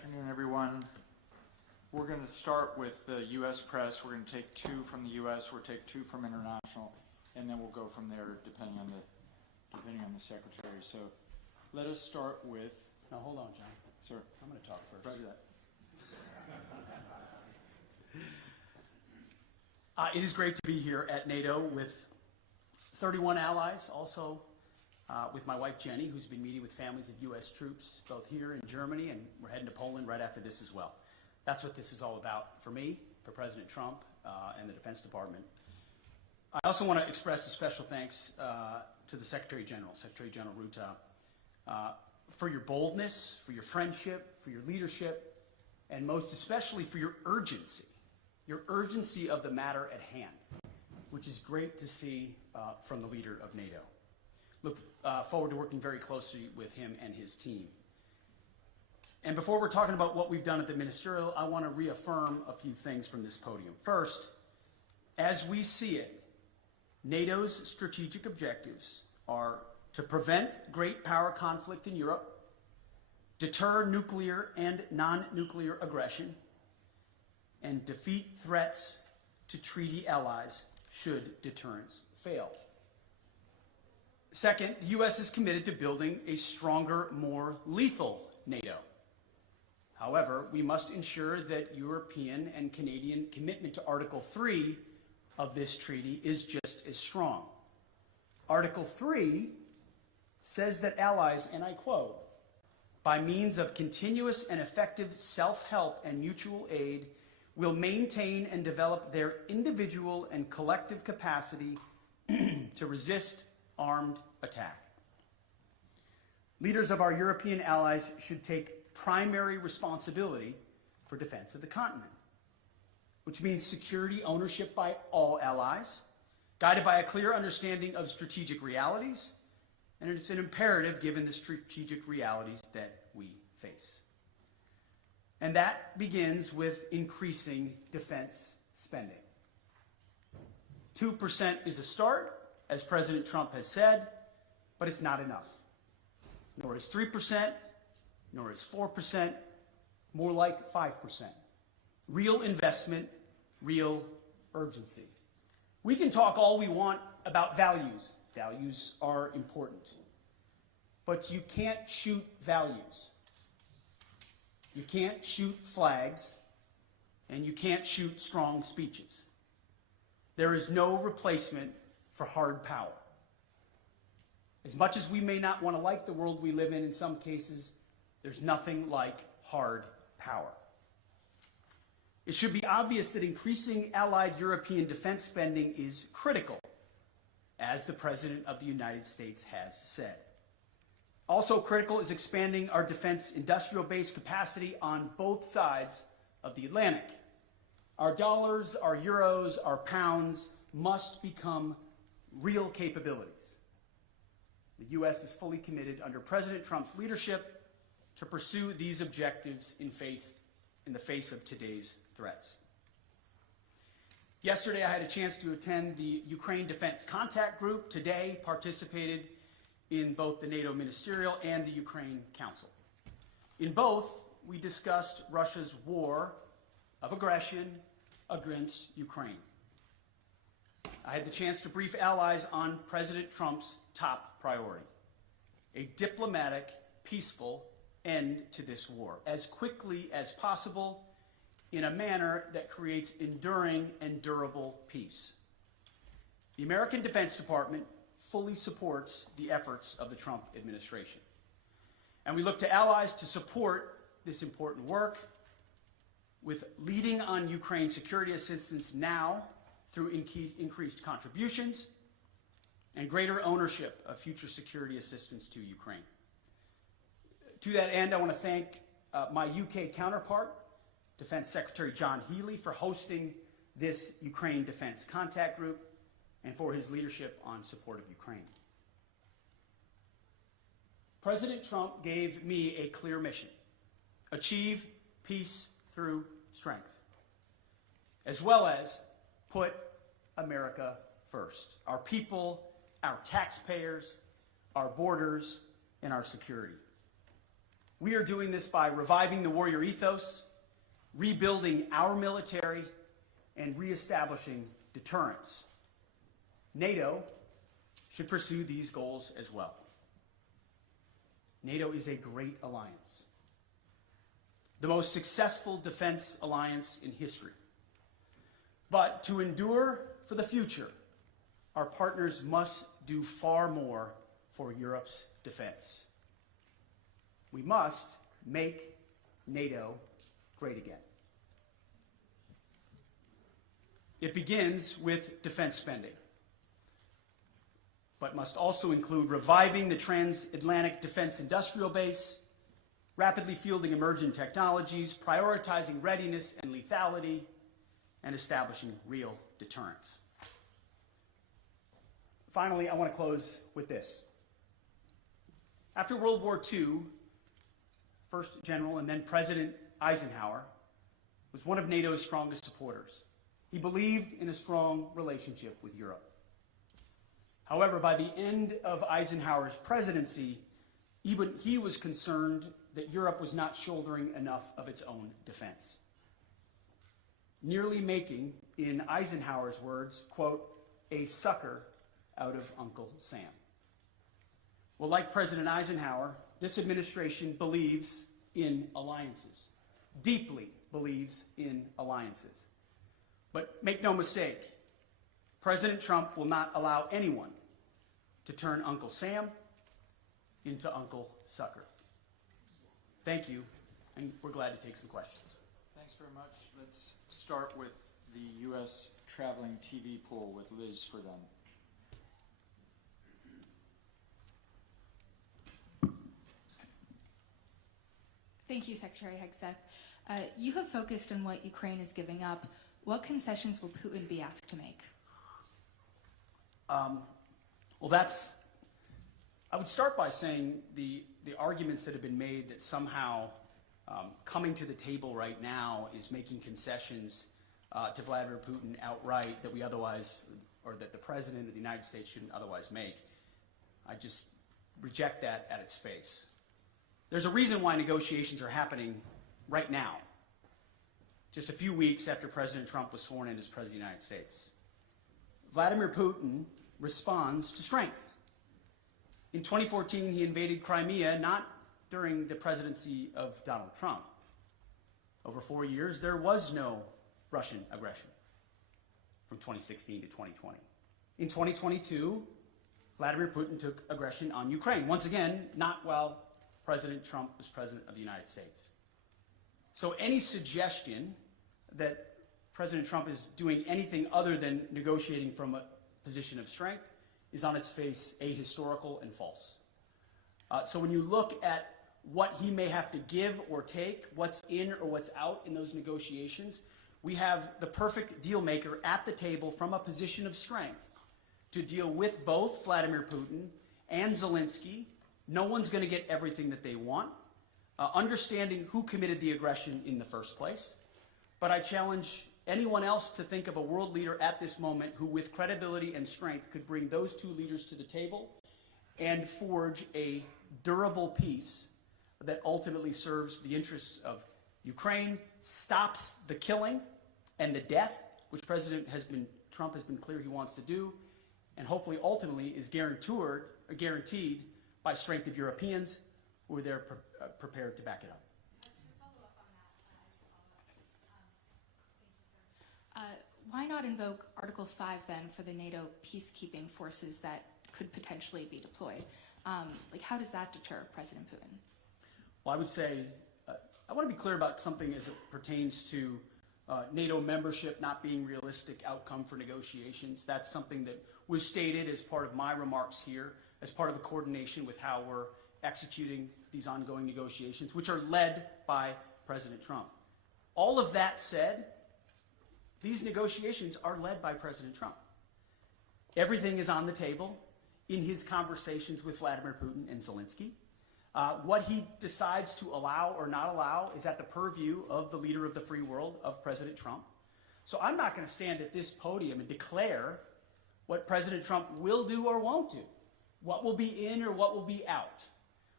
afternoon, everyone. We're going to start with the U.S. press. We're going to take 2 from the U.S., we'll take 2 from international, and then we'll go from there depending on the secretary. So let us start with... No, hold on, John. Sir. I'm going to talk first. Roger that. It is great to be here at NATO with 31 allies, also with my wife Jenny, who's been meeting with families of U.S. troops both here in Germany, and we're heading to Poland right after this as well. That's what this is all about for me, for President Trump, and the Defense Department. I also want to express a special thanks to the Secretary General Ruta, for your boldness, for your friendship, for your leadership, and most especially for your urgency of the matter at hand, which is great to see from the leader of NATO. Look forward to working very closely with him and his team. And before we're talking about what we've done at the ministerial, I want to reaffirm a few things from this podium. First, as we see it, NATO's strategic objectives are to prevent great power conflict in Europe, deter nuclear and non-nuclear aggression, and defeat threats to treaty allies should deterrence fail. Second, the U.S. is committed to building a stronger, more lethal NATO. However, we must ensure that European and Canadian commitment to Article 3 of this treaty is just as strong. Article 3 says that allies, and I quote, by means of continuous and effective self-help and mutual aid, will maintain and develop their individual and collective capacity to resist armed attack. Leaders of our European allies should take primary responsibility for defense of the continent, which means security ownership by all allies, guided by a clear understanding of strategic realities, and it's an imperative given the strategic realities that we face. And that begins with increasing defense spending. 2% is a start, as President Trump has said, but it's not enough. Nor is 3%, nor is 4%, more like 5%. Real investment, real urgency. We can talk all we want about values. Values are important. But you can't shoot values. You can't shoot flags, and you can't shoot strong speeches. There is no replacement for hard power. As much as we may not want to like the world we live in some cases, there's nothing like hard power. It should be obvious that increasing allied European defense spending is critical, as the President of the United States has said. Also critical is expanding our defense industrial base capacity on both sides of the Atlantic. Our dollars, our euros, our pounds must become real capabilities. The U.S. is fully committed under President Trump's leadership to pursue these objectives in the face of today's threats. Yesterday, I had a chance to attend the Ukraine Defense Contact Group. Today, participated in both the NATO Ministerial and the Ukraine Council. In both, we discussed Russia's war of aggression against Ukraine. I had the chance to brief allies on President Trump's top priority: a diplomatic, peaceful end to this war, as quickly as possible, in a manner that creates enduring and durable peace. The American Defense Department fully supports the efforts of the Trump administration. And we look to allies to support this important work with leading on Ukraine security assistance now through increased contributions and greater ownership of future security assistance to Ukraine. To that end, I want to thank my UK counterpart, Defense Secretary John Healey, for hosting this Ukraine Defense Contact Group and for his leadership on support of Ukraine. President Trump gave me a clear mission: achieve peace through strength, as well as put America first. Our people, our taxpayers, our borders, and our security. We are doing this by reviving the warrior ethos, rebuilding our military, and reestablishing deterrence. NATO should pursue these goals as well. NATO is a great alliance, the most successful defense alliance in history. But to endure for the future, our partners must do far more for Europe's defense. We must make NATO great again. It begins with defense spending, but must also include reviving the transatlantic defense industrial base, rapidly fielding emerging technologies, prioritizing readiness and lethality, and establishing real deterrence. Finally, I want to close with this. After World War II, first General and then President Eisenhower was one of NATO's strongest supporters. He believed in a strong relationship with Europe. However, by the end of Eisenhower's presidency, even he was concerned that Europe was not shouldering enough of its own defense, nearly making, in Eisenhower's words, quote, a sucker out of Uncle Sam. Well, like President Eisenhower, this administration believes in alliances, deeply believes in alliances. But make no mistake, President Trump will not allow anyone to turn Uncle Sam into Uncle Sucker. Thank you, and we're glad to take some questions. Thanks very much. Let's start with the U.S. traveling TV pool with Liz for them. Thank you, Secretary Hegseth. You have focused on what Ukraine is giving up. What concessions will Putin be asked to make? I would start by saying the arguments that have been made that somehow coming to the table right now is making concessions to Vladimir Putin outright that we otherwise, or that the President of the United States shouldn't otherwise make. I just reject that at its face. There's a reason why negotiations are happening right now, just a few weeks after President Trump was sworn in as President of the United States. Vladimir Putin responds to strength. In 2014, he invaded Crimea, not during the presidency of Donald Trump. Over 4 years, there was no Russian aggression from 2016 to 2020. In 2022, Vladimir Putin took aggression on Ukraine. Once again, not while President Trump was President of the United States. So any suggestion that President Trump is doing anything other than negotiating from a position of strength is on its face ahistorical and false. So when you look at what he may have to give or take, what's in or what's out in those negotiations, we have the perfect deal maker at the table from a position of strength to deal with both Vladimir Putin and Zelensky. No one's going to get everything that they want. Understanding who committed the aggression in the first place. But I challenge anyone else to think of a world leader at this moment who, with credibility and strength, could bring those two leaders to the table and forge a durable peace that ultimately serves the interests of Ukraine, stops the killing and the death, which Trump has been clear he wants to do, and hopefully ultimately is guaranteed by strength of Europeans who are there prepared to back it up. Why not invoke Article 5 then for the NATO peacekeeping forces that could potentially be deployed? How does that deter President Putin? Well, I would say, I want to be clear about something as it pertains to NATO membership not being realistic outcome for negotiations. That's something that was stated as part of my remarks here, as part of a coordination with how we're executing these ongoing negotiations, which are led by President Trump. All of that said, these negotiations are led by President Trump. Everything is on the table in his conversations with Vladimir Putin and Zelensky. What he decides to allow or not allow is at the purview of the leader of the free world, of President Trump. So I'm not going to stand at this podium and declare what President Trump will do or won't do, what will be in or what will be out.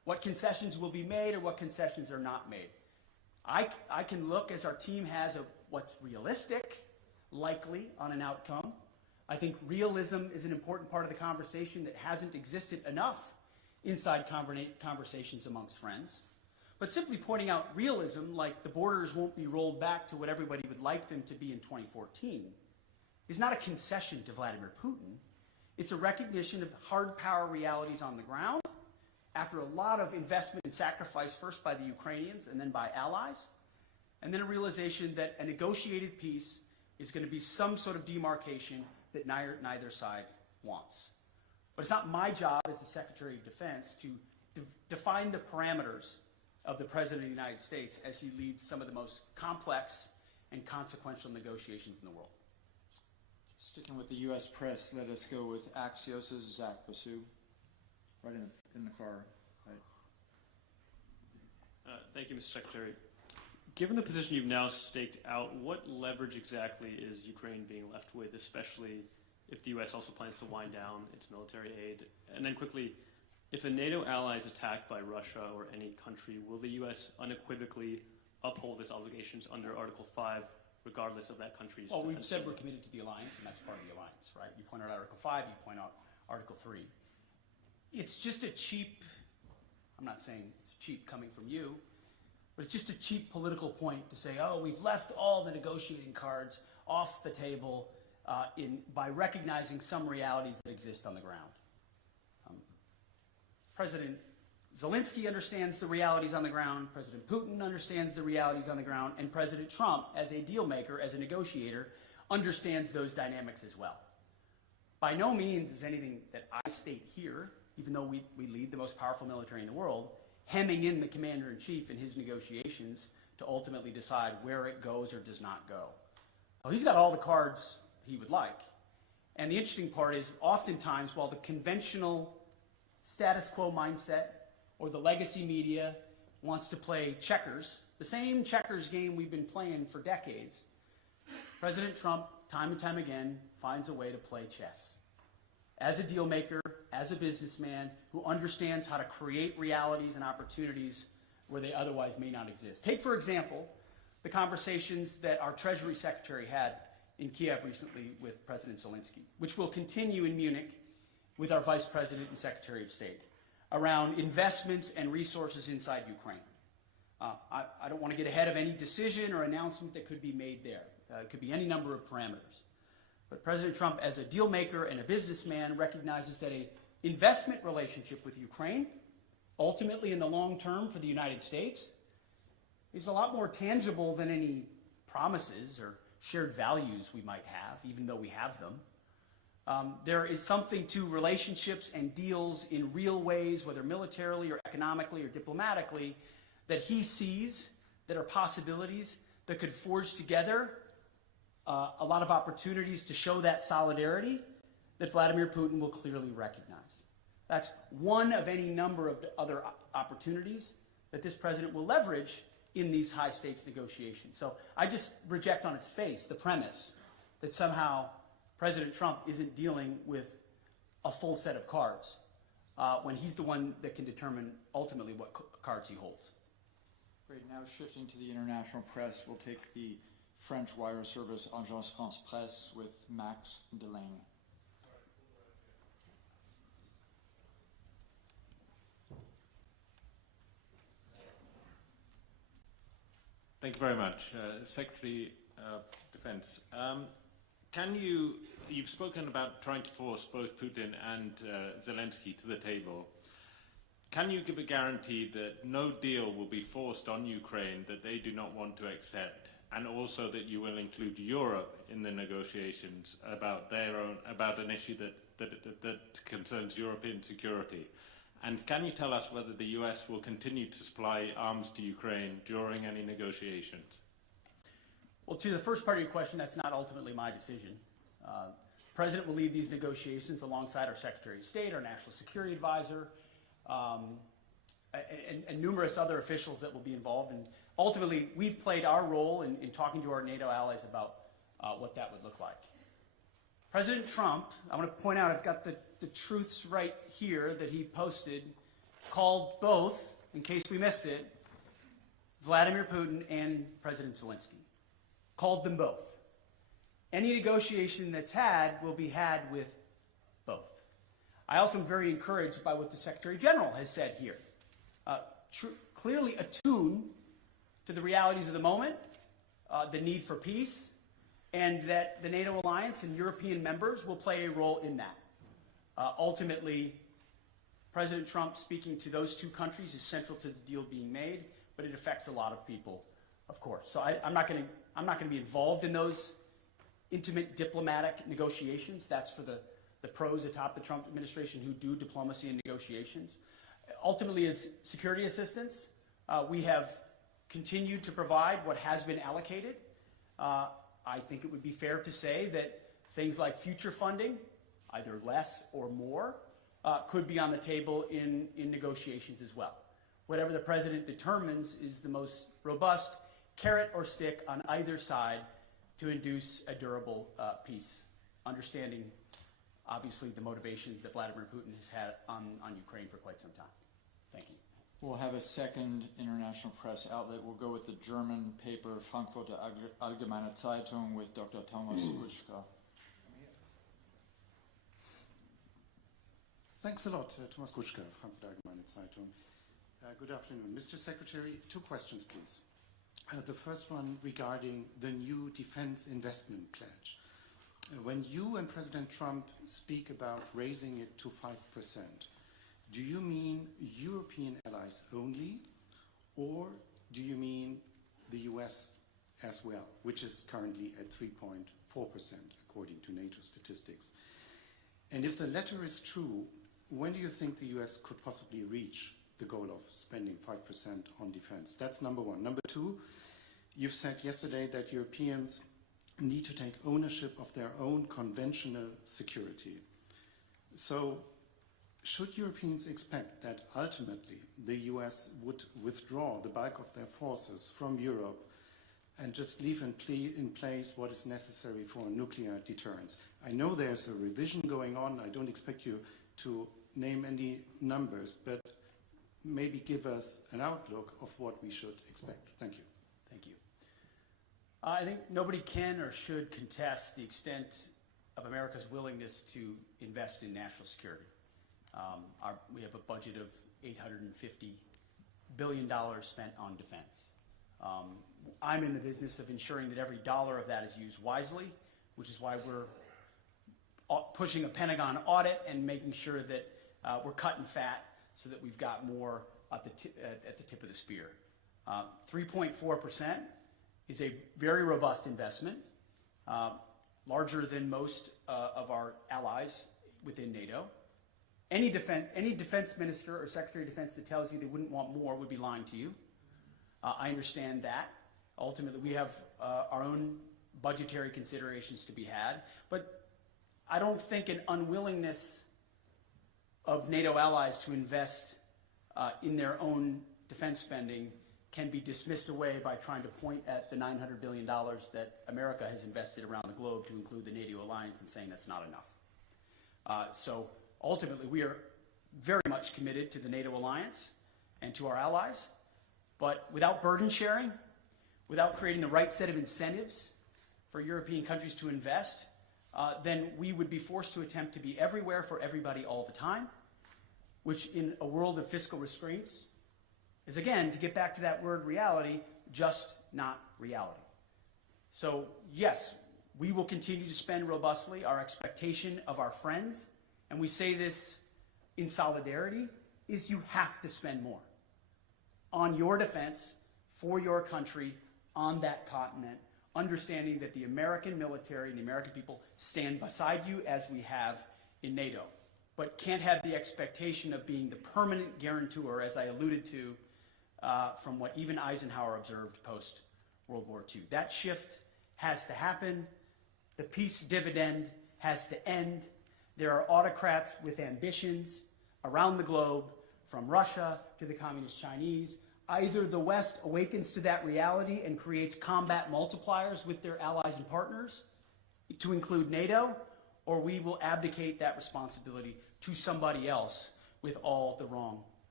what concessions will be made or what concessions are not made. I can look, as our team has, at what's realistic, likely on an outcome. I think realism is an important part of the conversation that hasn't existed enough inside conversations amongst friends. But simply pointing out realism, like the borders won't be rolled back to what everybody would like them to be in 2014, is not a concession to Vladimir Putin. It's a recognition of hard power realities on the ground after a lot of investment and sacrifice, first by the Ukrainians and then by allies, and then a realization that a negotiated peace is going to be some sort of demarcation that neither side wants. But it's not my job as the Secretary of Defense to define the parameters of the President of the United States as he leads some of the most complex and consequential negotiations in the world. Sticking with the U.S. press, let us go with Axios' Zach Basu, right in the far right. Thank you, Mr. Secretary. Given the position you've now staked out, what leverage exactly is Ukraine being left with, especially if the U.S. also plans to wind down its military aid? And then quickly, if a NATO ally is attacked by Russia or any country, will the U.S. unequivocally uphold its obligations under Article 5, regardless of that country's... Well, we've said we're committed to the alliance, and that's part of the alliance, right? You point out Article 5, you point out Article 3. It's just a cheap, I'm not saying it's cheap coming from you, but it's just a cheap political point to say, oh, we've left all the negotiating cards off the table by recognizing some realities that exist on the ground. President Zelensky understands the realities on the ground, President Putin understands the realities on the ground, and President Trump, as a deal maker, as a negotiator, understands those dynamics as well. By no means is anything that I state here, even though we lead the most powerful military in the world, hemming in the commander-in-chief in his negotiations to ultimately decide where it goes or does not go. Well, he's got all the cards he would like. And the interesting part is, oftentimes, while the conventional status quo mindset or the legacy media wants to play checkers, the same checkers game we've been playing for decades, President Trump, time and time again, finds a way to play chess. As a deal maker, as a businessman who understands how to create realities and opportunities where they otherwise may not exist. Take, for example, the conversations that our Treasury Secretary had in Kiev recently with President Zelensky, which will continue in Munich with our Vice President and Secretary of State, around investments and resources inside Ukraine. I don't want to get ahead of any decision or announcement that could be made there. It could be any number of parameters. But President Trump, as a deal maker and a businessman, recognizes that an investment relationship with Ukraine, ultimately in the long term for the United States, is a lot more tangible than any promises or shared values we might have, even though we have them. There is something to relationships and deals in real ways, whether militarily or economically or diplomatically, that he sees that are possibilities that could forge together a lot of opportunities to show that solidarity that Vladimir Putin will clearly recognize. That's one of any number of other opportunities that this president will leverage in these high-stakes negotiations. So I just reject on its face the premise that somehow President Trump isn't dealing with a full set of cards when he's the one that can determine ultimately what cards he holds. Great. Now shifting to the international press, we'll take the French wire service Agence France Presse with Max Delaney. Thank you very much. Secretary of Defense, you've spoken about trying to force both Putin and Zelensky to the table. Can you give a guarantee that no deal will be forced on Ukraine that they do not want to accept, and also that you will include Europe in the negotiations about an issue that concerns European security? And can you tell us whether the US will continue to supply arms to Ukraine during any negotiations? Well, to the first part of your question, that's not ultimately my decision. The President will lead these negotiations alongside our Secretary of State, our National Security Advisor, and numerous other officials that will be involved. And ultimately, we've played our role in talking to our NATO allies about what that would look like. President Trump, I want to point out, I've got the truths right here that he posted called both, in case we missed it, Vladimir Putin and President Zelensky. Called them both. Any negotiation that's had will be had with both. I also am very encouraged by what the Secretary General has said here. Clearly attuned to the realities of the moment, the need for peace, and that the NATO alliance and European members will play a role in that. Ultimately, President Trump speaking to those two countries is central to the deal being made, but it affects a lot of people, of course. So I'm not going to be involved in those intimate diplomatic negotiations. That's for the pros atop the Trump administration who do diplomacy and negotiations. Ultimately, as security assistance, we have continued to provide what has been allocated. I think it would be fair to say that things like future funding, either less or more, could be on the table in negotiations as well. Whatever the president determines is the most robust carrot or stick on either side to induce a durable peace, understanding, obviously, the motivations that Vladimir Putin has had on Ukraine for quite some time. Thank you. We'll have a second international press outlet. We'll go with the German paper Frankfurter Allgemeine Zeitung with Dr. Thomas Kuschka. Thanks a lot, Thomas Kuschka, Frankfurter Allgemeine Zeitung. Good afternoon. Mr. Secretary, 2 questions, please. The first one regarding the new defense investment pledge. When you and President Trump speak about raising it to 5%, do you mean European allies only, or do you mean the US as well, which is currently at 3.4% according to NATO statistics? And if the latter is true, when do you think the US could possibly reach the goal of spending 5% on defense? That's number one. Number two, you've said yesterday that Europeans need to take ownership of their own conventional security. So should Europeans expect that ultimately the US would withdraw the bulk of their forces from Europe and just leave in place what is necessary for nuclear deterrence? I know there's a revision going on. I don't expect you to name any numbers, but maybe give us an outlook of what we should expect. Thank you. Thank you. I think nobody can or should contest the extent of America's willingness to invest in national security. We have a budget of $850 billion spent on defense. I'm in the business of ensuring that every dollar of that is used wisely, which is why we're pushing a Pentagon audit and making sure that we're cutting fat so that we've got more at the tip of the spear. 3.4% is a very robust investment, larger than most of our allies within NATO. Any defense minister or secretary of defense that tells you they wouldn't want more would be lying to you. I understand that. Ultimately, we have our own budgetary considerations to be had, but I don't think an unwillingness of NATO allies to invest in their own defense spending can be dismissed away by trying to point at the $900 billion that America has invested around the globe to include the NATO alliance and saying that's not enough. So ultimately, we are very much committed to the NATO alliance and to our allies, but without burden sharing, without creating the right set of incentives for European countries to invest, then we would be forced to attempt to be everywhere for everybody all the time, which in a world of fiscal restraints is, again, to get back to that word reality, just not reality. So yes, we will continue to spend robustly. Our expectation of our friends, and we say this in solidarity, is you have to spend more on your defense, for your country, on that continent, understanding that the American military and the American people stand beside you as we have in NATO, but can't have the expectation of being the permanent guarantor, as I alluded to, from what even Eisenhower observed post-World War II. That shift has to happen. The peace dividend has to end. There are autocrats with ambitions around the globe, from Russia to the Communist Chinese. Either the West awakens to that reality and creates combat multipliers with their allies and partners, to include NATO, or we will abdicate that responsibility to somebody else with all the wrong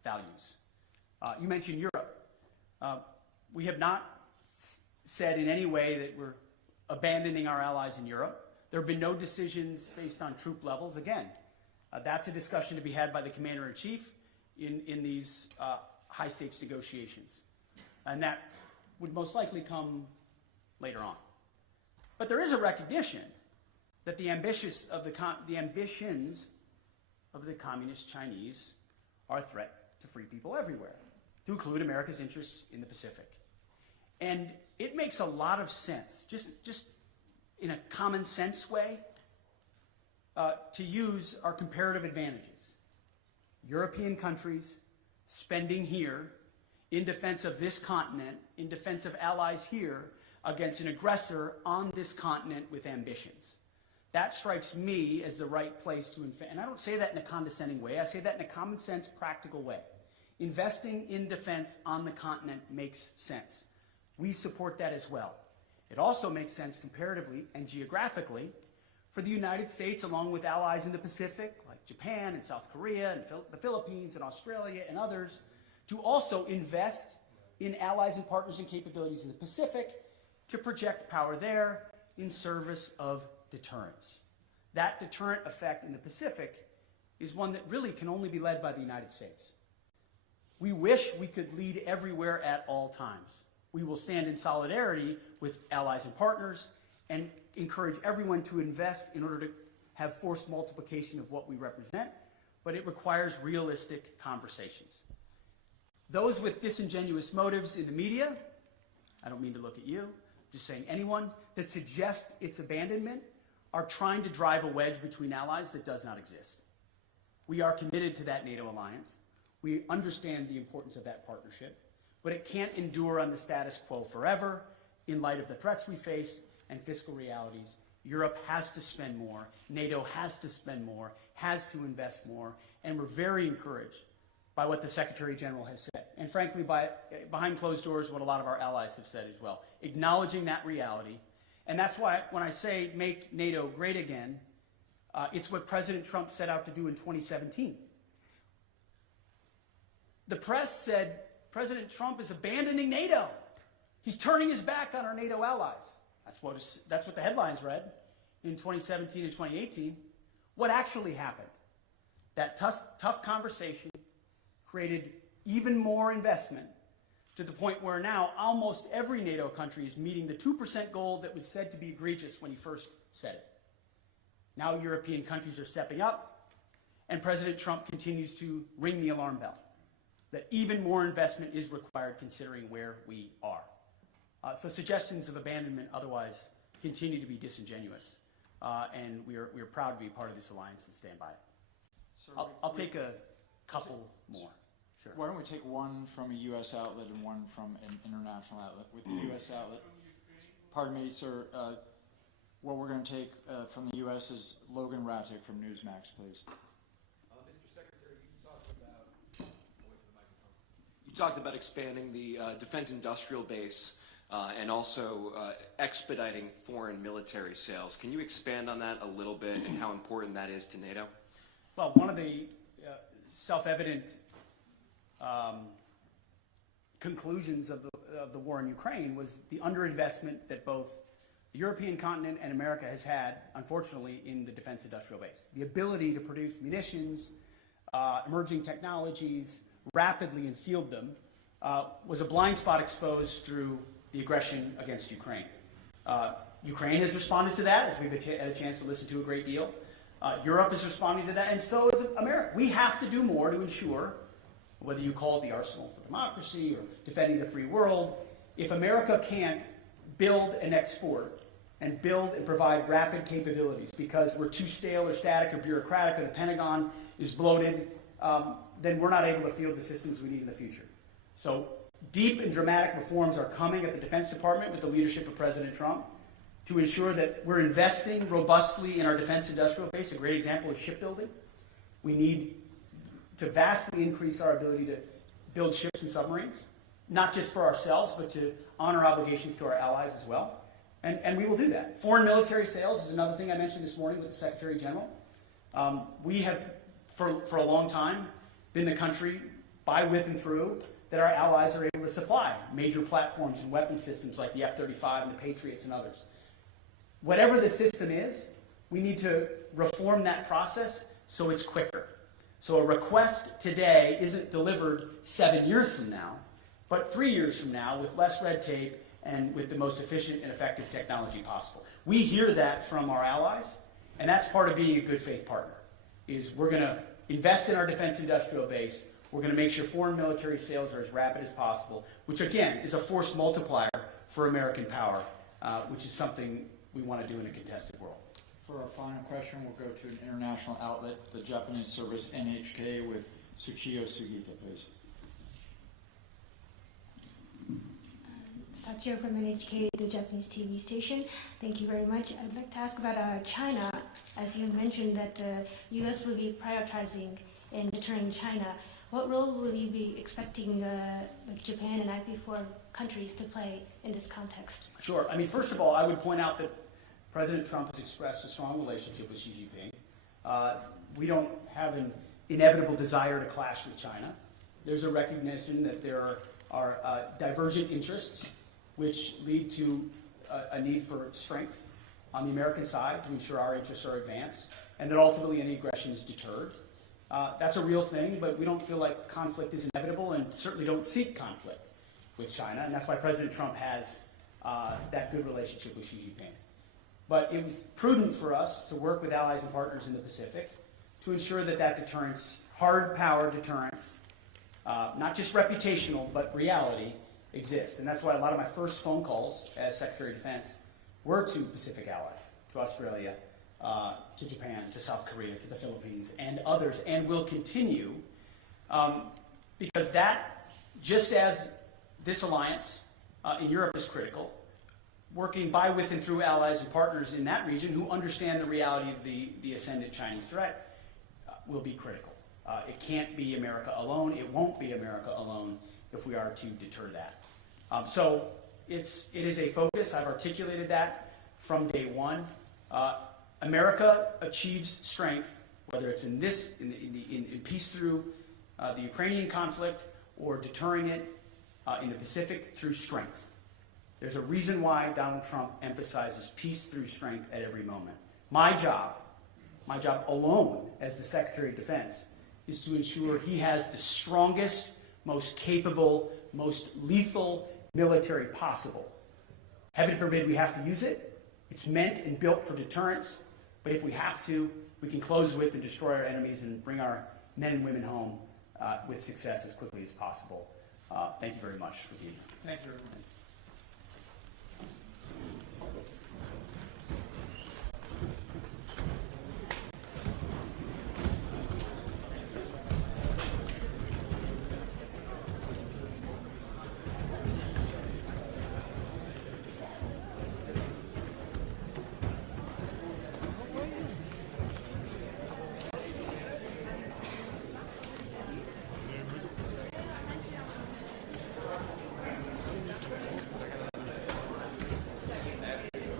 values. You mentioned Europe. We have not said in any way that we're abandoning our allies in Europe. There have been no decisions based on troop levels. Again, that's a discussion to be had by the Commander-in-Chief in these high-stakes negotiations. And that would most likely come later on. But there is a recognition that the ambitions of the communist Chinese are a threat to free people everywhere, to include America's interests in the Pacific. And it makes a lot of sense, just in a common sense way, to use our comparative advantages. European countries spending here in defense of this continent, in defense of allies here, against an aggressor on this continent with ambitions. That strikes me as the right place to invest. And I don't say that in a condescending way. I say that in a common sense, practical way. Investing in defense on the continent makes sense. We support that as well. It also makes sense comparatively and geographically for the United States, along with allies in the Pacific, like Japan and South Korea and the Philippines and Australia and others, to also invest in allies and partners and capabilities in the Pacific to project power there in service of deterrence. That deterrent effect in the Pacific is one that really can only be led by the United States. We wish we could lead everywhere at all times. We will stand in solidarity with allies and partners and encourage everyone to invest in order to have force multiplication of what we represent, but it requires realistic conversations. Those with disingenuous motives in the media, I don't mean to look at you, just saying anyone that suggests its abandonment are trying to drive a wedge between allies that does not exist. We are committed to that NATO alliance. We understand the importance of that partnership, but it can't endure on the status quo forever in light of the threats we face and fiscal realities. Europe has to spend more, NATO has to spend more, has to invest more, and we're very encouraged by what the Secretary General has said. And frankly, behind closed doors, what a lot of our allies have said as well, acknowledging that reality. And that's why when I say make NATO great again, it's what President Trump set out to do in 2017. The press said President Trump is abandoning NATO. He's turning his back on our NATO allies. That's what the headlines read in 2017 and 2018. What actually happened? That tough conversation created even more investment to the point where now almost every NATO country is meeting the 2% goal that was said to be egregious when he first said it. Now European countries are stepping up, and President Trump continues to ring the alarm bell that even more investment is required considering where we are. So suggestions of abandonment otherwise continue to be disingenuous, and we are proud to be part of this alliance and stand by it. So I'll take a couple more. Sure. Why don't we take one from a U.S. outlet and one from an international outlet? With the U.S. outlet, pardon me, sir, what we're going to take from the U.S. is Logan Rattick from Newsmax, please. Mr. Secretary, you talked about expanding the defense industrial base and also expediting foreign military sales. Can you expand on that a little bit and how important that is to NATO? Well, one of the self-evident conclusions of the war in Ukraine was the underinvestment that both the European continent and America has had, unfortunately, in the defense industrial base. The ability to produce munitions, emerging technologies, rapidly and field them, was a blind spot exposed through the aggression against Ukraine. Ukraine has responded to that, as we've had a chance to listen to a great deal. Europe is responding to that, and so is America. We have to do more to ensure, whether you call it the arsenal for democracy or defending the free world, if America can't build and export and build and provide rapid capabilities because we're too stale or static or bureaucratic or the Pentagon is bloated, then we're not able to field the systems we need in the future. So deep and dramatic reforms are coming at the Defense Department with the leadership of President Trump to ensure that we're investing robustly in our defense industrial base. A great example is shipbuilding. We need to vastly increase our ability to build ships and submarines, not just for ourselves, but to honor obligations to our allies as well. And we will do that. Foreign military sales is another thing I mentioned this morning with the Secretary General. We have, for a long time, been the country by, with, and through that our allies are able to supply major platforms and weapon systems like the F-35 and the Patriots and others. Whatever the system is, we need to reform that process so it's quicker. So a request today isn't delivered 7 years from now, but 3 years from now with less red tape and with the most efficient and effective technology possible. We hear that from our allies, and that's part of being a good faith partner, is we're going to invest in our defense industrial base. We're going to make sure foreign military sales are as rapid as possible, which again is a force multiplier for American power, which is something we want to do in a contested world. For our final question, we'll go to an international outlet, the Japanese service NHK, with Tsuchiyo Sugita, please. Sachio from NHK, the Japanese TV station. Thank you very much. I'd like to ask about China. As you mentioned that U.S. will be prioritizing in deterring China. What role will you be expecting like Japan and IP4 countries to play in this context? Sure. I mean, first of all, I would point out that President Trump has expressed a strong relationship with Xi Jinping. We don't have an inevitable desire to clash with China. There's a recognition that there are divergent interests which lead to a need for strength on the American side to ensure our interests are advanced, and that ultimately any aggression is deterred. That's a real thing, but we don't feel like conflict is inevitable and certainly don't seek conflict with China, and that's why President Trump has that good relationship with Xi Jinping. But it was prudent for us to work with allies and partners in the Pacific to ensure that that deterrence, hard power deterrence, not just reputational, but reality, exists. And that's why a lot of my first phone calls as Secretary of Defense were to Pacific allies, to Australia, to Japan, to South Korea, to the Philippines, and others, and will continue, because that, just as this alliance in Europe is critical, working by, with, and through allies and partners in that region who understand the reality of the ascendant Chinese threat will be critical. It can't be America alone. It won't be America alone if we are to deter that. So it is a focus. I've articulated that from day one. America achieves strength, whether it's in peace through the Ukrainian conflict or deterring it in the Pacific through strength. There's a reason why Donald Trump emphasizes peace through strength at every moment. My job alone as the Secretary of Defense, is to ensure he has the strongest, most capable, most lethal military possible. Heaven forbid we have to use it. It's meant and built for deterrence. But if we have to, we can close with and destroy our enemies and bring our men and women home with success as quickly as possible. Thank you very much for being here. Thank you, everyone.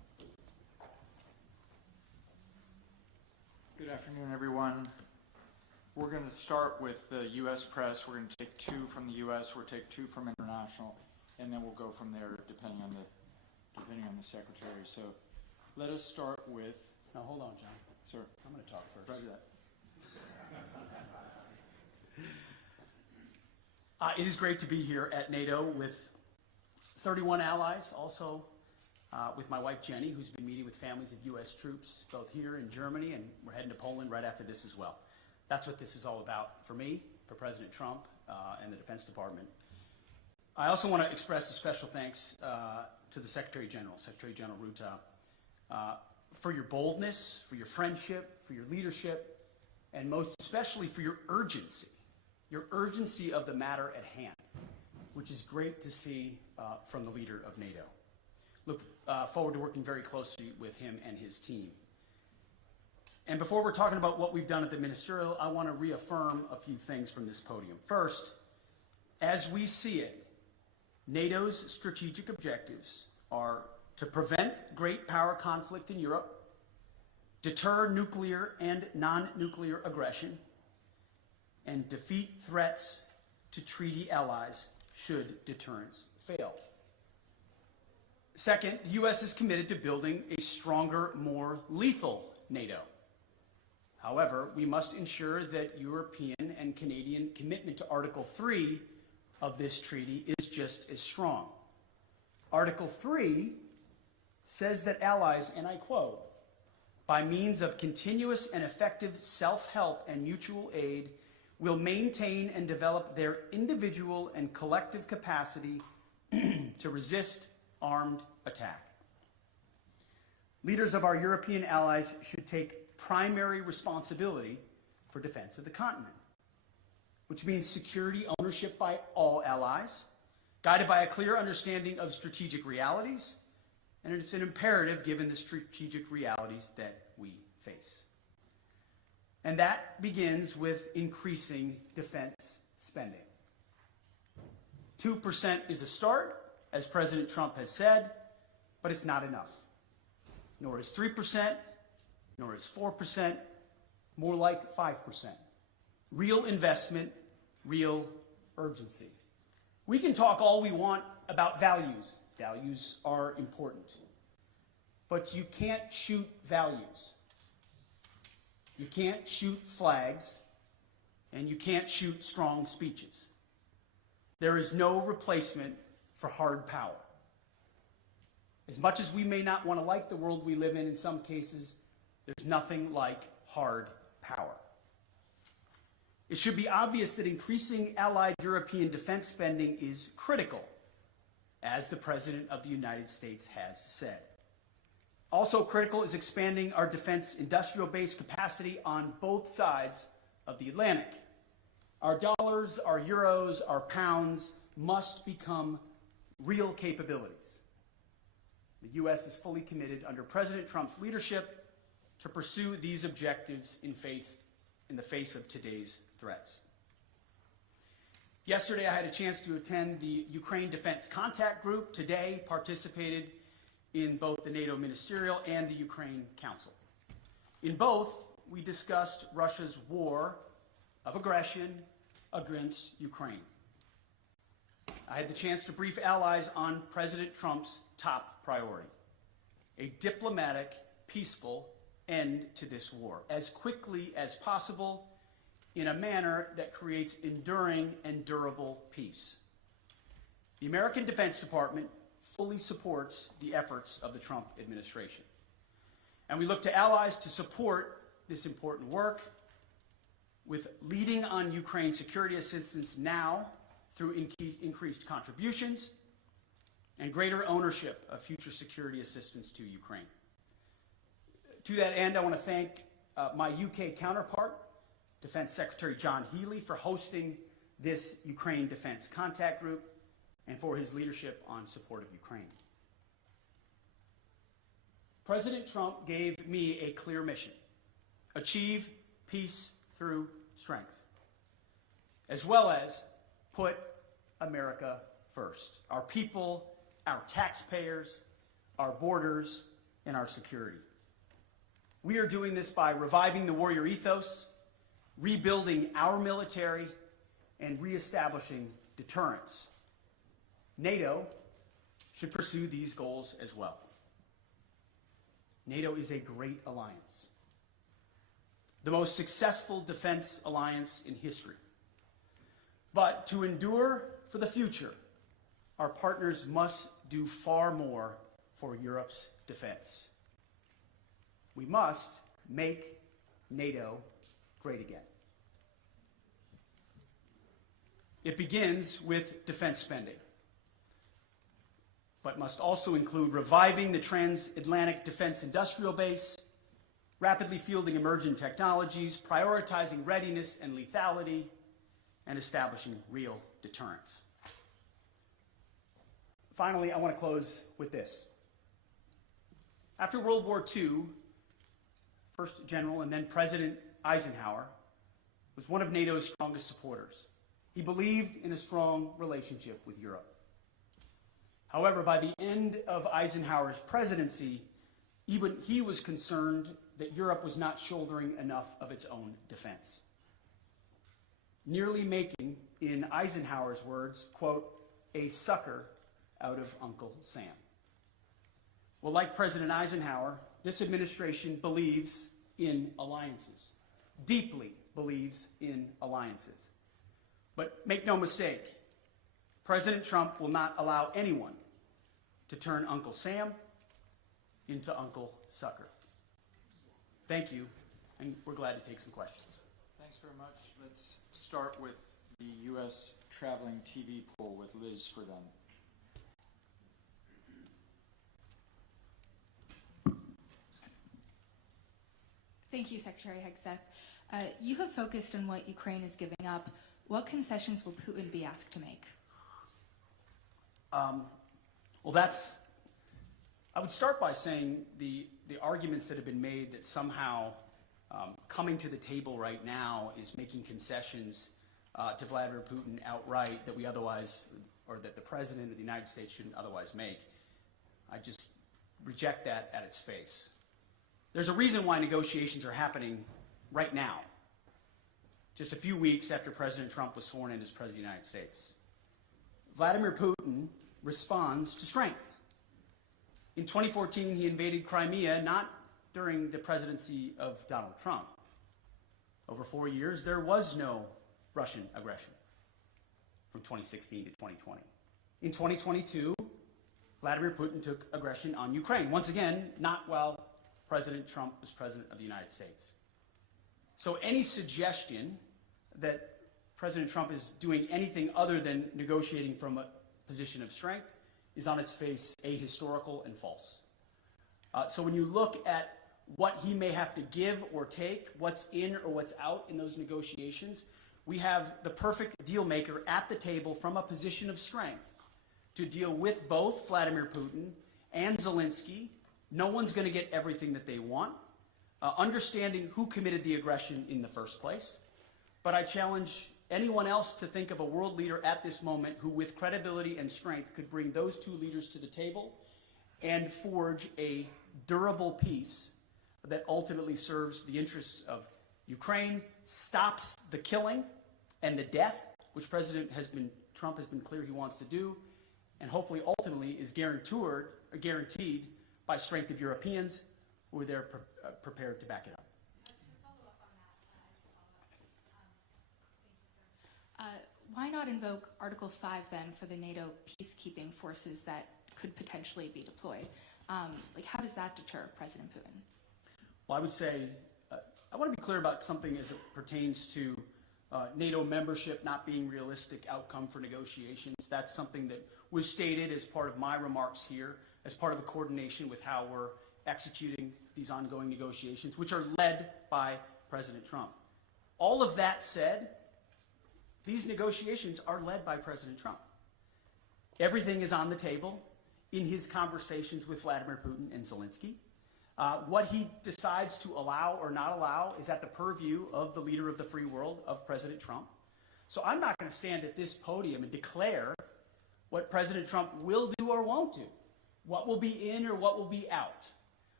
Afternoon, everyone. We're going to start with the U.S. press. We're going to take 2 from the U.S., we'll take 2 from international, and then we'll go from there depending on the secretary. So let us start with... Now, hold on, John. Sir. I'm going to talk first. Roger that. It is great to be here at NATO with 31 allies, also with my wife Jenny, who's been meeting with families of U.S. troops, both here in Germany, and we're heading to Poland right after this as well. That's what this is all about for me, for President Trump, and the Defense Department. I also want to express a special thanks to the Secretary General, Secretary General Ruta, for your boldness, for your friendship, for your leadership, and most especially for your urgency of the matter at hand, which is great to see from the leader of NATO. Look forward to working very closely with him and his team. And before we're talking about what we've done at the ministerial, I want to reaffirm a few things from this podium. First, as we see it, NATO's strategic objectives are to prevent great power conflict in Europe, deter nuclear and non-nuclear aggression, and defeat threats to treaty allies should deterrence fail. Second, the U.S. is committed to building a stronger, more lethal NATO. However, we must ensure that European and Canadian commitment to Article 3 of this treaty is just as strong. Article 3 says that allies, and I quote, by means of continuous and effective self-help and mutual aid, will maintain and develop their individual and collective capacity to resist armed attack. Leaders of our European allies should take primary responsibility for defense of the continent, which means security ownership by all allies, guided by a clear understanding of strategic realities, and it's an imperative given the strategic realities that we face. And that begins with increasing defense spending. 2% is a start, as President Trump has said, but it's not enough. Nor is 3%, nor is 4%, more like 5%. Real investment, real urgency. We can talk all we want about values. Values are important. But you can't shoot values. You can't shoot flags, and you can't shoot strong speeches. There is no replacement for hard power. As much as we may not want to like the world we live in some cases, there's nothing like hard power. It should be obvious that increasing allied European defense spending is critical, as the President of the United States has said. Also critical is expanding our defense industrial base capacity on both sides of the Atlantic. Our dollars, our euros, our pounds must become real capabilities. The U.S. is fully committed under President Trump's leadership to pursue these objectives in the face of today's threats. Yesterday, I had a chance to attend the Ukraine Defense Contact Group. Today, participated in both the NATO Ministerial and the Ukraine Council. In both, we discussed Russia's war of aggression against Ukraine. I had the chance to brief allies on President Trump's top priority: a diplomatic, peaceful end to this war, as quickly as possible, in a manner that creates enduring and durable peace. The American Defense Department fully supports the efforts of the Trump administration. And we look to allies to support this important work with leading on Ukraine security assistance now through increased contributions and greater ownership of future security assistance to Ukraine. To that end, I want to thank my UK counterpart, Defense Secretary John Healey, for hosting this Ukraine Defense Contact Group and for his leadership on support of Ukraine. President Trump gave me a clear mission: achieve peace through strength, as well as put America first. Our people, our taxpayers, our borders, and our security. We are doing this by reviving the warrior ethos, rebuilding our military, and reestablishing deterrence. NATO should pursue these goals as well. NATO is a great alliance, the most successful defense alliance in history. But to endure for the future, our partners must do far more for Europe's defense. We must make NATO great again. It begins with defense spending, but must also include reviving the transatlantic defense industrial base, rapidly fielding emerging technologies, prioritizing readiness and lethality, and establishing real deterrence. Finally, I want to close with this. After World War II, first General and then President Eisenhower was one of NATO's strongest supporters. He believed in a strong relationship with Europe. However, by the end of Eisenhower's presidency, even he was concerned that Europe was not shouldering enough of its own defense, nearly making, in Eisenhower's words, quote, a sucker out of Uncle Sam. Well, like President Eisenhower, this administration believes in alliances, deeply believes in alliances. But make no mistake, President Trump will not allow anyone to turn Uncle Sam into Uncle Sucker. Thank you, and we're glad to take some questions. Thanks very much. Let's start with the U.S. traveling TV poll with Liz for them. Thank you, Secretary Hegseth. You have focused on what Ukraine is giving up. What concessions will Putin be asked to make? I would start by saying the arguments that have been made that somehow coming to the table right now is making concessions to Vladimir Putin outright that we otherwise, or that the President of the United States shouldn't otherwise make. I just reject that at its face. There's a reason why negotiations are happening right now, just a few weeks after President Trump was sworn in as President of the United States. Vladimir Putin responds to strength. In 2014, he invaded Crimea, not during the presidency of Donald Trump. Over 4 years, there was no Russian aggression from 2016 to 2020. In 2022, Vladimir Putin took aggression on Ukraine. Once again, not while President Trump was President of the United States. So any suggestion that President Trump is doing anything other than negotiating from a position of strength is on its face ahistorical and false. So when you look at what he may have to give or take, what's in or what's out in those negotiations, we have the perfect deal maker at the table from a position of strength to deal with both Vladimir Putin and Zelensky. No one's going to get everything that they want. Understanding who committed the aggression in the first place. But I challenge anyone else to think of a world leader at this moment who, with credibility and strength, could bring those two leaders to the table and forge a durable peace that ultimately serves the interests of Ukraine, stops the killing and the death, which Trump has been clear he wants to do, and hopefully ultimately is guaranteed by strength of Europeans who are there prepared to back it up. Why not invoke Article 5 then for the NATO peacekeeping forces that could potentially be deployed? How does that deter President Putin? Well, I would say, I want to be clear about something as it pertains to NATO membership not being realistic outcome for negotiations. That's something that was stated as part of my remarks here, as part of a coordination with how we're executing these ongoing negotiations, which are led by President Trump. All of that said, these negotiations are led by President Trump. Everything is on the table in his conversations with Vladimir Putin and Zelensky. What he decides to allow or not allow is at the purview of the leader of the free world, of President Trump. So I'm not going to stand at this podium and declare what President Trump will do or won't do, what will be in or what will be out.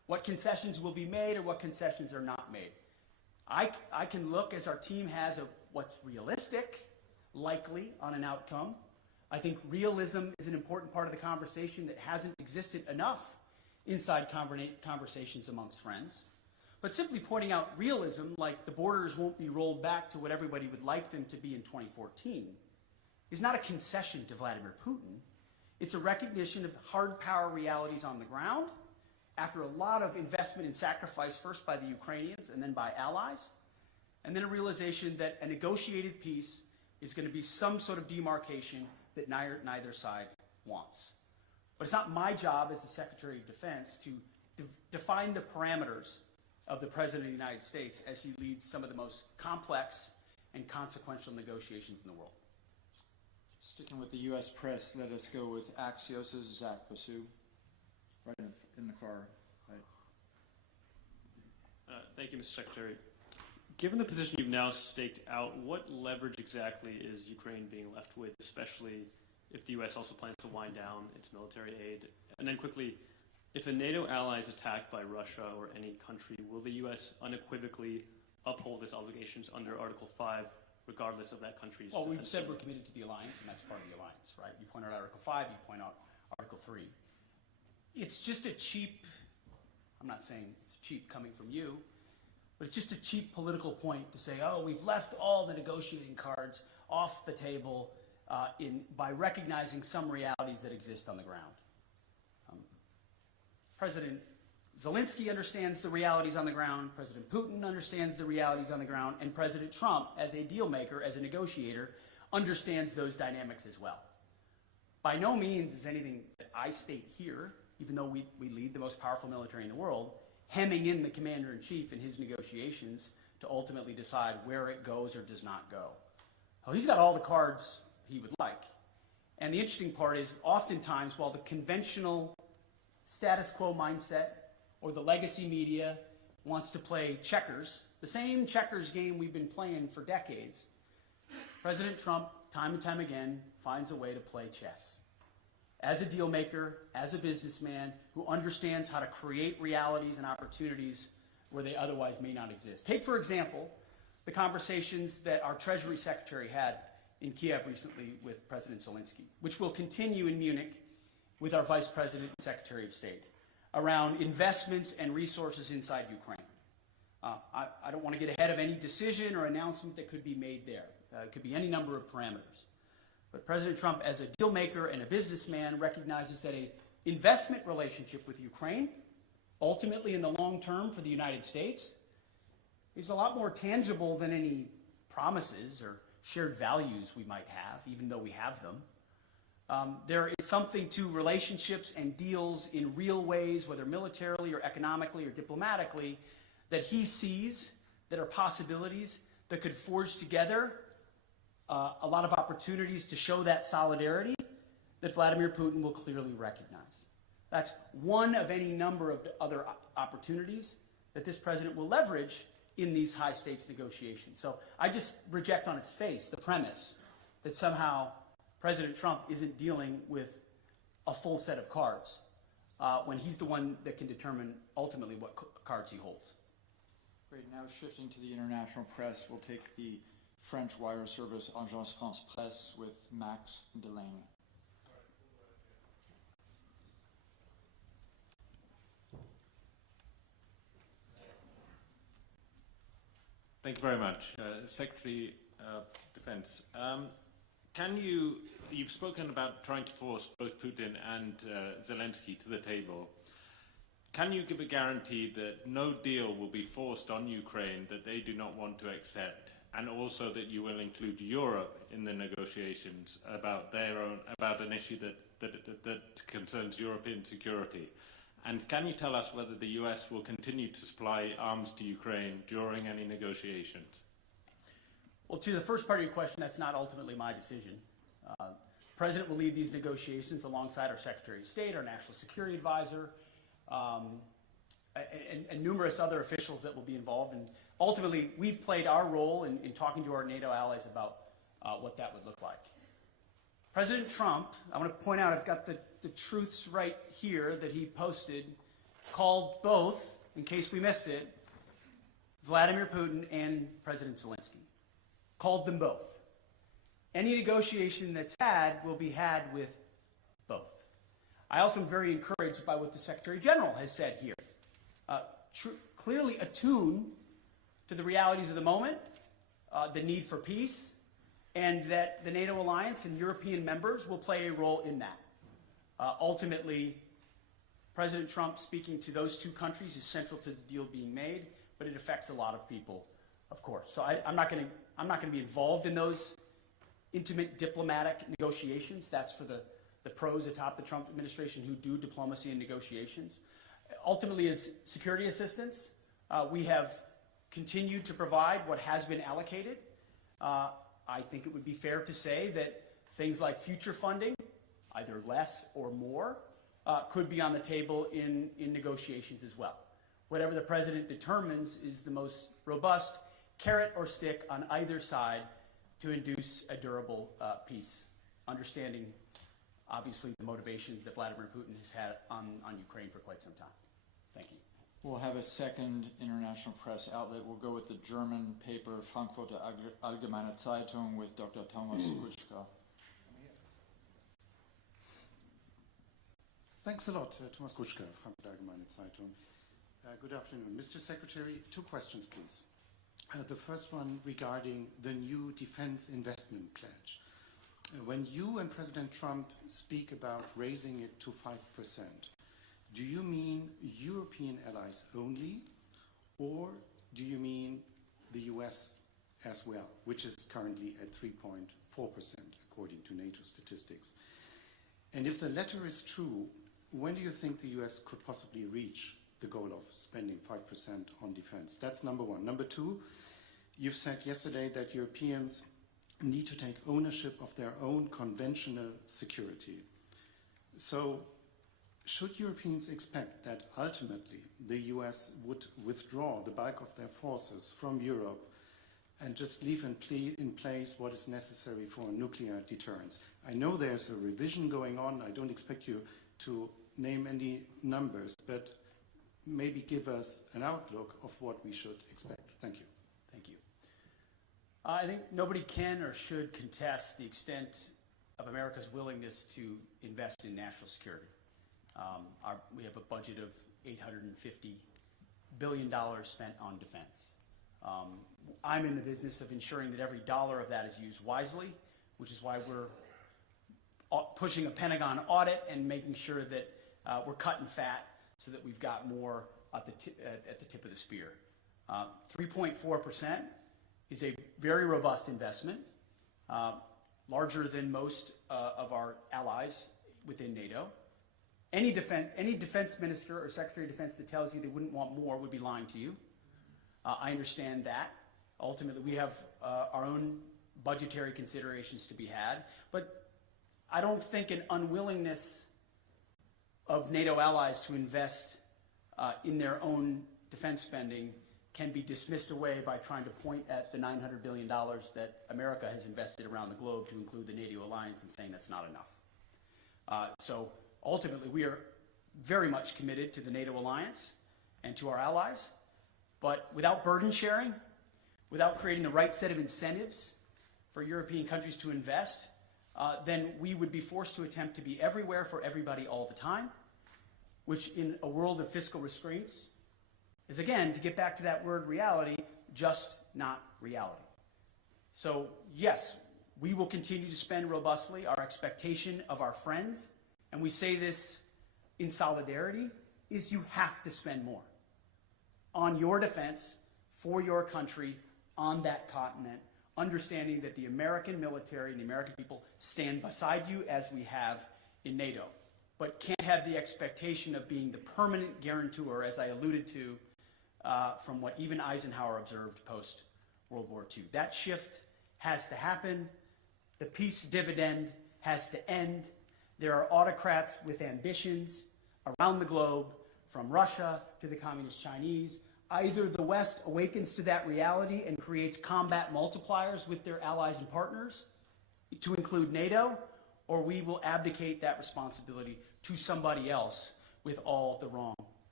what concessions will be made or what concessions are not made. I can look, as our team has, at what's realistic, likely on an outcome. I think realism is an important part of the conversation that hasn't existed enough inside conversations amongst friends. But simply pointing out realism, like the borders won't be rolled back to what everybody would like them to be in 2014, is not a concession to Vladimir Putin. It's a recognition of hard power realities on the ground after a lot of investment and sacrifice, first by the Ukrainians and then by allies, and then a realization that a negotiated peace is going to be some sort of demarcation that neither side wants. But it's not my job as the Secretary of Defense to define the parameters of the President of the United States as he leads some of the most complex and consequential negotiations in the world. Sticking with the U.S. press, let us go with Axios' Zach Basu, right in the far right. Thank you, Mr. Secretary. Given the position you've now staked out, what leverage exactly is Ukraine being left with, especially if the U.S. also plans to wind down its military aid? And then quickly, if a NATO ally is attacked by Russia or any country, will the U.S. unequivocally uphold its obligations under Article 5, regardless of that country's... Well, we've said we're committed to the alliance, and that's part of the alliance, right? You point out Article 5, you point out Article 3. It's just a cheap, I'm not saying it's cheap coming from you, but it's just a cheap political point to say, oh, we've left all the negotiating cards off the table by recognizing some realities that exist on the ground. President Zelensky understands the realities on the ground, President Putin understands the realities on the ground, and President Trump, as a deal maker, as a negotiator, understands those dynamics as well. By no means is anything that I state here, even though we lead the most powerful military in the world, hemming in the commander-in-chief in his negotiations to ultimately decide where it goes or does not go. Well, he's got all the cards he would like. And the interesting part is, oftentimes, while the conventional status quo mindset or the legacy media wants to play checkers, the same checkers game we've been playing for decades, President Trump, time and time again, finds a way to play chess. As a deal maker, as a businessman who understands how to create realities and opportunities where they otherwise may not exist. Take, for example, the conversations that our Treasury Secretary had in Kiev recently with President Zelensky, which will continue in Munich with our Vice President and Secretary of State, around investments and resources inside Ukraine. I don't want to get ahead of any decision or announcement that could be made there. It could be any number of parameters. But President Trump, as a deal maker and a businessman, recognizes that an investment relationship with Ukraine, ultimately in the long term for the United States, is a lot more tangible than any promises or shared values we might have, even though we have them. There is something to relationships and deals in real ways, whether militarily or economically or diplomatically, that he sees that are possibilities that could forge together a lot of opportunities to show that solidarity that Vladimir Putin will clearly recognize. That's one of any number of other opportunities that this president will leverage in these high-stakes negotiations. So I just reject on its face the premise that somehow President Trump isn't dealing with a full set of cards when he's the one that can determine ultimately what cards he holds. Great. Now shifting to the international press, we'll take the French wire service Agence France Presse with Max Delaney. Thank you very much. Secretary of Defense, you've spoken about trying to force both Putin and Zelensky to the table. Can you give a guarantee that no deal will be forced on Ukraine that they do not want to accept, and also that you will include Europe in the negotiations about an issue that concerns European security? And can you tell us whether the US will continue to supply arms to Ukraine during any negotiations? Well, to the first part of your question, that's not ultimately my decision. The President will lead these negotiations alongside our Secretary of State, our National Security Advisor, and numerous other officials that will be involved. And ultimately, we've played our role in talking to our NATO allies about what that would look like. President Trump, I want to point out, I've got the truths right here that he posted called both, in case we missed it, Vladimir Putin and President Zelensky. Called them both. Any negotiation that's had will be had with both. I also am very encouraged by what the Secretary General has said here. Clearly attuned to the realities of the moment, the need for peace, and that the NATO alliance and European members will play a role in that. Ultimately, President Trump speaking to those two countries is central to the deal being made, but it affects a lot of people, of course. So I'm not going to be involved in those intimate diplomatic negotiations. That's for the pros atop the Trump administration who do diplomacy and negotiations. Ultimately, as security assistance, we have continued to provide what has been allocated. I think it would be fair to say that things like future funding, either less or more, could be on the table in negotiations as well. Whatever the president determines is the most robust carrot or stick on either side to induce a durable peace, understanding, obviously, the motivations that Vladimir Putin has had on Ukraine for quite some time. Thank you. We'll have a second international press outlet. We'll go with the German paper Frankfurter Allgemeine Zeitung with Dr. Thomas Kuschka. Thanks a lot, Thomas Kuschka, Frankfurter Allgemeine Zeitung. Good afternoon. Mr. Secretary, two questions, please. The first one regarding the new defense investment pledge. When you and President Trump speak about raising it to 5%, do you mean European allies only, or do you mean the US as well, which is currently at 3.4% according to NATO statistics? And if the latter is true, when do you think the US could possibly reach the goal of spending 5% on defense? That's number one. Number two, you've said yesterday that Europeans need to take ownership of their own conventional security. So should Europeans expect that ultimately the US would withdraw the bulk of their forces from Europe and just leave in place what is necessary for nuclear deterrence? I know there's a revision going on. I don't expect you to name any numbers, but maybe give us an outlook of what we should expect. Thank you. Thank you. I think nobody can or should contest the extent of America's willingness to invest in national security. We have a budget of $850 billion spent on defense. I'm in the business of ensuring that every dollar of that is used wisely, which is why we're pushing a Pentagon audit and making sure that we're cutting fat so that we've got more at the tip of the spear. 3.4% is a very robust investment, larger than most of our allies within NATO. Any defense minister or secretary of defense that tells you they wouldn't want more would be lying to you. I understand that. Ultimately, we have our own budgetary considerations to be had, but I don't think an unwillingness of NATO allies to invest in their own defense spending can be dismissed away by trying to point at the $900 billion that America has invested around the globe to include the NATO alliance and saying that's not enough. So ultimately, we are very much committed to the NATO alliance and to our allies, but without burden sharing, without creating the right set of incentives for European countries to invest, then we would be forced to attempt to be everywhere for everybody all the time, which in a world of fiscal restraints is, again, to get back to that word reality, just not reality. So yes, we will continue to spend robustly. Our expectation of our friends, and we say this in solidarity, is you have to spend more on your defense, for your country, on that continent, understanding that the American military and the American people stand beside you as we have in NATO, but can't have the expectation of being the permanent guarantor, as I alluded to, from what even Eisenhower observed post-World War II. That shift has to happen. The peace dividend has to end. There are autocrats with ambitions around the globe, from Russia to the Communist Chinese. Either the West awakens to that reality and creates combat multipliers with their allies and partners, to include NATO, or we will abdicate that responsibility to somebody else with all the wrong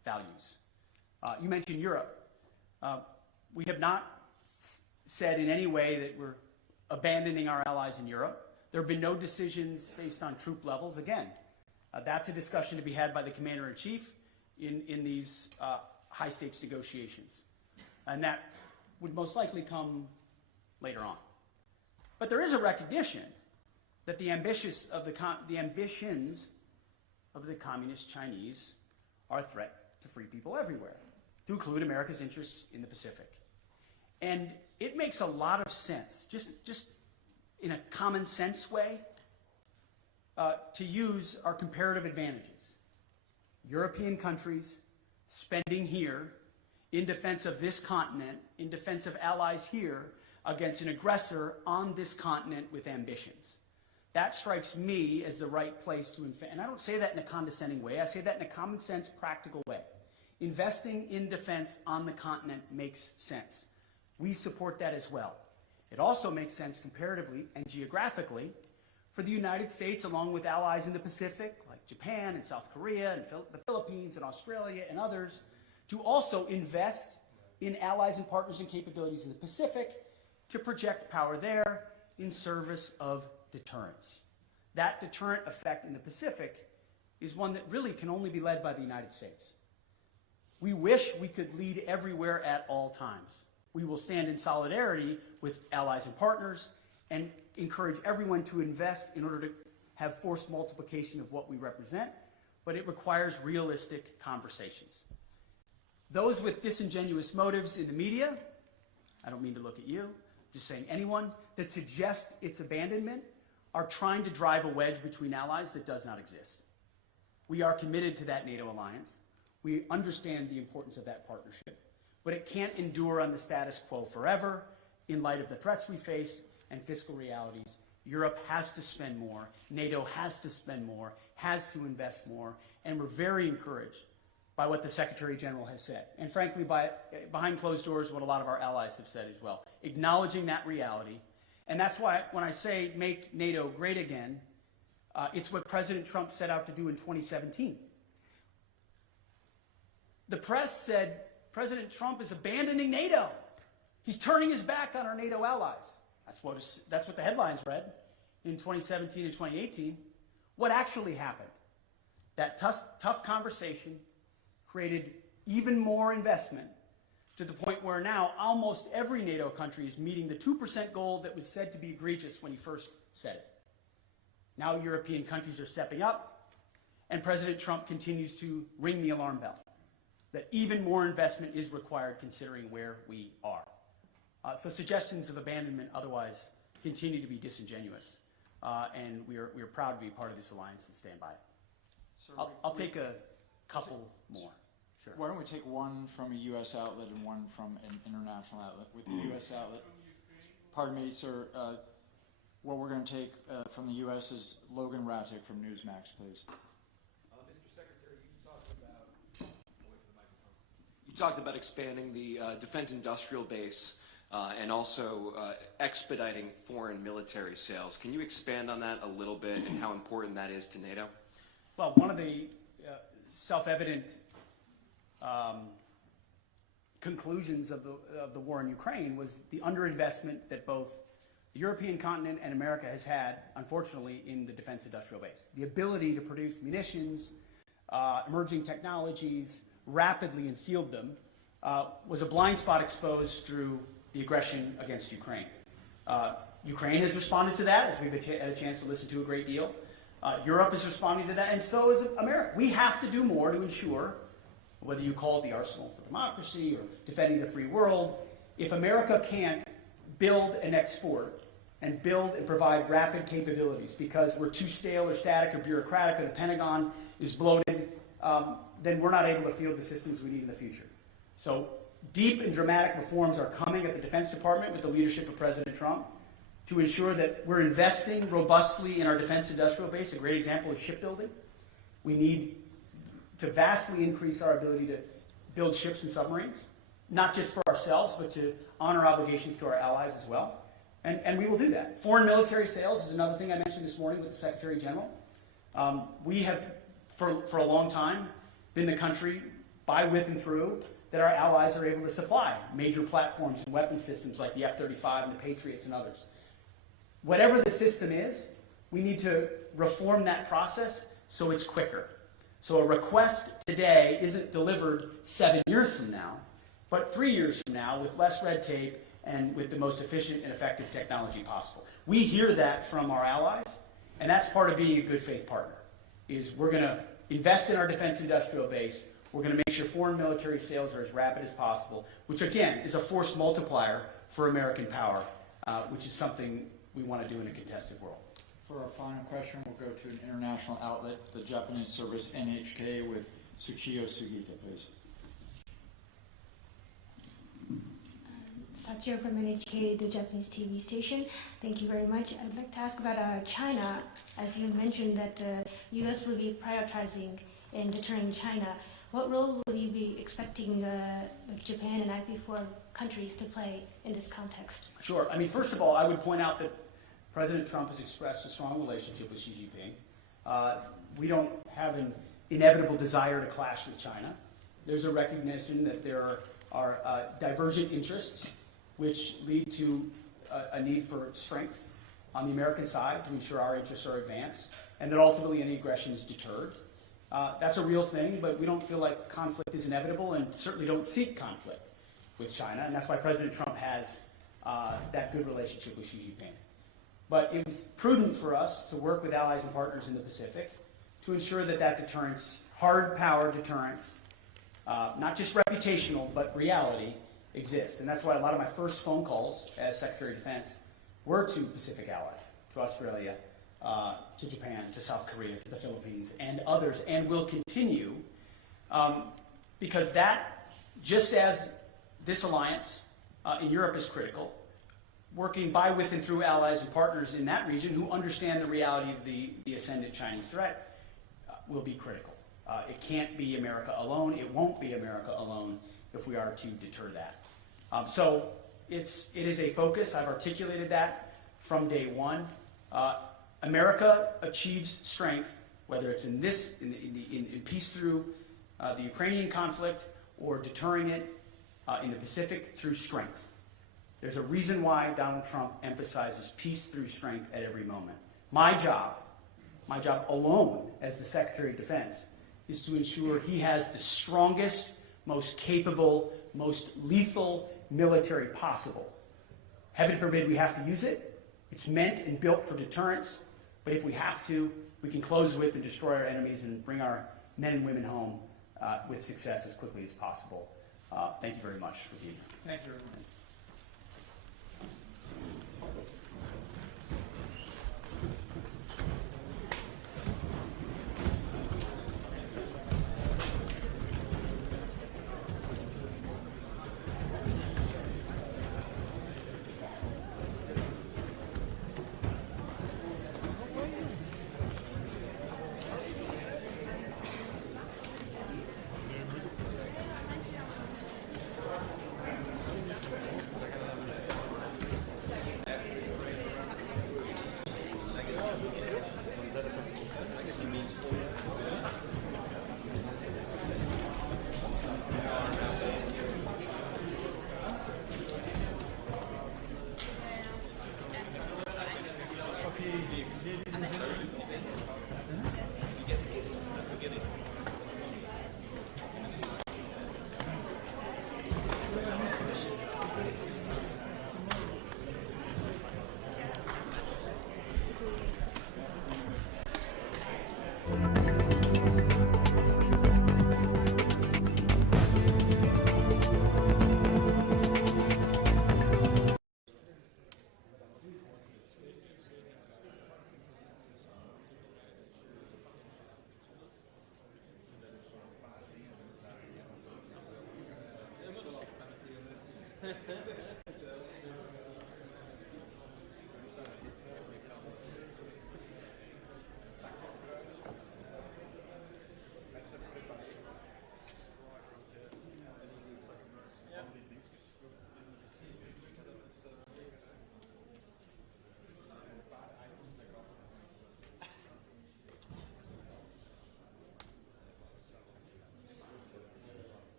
values. You mentioned Europe. We have not said in any way that we're abandoning our allies in Europe. There have been no decisions based on troop levels. Again, that's a discussion to be had by the Commander-in-Chief in these high-stakes negotiations. And that would most likely come later on. But there is a recognition that the ambitions of the communist Chinese are a threat to free people everywhere, to include America's interests in the Pacific. And it makes a lot of sense, just in a common sense way, to use our comparative advantages. European countries spending here in defense of this continent, in defense of allies here, against an aggressor on this continent with ambitions. That strikes me as the right place to invest. And I don't say that in a condescending way. I say that in a common sense, practical way. Investing in defense on the continent makes sense. We support that as well. It also makes sense comparatively and geographically for the United States, along with allies in the Pacific, like Japan and South Korea and the Philippines and Australia and others, to also invest in allies and partners and capabilities in the Pacific to project power there in service of deterrence. That deterrent effect in the Pacific is one that really can only be led by the United States. We wish we could lead everywhere at all times. We will stand in solidarity with allies and partners and encourage everyone to invest in order to have force multiplication of what we represent, but it requires realistic conversations. Those with disingenuous motives in the media, I don't mean to look at you, just saying anyone that suggests its abandonment are trying to drive a wedge between allies that does not exist. We are committed to that NATO alliance. We understand the importance of that partnership, but it can't endure on the status quo forever in light of the threats we face and fiscal realities. Europe has to spend more, NATO has to spend more, has to invest more, and we're very encouraged by what the Secretary General has said, and frankly, behind closed doors, what a lot of our allies have said as well, acknowledging that reality. And that's why when I say make NATO great again, it's what President Trump set out to do in 2017. The press said President Trump is abandoning NATO. He's turning his back on our NATO allies. That's what the headlines read in 2017 and 2018. What actually happened? That tough conversation created even more investment to the point where now almost every NATO country is meeting the 2% goal that was said to be egregious when he first said it. Now European countries are stepping up, and President Trump continues to ring the alarm bell that even more investment is required considering where we are. So suggestions of abandonment otherwise continue to be disingenuous, and we're proud to be part of this alliance and stand by it. I'll take a couple more. Sure. Why don't we take one from a U.S. outlet and one from an international outlet? With the U.S. outlet, pardon me, sir, what we're going to take from the U.S. is Logan Ratic from Newsmax, please. Mr. Secretary, you talked about expanding the defense industrial base and also expediting foreign military sales. Can you expand on that a little bit and how important that is to NATO? Well, one of the self-evident conclusions of the war in Ukraine was the underinvestment that both the European continent and America has had, unfortunately, in the defense industrial base. The ability to produce munitions, emerging technologies, rapidly and field them, was a blind spot exposed through the aggression against Ukraine. Ukraine has responded to that, as we've had a chance to listen to a great deal. Europe is responding to that, and so is America. We have to do more to ensure, whether you call it the arsenal for democracy or defending the free world, if America can't build and export and build and provide rapid capabilities because we're too stale or static or bureaucratic or the Pentagon is bloated, then we're not able to field the systems we need in the future. So deep and dramatic reforms are coming at the Defense Department with the leadership of President Trump to ensure that we're investing robustly in our defense industrial base. A great example is shipbuilding. We need to vastly increase our ability to build ships and submarines, not just for ourselves, but to honor obligations to our allies as well. And we will do that. Foreign military sales is another thing I mentioned this morning with the Secretary General. We have, for a long time, been the country by, with, and through that our allies are able to supply major platforms and weapon systems like the F-35 and the Patriots and others. Whatever the system is, we need to reform that process so it's quicker. So a request today isn't delivered 7 years from now, but 3 years from now with less red tape and with the most efficient and effective technology possible. We hear that from our allies, and that's part of being a good faith partner, is we're going to invest in our defense industrial base. We're going to make sure foreign military sales are as rapid as possible, which again is a force multiplier for American power, which is something we want to do in a contested world. For our final question, we'll go to an international outlet, the Japanese service NHK, with Tsuchiyo Sugita, please. Sachio from NHK, the Japanese TV station. Thank you very much. I'd like to ask about China. As you mentioned that U.S. will be prioritizing in deterring China. What role will you be expecting like Japan and IP4 countries to play in this context? Sure. I mean, first of all, I would point out that President Trump has expressed a strong relationship with Xi Jinping. We don't have an inevitable desire to clash with China. There's a recognition that there are divergent interests which lead to a need for strength on the American side to ensure our interests are advanced, and that ultimately any aggression is deterred. That's a real thing, but we don't feel like conflict is inevitable and certainly don't seek conflict with China, and that's why President Trump has that good relationship with Xi Jinping. But it was prudent for us to work with allies and partners in the Pacific to ensure that that deterrence, hard power deterrence, not just reputational, but reality, exists. And that's why a lot of my first phone calls as Secretary of Defense were to Pacific allies, to Australia, to Japan, to South Korea, to the Philippines, and others, and will continue, because that, just as this alliance in Europe is critical, working by, with, and through allies and partners in that region who understand the reality of the ascendant Chinese threat will be critical. It can't be America alone. It won't be America alone if we are to deter that. So it is a focus. I've articulated that from day one. America achieves strength, whether it's in peace through the Ukrainian conflict or deterring it in the Pacific through strength. There's a reason why Donald Trump emphasizes peace through strength at every moment. My job alone as the Secretary of Defense is to ensure he has the strongest, most capable, most lethal military possible. Heaven forbid we have to use it. It's meant and built for deterrence. But if we have to, we can close with and destroy our enemies and bring our men and women home with success as quickly as possible. Thank you very much for being here. Thank you, everyone.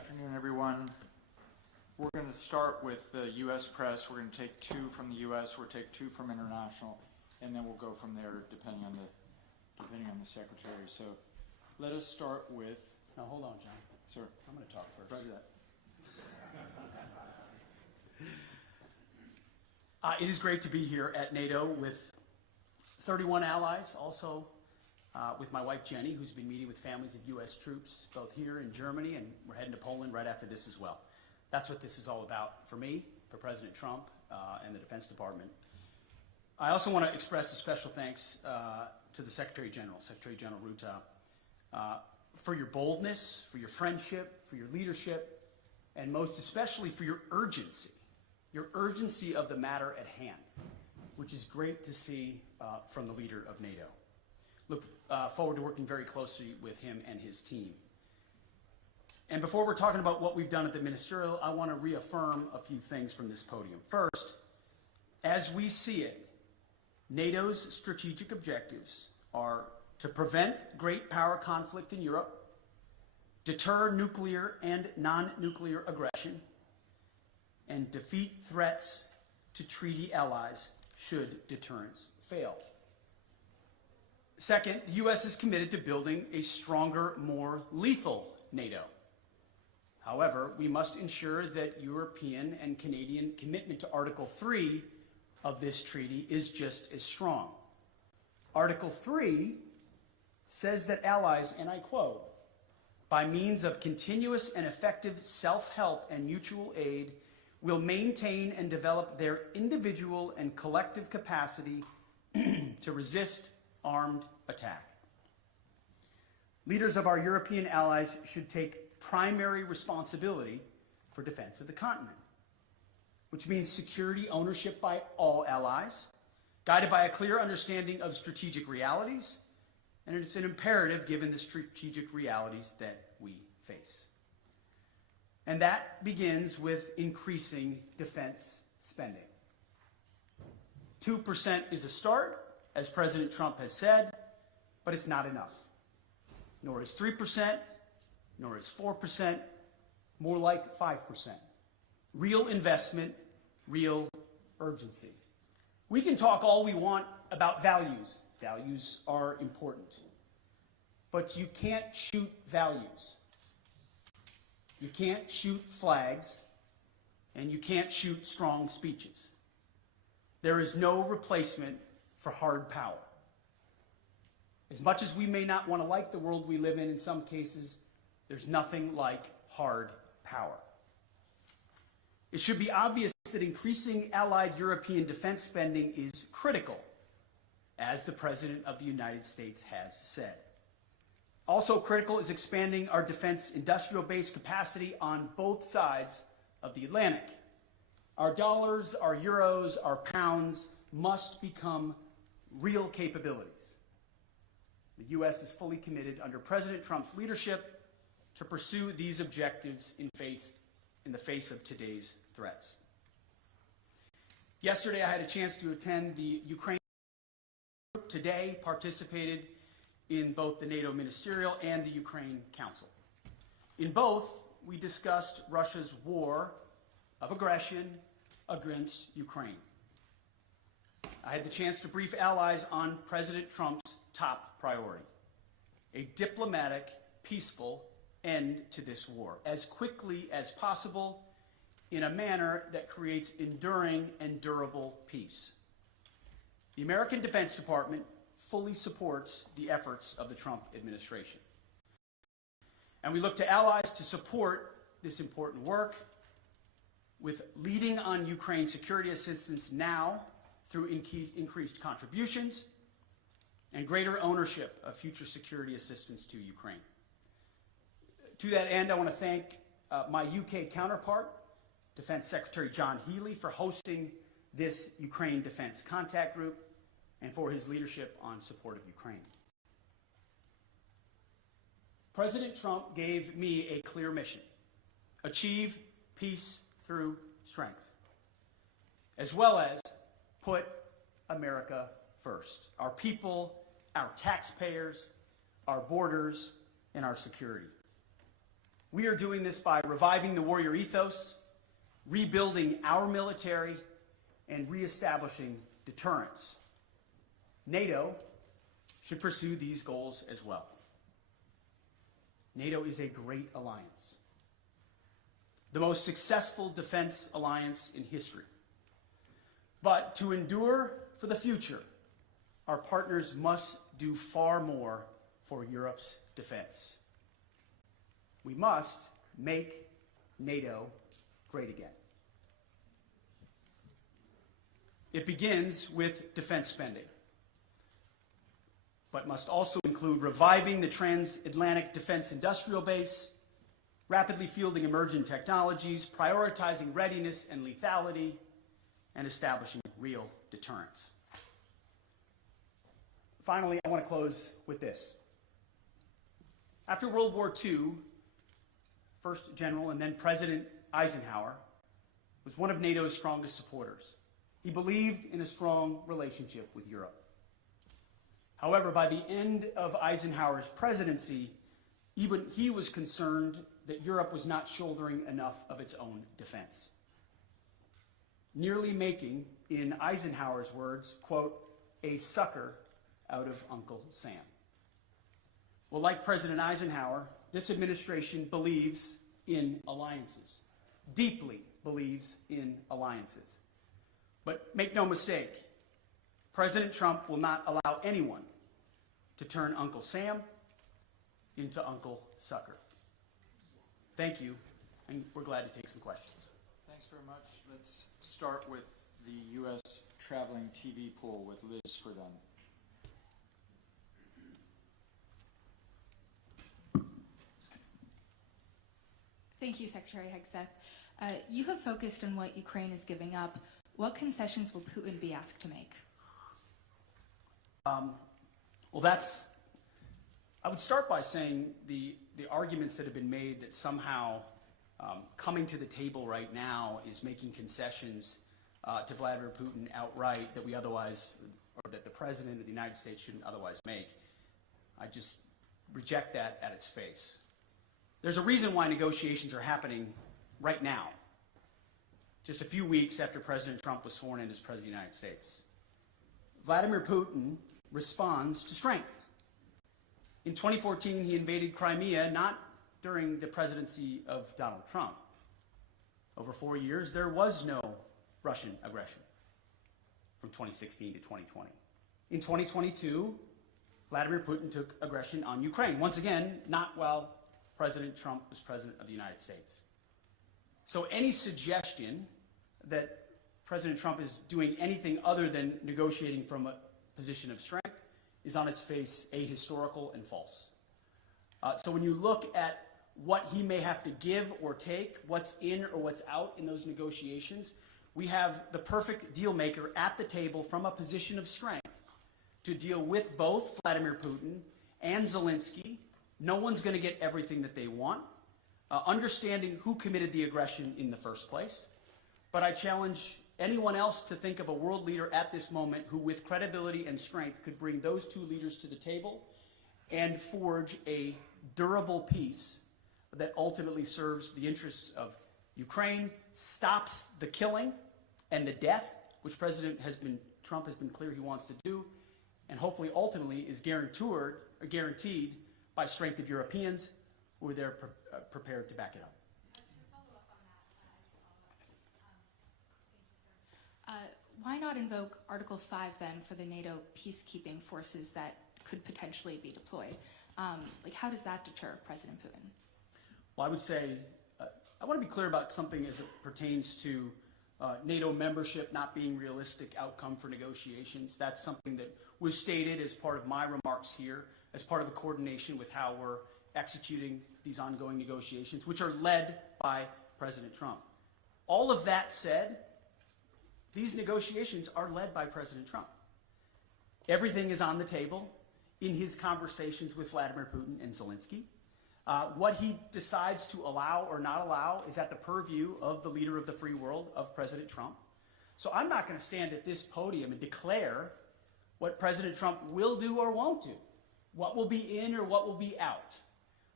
Afternoon, everyone. We're going to start with the U.S. press. We're going to take 2 from the U.S., we'll take 2 from international, and then we'll go from there depending on the secretary. So let us start with. Now, hold on, John. Sir. I'm going to talk first. Roger that. It is great to be here at NATO with 31 allies, also with my wife Jenny, who's been meeting with families of U.S. troops, both here in Germany, and we're heading to Poland right after this as well. That's what this is all about for me, for President Trump, and the Defense Department. I also want to express a special thanks to the Secretary General Ruta, for your boldness, for your friendship, for your leadership, and most especially for your urgency of the matter at hand, which is great to see from the leader of NATO. Look forward to working very closely with him and his team. And before we're talking about what we've done at the ministerial, I want to reaffirm a few things from this podium. First, as we see it, NATO's strategic objectives are to prevent great power conflict in Europe, deter nuclear and non-nuclear aggression, and defeat threats to treaty allies should deterrence fail. Second, the U.S. is committed to building a stronger, more lethal NATO. However, we must ensure that European and Canadian commitment to Article 3 of this treaty is just as strong. Article 3 says that allies, and I quote, by means of continuous and effective self-help and mutual aid, will maintain and develop their individual and collective capacity to resist armed attack. Leaders of our European allies should take primary responsibility for defense of the continent, which means security ownership by all allies, guided by a clear understanding of strategic realities, and it's an imperative given the strategic realities that we face. And that begins with increasing defense spending. 2% is a start, as President Trump has said, but it's not enough. Nor is 3%, nor is 4%, more like 5%. Real investment, real urgency. We can talk all we want about values. Values are important. But you can't shoot values. You can't shoot flags, and you can't shoot strong speeches. There is no replacement for hard power. As much as we may not want to like the world we live in some cases, there's nothing like hard power. It should be obvious that increasing allied European defense spending is critical, as the President of the United States has said. Also critical is expanding our defense industrial base capacity on both sides of the Atlantic. Our dollars, our euros, our pounds must become real capabilities. The U.S. is fully committed under President Trump's leadership to pursue these objectives in the face of today's threats. Yesterday, I had a chance to attend the Ukraine group. Today, participated in both the NATO Ministerial and the Ukraine Council. In both, we discussed Russia's war of aggression against Ukraine. I had the chance to brief allies on President Trump's top priority: a diplomatic, peaceful end to this war, as quickly as possible, in a manner that creates enduring and durable peace. The American Defense Department fully supports the efforts of the Trump administration. And we look to allies to support this important work with leading on Ukraine security assistance now through increased contributions and greater ownership of future security assistance to Ukraine. To that end, I want to thank my UK counterpart, Defense Secretary John Healey, for hosting this Ukraine Defense Contact Group and for his leadership on support of Ukraine. President Trump gave me a clear mission: achieve peace through strength, as well as put America first. Our people, our taxpayers, our borders, and our security. We are doing this by reviving the warrior ethos, rebuilding our military, and reestablishing deterrence. NATO should pursue these goals as well. NATO is a great alliance, the most successful defense alliance in history. But to endure for the future, our partners must do far more for Europe's defense. We must make NATO great again. It begins with defense spending, but must also include reviving the transatlantic defense industrial base, rapidly fielding emerging technologies, prioritizing readiness and lethality, and establishing real deterrence. Finally, I want to close with this. After World War II, First General and then President Eisenhower was one of NATO's strongest supporters. He believed in a strong relationship with Europe. However, by the end of Eisenhower's presidency, even he was concerned that Europe was not shouldering enough of its own defense, nearly making, in Eisenhower's words, quote, a sucker out of Uncle Sam. Well, like President Eisenhower, this administration believes in alliances, deeply believes in alliances. But make no mistake, President Trump will not allow anyone to turn Uncle Sam into Uncle Sucker. Thank you, and we're glad to take some questions. Thanks very much. Let's start with the U.S. traveling TV pool with Liz for them. Thank you, Secretary Hegseth. You have focused on what Ukraine is giving up. What concessions will Putin be asked to make? Well, I would start by saying the arguments that have been made that somehow coming to the table right now is making concessions to Vladimir Putin outright that we otherwise, or that the President of the United States shouldn't otherwise make. I just reject that at its face. There's a reason why negotiations are happening right now, just a few weeks after President Trump was sworn in as President of the United States. Vladimir Putin responds to strength. In 2014, he invaded Crimea, not during the presidency of Donald Trump. Over 4 years, there was no Russian aggression from 2016 to 2020. In 2022, Vladimir Putin took aggression on Ukraine. Once again, not while President Trump was President of the United States. So any suggestion that President Trump is doing anything other than negotiating from a position of strength is on its face ahistorical and false. So when you look at what he may have to give or take, what's in or what's out in those negotiations, we have the perfect deal maker at the table from a position of strength to deal with both Vladimir Putin and Zelensky. No one's going to get everything that they want. Understanding who committed the aggression in the first place. But I challenge anyone else to think of a world leader at this moment who, with credibility and strength, could bring those two leaders to the table and forge a durable peace that ultimately serves the interests of Ukraine, stops the killing and the death, which Trump has been clear he wants to do, and hopefully ultimately is guaranteed by strength of Europeans who are there prepared to back it up. Why not invoke Article 5 then for the NATO peacekeeping forces that could potentially be deployed? How does that deter President Putin? Well, I would say, I want to be clear about something as it pertains to NATO membership not being realistic outcome for negotiations. That's something that was stated as part of my remarks here, as part of a coordination with how we're executing these ongoing negotiations, which are led by President Trump. All of that said, these negotiations are led by President Trump. Everything is on the table in his conversations with Vladimir Putin and Zelensky. What he decides to allow or not allow is at the purview of the leader of the free world, of President Trump. So I'm not going to stand at this podium and declare what President Trump will do or won't do, what will be in or what will be out.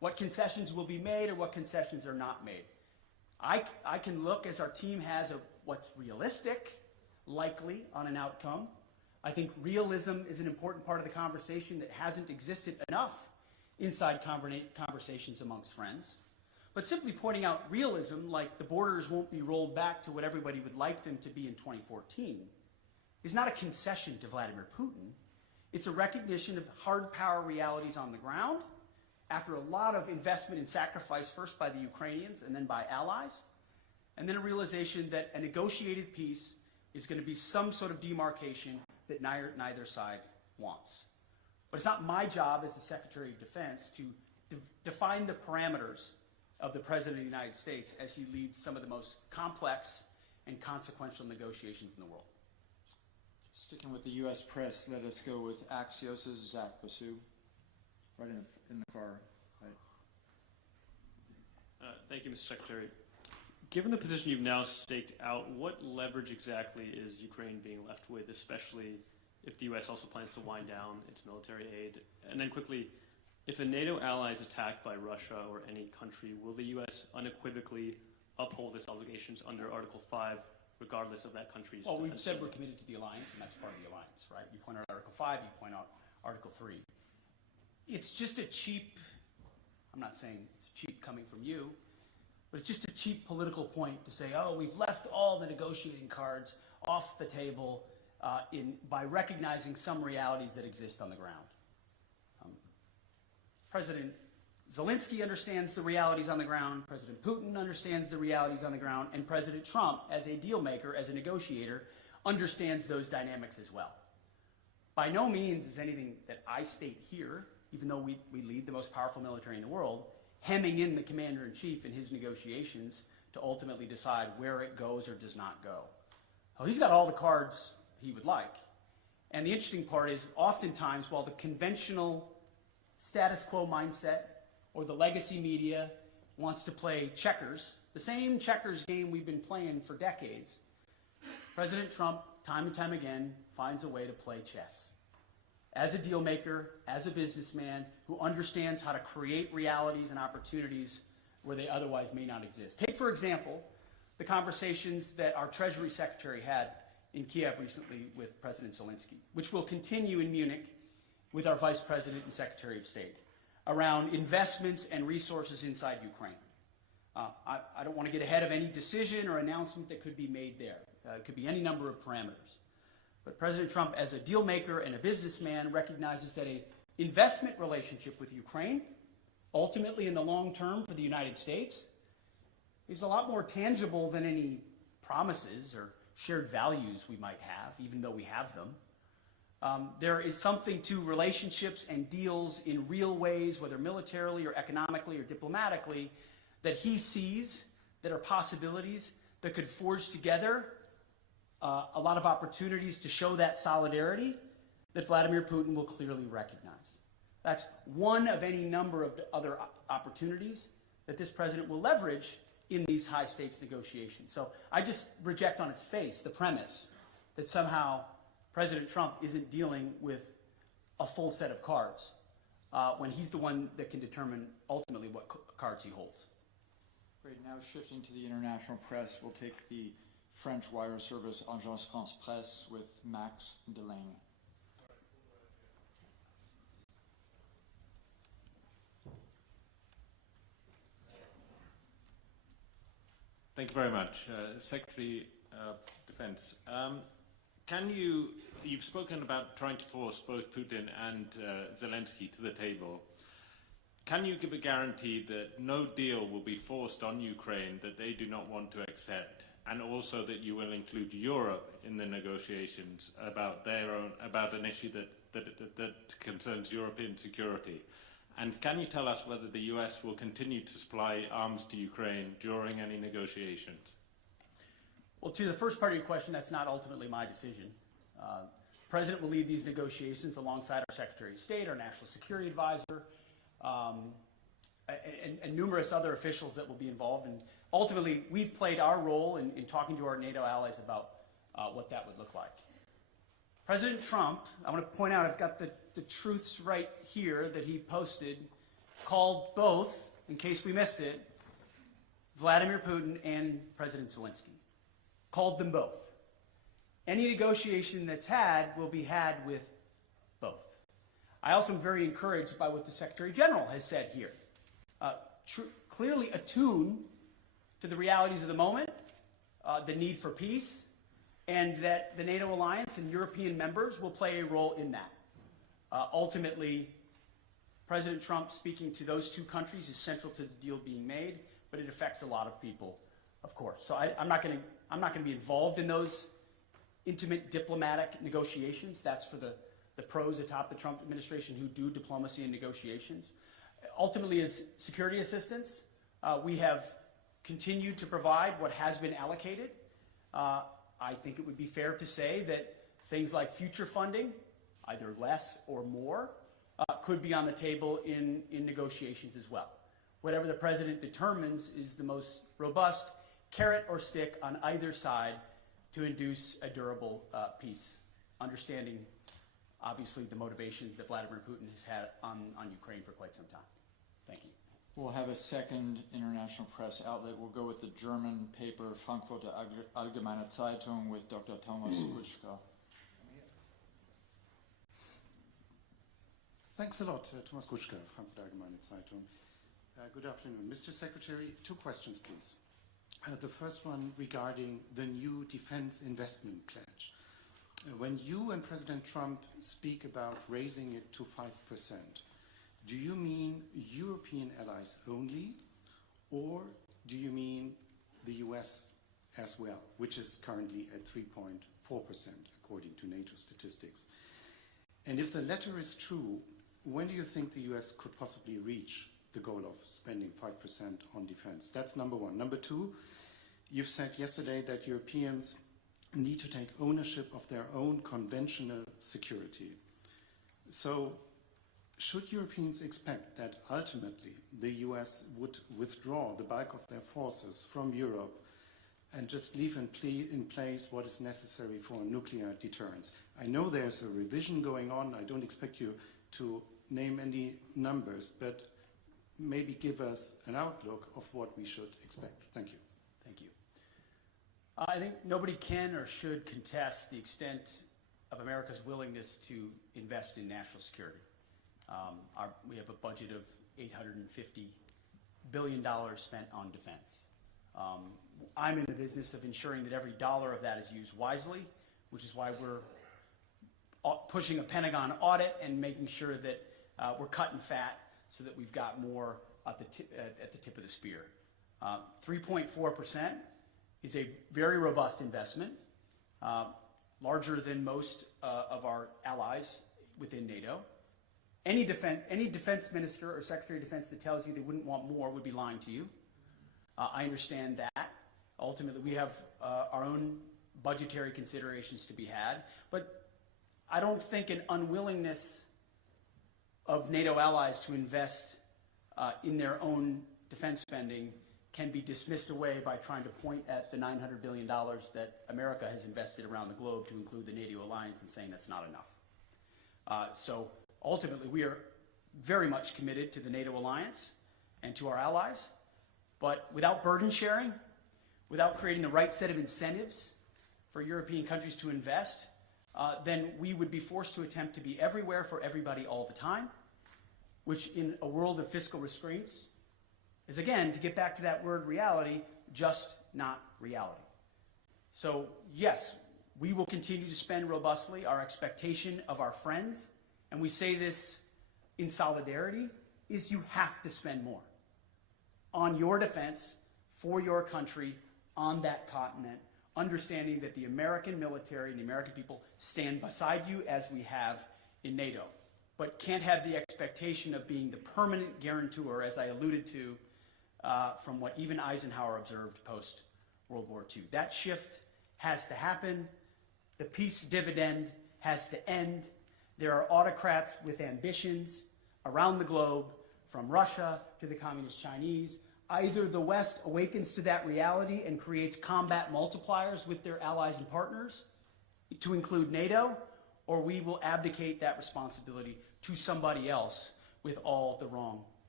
what concessions will be made or what concessions are not made. I can look, as our team has, at what's realistic, likely on an outcome. I think realism is an important part of the conversation that hasn't existed enough inside conversations amongst friends. But simply pointing out realism, like the borders won't be rolled back to what everybody would like them to be in 2014, is not a concession to Vladimir Putin. It's a recognition of hard power realities on the ground after a lot of investment and sacrifice, first by the Ukrainians and then by allies, and then a realization that a negotiated peace is going to be some sort of demarcation that neither side wants. But it's not my job as the Secretary of Defense to define the parameters of the President of the United States as he leads some of the most complex and consequential negotiations in the world. Sticking with the U.S. press, let us go with Axios' Zach Basu, right in the far right. Thank you, Mr. Secretary. Given the position you've now staked out, what leverage exactly is Ukraine being left with, especially if the U.S. also plans to wind down its military aid? And then quickly, if a NATO ally is attacked by Russia or any country, will the U.S. unequivocally uphold its obligations under Article 5, regardless of that country's... Well, we've said we're committed to the alliance, and that's part of the alliance, right? You point out Article 5, you point out Article 3. It's just a cheap, I'm not saying it's cheap coming from you, but it's just a cheap political point to say, oh, we've left all the negotiating cards off the table by recognizing some realities that exist on the ground. President Zelensky understands the realities on the ground, President Putin understands the realities on the ground, and President Trump, as a deal maker, as a negotiator, understands those dynamics as well. By no means is anything that I state here, even though we lead the most powerful military in the world, hemming in the commander-in-chief in his negotiations to ultimately decide where it goes or does not go. Well, he's got all the cards he would like. And the interesting part is, oftentimes, while the conventional status quo mindset or the legacy media wants to play checkers, the same checkers game we've been playing for decades, President Trump, time and time again, finds a way to play chess. As a deal maker, as a businessman who understands how to create realities and opportunities where they otherwise may not exist. Take, for example, the conversations that our Treasury Secretary had in Kiev recently with President Zelensky, which will continue in Munich with our Vice President and Secretary of State, around investments and resources inside Ukraine. I don't want to get ahead of any decision or announcement that could be made there. It could be any number of parameters. But President Trump, as a deal maker and a businessman, recognizes that an investment relationship with Ukraine, ultimately in the long term for the United States, is a lot more tangible than any promises or shared values we might have, even though we have them. There is something to relationships and deals in real ways, whether militarily or economically or diplomatically, that he sees that are possibilities that could forge together a lot of opportunities to show that solidarity that Vladimir Putin will clearly recognize. That's one of any number of other opportunities that this president will leverage in these high-stakes negotiations. So I just reject on its face the premise that somehow President Trump isn't dealing with a full set of cards when he's the one that can determine ultimately what cards he holds. Great. Now shifting to the international press, we'll take the French wire service Agence France Presse with Max Delaney. Thank you very much. Secretary of Defense, you've spoken about trying to force both Putin and Zelensky to the table. Can you give a guarantee that no deal will be forced on Ukraine that they do not want to accept, and also that you will include Europe in the negotiations about an issue that concerns European security? And can you tell us whether the US will continue to supply arms to Ukraine during any negotiations? Well, to the first part of your question, that's not ultimately my decision. The President will lead these negotiations alongside our Secretary of State, our National Security Advisor, and numerous other officials that will be involved. And ultimately, we've played our role in talking to our NATO allies about what that would look like. President Trump, I want to point out, I've got the truths right here that he posted called both, in case we missed it, Vladimir Putin and President Zelensky. Called them both. Any negotiation that's had will be had with both. I also am very encouraged by what the Secretary General has said here. Clearly attuned to the realities of the moment, the need for peace, and that the NATO alliance and European members will play a role in that. Ultimately, President Trump speaking to those two countries is central to the deal being made, but it affects a lot of people, of course. So I'm not going to be involved in those intimate diplomatic negotiations. That's for the pros atop the Trump administration who do diplomacy and negotiations. Ultimately, as security assistance, we have continued to provide what has been allocated. I think it would be fair to say that things like future funding, either less or more, could be on the table in negotiations as well. Whatever the president determines is the most robust carrot or stick on either side to induce a durable peace, understanding, obviously, the motivations that Vladimir Putin has had on Ukraine for quite some time. Thank you. We'll have a second international press outlet. We'll go with the German paper Frankfurter Allgemeine Zeitung with Dr. Thomas Kuschka. Thanks a lot, Thomas Kuschka, Frankfurter Allgemeine Zeitung. Good afternoon. Mr. Secretary, 2 questions, please. The first one regarding the new defense investment pledge. When you and President Trump speak about raising it to 5%, do you mean European allies only, or do you mean the US as well, which is currently at 3.4% according to NATO statistics? And if the latter is true, when do you think the US could possibly reach the goal of spending 5% on defense? That's number one. Number two, you've said yesterday that Europeans need to take ownership of their own conventional security. So should Europeans expect that ultimately the US would withdraw the bulk of their forces from Europe and just leave in place what is necessary for nuclear deterrence? I know there's a revision going on. I don't expect you to name any numbers, but maybe give us an outlook of what we should expect. Thank you. Thank you. I think nobody can or should contest the extent of America's willingness to invest in national security. We have a budget of $850 billion spent on defense. I'm in the business of ensuring that every dollar of that is used wisely, which is why we're pushing a Pentagon audit and making sure that we're cutting fat so that we've got more at the tip of the spear. 3.4% is a very robust investment, larger than most of our allies within NATO. Any defense minister or secretary of defense that tells you they wouldn't want more would be lying to you. I understand that. Ultimately, we have our own budgetary considerations to be had, but I don't think an unwillingness of NATO allies to invest in their own defense spending can be dismissed away by trying to point at the $900 billion that America has invested around the globe to include the NATO alliance and saying that's not enough. So ultimately, we are very much committed to the NATO alliance and to our allies, but without burden sharing, without creating the right set of incentives for European countries to invest, then we would be forced to attempt to be everywhere for everybody all the time, which in a world of fiscal restraints is, again, to get back to that word reality, just not reality. So yes, we will continue to spend robustly. Our expectation of our friends, and we say this in solidarity, is you have to spend more on your defense, for your country, on that continent, understanding that the American military and the American people stand beside you as we have in NATO, but can't have the expectation of being the permanent guarantor, as I alluded to, from what even Eisenhower observed post-World War II. That shift has to happen. The peace dividend has to end. There are autocrats with ambitions around the globe, from Russia to the Communist Chinese. Either the West awakens to that reality and creates combat multipliers with their allies and partners, to include NATO, or we will abdicate that responsibility to somebody else with all the wrong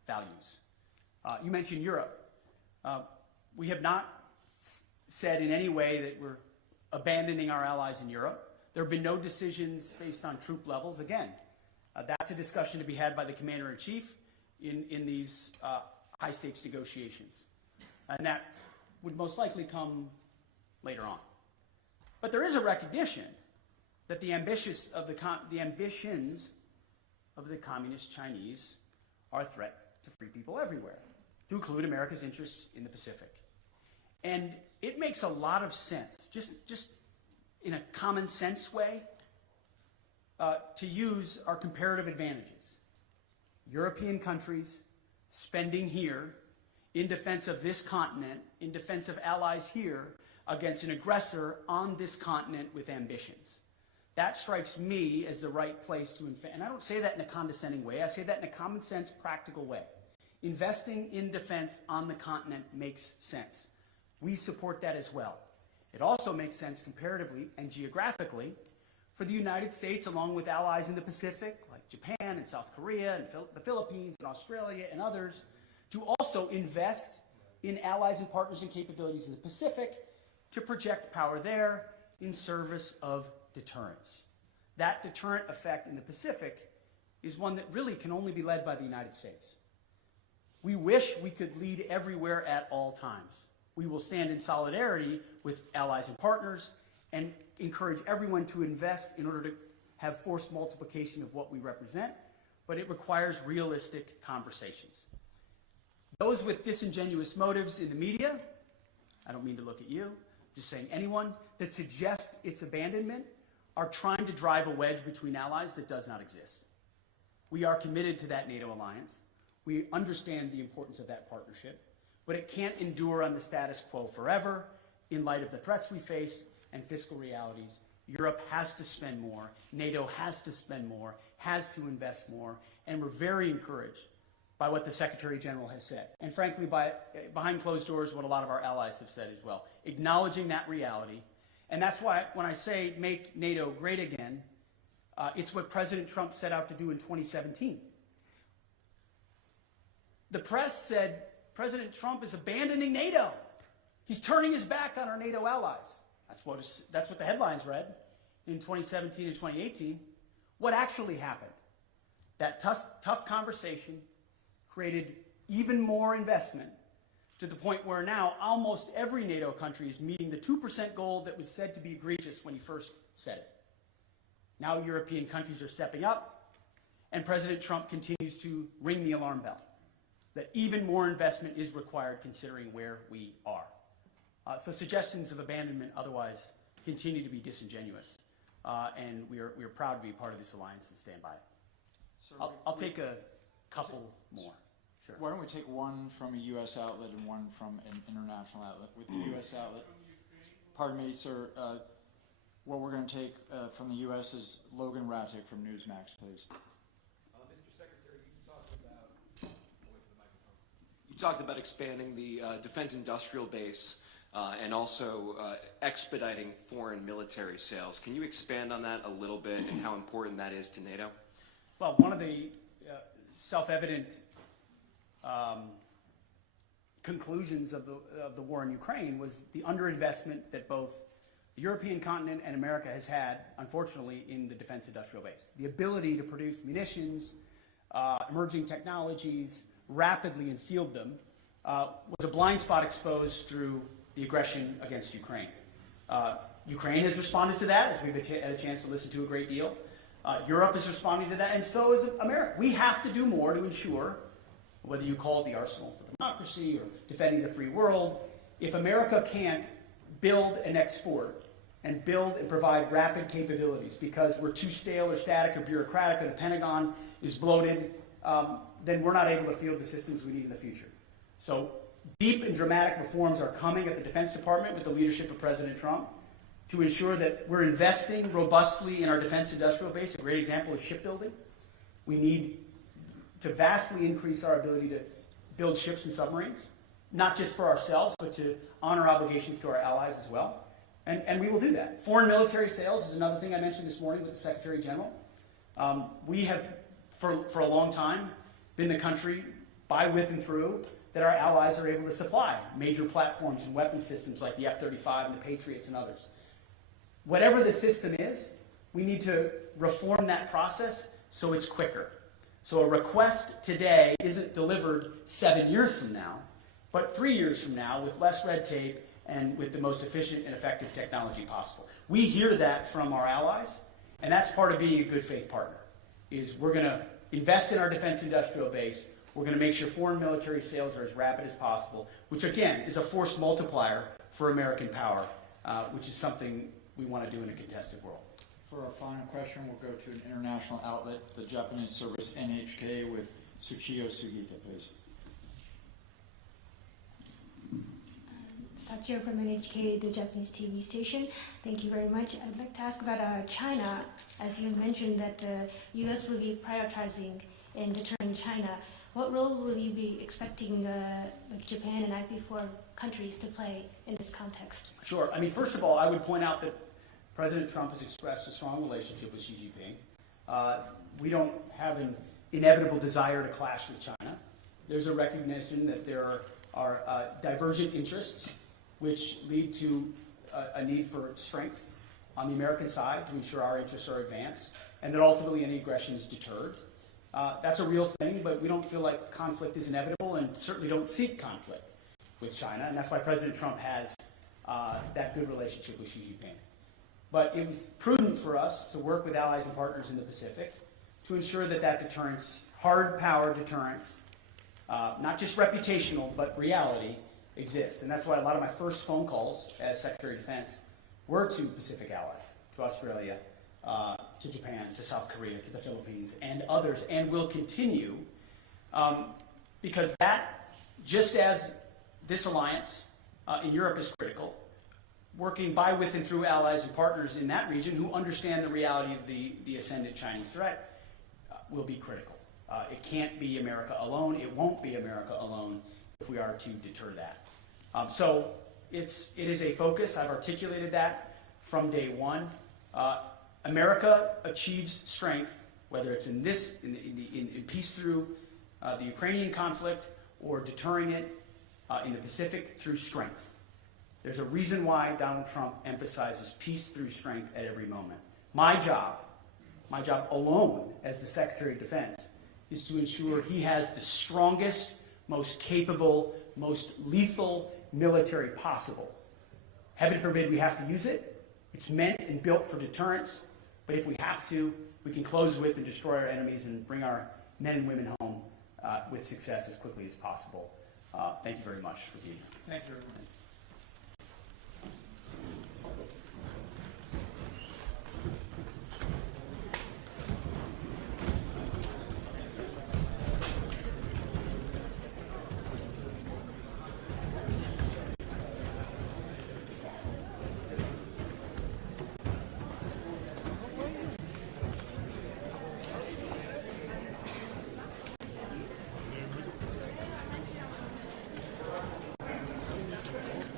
values. You mentioned Europe. We have not said in any way that we're abandoning our allies in Europe. There have been no decisions based on troop levels. Again, that's a discussion to be had by the Commander-in-Chief in these high-stakes negotiations. And that would most likely come later on. But there is a recognition that the ambitions of the communist Chinese are a threat to free people everywhere, to include America's interests in the Pacific. And it makes a lot of sense, just in a common sense way, to use our comparative advantages. European countries spending here in defense of this continent, in defense of allies here, against an aggressor on this continent with ambitions. That strikes me as the right place to invest. And I don't say that in a condescending way. I say that in a common sense, practical way. Investing in defense on the continent makes sense. We support that as well. It also makes sense comparatively and geographically for the United States, along with allies in the Pacific, like Japan and South Korea and the Philippines and Australia and others, to also invest in allies and partners and capabilities in the Pacific to project power there in service of deterrence. That deterrent effect in the Pacific is one that really can only be led by the United States. We wish we could lead everywhere at all times. We will stand in solidarity with allies and partners and encourage everyone to invest in order to have force multiplication of what we represent, but it requires realistic conversations. Those with disingenuous motives in the media, I don't mean to look at you, just saying anyone that suggests its abandonment are trying to drive a wedge between allies that does not exist. We are committed to that NATO alliance. We understand the importance of that partnership, but it can't endure on the status quo forever in light of the threats we face and fiscal realities. Europe has to spend more. NATO has to spend more, has to invest more, and we're very encouraged by what the Secretary General has said. And frankly, behind closed doors, what a lot of our allies have said as well, acknowledging that reality. And that's why when I say make NATO great again, it's what President Trump set out to do in 2017. The press said President Trump is abandoning NATO. He's turning his back on our NATO allies. That's what the headlines read in 2017 and 2018. What actually happened? That tough conversation created even more investment to the point where now almost every NATO country is meeting the 2% goal that was said to be egregious when he first said it. Now European countries are stepping up, and President Trump continues to ring the alarm bell that even more investment is required considering where we are. So suggestions of abandonment otherwise continue to be disingenuous, and we're proud to be part of this alliance and stand by it. I'll take a couple more. Sure. Why don't we take one from a U.S. outlet and one from an international outlet? With the U.S. outlet, pardon me, sir, what we're going to take from the U.S. is Logan Rattick from Newsmax, please. Mr. Secretary, you talked about expanding the defense industrial base and also expediting foreign military sales. Can you expand on that a little bit and how important that is to NATO? Well, one of the self-evident conclusions of the war in Ukraine was the underinvestment that both the European continent and America has had, unfortunately, in the defense industrial base. The ability to produce munitions, emerging technologies, rapidly and field them was a blind spot exposed through the aggression against Ukraine. Ukraine has responded to that, as we've had a chance to listen to a great deal. Europe is responding to that, and so is America. We have to do more to ensure, whether you call it the arsenal for democracy or defending the free world, if America can't build and export and build and provide rapid capabilities because we're too stale or static or bureaucratic or the Pentagon is bloated, then we're not able to field the systems we need in the future. So deep and dramatic reforms are coming at the Defense Department with the leadership of President Trump to ensure that we're investing robustly in our defense industrial base. A great example is shipbuilding. We need to vastly increase our ability to build ships and submarines, not just for ourselves, but to honor obligations to our allies as well. And we will do that. Foreign military sales is another thing I mentioned this morning with the Secretary General. We have, for a long time, been the country by, with, and through that our allies are able to supply major platforms and weapon systems like the F-35 and the Patriots and others. Whatever the system is, we need to reform that process so it's quicker. So a request today isn't delivered 7 years from now, but 3 years from now with less red tape and with the most efficient and effective technology possible. We hear that from our allies, and that's part of being a good faith partner, is we're going to invest in our defense industrial base. We're going to make sure foreign military sales are as rapid as possible, which again is a force multiplier for American power, which is something we want to do in a contested world. For our final question, we'll go to an international outlet, the Japanese service NHK, with Tsuchiyo Sugita, please. Sachio from NHK, the Japanese TV station. Thank you very much. I'd like to ask about China. As you mentioned that U.S. will be prioritizing in deterring China. What role will you be expecting like Japan and IP4 countries to play in this context? Sure. I mean, first of all, I would point out that President Trump has expressed a strong relationship with Xi Jinping. We don't have an inevitable desire to clash with China. There's a recognition that there are divergent interests which lead to a need for strength on the American side to ensure our interests are advanced, and that ultimately any aggression is deterred. That's a real thing, but we don't feel like conflict is inevitable and certainly don't seek conflict with China, and that's why President Trump has that good relationship with Xi Jinping. But it was prudent for us to work with allies and partners in the Pacific to ensure that that deterrence, hard power deterrence, not just reputational, but reality, exists. And that's why a lot of my first phone calls as Secretary of Defense were to Pacific allies, to Australia, to Japan, to South Korea, to the Philippines, and others, and will continue, because that, just as this alliance in Europe is critical, working by, with, and through allies and partners in that region who understand the reality of the ascendant Chinese threat will be critical. It can't be America alone. It won't be America alone if we are to deter that. So it is a focus. I've articulated that from day one. America achieves strength, whether it's in peace through the Ukrainian conflict or deterring it in the Pacific through strength. There's a reason why Donald Trump emphasizes peace through strength at every moment. My job alone as the Secretary of Defense is to ensure he has the strongest, most capable, most lethal military possible. Heaven forbid we have to use it. It's meant and built for deterrence. But if we have to, we can close with and destroy our enemies and bring our men and women home with success as quickly as possible. Thank you very much for being here. Thank you, everyone.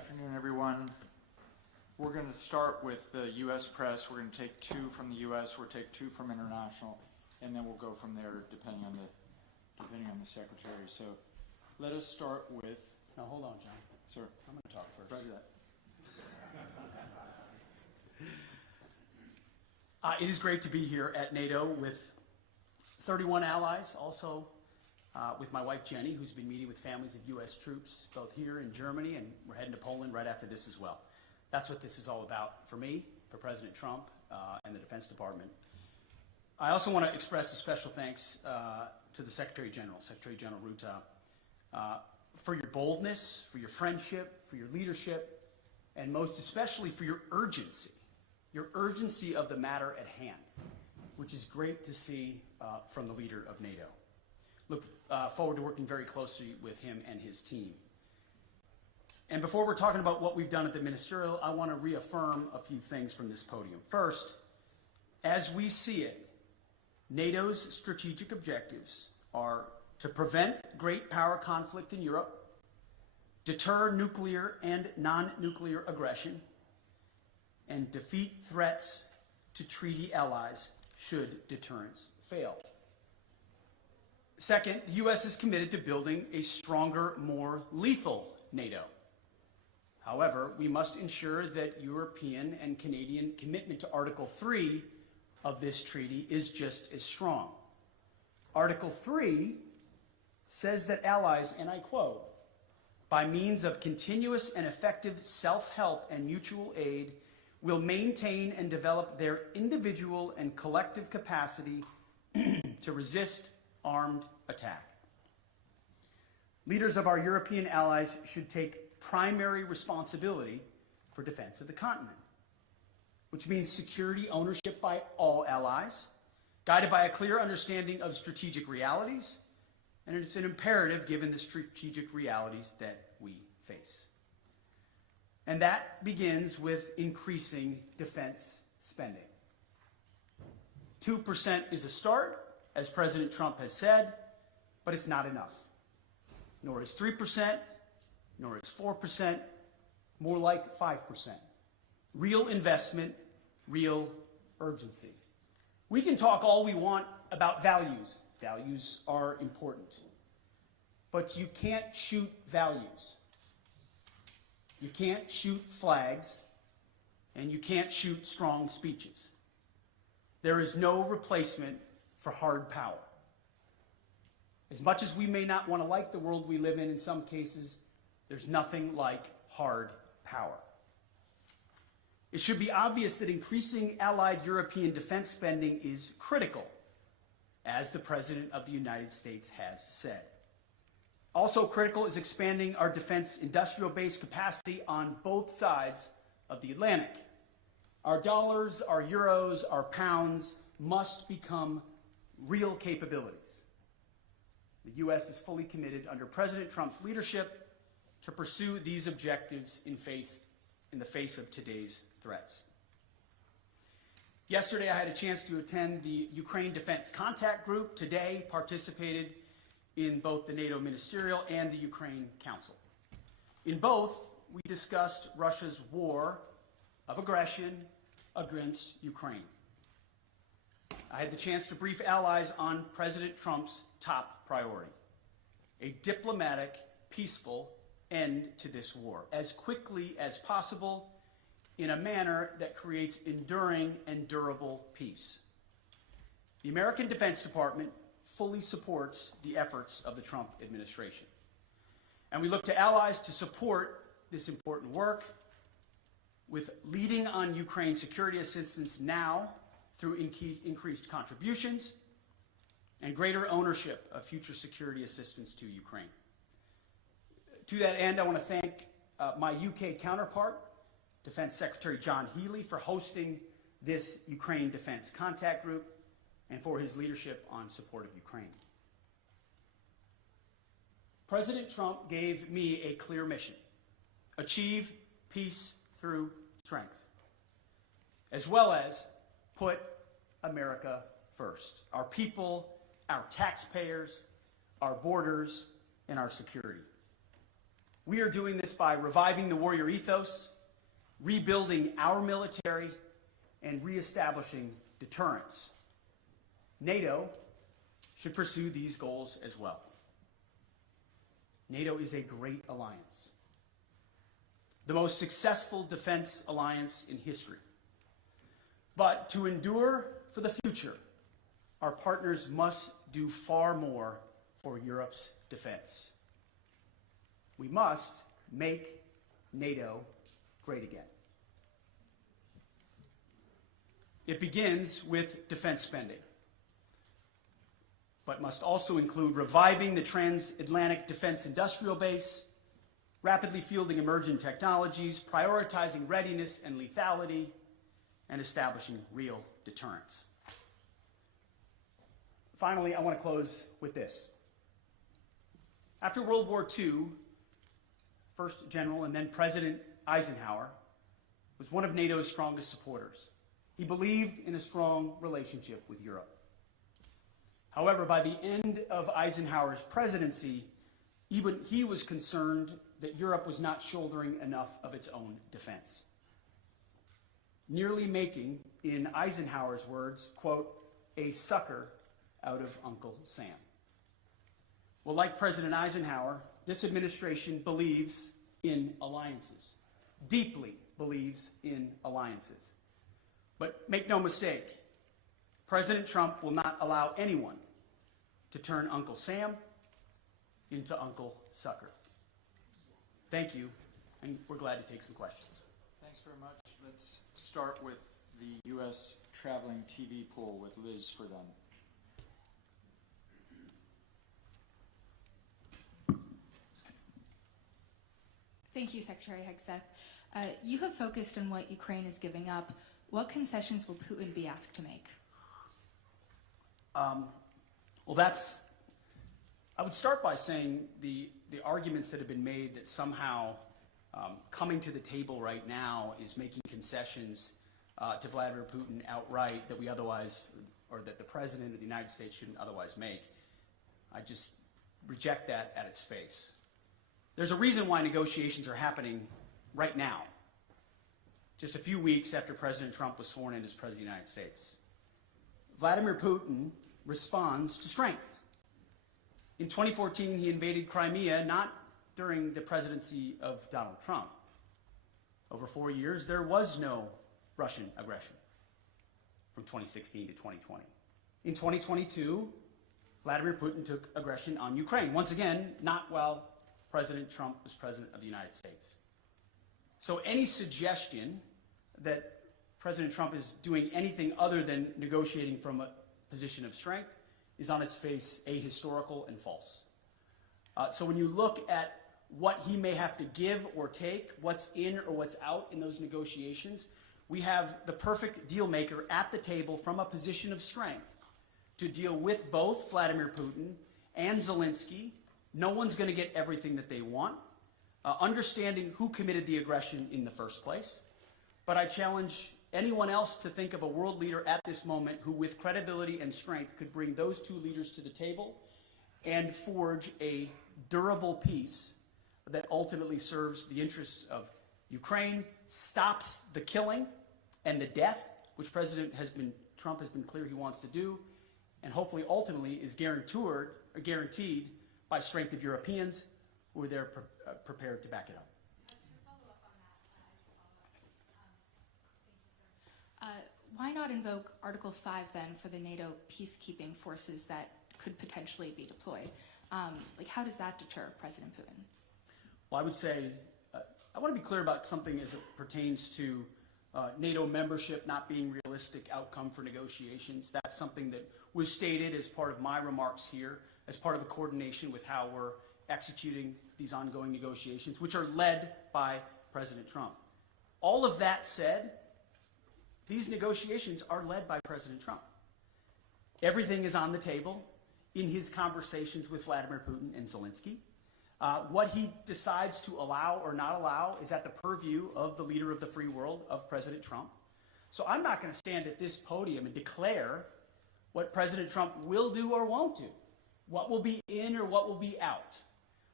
Afternoon, everyone. We're going to start with the U.S. press. We're going to take 2 from the U.S., we'll take 2 from international, and then we'll go from there depending on the secretary. So let us start with... Now, hold on, John. Sir. I'm going to talk first. Roger that. It is great to be here at NATO with 31 allies, also with my wife Jenny, who's been meeting with families of U.S. troops, both here in Germany, and we're heading to Poland right after this as well. That's what this is all about for me, for President Trump, and the Defense Department. I also want to express a special thanks to the Secretary General Ruta, for your boldness, for your friendship, for your leadership, and most especially for your urgency of the matter at hand, which is great to see from the leader of NATO. Look forward to working very closely with him and his team. And before we're talking about what we've done at the ministerial, I want to reaffirm a few things from this podium. First, as we see it, NATO's strategic objectives are to prevent great power conflict in Europe, deter nuclear and non-nuclear aggression, and defeat threats to treaty allies should deterrence fail. Second, the U.S. is committed to building a stronger, more lethal NATO. However, we must ensure that European and Canadian commitment to Article 3 of this treaty is just as strong. Article 3 says that allies, and I quote, by means of continuous and effective self-help and mutual aid, will maintain and develop their individual and collective capacity to resist armed attack. Leaders of our European allies should take primary responsibility for defense of the continent, which means security ownership by all allies, guided by a clear understanding of strategic realities, and it's an imperative given the strategic realities that we face. And that begins with increasing defense spending. 2% is a start, as President Trump has said, but it's not enough. Nor is 3%, nor is 4%, more like 5%. Real investment, real urgency. We can talk all we want about values. Values are important. But you can't shoot values. You can't shoot flags, and you can't shoot strong speeches. There is no replacement for hard power. As much as we may not want to like the world we live in some cases, there's nothing like hard power. It should be obvious that increasing allied European defense spending is critical, as the President of the United States has said. Also critical is expanding our defense industrial base capacity on both sides of the Atlantic. Our dollars, our euros, our pounds must become real capabilities. The U.S. is fully committed under President Trump's leadership to pursue these objectives in the face of today's threats. Yesterday, I had a chance to attend the Ukraine Defense Contact Group. Today, participated in both the NATO Ministerial and the Ukraine Council. In both, we discussed Russia's war of aggression against Ukraine. I had the chance to brief allies on President Trump's top priority: a diplomatic, peaceful end to this war, as quickly as possible, in a manner that creates enduring and durable peace. The American Defense Department fully supports the efforts of the Trump administration. And we look to allies to support this important work with leading on Ukraine security assistance now through increased contributions and greater ownership of future security assistance to Ukraine. To that end, I want to thank my UK counterpart, Defense Secretary John Healey, for hosting this Ukraine Defense Contact Group and for his leadership on support of Ukraine. President Trump gave me a clear mission: achieve peace through strength, as well as put America first, our people, our taxpayers, our borders, and our security. We are doing this by reviving the warrior ethos, rebuilding our military, and reestablishing deterrence. NATO should pursue these goals as well. NATO is a great alliance, the most successful defense alliance in history. But to endure for the future, our partners must do far more for Europe's defense. We must make NATO great again. It begins with defense spending, but must also include reviving the transatlantic defense industrial base, rapidly fielding emerging technologies, prioritizing readiness and lethality, and establishing real deterrence. Finally, I want to close with this. After World War II, first General and then President Eisenhower was one of NATO's strongest supporters. He believed in a strong relationship with Europe. However, by the end of Eisenhower's presidency, even he was concerned that Europe was not shouldering enough of its own defense, nearly making, in Eisenhower's words, quote, a sucker out of Uncle Sam. Well, like President Eisenhower, this administration believes in alliances, deeply believes in alliances. But make no mistake, President Trump will not allow anyone to turn Uncle Sam into Uncle Sucker. Thank you, and we're glad to take some questions. Thanks very much. Let's start with the U.S. traveling TV pool with Liz for them. Thank you, Secretary Hegseth. You have focused on what Ukraine is giving up. What concessions will Putin be asked to make? Well, I would start by saying the arguments that have been made that somehow coming to the table right now is making concessions to Vladimir Putin outright that we otherwise, or that the President of the United States shouldn't otherwise make. I just reject that at its face. There's a reason why negotiations are happening right now, just a few weeks after President Trump was sworn in as President of the United States. Vladimir Putin responds to strength. In 2014, he invaded Crimea, not during the presidency of Donald Trump. Over 4 years, there was no Russian aggression from 2016 to 2020. In 2022, Vladimir Putin took aggression on Ukraine. Once again, not while President Trump was President of the United States. So any suggestion that President Trump is doing anything other than negotiating from a position of strength is on its face ahistorical and false. So when you look at what he may have to give or take, what's in or what's out in those negotiations, we have the perfect deal maker at the table from a position of strength to deal with both Vladimir Putin and Zelensky. No one's going to get everything that they want. Understanding who committed the aggression in the first place. But I challenge anyone else to think of a world leader at this moment who, with credibility and strength, could bring those two leaders to the table and forge a durable peace that ultimately serves the interests of Ukraine, stops the killing and the death, which Trump has been clear he wants to do, and hopefully ultimately is guaranteed by strength of Europeans who are there prepared to back it up. Why not invoke Article 5 then for the NATO peacekeeping forces that could potentially be deployed? How does that deter President Putin? Well, I would say, I want to be clear about something as it pertains to NATO membership not being a realistic outcome for negotiations. That's something that was stated as part of my remarks here, as part of a coordination with how we're executing these ongoing negotiations, which are led by President Trump. All of that said, these negotiations are led by President Trump. Everything is on the table in his conversations with Vladimir Putin and Zelensky. What he decides to allow or not allow is at the purview of the leader of the free world, of President Trump. So I'm not going to stand at this podium and declare what President Trump will do or won't do, what will be in or what will be out.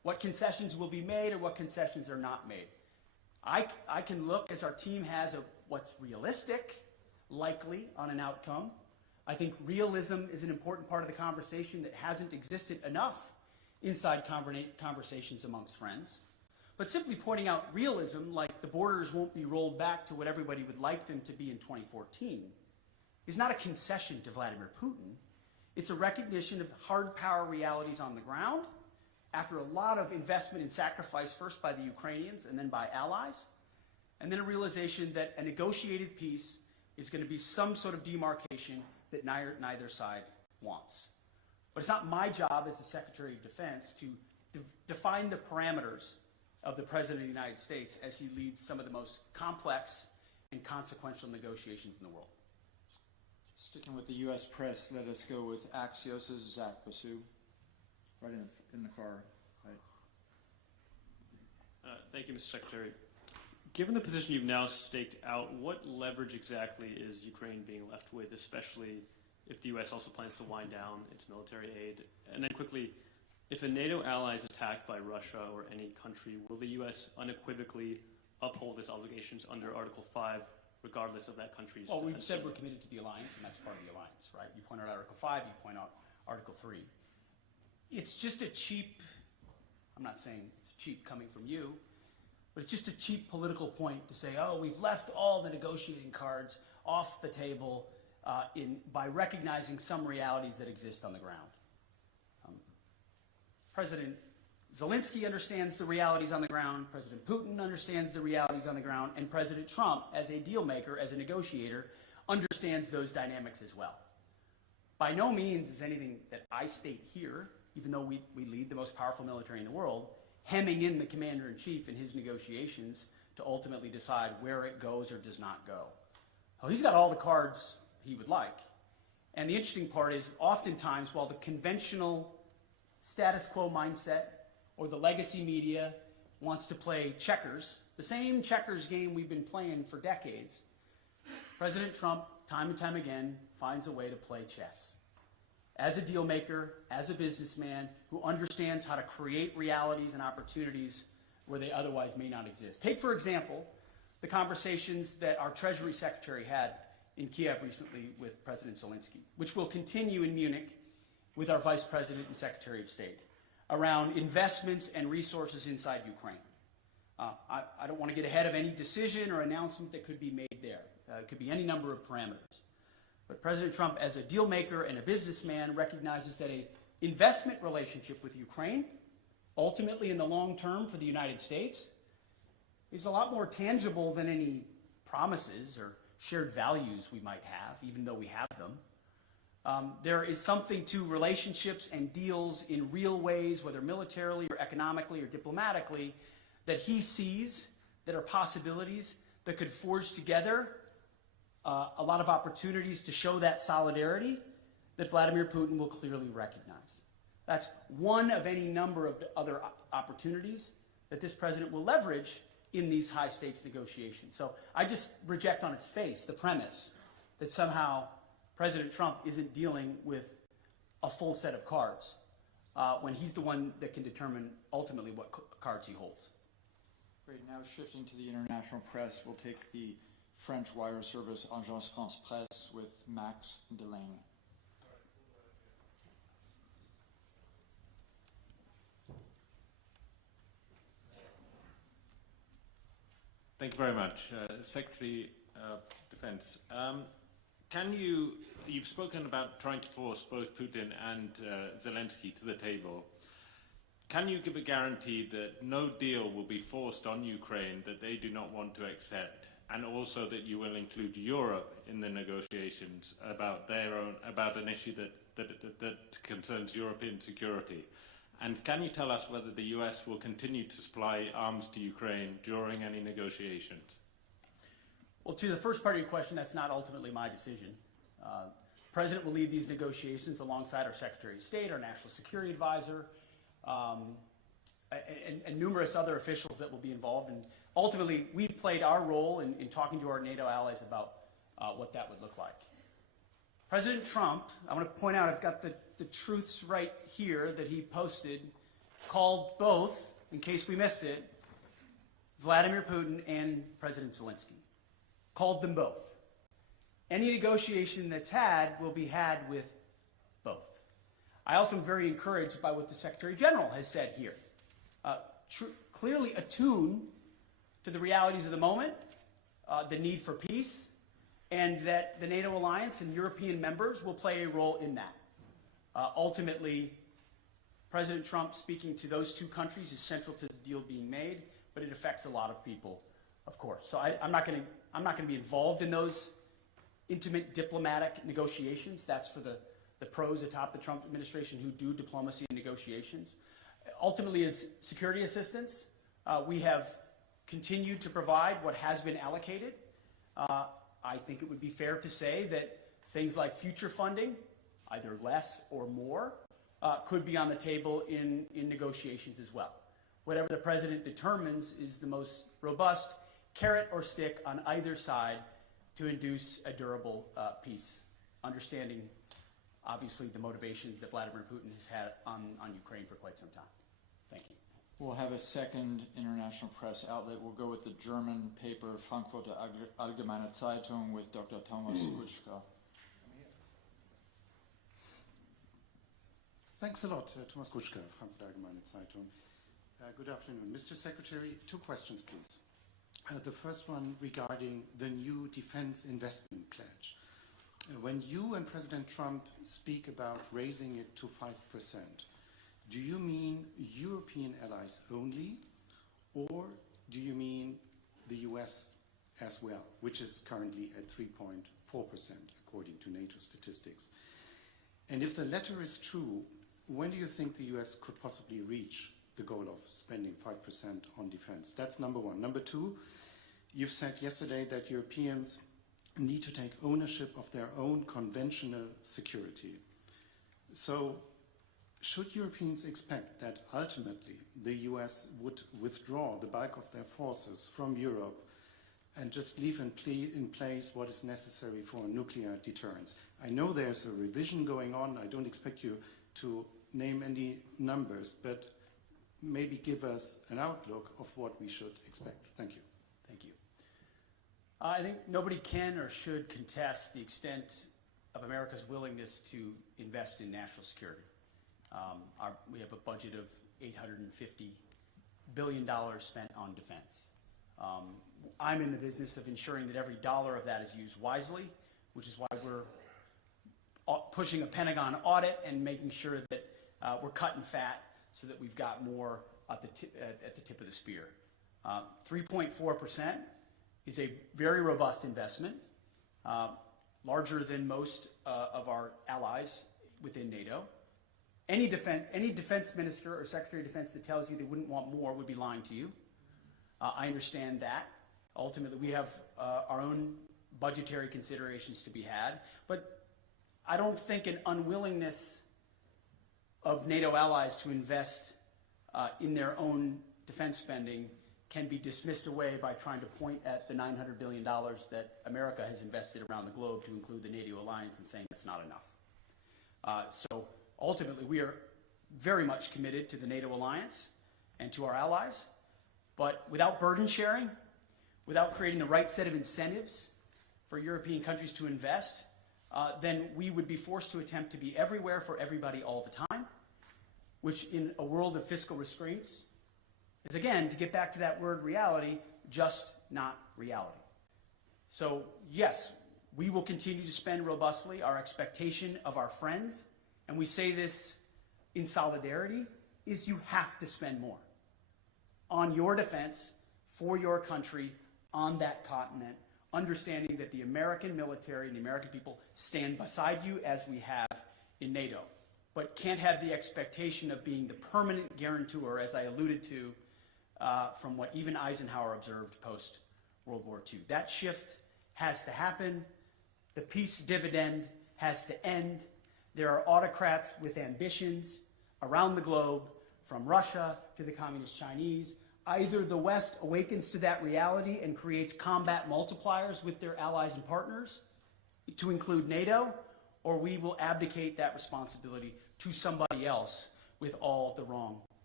what concessions will be made or what concessions are not made. I can look, as our team has, at what's realistic, likely on an outcome. I think realism is an important part of the conversation that hasn't existed enough inside conversations amongst friends. But simply pointing out realism, like the borders won't be rolled back to what everybody would like them to be in 2014, is not a concession to Vladimir Putin. It's a recognition of hard power realities on the ground after a lot of investment and sacrifice, first by the Ukrainians and then by allies, and then a realization that a negotiated peace is going to be some sort of demarcation that neither side wants. But it's not my job as the Secretary of Defense to define the parameters of the President of the United States as he leads some of the most complex and consequential negotiations in the world. Sticking with the U.S. press, let us go with Axios' Zach Basu, right in the far right. Thank you, Mr. Secretary. Given the position you've now staked out, what leverage exactly is Ukraine being left with, especially if the U.S. also plans to wind down its military aid? And then quickly, if a NATO ally is attacked by Russia or any country, will the U.S. unequivocally uphold its obligations under Article 5, regardless of that country's... Well, we've said we're committed to the alliance, and that's part of the alliance, right? You point out Article 5, you point out Article 3. It's just a cheap, I'm not saying it's cheap coming from you, but it's just a cheap political point to say, oh, we've left all the negotiating cards off the table by recognizing some realities that exist on the ground. President Zelensky understands the realities on the ground, President Putin understands the realities on the ground, and President Trump, as a deal maker, as a negotiator, understands those dynamics as well. By no means is anything that I state here, even though we lead the most powerful military in the world, hemming in the commander-in-chief in his negotiations to ultimately decide where it goes or does not go. Well, he's got all the cards he would like. And the interesting part is, oftentimes, while the conventional status quo mindset or the legacy media wants to play checkers, the same checkers game we've been playing for decades, President Trump, time and time again, finds a way to play chess. As a deal maker, as a businessman who understands how to create realities and opportunities where they otherwise may not exist. Take, for example, the conversations that our Treasury Secretary had in Kiev recently with President Zelensky, which will continue in Munich with our Vice President and Secretary of State, around investments and resources inside Ukraine. I don't want to get ahead of any decision or announcement that could be made there. It could be any number of parameters. But President Trump, as a deal maker and a businessman, recognizes that an investment relationship with Ukraine, ultimately in the long term for the United States, is a lot more tangible than any promises or shared values we might have, even though we have them. There is something to relationships and deals in real ways, whether militarily or economically or diplomatically, that he sees that are possibilities that could forge together a lot of opportunities to show that solidarity that Vladimir Putin will clearly recognize. That's one of any number of other opportunities that this president will leverage in these high-stakes negotiations. So I just reject on its face the premise that somehow President Trump isn't dealing with a full set of cards when he's the one that can determine ultimately what cards he holds. Great. Now shifting to the international press, we'll take the French wire service Agence France Presse with Max Delaney. Thank you very much. Secretary of Defense, you've spoken about trying to force both Putin and Zelensky to the table. Can you give a guarantee that no deal will be forced on Ukraine that they do not want to accept, and also that you will include Europe in the negotiations about an issue that concerns European security? And can you tell us whether the US will continue to supply arms to Ukraine during any negotiations? Well, to the first part of your question, that's not ultimately my decision. The President will lead these negotiations alongside our Secretary of State, our National Security Advisor, and numerous other officials that will be involved. And ultimately, we've played our role in talking to our NATO allies about what that would look like. President Trump, I want to point out, I've got the truths right here that he posted called both, in case we missed it, Vladimir Putin and President Zelensky. Called them both. Any negotiation that's had will be had with both. I also am very encouraged by what the Secretary General has said here. Clearly attuned to the realities of the moment, the need for peace, and that the NATO alliance and European members will play a role in that. Ultimately, President Trump speaking to those two countries is central to the deal being made, but it affects a lot of people, of course. So I'm not going to be involved in those intimate diplomatic negotiations. That's for the pros atop the Trump administration who do diplomacy and negotiations. Ultimately, as security assistance, we have continued to provide what has been allocated. I think it would be fair to say that things like future funding, either less or more, could be on the table in negotiations as well. Whatever the president determines is the most robust carrot or stick on either side to induce a durable peace, understanding, obviously, the motivations that Vladimir Putin has had on Ukraine for quite some time. Thank you. We'll have a second international press outlet. We'll go with the German paper Frankfurter Allgemeine Zeitung with Dr. Thomas Kuschka. Thanks a lot, Thomas Kuschka, Frankfurter Allgemeine Zeitung. Good afternoon. Mr. Secretary, two questions, please. The first one regarding the new defense investment pledge. When you and President Trump speak about raising it to 5%, do you mean European allies only, or do you mean the US as well, which is currently at 3.4% according to NATO statistics? And if the latter is true, when do you think the US could possibly reach the goal of spending 5% on defense? That's number one. Number two, you've said yesterday that Europeans need to take ownership of their own conventional security. So should Europeans expect that ultimately the US would withdraw the bulk of their forces from Europe and just leave in place what is necessary for nuclear deterrence? I know there's a revision going on. I don't expect you to name any numbers, but maybe give us an outlook of what we should expect. Thank you. Thank you. I think nobody can or should contest the extent of America's willingness to invest in national security. We have a budget of $850 billion spent on defense. I'm in the business of ensuring that every dollar of that is used wisely, which is why we're pushing a Pentagon audit and making sure that we're cutting fat so that we've got more at the tip of the spear. 3.4% is a very robust investment, larger than most of our allies within NATO. Any defense minister or secretary of defense that tells you they wouldn't want more would be lying to you. I understand that. Ultimately, we have our own budgetary considerations to be had, but I don't think an unwillingness of NATO allies to invest in their own defense spending can be dismissed away by trying to point at the $900 billion that America has invested around the globe to include the NATO alliance and saying that's not enough. So ultimately, we are very much committed to the NATO alliance and to our allies, but without burden sharing, without creating the right set of incentives for European countries to invest, then we would be forced to attempt to be everywhere for everybody all the time, which in a world of fiscal restraints is, again, to get back to that word reality, just not reality. So yes, we will continue to spend robustly. Our expectation of our friends, and we say this in solidarity, is you have to spend more on your defense, for your country, on that continent, understanding that the American military and the American people stand beside you as we have in NATO, but can't have the expectation of being the permanent guarantor, as I alluded to, from what even Eisenhower observed post-World War II. That shift has to happen. The peace dividend has to end. There are autocrats with ambitions around the globe, from Russia to the Communist Chinese. Either the West awakens to that reality and creates combat multipliers with their allies and partners, to include NATO, or we will abdicate that responsibility to somebody else with all the wrong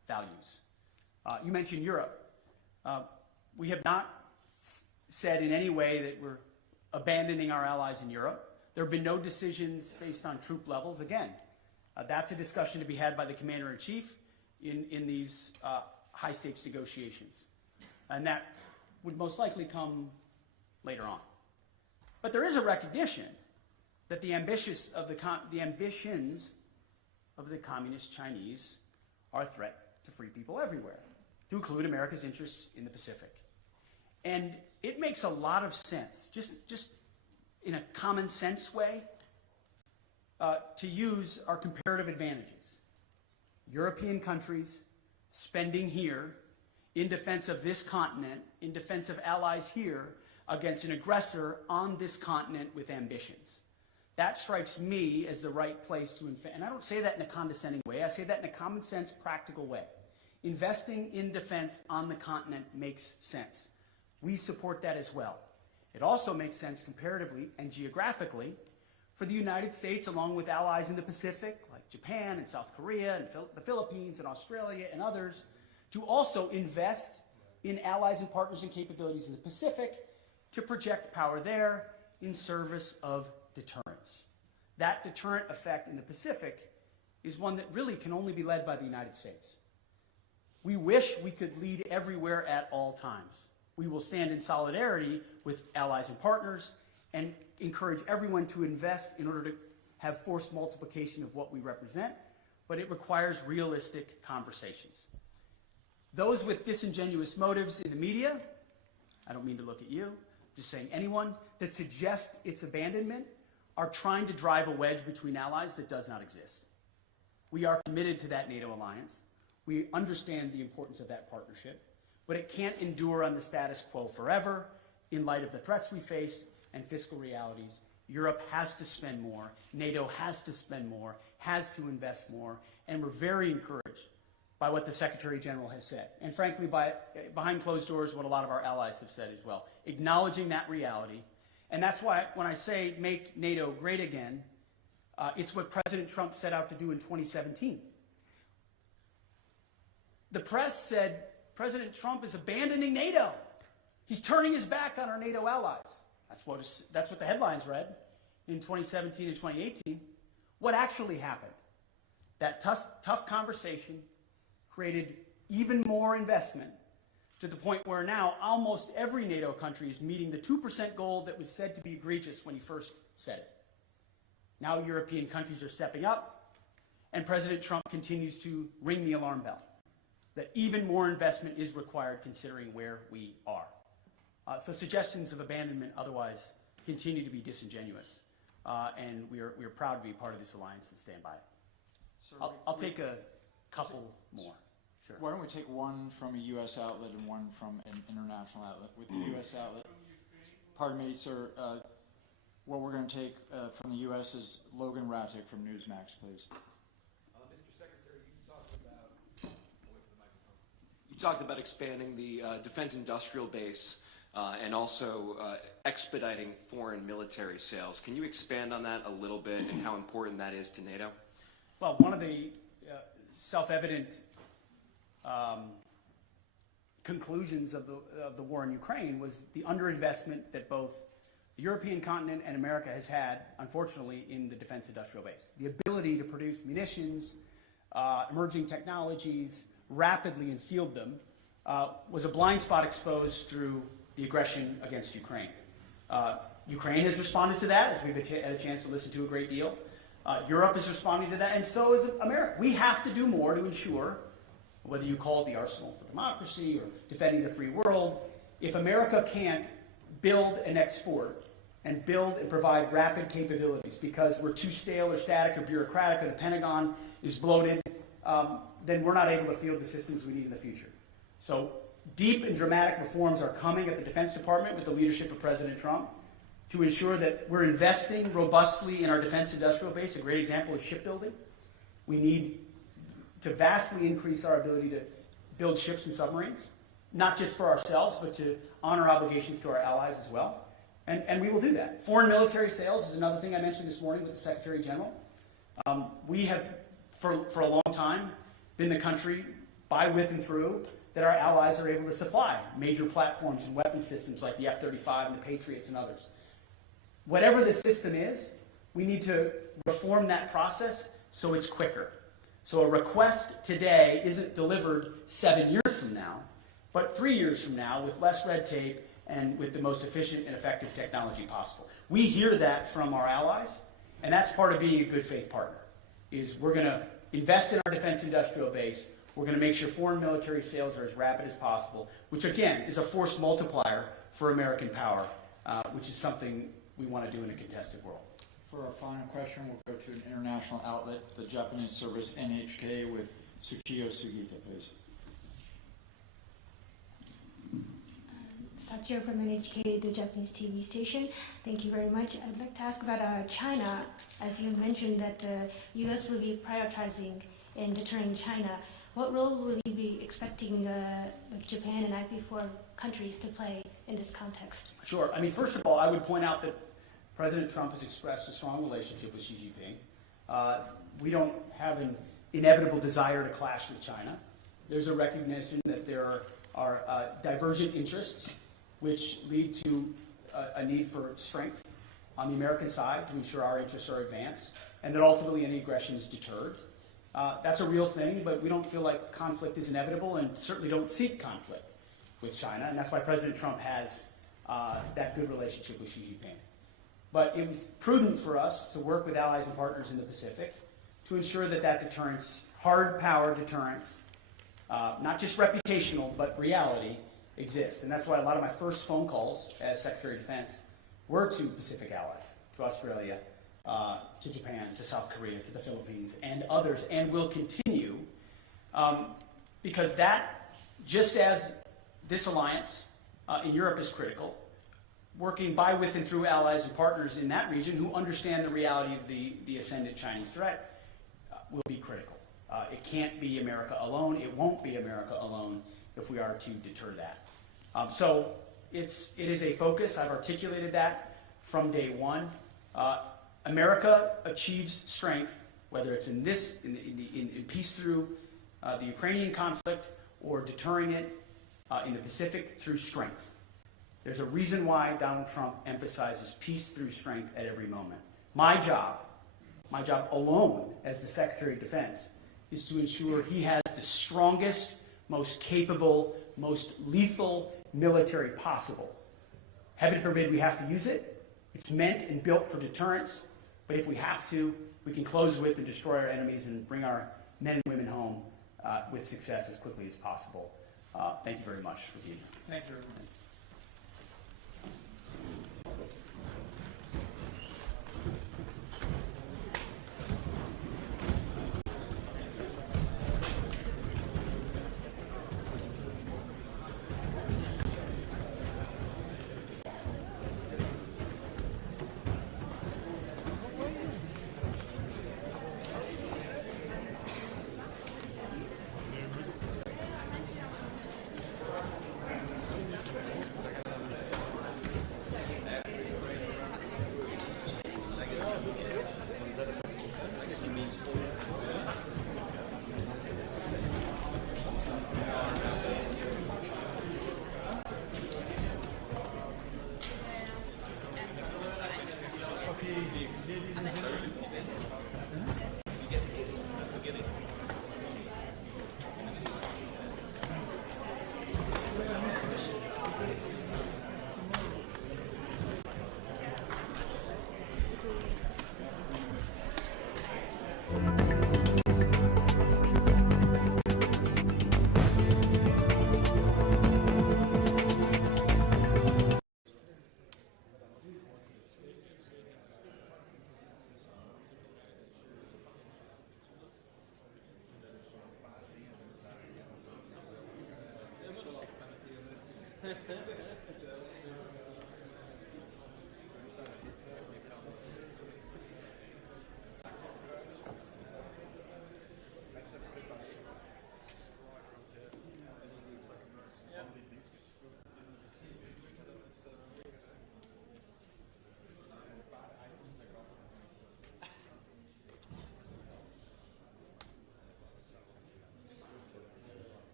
values. You mentioned Europe. We have not said in any way that we're abandoning our allies in Europe. There have been no decisions based on troop levels. Again, that's a discussion to be had by the Commander-in-Chief in these high-stakes negotiations. And that would most likely come later on. But there is a recognition that the ambitions of the communist Chinese are a threat to free people everywhere, to include America's interests in the Pacific. And it makes a lot of sense, just in a common sense way, to use our comparative advantages. European countries spending here in defense of this continent, in defense of allies here, against an aggressor on this continent with ambitions. That strikes me as the right place to invest. And I don't say that in a condescending way. I say that in a common sense, practical way. Investing in defense on the continent makes sense. We support that as well. It also makes sense comparatively and geographically for the United States, along with allies in the Pacific, like Japan and South Korea and the Philippines and Australia and others, to also invest in allies and partners and capabilities in the Pacific to project power there in service of deterrence. That deterrent effect in the Pacific is one that really can only be led by the United States. We wish we could lead everywhere at all times. We will stand in solidarity with allies and partners and encourage everyone to invest in order to have forced multiplication of what we represent, but it requires realistic conversations. Those with disingenuous motives in the media, I don't mean to look at you, just saying anyone that suggests its abandonment are trying to drive a wedge between allies that does not exist. We are committed to that NATO alliance. We understand the importance of that partnership, but it can't endure on the status quo forever in light of the threats we face and fiscal realities. Europe has to spend more. NATO has to spend more, has to invest more, and we're very encouraged by what the Secretary General has said. And frankly, behind closed doors, what a lot of our allies have said as well. Acknowledging that reality. And that's why when I say make NATO great again, it's what President Trump set out to do in 2017. The press said President Trump is abandoning NATO. He's turning his back on our NATO allies. That's what the headlines read in 2017 and 2018. What actually happened? That tough conversation created even more investment to the point where now almost every NATO country is meeting the 2% goal that was said to be egregious when he first said it. Now European countries are stepping up, and President Trump continues to ring the alarm bell that even more investment is required considering where we are. So suggestions of abandonment otherwise continue to be disingenuous, and we are proud to be part of this alliance and stand by it. I'll take a couple more. Sure. Why don't we take one from a U.S. outlet and one from an international outlet? With the U.S. outlet, pardon me, sir, what we're going to take from the U.S. is Logan Rattick from Newsmax, please. Mr. Secretary, you talked about expanding the defense industrial base and also expediting foreign military sales. Can you expand on that a little bit and how important that is to NATO? Well, one of the self-evident conclusions of the war in Ukraine was the underinvestment that both the European continent and America has had, unfortunately, in the defense industrial base. The ability to produce munitions, emerging technologies, rapidly and field them, was a blind spot exposed through the aggression against Ukraine. Ukraine has responded to that, as we've had a chance to listen to a great deal. Europe is responding to that, and so is America. We have to do more to ensure, whether you call it the arsenal for democracy or defending the free world, if America can't build and export and build and provide rapid capabilities because we're too stale or static or bureaucratic or the Pentagon is bloated, then we're not able to field the systems we need in the future. So deep and dramatic reforms are coming at the Defense Department with the leadership of President Trump to ensure that we're investing robustly in our defense industrial base. A great example is shipbuilding. We need to vastly increase our ability to build ships and submarines, not just for ourselves, but to honor obligations to our allies as well. And we will do that. Foreign military sales is another thing I mentioned this morning with the Secretary General. We have, for a long time, been the country by, with, and through that our allies are able to supply major platforms and weapon systems like the F-35 and the Patriots and others. Whatever the system is, we need to reform that process so it's quicker. So a request today isn't delivered 7 years from now, but 3 years from now with less red tape and with the most efficient and effective technology possible. We hear that from our allies, and that's part of being a good faith partner, is we're going to invest in our defense industrial base. We're going to make sure foreign military sales are as rapid as possible, which again is a force multiplier for American power, which is something we want to do in a contested world. For our final question, we'll go to an international outlet, the Japanese service NHK, with Tsuchiyo Sugita, please. Sachio from NHK, the Japanese TV station. Thank you very much. I'd like to ask about China. As you mentioned that U.S. will be prioritizing in deterring China. What role will you be expecting like Japan and IP4 countries to play in this context? Sure. I mean, first of all, I would point out that President Trump has expressed a strong relationship with Xi Jinping. We don't have an inevitable desire to clash with China. There's a recognition that there are divergent interests which lead to a need for strength on the American side to ensure our interests are advanced, and that ultimately any aggression is deterred. That's a real thing, but we don't feel like conflict is inevitable and certainly don't seek conflict with China, and that's why President Trump has that good relationship with Xi Jinping. But it was prudent for us to work with allies and partners in the Pacific to ensure that that deterrence, hard power deterrence, not just reputational, but reality, exists. And that's why a lot of my first phone calls as Secretary of Defense were to Pacific allies, to Australia, to Japan, to South Korea, to the Philippines, and others, and will continue, because that, just as this alliance in Europe is critical, working by, with, and through allies and partners in that region who understand the reality of the ascendant Chinese threat will be critical. It can't be America alone. It won't be America alone if we are to deter that. So it is a focus. I've articulated that from day one. America achieves strength, whether it's in peace through the Ukrainian conflict or deterring it in the Pacific through strength. There's a reason why Donald Trump emphasizes peace through strength at every moment. My job alone as the Secretary of Defense is to ensure he has the strongest, most capable, most lethal military possible. Heaven forbid we have to use it. It's meant and built for deterrence. But if we have to, we can close with and destroy our enemies and bring our men and women home with success as quickly as possible. Thank you very much for being here. Thank you, everyone.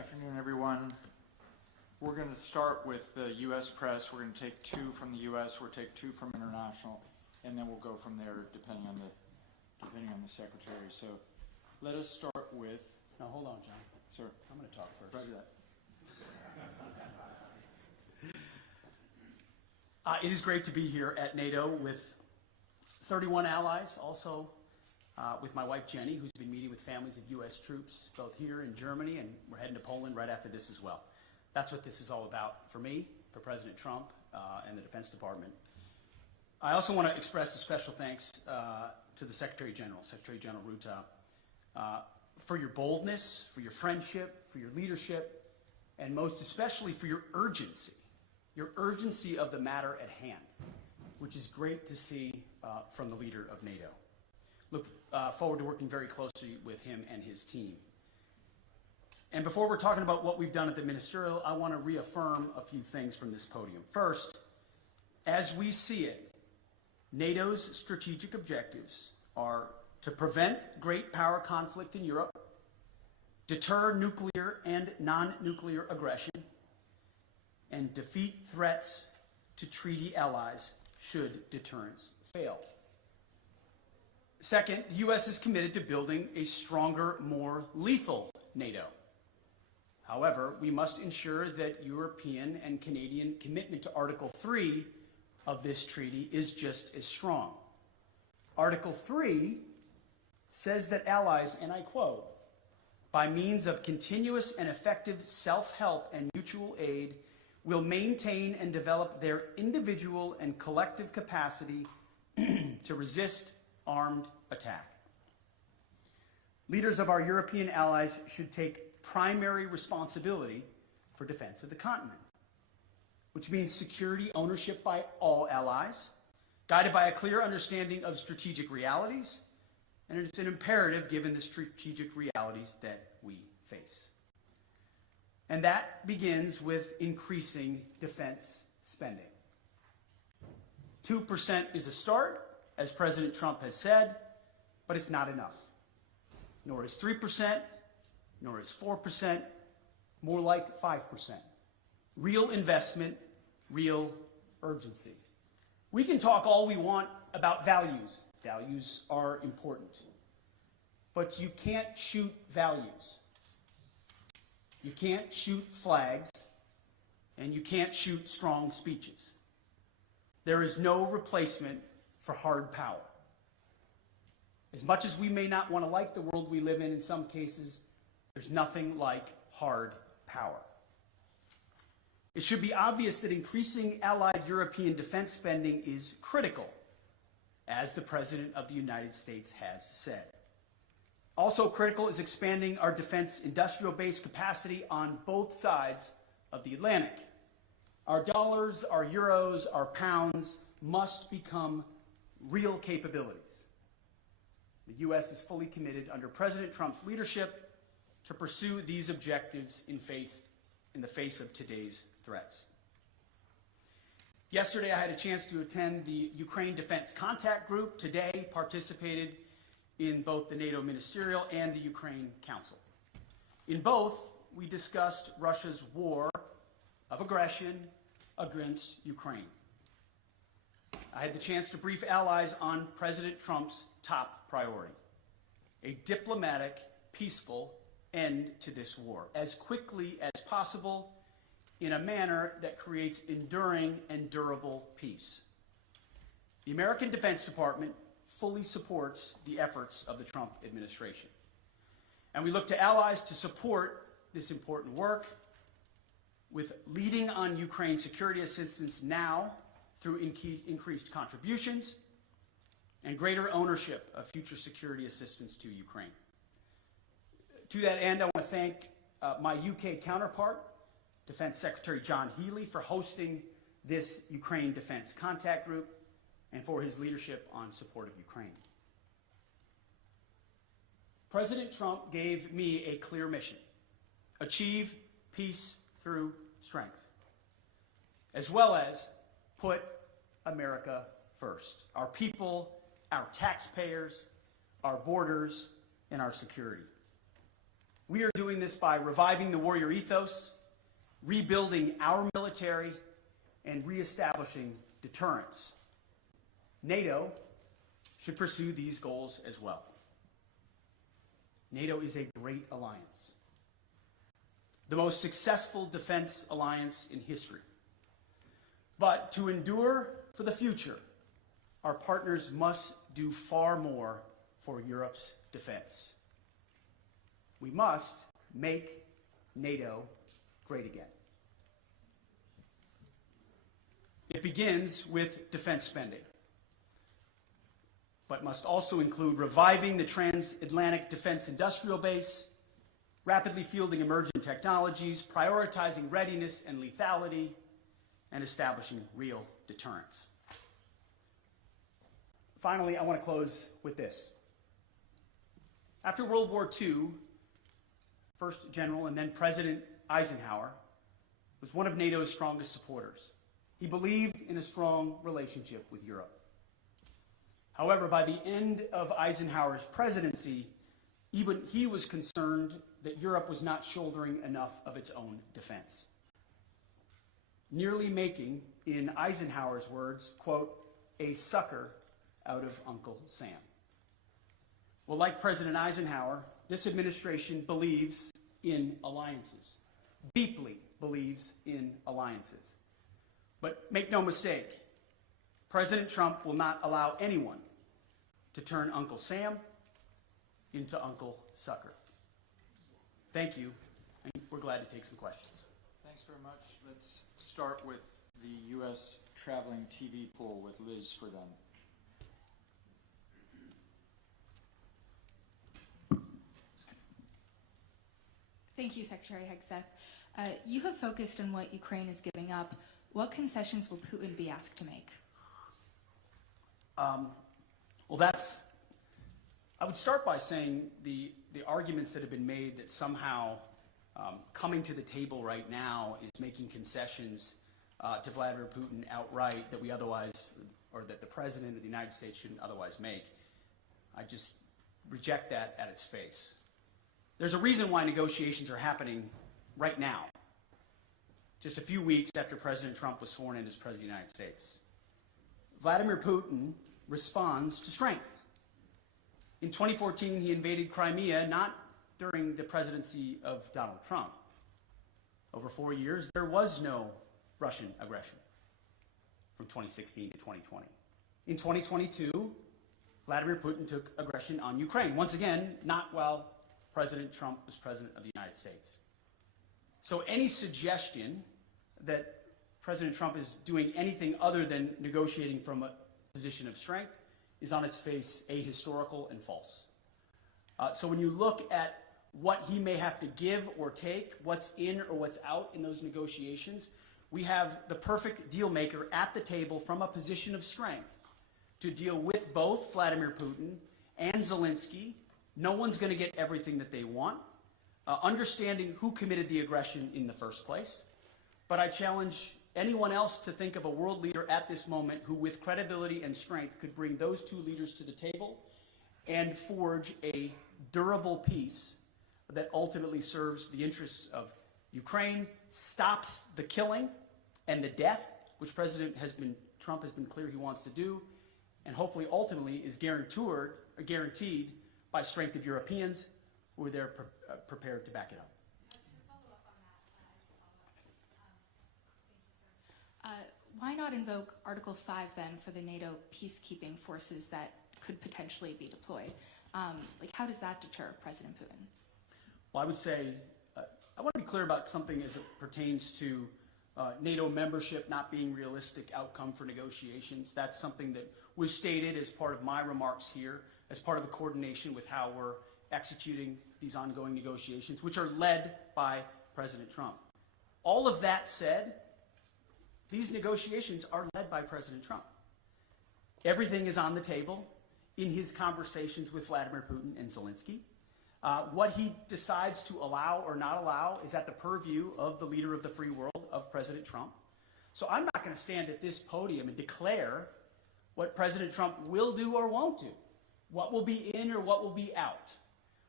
Afternoon, everyone. We're going to start with the U.S. press. We're going to take 2 from the U.S., we'll take 2 from international, and then we'll go from there depending on the secretary. So let us start with... Now, hold on, John. Sir. I'm going to talk first. Roger that. It is great to be here at NATO with 31 allies, also with my wife Jenny, who's been meeting with families of U.S. troops, both here in Germany, and we're heading to Poland right after this as well. That's what this is all about for me, for President Trump, and the Defense Department. I also want to express a special thanks to the Secretary General, Secretary General Ruta, for your boldness, for your friendship, for your leadership, and most especially for your urgency of the matter at hand, which is great to see from the leader of NATO. Look forward to working very closely with him and his team. And before we're talking about what we've done at the ministerial, I want to reaffirm a few things from this podium. First, as we see it, NATO's strategic objectives are to prevent great power conflict in Europe, deter nuclear and non-nuclear aggression, and defeat threats to treaty allies should deterrence fail. Second, the U.S. is committed to building a stronger, more lethal NATO. However, we must ensure that European and Canadian commitment to Article 3 of this treaty is just as strong. Article 3 says that allies, and I quote, by means of continuous and effective self-help and mutual aid, will maintain and develop their individual and collective capacity to resist armed attack. Leaders of our European allies should take primary responsibility for defense of the continent, which means security ownership by all allies, guided by a clear understanding of strategic realities, and it's an imperative given the strategic realities that we face. And that begins with increasing defense spending. 2% is a start, as President Trump has said, but it's not enough. Nor is 3%, nor is 4%, more like 5%. Real investment, real urgency. We can talk all we want about values. Values are important. But you can't shoot values. You can't shoot flags, and you can't shoot strong speeches. There is no replacement for hard power. As much as we may not want to like the world we live in some cases, there's nothing like hard power. It should be obvious that increasing allied European defense spending is critical, as the President of the United States has said. Also critical is expanding our defense industrial base capacity on both sides of the Atlantic. Our dollars, our euros, our pounds must become real capabilities. The U.S. is fully committed under President Trump's leadership to pursue these objectives in the face of today's threats. Yesterday, I had a chance to attend the Ukraine Defense Contact Group. Today, participated in both the NATO Ministerial and the Ukraine Council. In both, we discussed Russia's war of aggression against Ukraine. I had the chance to brief allies on President Trump's top priority: a diplomatic, peaceful end to this war, as quickly as possible, in a manner that creates enduring and durable peace. The American Defense Department fully supports the efforts of the Trump administration. And we look to allies to support this important work with leading on Ukraine security assistance now through increased contributions and greater ownership of future security assistance to Ukraine. To that end, I want to thank my UK counterpart, Defense Secretary John Healey, for hosting this Ukraine Defense Contact Group and for his leadership on support of Ukraine. President Trump gave me a clear mission: achieve peace through strength, as well as put America first. Our people, our taxpayers, our borders, and our security. We are doing this by reviving the warrior ethos, rebuilding our military, and reestablishing deterrence. NATO should pursue these goals as well. NATO is a great alliance, the most successful defense alliance in history. But to endure for the future, our partners must do far more for Europe's defense. We must make NATO great again. It begins with defense spending, but must also include reviving the transatlantic defense industrial base, rapidly fielding emerging technologies, prioritizing readiness and lethality, and establishing real deterrence. Finally, I want to close with this. After World War II, first General and then President Eisenhower was one of NATO's strongest supporters. He believed in a strong relationship with Europe. However, by the end of Eisenhower's presidency, even he was concerned that Europe was not shouldering enough of its own defense, nearly making, in Eisenhower's words, quote, a sucker out of Uncle Sam. Well, like President Eisenhower, this administration believes in alliances, deeply believes in alliances. But make no mistake, President Trump will not allow anyone to turn Uncle Sam into Uncle Sucker. Thank you, and we're glad to take some questions. Thanks very much. Let's start with the U.S. traveling TV poll with Liz for them. Thank you, Secretary Hegseth. You have focused on what Ukraine is giving up. What concessions will Putin be asked to make? Well, I would start by saying the arguments that have been made that somehow coming to the table right now is making concessions to Vladimir Putin outright that we otherwise, or that the President of the United States shouldn't otherwise make. I just reject that at its face. There's a reason why negotiations are happening right now, just a few weeks after President Trump was sworn in as President of the United States. Vladimir Putin responds to strength. In 2014, he invaded Crimea, not during the presidency of Donald Trump. Over 4 years, there was no Russian aggression from 2016 to 2020. In 2022, Vladimir Putin took aggression on Ukraine. Once again, not while President Trump was President of the United States. So any suggestion that President Trump is doing anything other than negotiating from a position of strength is on its face ahistorical and false. So when you look at what he may have to give or take, what's in or what's out in those negotiations, we have the perfect deal maker at the table from a position of strength to deal with both Vladimir Putin and Zelensky. No one's going to get everything that they want. Understanding who committed the aggression in the first place. But I challenge anyone else to think of a world leader at this moment who, with credibility and strength, could bring those two leaders to the table and forge a durable peace that ultimately serves the interests of Ukraine, stops the killing and the death, which Trump has been clear he wants to do, and hopefully ultimately is guaranteed by strength of Europeans who are there prepared to back it up. Why not invoke Article 5 then for the NATO peacekeeping forces that could potentially be deployed? How does that deter President Putin? Well, I would say, I want to be clear about something as it pertains to NATO membership not being realistic outcome for negotiations. That's something that was stated as part of my remarks here, as part of a coordination with how we're executing these ongoing negotiations, which are led by President Trump. All of that said, these negotiations are led by President Trump. Everything is on the table in his conversations with Vladimir Putin and Zelensky. What he decides to allow or not allow is at the purview of the leader of the free world, of President Trump. So I'm not going to stand at this podium and declare what President Trump will do or won't do, what will be in or what will be out.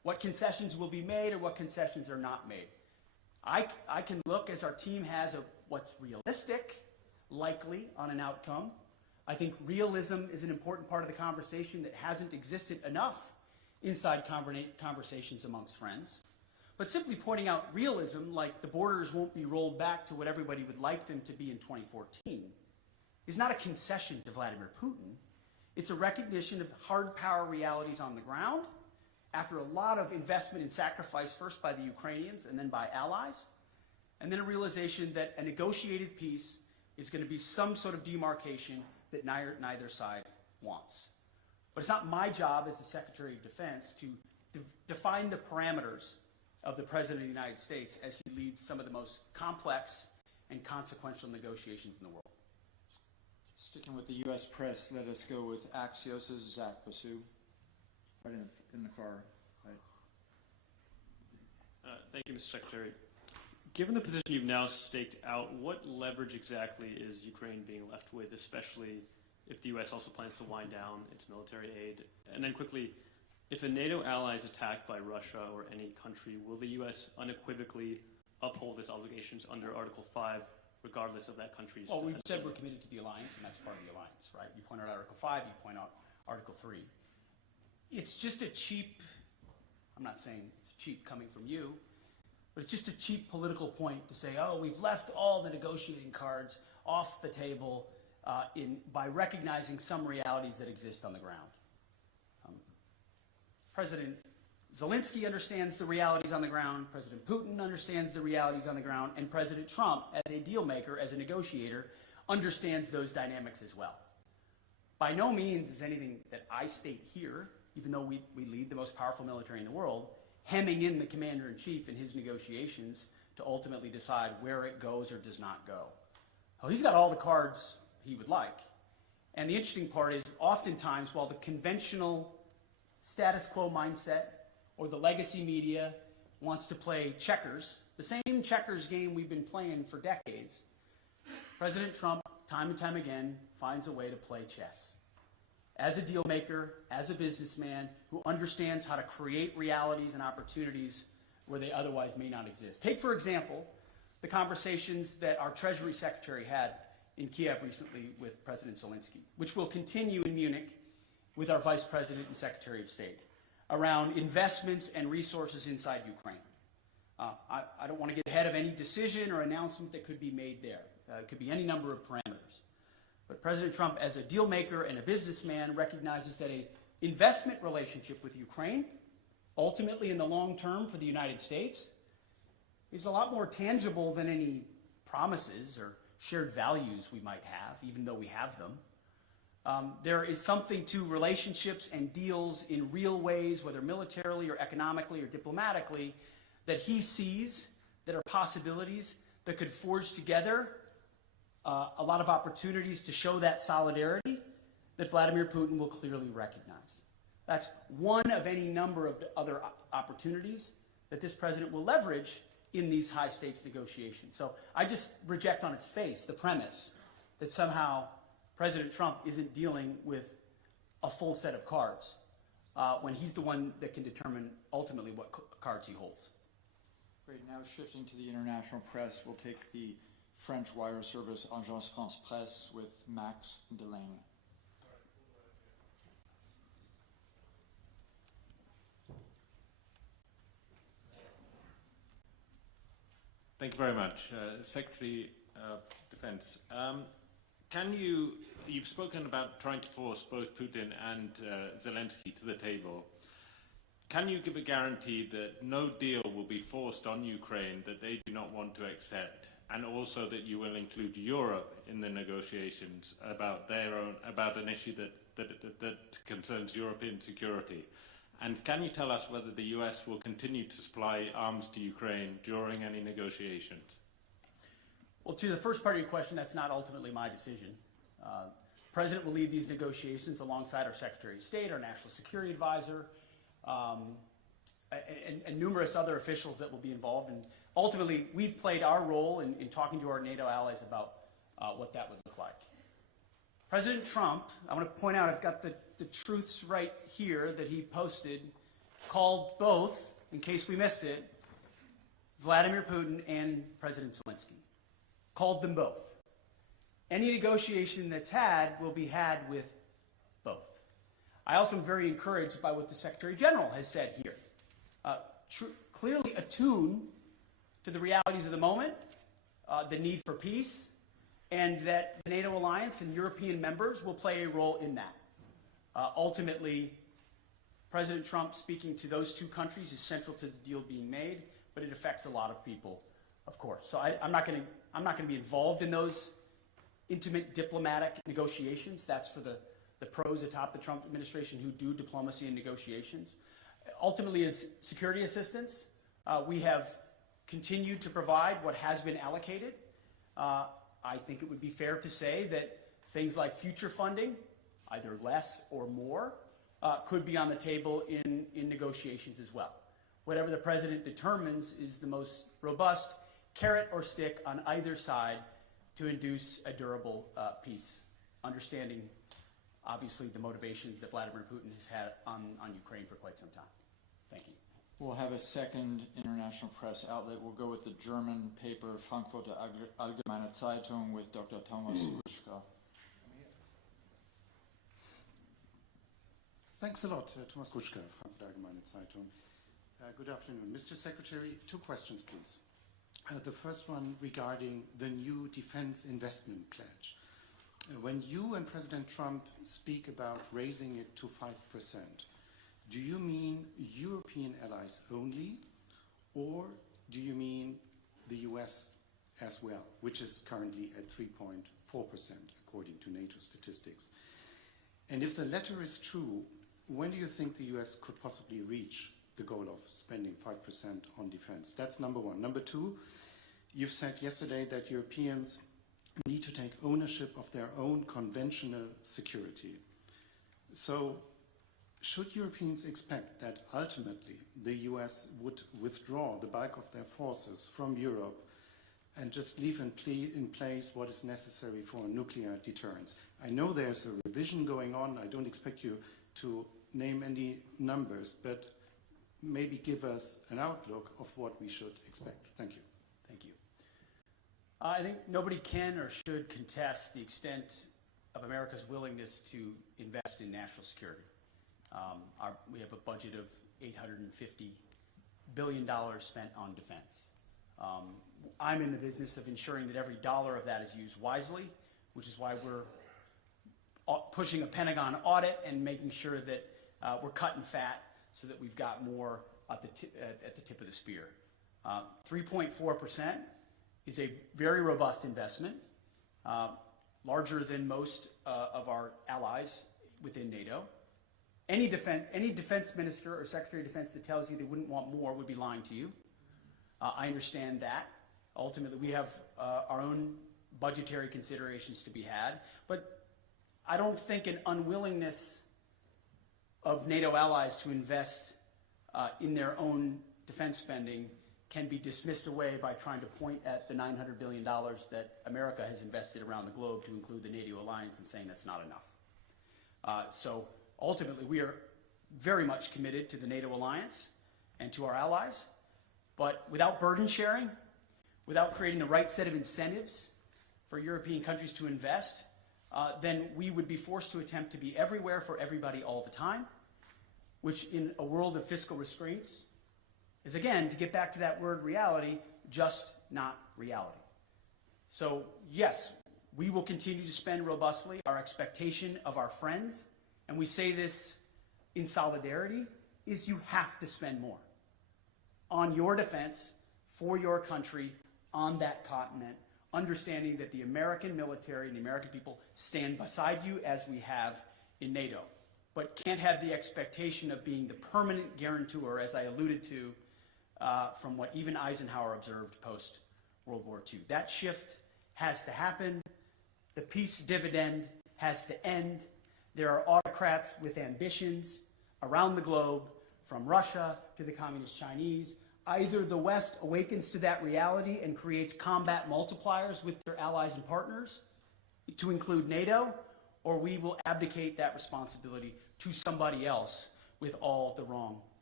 what concessions will be made or what concessions are not made. I can look, as our team has, at what's realistic, likely on an outcome. I think realism is an important part of the conversation that hasn't existed enough inside conversations amongst friends. But simply pointing out realism, like the borders won't be rolled back to what everybody would like them to be in 2014, is not a concession to Vladimir Putin. It's a recognition of hard power realities on the ground after a lot of investment and sacrifice, first by the Ukrainians and then by allies, and then a realization that a negotiated peace is going to be some sort of demarcation that neither side wants. But it's not my job as the Secretary of Defense to define the parameters of the President of the United States as he leads some of the most complex and consequential negotiations in the world. Sticking with the U.S. press, let us go with Axios' Zach Basu, right in the far right. Thank you, Mr. Secretary. Given the position you've now staked out, what leverage exactly is Ukraine being left with, especially if the U.S. also plans to wind down its military aid? And then quickly, if a NATO ally is attacked by Russia or any country, will the U.S. unequivocally uphold its obligations under Article 5, regardless of that country's... Well, we've said we're committed to the alliance, and that's part of the alliance, right? You point out Article 5, you point out Article 3. It's just a cheap, I'm not saying it's cheap coming from you, but it's just a cheap political point to say, oh, we've left all the negotiating cards off the table by recognizing some realities that exist on the ground. President Zelensky understands the realities on the ground, President Putin understands the realities on the ground, and President Trump, as a deal maker, as a negotiator, understands those dynamics as well. By no means is anything that I state here, even though we lead the most powerful military in the world, hemming in the commander-in-chief in his negotiations to ultimately decide where it goes or does not go. Well, he's got all the cards he would like. And the interesting part is, oftentimes, while the conventional status quo mindset or the legacy media wants to play checkers, the same checkers game we've been playing for decades, President Trump, time and time again, finds a way to play chess. As a deal maker, as a businessman who understands how to create realities and opportunities where they otherwise may not exist. Take, for example, the conversations that our Treasury Secretary had in Kiev recently with President Zelensky, which will continue in Munich with our Vice President and Secretary of State, around investments and resources inside Ukraine. I don't want to get ahead of any decision or announcement that could be made there. It could be any number of parameters. But President Trump, as a deal maker and a businessman, recognizes that an investment relationship with Ukraine, ultimately in the long term for the United States, is a lot more tangible than any promises or shared values we might have, even though we have them. There is something to relationships and deals in real ways, whether militarily or economically or diplomatically, that he sees that are possibilities that could forge together a lot of opportunities to show that solidarity that Vladimir Putin will clearly recognize. That's one of any number of other opportunities that this president will leverage in these high-stakes negotiations. So I just reject on its face the premise that somehow President Trump isn't dealing with a full set of cards when he's the one that can determine ultimately what cards he holds. Great. Now shifting to the international press, we'll take the French wire service Agence France Presse with Max Delaney. Thank you very much. Secretary of Defense, you've spoken about trying to force both Putin and Zelensky to the table. Can you give a guarantee that no deal will be forced on Ukraine that they do not want to accept, and also that you will include Europe in the negotiations about an issue that concerns European security? And can you tell us whether the US will continue to supply arms to Ukraine during any negotiations? Well, to the first part of your question, that's not ultimately my decision. The President will lead these negotiations alongside our Secretary of State, our National Security Advisor, and numerous other officials that will be involved. And ultimately, we've played our role in talking to our NATO allies about what that would look like. President Trump, I want to point out, I've got the truths right here that he posted called both, in case we missed it, Vladimir Putin and President Zelensky. Called them both. Any negotiation that's had will be had with both. I also am very encouraged by what the Secretary General has said here. Clearly attuned to the realities of the moment, the need for peace, and that the NATO alliance and European members will play a role in that. Ultimately, President Trump speaking to those two countries is central to the deal being made, but it affects a lot of people, of course. So I'm not going to be involved in those intimate diplomatic negotiations. That's for the pros atop the Trump administration who do diplomacy and negotiations. Ultimately, as security assistance, we have continued to provide what has been allocated. I think it would be fair to say that things like future funding, either less or more, could be on the table in negotiations as well. Whatever the president determines is the most robust carrot or stick on either side to induce a durable peace, understanding, obviously, the motivations that Vladimir Putin has had on Ukraine for quite some time. Thank you. We'll have a second international press outlet. We'll go with the German paper Frankfurter Allgemeine Zeitung with Dr. Thomas Kuschka. Thanks a lot, Thomas Kuschka, Frankfurter Allgemeine Zeitung. Good afternoon. Mr. Secretary, two questions, please. The first one regarding the new defense investment pledge. When you and President Trump speak about raising it to 5%, do you mean European allies only, or do you mean the US as well, which is currently at 3.4% according to NATO statistics? And if the latter is true, when do you think the US could possibly reach the goal of spending 5% on defense? That's number one. Number two, you've said yesterday that Europeans need to take ownership of their own conventional security. So should Europeans expect that ultimately the US would withdraw the bulk of their forces from Europe and just leave in place what is necessary for nuclear deterrence? I know there's a revision going on. I don't expect you to name any numbers, but maybe give us an outlook of what we should expect. Thank you. Thank you. I think nobody can or should contest the extent of America's willingness to invest in national security. We have a budget of $850 billion spent on defense. I'm in the business of ensuring that every dollar of that is used wisely, which is why we're pushing a Pentagon audit and making sure that we're cutting fat so that we've got more at the tip of the spear. 3.4% is a very robust investment, larger than most of our allies within NATO. Any defense minister or secretary of defense that tells you they wouldn't want more would be lying to you. I understand that. Ultimately, we have our own budgetary considerations to be had, but I don't think an unwillingness of NATO allies to invest in their own defense spending can be dismissed away by trying to point at the $900 billion that America has invested around the globe to include the NATO alliance and saying that's not enough. So ultimately, we are very much committed to the NATO alliance and to our allies, but without burden sharing, without creating the right set of incentives for European countries to invest, then we would be forced to attempt to be everywhere for everybody all the time, which in a world of fiscal restraints is, again, to get back to that word reality, just not reality. So yes, we will continue to spend robustly. Our expectation of our friends, and we say this in solidarity, is you have to spend more on your defense, for your country, on that continent, understanding that the American military and the American people stand beside you as we have in NATO, but can't have the expectation of being the permanent guarantor, as I alluded to, from what even Eisenhower observed post-World War II. That shift has to happen. The peace dividend has to end. There are autocrats with ambitions around the globe, from Russia to the Communist Chinese. Either the West awakens to that reality and creates combat multipliers with their allies and partners, to include NATO, or we will abdicate that responsibility to somebody else with all the wrong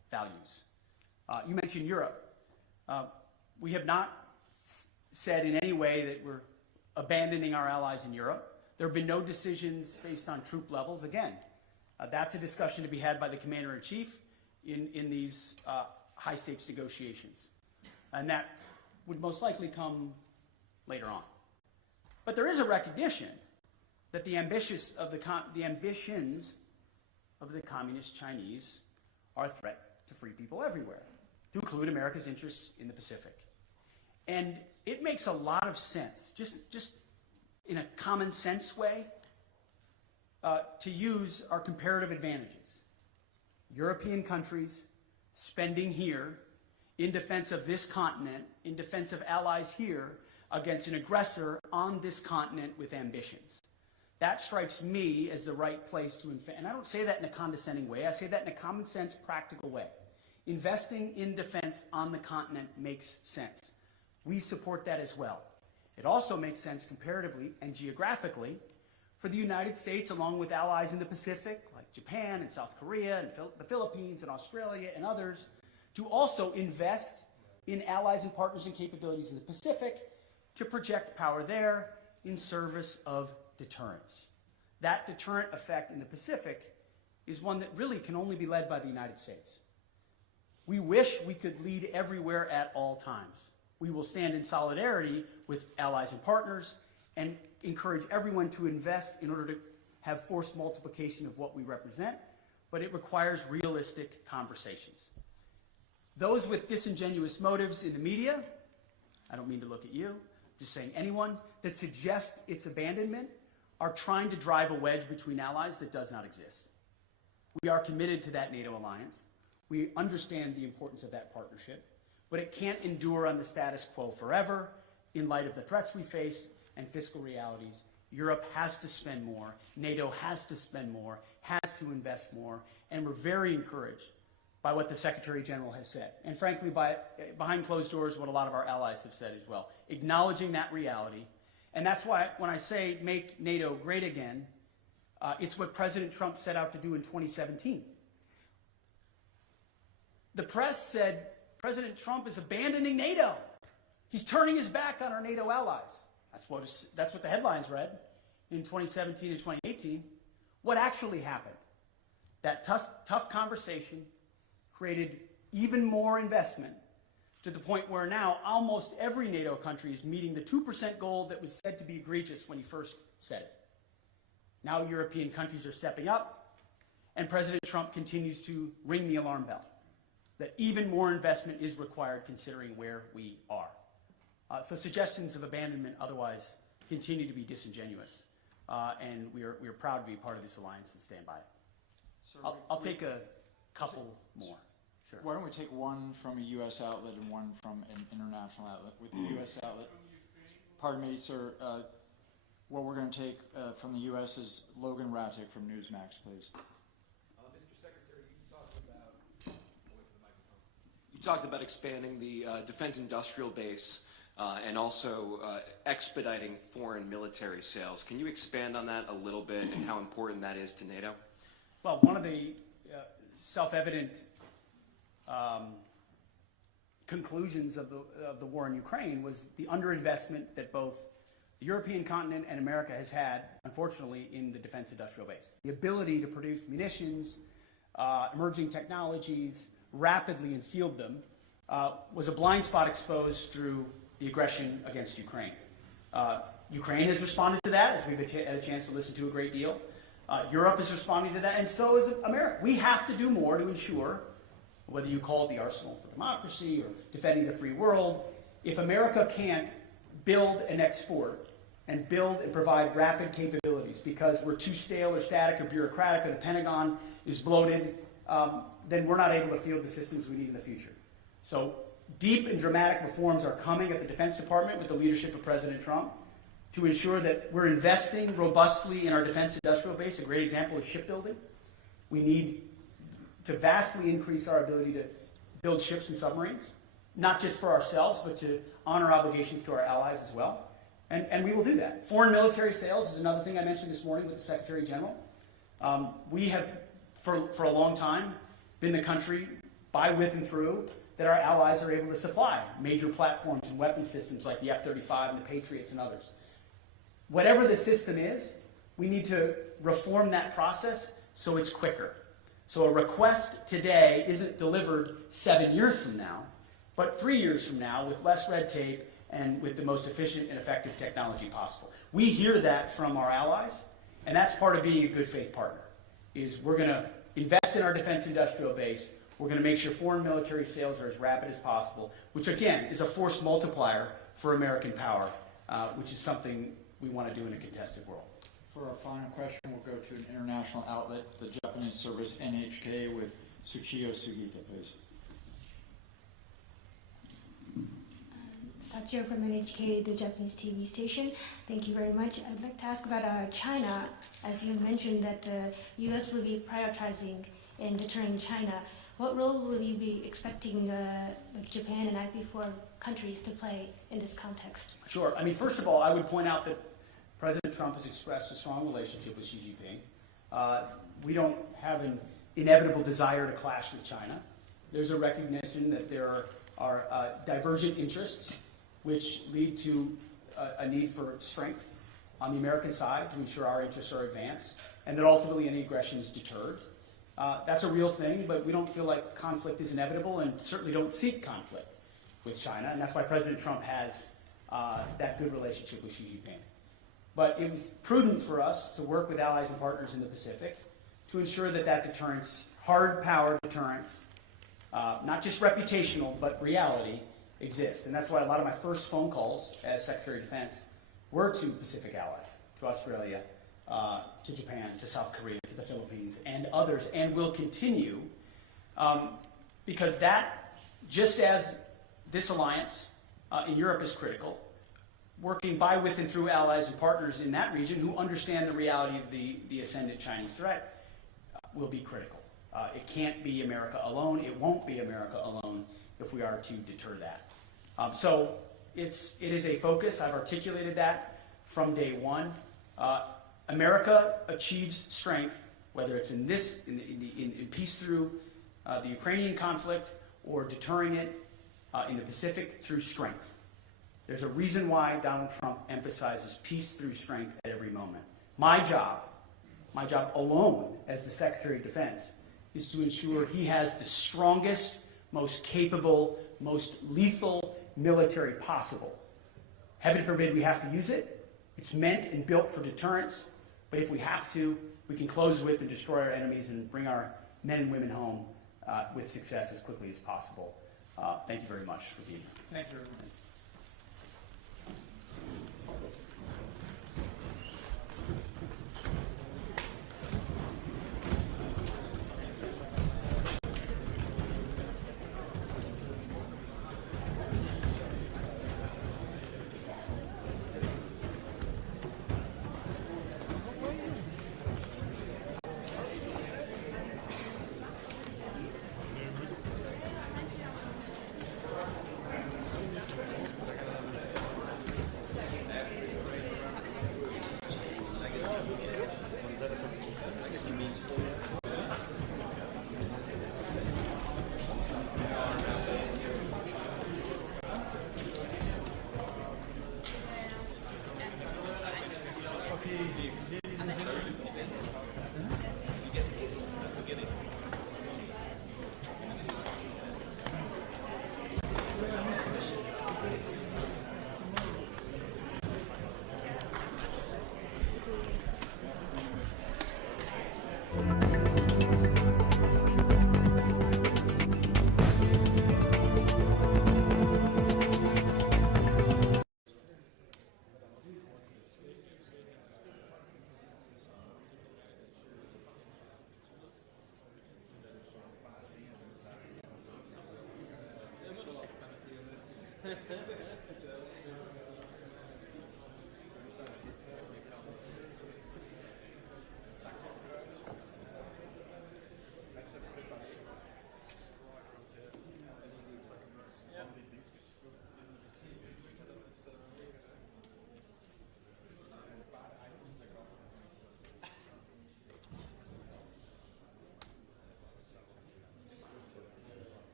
values. You mentioned Europe. We have not said in any way that we're abandoning our allies in Europe. There have been no decisions based on troop levels. Again, that's a discussion to be had by the Commander-in-Chief in these high-stakes negotiations. And that would most likely come later on. But there is a recognition that the ambitions of the communist Chinese are a threat to free people everywhere, to include America's interests in the Pacific. And it makes a lot of sense, just in a common sense way, to use our comparative advantages. European countries spending here in defense of this continent, in defense of allies here, against an aggressor on this continent with ambitions. That strikes me as the right place to invest. And I don't say that in a condescending way. I say that in a common sense, practical way. Investing in defense on the continent makes sense. We support that as well. It also makes sense comparatively and geographically for the United States, along with allies in the Pacific, like Japan and South Korea and the Philippines and Australia and others, to also invest in allies and partners and capabilities in the Pacific to project power there in service of deterrence. That deterrent effect in the Pacific is one that really can only be led by the United States. We wish we could lead everywhere at all times. We will stand in solidarity with allies and partners and encourage everyone to invest in order to have force multiplication of what we represent, but it requires realistic conversations. Those with disingenuous motives in the media, I don't mean to look at you, just saying anyone that suggests its abandonment are trying to drive a wedge between allies that does not exist. We are committed to that NATO alliance. We understand the importance of that partnership, but it can't endure on the status quo forever in light of the threats we face and fiscal realities. Europe has to spend more. NATO has to spend more, has to invest more, and we're very encouraged by what the Secretary General has said. And frankly, behind closed doors, what a lot of our allies have said as well, acknowledging that reality. And that's why when I say make NATO great again, it's what President Trump set out to do in 2017. The press said President Trump is abandoning NATO. He's turning his back on our NATO allies. That's what the headlines read in 2017 and 2018. What actually happened? That tough conversation created even more investment to the point where now almost every NATO country is meeting the 2% goal that was said to be egregious when he first said it. Now European countries are stepping up, and President Trump continues to ring the alarm bell that even more investment is required considering where we are. So suggestions of abandonment otherwise continue to be disingenuous, and we are proud to be part of this alliance and stand by it. I'll take a couple more. Sure. Why don't we take one from a U.S. outlet and one from an international outlet? With the U.S. outlet, pardon me, sir, what we're going to take from the U.S. is Logan Rattick from Newsmax, please. Mr. Secretary, you talked about expanding the defense industrial base and also expediting foreign military sales. Can you expand on that a little bit and how important that is to NATO? Well, one of the self-evident conclusions of the war in Ukraine was the underinvestment that both the European continent and America has had, unfortunately, in the defense industrial base. The ability to produce munitions, emerging technologies, rapidly and field them was a blind spot exposed through the aggression against Ukraine. Ukraine has responded to that, as we've had a chance to listen to a great deal. Europe is responding to that, and so is America. We have to do more to ensure, whether you call it the arsenal for democracy or defending the free world, if America can't build and export and build and provide rapid capabilities because we're too stale or static or bureaucratic or the Pentagon is bloated, then we're not able to field the systems we need in the future. So deep and dramatic reforms are coming at the Defense Department with the leadership of President Trump to ensure that we're investing robustly in our defense industrial base. A great example is shipbuilding. We need to vastly increase our ability to build ships and submarines, not just for ourselves, but to honor obligations to our allies as well. And we will do that. Foreign military sales is another thing I mentioned this morning with the Secretary General. We have, for a long time, been the country by, with, and through that our allies are able to supply major platforms and weapon systems like the F-35 and the Patriots and others. Whatever the system is, we need to reform that process so it's quicker. So a request today isn't delivered 7 years from now, but 3 years from now with less red tape and with the most efficient and effective technology possible. We hear that from our allies, and that's part of being a good faith partner, is we're going to invest in our defense industrial base. We're going to make sure foreign military sales are as rapid as possible, which again is a force multiplier for American power, which is something we want to do in a contested world. For our final question, we'll go to an international outlet, the Japanese service NHK, with Tsuchiyo Sugita, please. Sachio from NHK, the Japanese TV station. Thank you very much. I'd like to ask about China. As you mentioned that U.S. will be prioritizing in deterring China. What role will you be expecting like Japan and IP4 countries to play in this context? Sure. I mean, first of all, I would point out that President Trump has expressed a strong relationship with Xi Jinping. We don't have an inevitable desire to clash with China. There's a recognition that there are divergent interests which lead to a need for strength on the American side to ensure our interests are advanced, and that ultimately any aggression is deterred. That's a real thing, but we don't feel like conflict is inevitable and certainly don't seek conflict with China, and that's why President Trump has that good relationship with Xi Jinping. But it was prudent for us to work with allies and partners in the Pacific to ensure that that deterrence, hard power deterrence, not just reputational, but reality, exists. And that's why a lot of my first phone calls as Secretary of Defense were to Pacific allies, to Australia, to Japan, to South Korea, to the Philippines, and others, and will continue, because that, just as this alliance in Europe is critical, working by, with, and through allies and partners in that region who understand the reality of the ascendant Chinese threat will be critical. It can't be America alone. It won't be America alone if we are to deter that. So it is a focus. I've articulated that from day one. America achieves strength, whether it's in peace through the Ukrainian conflict or deterring it in the Pacific through strength. There's a reason why Donald Trump emphasizes peace through strength at every moment. My job alone as the Secretary of Defense is to ensure he has the strongest, most capable, most lethal military possible. Heaven forbid we have to use it. It's meant and built for deterrence. But if we have to, we can close with and destroy our enemies and bring our men and women home with success as quickly as possible. Thank you very much for being here. Thank you, everyone.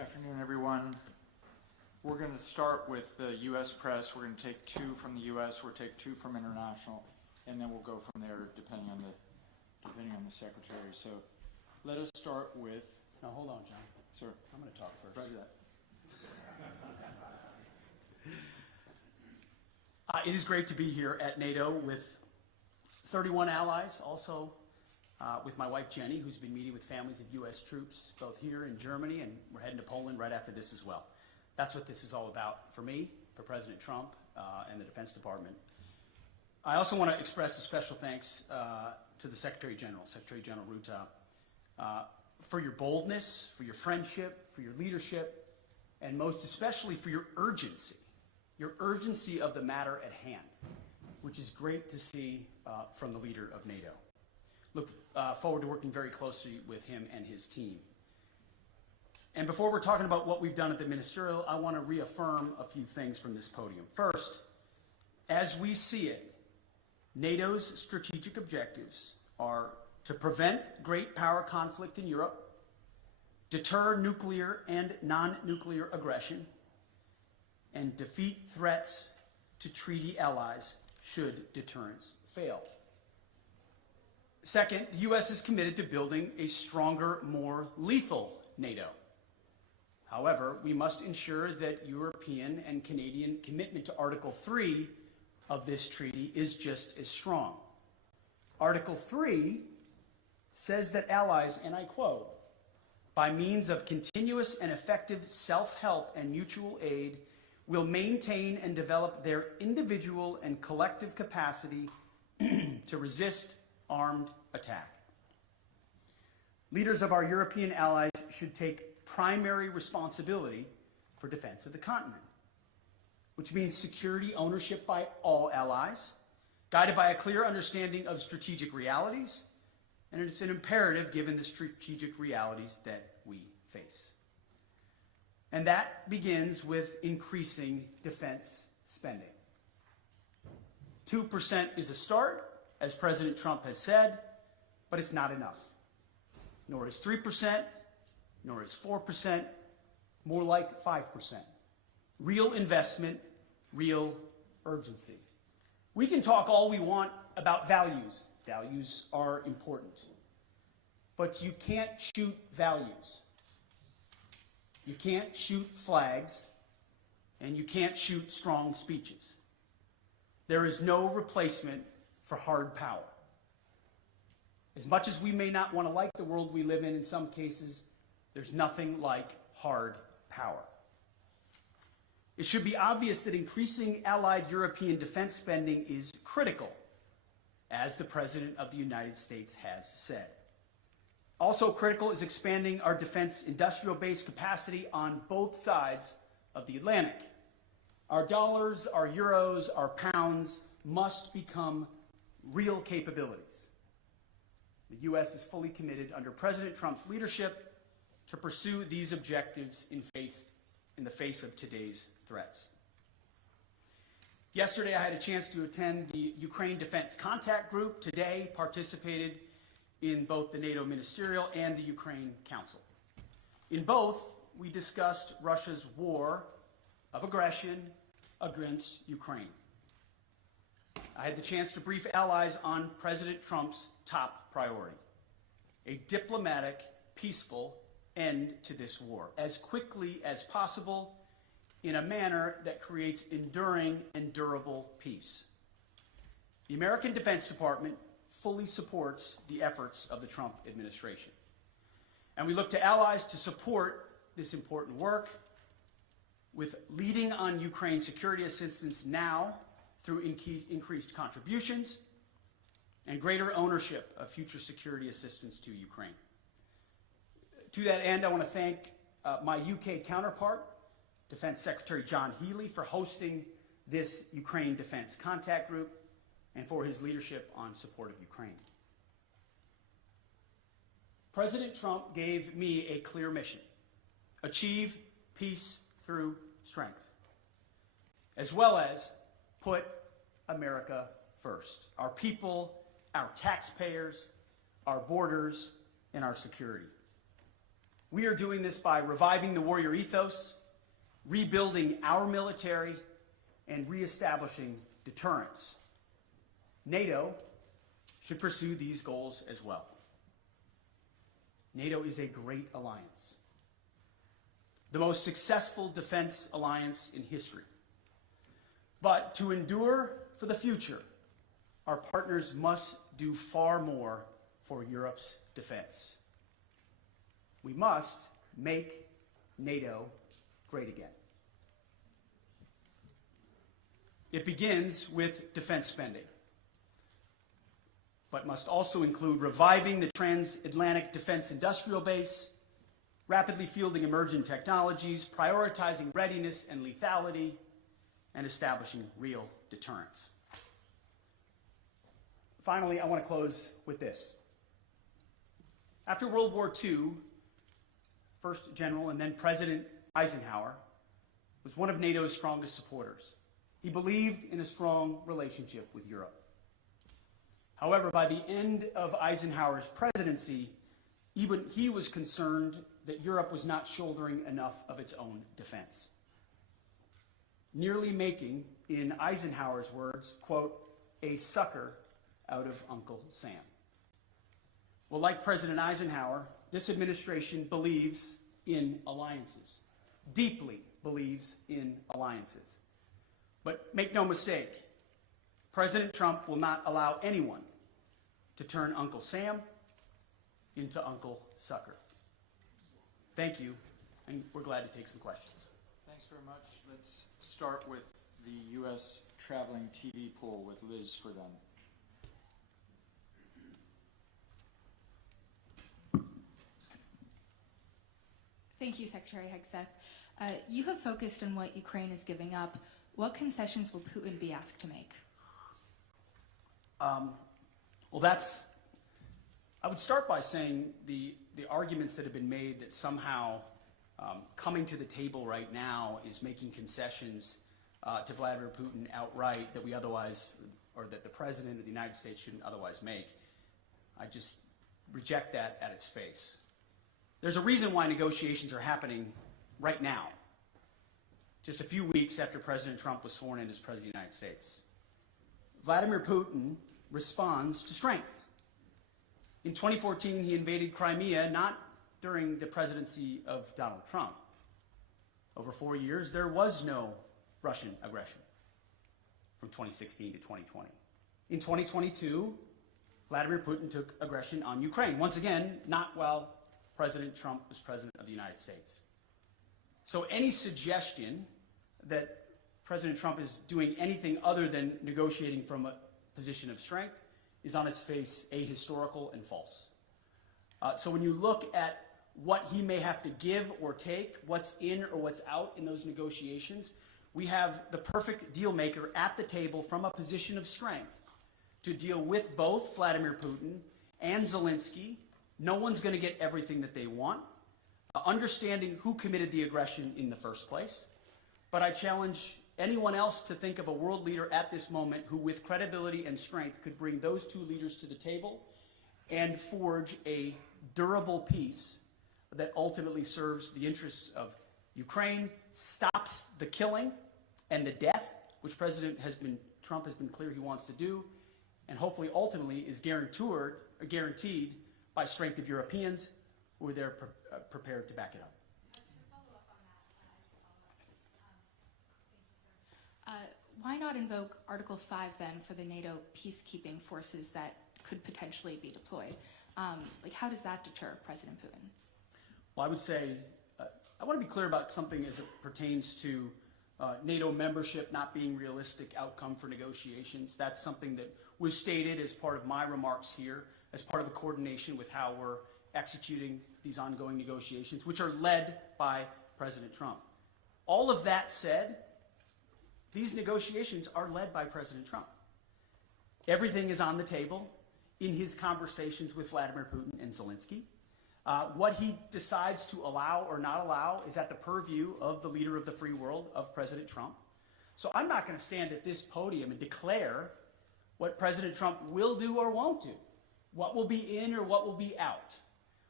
afternoon, everyone. We're going to start with the U.S. press. We're going to take 2 from the U.S., we'll take 2 from international, and then we'll go from there depending on the secretary. So let us start with... Now, hold on, John. Sir. I'm going to talk first. Roger that. It is great to be here at NATO with 31 allies, also with my wife Jenny, who's been meeting with families of U.S. troops, both here in Germany, and we're heading to Poland right after this as well. That's what this is all about for me, for President Trump, and the Defense Department. I also want to express a special thanks to the Secretary General Ruta, for your boldness, for your friendship, for your leadership, and most especially for your urgency of the matter at hand, which is great to see from the leader of NATO. Look forward to working very closely with him and his team. And before we're talking about what we've done at the ministerial, I want to reaffirm a few things from this podium. First, as we see it, NATO's strategic objectives are to prevent great power conflict in Europe, deter nuclear and non-nuclear aggression, and defeat threats to treaty allies should deterrence fail. Second, the U.S. is committed to building a stronger, more lethal NATO. However, we must ensure that European and Canadian commitment to Article 3 of this treaty is just as strong. Article 3 says that allies, and I quote, by means of continuous and effective self-help and mutual aid, will maintain and develop their individual and collective capacity to resist armed attack. Leaders of our European allies should take primary responsibility for defense of the continent, which means security ownership by all allies, guided by a clear understanding of strategic realities, and it's an imperative given the strategic realities that we face. And that begins with increasing defense spending. 2% is a start, as President Trump has said, but it's not enough. Nor is 3%, nor is 4%, more like 5%. Real investment, real urgency. We can talk all we want about values. Values are important. But you can't shoot values. You can't shoot flags, and you can't shoot strong speeches. There is no replacement for hard power. As much as we may not want to like the world we live in some cases, there's nothing like hard power. It should be obvious that increasing allied European defense spending is critical, as the President of the United States has said. Also critical is expanding our defense industrial base capacity on both sides of the Atlantic. Our dollars, our euros, our pounds must become real capabilities. The U.S. is fully committed under President Trump's leadership to pursue these objectives in the face of today's threats. Yesterday, I had a chance to attend the Ukraine Defense Contact Group. Today, participated in both the NATO Ministerial and the Ukraine Council. In both, we discussed Russia's war of aggression against Ukraine. I had the chance to brief allies on President Trump's top priority, a diplomatic, peaceful end to this war, as quickly as possible, in a manner that creates enduring and durable peace. The American Defense Department fully supports the efforts of the Trump administration. And we look to allies to support this important work with leading on Ukraine security assistance now through increased contributions and greater ownership of future security assistance to Ukraine. To that end, I want to thank my UK counterpart, Defense Secretary John Healey, for hosting this Ukraine Defense Contact Group and for his leadership on support of Ukraine. President Trump gave me a clear mission: achieve peace through strength, as well as put America first. Our people, our taxpayers, our borders, and our security. We are doing this by reviving the warrior ethos, rebuilding our military, and reestablishing deterrence. NATO should pursue these goals as well. NATO is a great alliance, the most successful defense alliance in history. But to endure for the future, our partners must do far more for Europe's defense. We must make NATO great again. It begins with defense spending, but must also include reviving the transatlantic defense industrial base, rapidly fielding emerging technologies, prioritizing readiness and lethality, and establishing real deterrence. Finally, I want to close with this. After World War II, First General and then President Eisenhower was one of NATO's strongest supporters. He believed in a strong relationship with Europe. However, by the end of Eisenhower's presidency, even he was concerned that Europe was not shouldering enough of its own defense, nearly making, in Eisenhower's words, quote, a sucker out of Uncle Sam. Well, like President Eisenhower, this administration believes in alliances, deeply believes in alliances. But make no mistake, President Trump will not allow anyone to turn Uncle Sam into Uncle Sucker. Thank you, and we're glad to take some questions. Thanks very much. Let's start with the U.S. traveling TV pool with Liz for them. Thank you, Secretary Hegseth. You have focused on what Ukraine is giving up. What concessions will Putin be asked to make? I would start by saying the arguments that have been made that somehow coming to the table right now is making concessions to Vladimir Putin outright that we otherwise, or that the President of the United States shouldn't otherwise make. I just reject that at its face. There's a reason why negotiations are happening right now, just a few weeks after President Trump was sworn in as President of the United States. Vladimir Putin responds to strength. In 2014, he invaded Crimea, not during the presidency of Donald Trump. Over 4 years, there was no Russian aggression from 2016 to 2020. In 2022, Vladimir Putin took aggression on Ukraine. Once again, not while President Trump was President of the United States. So any suggestion that President Trump is doing anything other than negotiating from a position of strength is on its face ahistorical and false. So when you look at what he may have to give or take, what's in or what's out in those negotiations, we have the perfect deal maker at the table from a position of strength to deal with both Vladimir Putin and Zelensky. No one's going to get everything that they want. Understanding who committed the aggression in the first place. But I challenge anyone else to think of a world leader at this moment who, with credibility and strength, could bring those two leaders to the table and forge a durable peace that ultimately serves the interests of Ukraine, stops the killing and the death, which Trump has been clear he wants to do, and hopefully ultimately is guaranteed by strength of Europeans who are there prepared to back it up. Why not invoke Article 5 then for the NATO peacekeeping forces that could potentially be deployed? How does that deter President Putin? Well, I would say, I want to be clear about something as it pertains to NATO membership not being realistic outcome for negotiations. That's something that was stated as part of my remarks here, as part of a coordination with how we're executing these ongoing negotiations, which are led by President Trump. All of that said, these negotiations are led by President Trump. Everything is on the table in his conversations with Vladimir Putin and Zelensky. What he decides to allow or not allow is at the purview of the leader of the free world, of President Trump. So I'm not going to stand at this podium and declare what President Trump will do or won't do, what will be in or what will be out.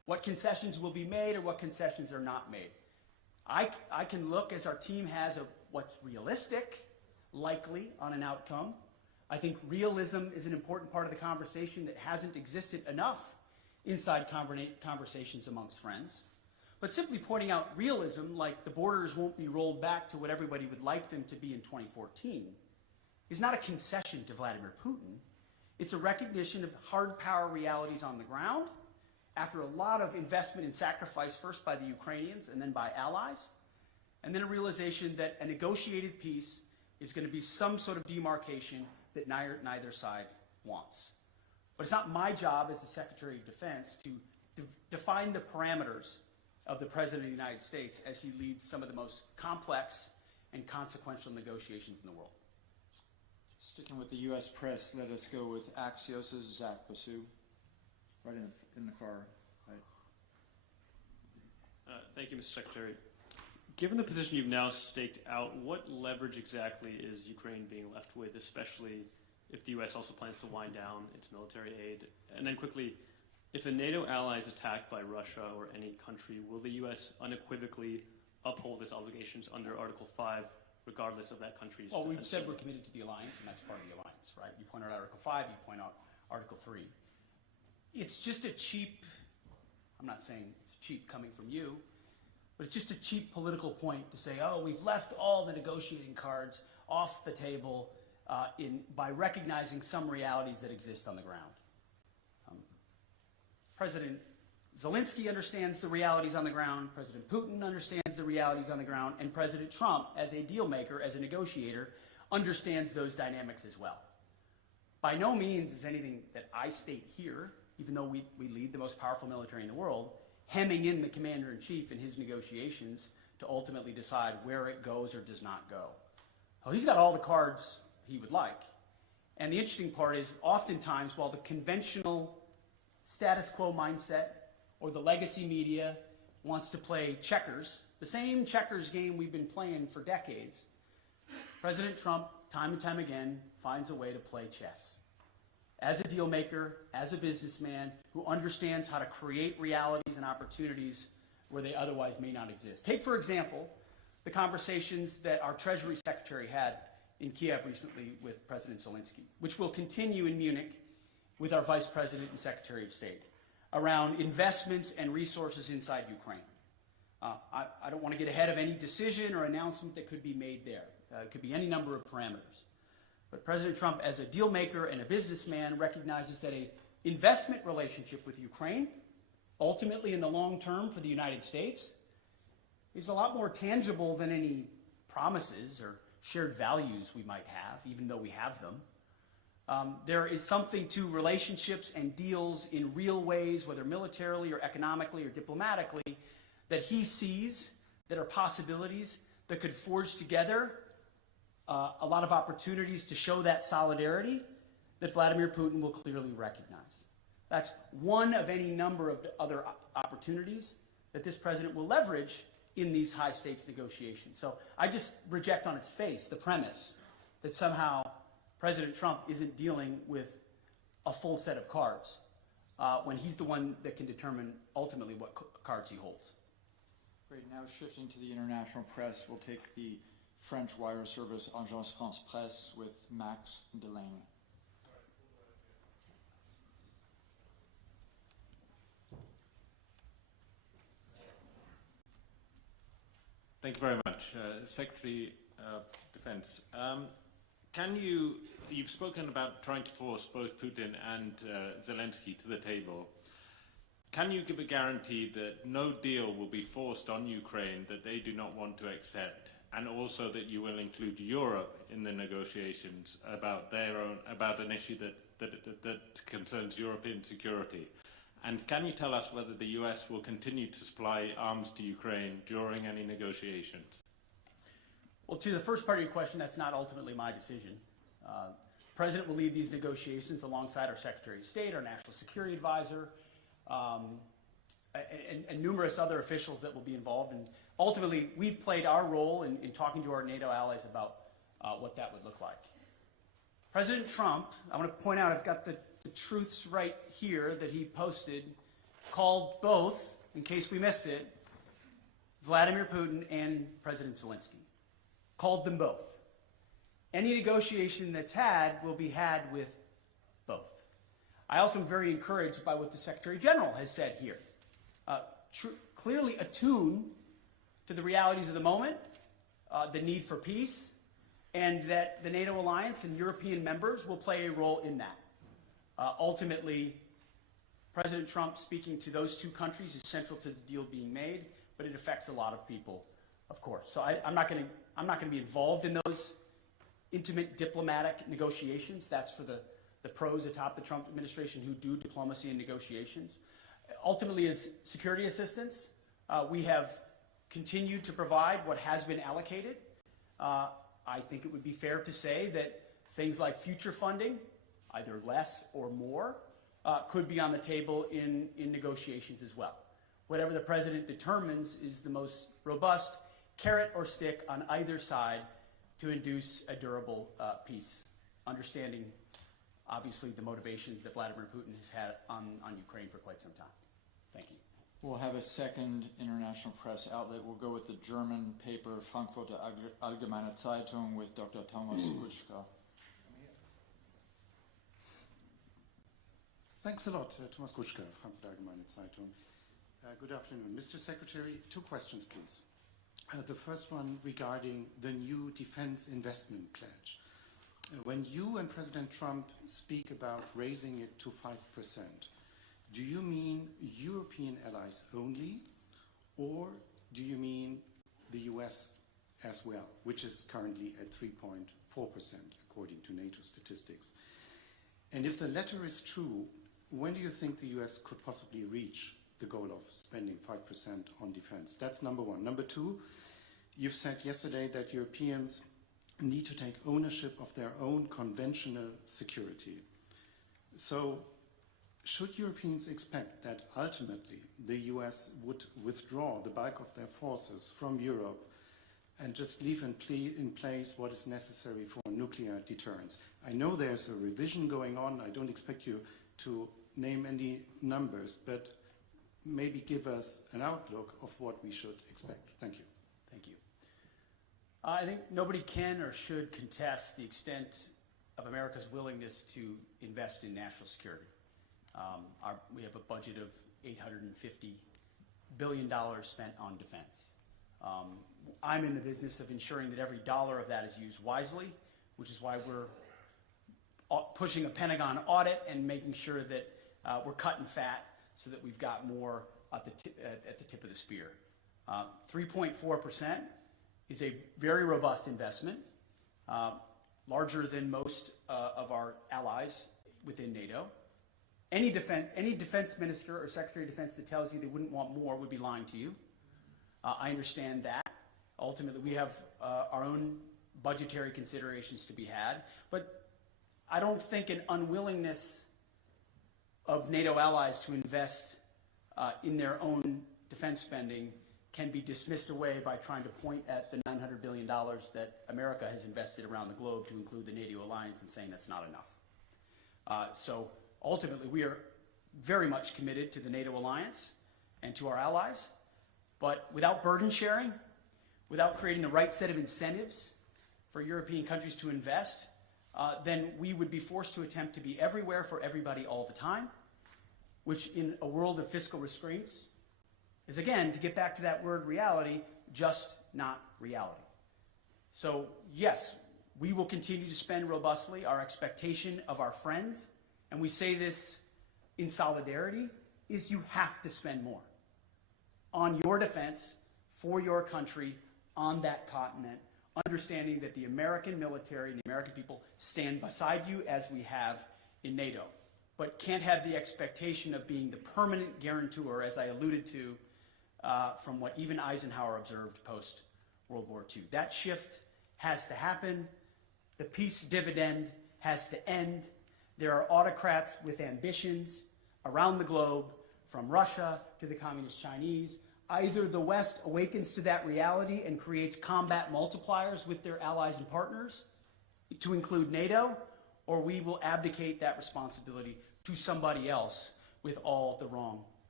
what concessions will be made or what concessions are not made. I can look, as our team has, at what's realistic, likely on an outcome. I think realism is an important part of the conversation that hasn't existed enough inside conversations amongst friends. But simply pointing out realism, like the borders won't be rolled back to what everybody would like them to be in 2014, is not a concession to Vladimir Putin. It's a recognition of hard power realities on the ground after a lot of investment and sacrifice, first by the Ukrainians and then by allies, and then a realization that a negotiated peace is going to be some sort of demarcation that neither side wants. But it's not my job as the Secretary of Defense to define the parameters of the President of the United States as he leads some of the most complex and consequential negotiations in the world. Sticking with the U.S. press, let us go with Axios' Zach Basu, right in the far right. Thank you, Mr. Secretary. Given the position you've now staked out, what leverage exactly is Ukraine being left with, especially if the U.S. also plans to wind down its military aid? And then quickly, if a NATO ally is attacked by Russia or any country, will the U.S. unequivocally uphold its obligations under Article 5, regardless of that country's... Well, we've said we're committed to the alliance, and that's part of the alliance, right? You point out Article 5, you point out Article 3. It's just a cheap, I'm not saying it's cheap coming from you, but it's just a cheap political point to say, oh, we've left all the negotiating cards off the table by recognizing some realities that exist on the ground. President Zelensky understands the realities on the ground, President Putin understands the realities on the ground, and President Trump, as a deal maker, as a negotiator, understands those dynamics as well. By no means is anything that I state here, even though we lead the most powerful military in the world, hemming in the commander-in-chief in his negotiations to ultimately decide where it goes or does not go. Well, he's got all the cards he would like. And the interesting part is, oftentimes, while the conventional status quo mindset or the legacy media wants to play checkers, the same checkers game we've been playing for decades, President Trump, time and time again, finds a way to play chess. As a deal maker, as a businessman who understands how to create realities and opportunities where they otherwise may not exist. Take, for example, the conversations that our Treasury Secretary had in Kiev recently with President Zelensky, which will continue in Munich with our Vice President and Secretary of State, around investments and resources inside Ukraine. I don't want to get ahead of any decision or announcement that could be made there. It could be any number of parameters. But President Trump, as a deal maker and a businessman, recognizes that an investment relationship with Ukraine, ultimately in the long term for the United States, is a lot more tangible than any promises or shared values we might have, even though we have them. There is something to relationships and deals in real ways, whether militarily or economically or diplomatically, that he sees that are possibilities that could forge together a lot of opportunities to show that solidarity that Vladimir Putin will clearly recognize. That's one of any number of other opportunities that this president will leverage in these high-stakes negotiations. So I just reject on its face the premise that somehow President Trump isn't dealing with a full set of cards when he's the one that can determine ultimately what cards he holds. Great. Now shifting to the international press, we'll take the French wire service Agence France Presse with Max Delaney. Thank you very much. Secretary of Defense, you've spoken about trying to force both Putin and Zelensky to the table. Can you give a guarantee that no deal will be forced on Ukraine that they do not want to accept, and also that you will include Europe in the negotiations about an issue that concerns European security? And can you tell us whether the US will continue to supply arms to Ukraine during any negotiations? Well, to the first part of your question, that's not ultimately my decision. The President will lead these negotiations alongside our Secretary of State, our National Security Advisor, and numerous other officials that will be involved. And ultimately, we've played our role in talking to our NATO allies about what that would look like. President Trump, I want to point out, I've got the truths right here that he posted called both, in case we missed it, Vladimir Putin and President Zelensky. Called them both. Any negotiation that's had will be had with both. I also am very encouraged by what the Secretary General has said here. Clearly attuned to the realities of the moment, the need for peace, and that the NATO alliance and European members will play a role in that. Ultimately, President Trump speaking to those two countries is central to the deal being made, but it affects a lot of people, of course. So I'm not going to be involved in those intimate diplomatic negotiations. That's for the pros atop the Trump administration who do diplomacy and negotiations. Ultimately, as security assistance, we have continued to provide what has been allocated. I think it would be fair to say that things like future funding, either less or more, could be on the table in negotiations as well. Whatever the president determines is the most robust carrot or stick on either side to induce a durable peace, understanding, obviously, the motivations that Vladimir Putin has had on Ukraine for quite some time. Thank you. We'll have a second international press outlet. We'll go with the German paper Frankfurter Allgemeine Zeitung with Dr. Thomas Kuschka. Thanks a lot, Thomas Kuschka, Frankfurter Allgemeine Zeitung. Good afternoon. Mr. Secretary, 2 questions, please. The first one regarding the new defense investment pledge. When you and President Trump speak about raising it to 5%, do you mean European allies only, or do you mean the US as well, which is currently at 3.4% according to NATO statistics? And if the latter is true, when do you think the US could possibly reach the goal of spending 5% on defense? That's number one. Number two, you've said yesterday that Europeans need to take ownership of their own conventional security. So should Europeans expect that ultimately the US would withdraw the bulk of their forces from Europe and just leave in place what is necessary for nuclear deterrence? I know there's a revision going on. I don't expect you to name any numbers, but maybe give us an outlook of what we should expect. Thank you. Thank you. I think nobody can or should contest the extent of America's willingness to invest in national security. We have a budget of $850 billion spent on defense. I'm in the business of ensuring that every dollar of that is used wisely, which is why we're pushing a Pentagon audit and making sure that we're cutting fat so that we've got more at the tip of the spear. 3.4% is a very robust investment, larger than most of our allies within NATO. Any defense minister or secretary of defense that tells you they wouldn't want more would be lying to you. I understand that. Ultimately, we have our own budgetary considerations to be had, but I don't think an unwillingness of NATO allies to invest in their own defense spending can be dismissed away by trying to point at the $900 billion that America has invested around the globe to include the NATO alliance and saying that's not enough. So ultimately, we are very much committed to the NATO alliance and to our allies, but without burden sharing, without creating the right set of incentives for European countries to invest, then we would be forced to attempt to be everywhere for everybody all the time, which in a world of fiscal restraints is, again, to get back to that word reality, just not reality. So yes, we will continue to spend robustly. Our expectation of our friends, and we say this in solidarity, is you have to spend more on your defense, for your country, on that continent, understanding that the American military and the American people stand beside you as we have in NATO, but can't have the expectation of being the permanent guarantor, as I alluded to, from what even Eisenhower observed post-World War II. That shift has to happen. The peace dividend has to end. There are autocrats with ambitions around the globe, from Russia to the Communist Chinese. Either the West awakens to that reality and creates combat multipliers with their allies and partners, to include NATO, or we will abdicate that responsibility to somebody else with all the wrong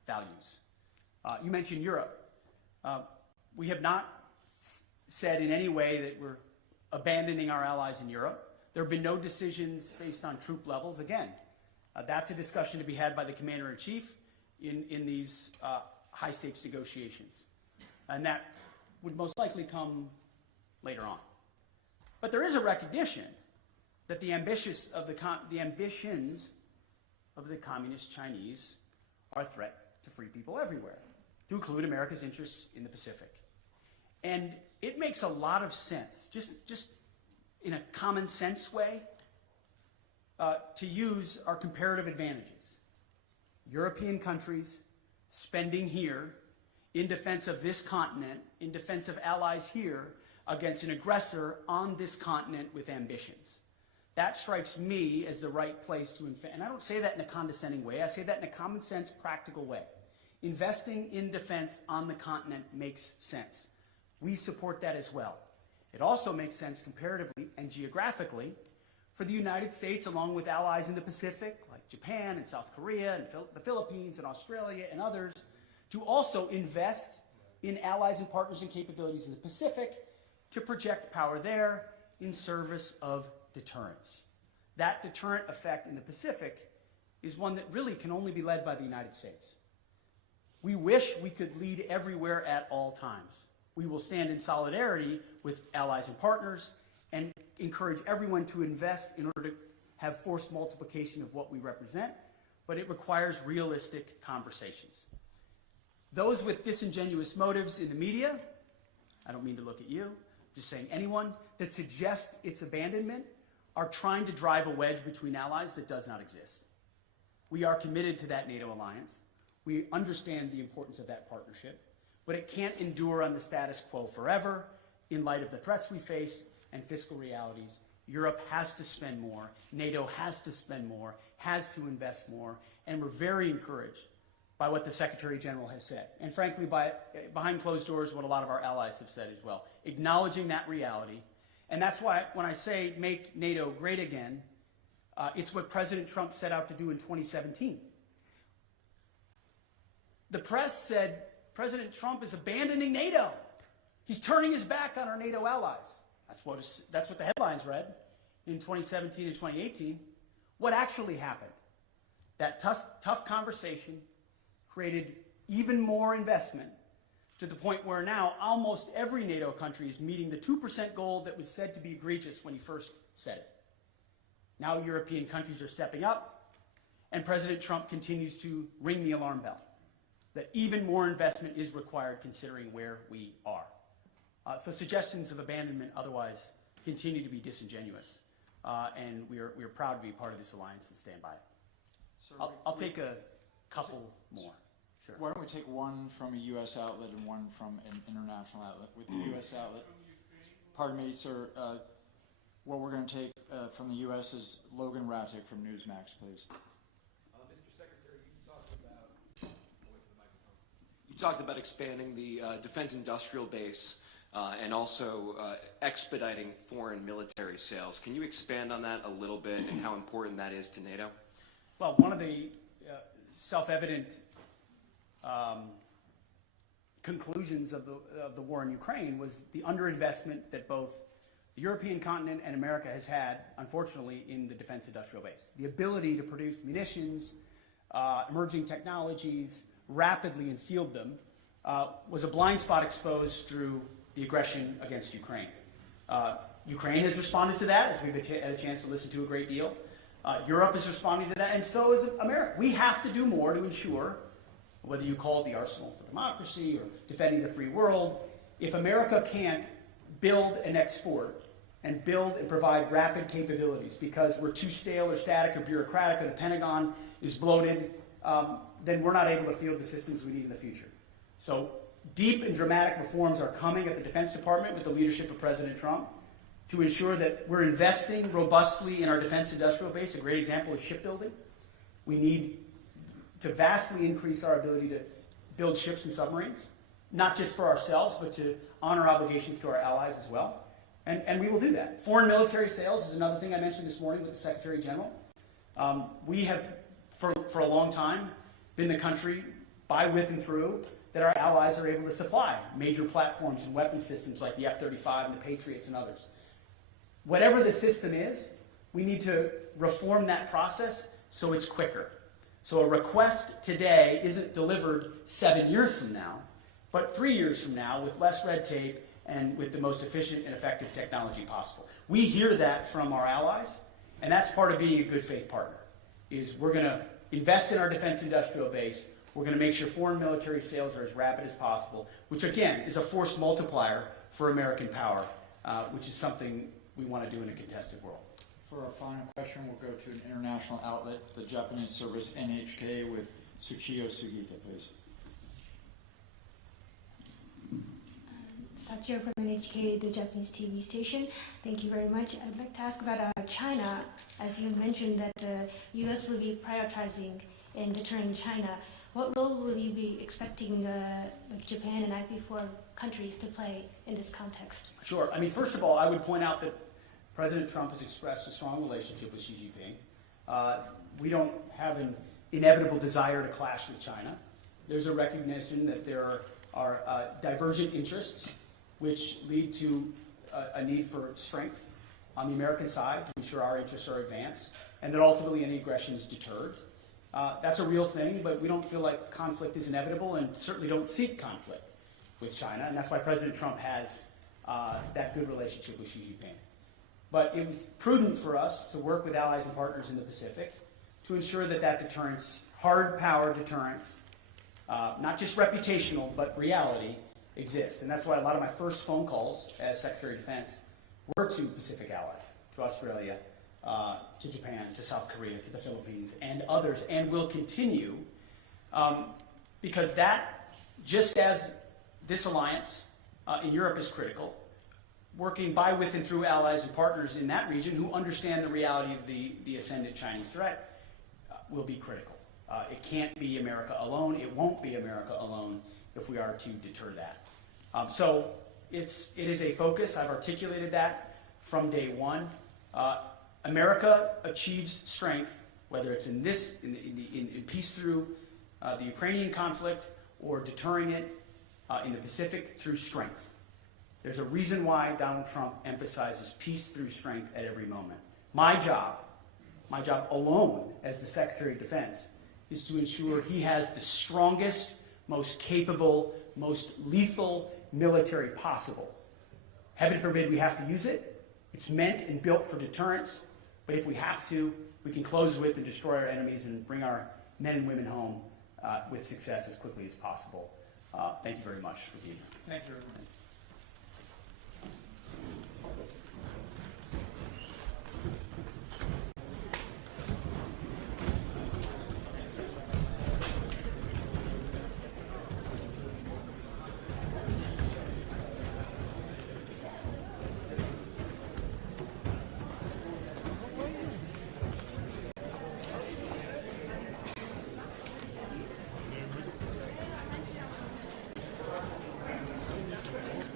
values. You mentioned Europe. We have not said in any way that we're abandoning our allies in Europe. There have been no decisions based on troop levels. Again, that's a discussion to be had by the Commander-in-Chief in these high-stakes negotiations. And that would most likely come later on. But there is a recognition that the ambitions of the communist Chinese are a threat to free people everywhere, to include America's interests in the Pacific. And it makes a lot of sense, just in a common sense way, to use our comparative advantages. European countries spending here in defense of this continent, in defense of allies here, against an aggressor on this continent with ambitions. That strikes me as the right place to invest. And I don't say that in a condescending way. I say that in a common sense, practical way. Investing in defense on the continent makes sense. We support that as well. It also makes sense comparatively and geographically for the United States, along with allies in the Pacific, like Japan and South Korea and the Philippines and Australia and others, to also invest in allies and partners and capabilities in the Pacific to project power there in service of deterrence. That deterrent effect in the Pacific is one that really can only be led by the United States. We wish we could lead everywhere at all times. We will stand in solidarity with allies and partners and encourage everyone to invest in order to have force multiplication of what we represent, but it requires realistic conversations. Those with disingenuous motives in the media, I don't mean to look at you, just saying anyone that suggests its abandonment are trying to drive a wedge between allies that does not exist. We are committed to that NATO alliance. We understand the importance of that partnership, but it can't endure on the status quo forever in light of the threats we face and fiscal realities. Europe has to spend more. NATO has to spend more, has to invest more, and we're very encouraged by what the Secretary General has said. And frankly, behind closed doors, what a lot of our allies have said as well, acknowledging that reality. And that's why when I say make NATO great again, it's what President Trump set out to do in 2017. The press said President Trump is abandoning NATO. He's turning his back on our NATO allies. That's what the headlines read in 2017 and 2018. What actually happened? That tough conversation created even more investment to the point where now almost every NATO country is meeting the 2% goal that was said to be egregious when he first said it. Now European countries are stepping up, and President Trump continues to ring the alarm bell that even more investment is required considering where we are. So suggestions of abandonment otherwise continue to be disingenuous, and we are proud to be part of this alliance and stand by it. Sir, I'll take a couple more. Sure. Why don't we take one from a U.S. outlet and one from an international outlet? With the U.S. outlet, pardon me, sir, what we're going to take from the U.S. is Logan Rattick from Newsmax, please. Mr. Secretary, you talked about expanding the defense industrial base and also expediting foreign military sales. Can you expand on that a little bit and how important that is to NATO? Well, one of the self-evident conclusions of the war in Ukraine was the underinvestment that both the European continent and America has had, unfortunately, in the defense industrial base. The ability to produce munitions, emerging technologies, rapidly and field them, was a blind spot exposed through the aggression against Ukraine. Ukraine has responded to that, as we've had a chance to listen to a great deal. Europe is responding to that, and so is America. We have to do more to ensure, whether you call it the arsenal for democracy or defending the free world, if America can't build and export and build and provide rapid capabilities because we're too stale or static or bureaucratic or the Pentagon is bloated, then we're not able to field the systems we need in the future. So deep and dramatic reforms are coming at the Defense Department with the leadership of President Trump to ensure that we're investing robustly in our defense industrial base. A great example is shipbuilding. We need to vastly increase our ability to build ships and submarines, not just for ourselves, but to honor obligations to our allies as well. And we will do that. Foreign military sales is another thing I mentioned this morning with the Secretary General. We have, for a long time, been the country by, with, and through that our allies are able to supply major platforms and weapon systems like the F-35 and the Patriots and others. Whatever the system is, we need to reform that process so it's quicker. So a request today isn't delivered 7 years from now, but 3 years from now with less red tape and with the most efficient and effective technology possible. We hear that from our allies, and that's part of being a good faith partner, is we're going to invest in our defense industrial base. We're going to make sure foreign military sales are as rapid as possible, which again is a force multiplier for American power, which is something we want to do in a contested world. For our final question, we'll go to an international outlet, the Japanese service NHK, with Tsuchiyo Sugita, please. Sachio from NHK, the Japanese TV station. Thank you very much. I'd like to ask about China. As you mentioned that U.S. will be prioritizing in deterring China. What role will you be expecting like Japan and IP4 countries to play in this context? Sure. I mean, first of all, I would point out that President Trump has expressed a strong relationship with Xi Jinping. We don't have an inevitable desire to clash with China. There's a recognition that there are divergent interests which lead to a need for strength on the American side to ensure our interests are advanced, and that ultimately any aggression is deterred. That's a real thing, but we don't feel like conflict is inevitable and certainly don't seek conflict with China, and that's why President Trump has that good relationship with Xi Jinping. But it was prudent for us to work with allies and partners in the Pacific to ensure that that deterrence, hard power deterrence, not just reputational, but reality, exists. And that's why a lot of my first phone calls as Secretary of Defense were to Pacific allies, to Australia, to Japan, to South Korea, to the Philippines, and others, and will continue, because that, just as this alliance in Europe is critical, working by, with, and through allies and partners in that region who understand the reality of the ascendant Chinese threat will be critical. It can't be America alone. It won't be America alone if we are to deter that. So it is a focus. I've articulated that from day one. America achieves strength, whether it's in peace through the Ukrainian conflict or deterring it in the Pacific through strength. There's a reason why Donald Trump emphasizes peace through strength at every moment. My job alone as the Secretary of Defense, is to ensure he has the strongest, most capable, most lethal military possible. Heaven forbid we have to use it. It's meant and built for deterrence. But if we have to, we can close with and destroy our enemies and bring our men and women home with success as quickly as possible. Thank you very much for being here. Thank you, everyone.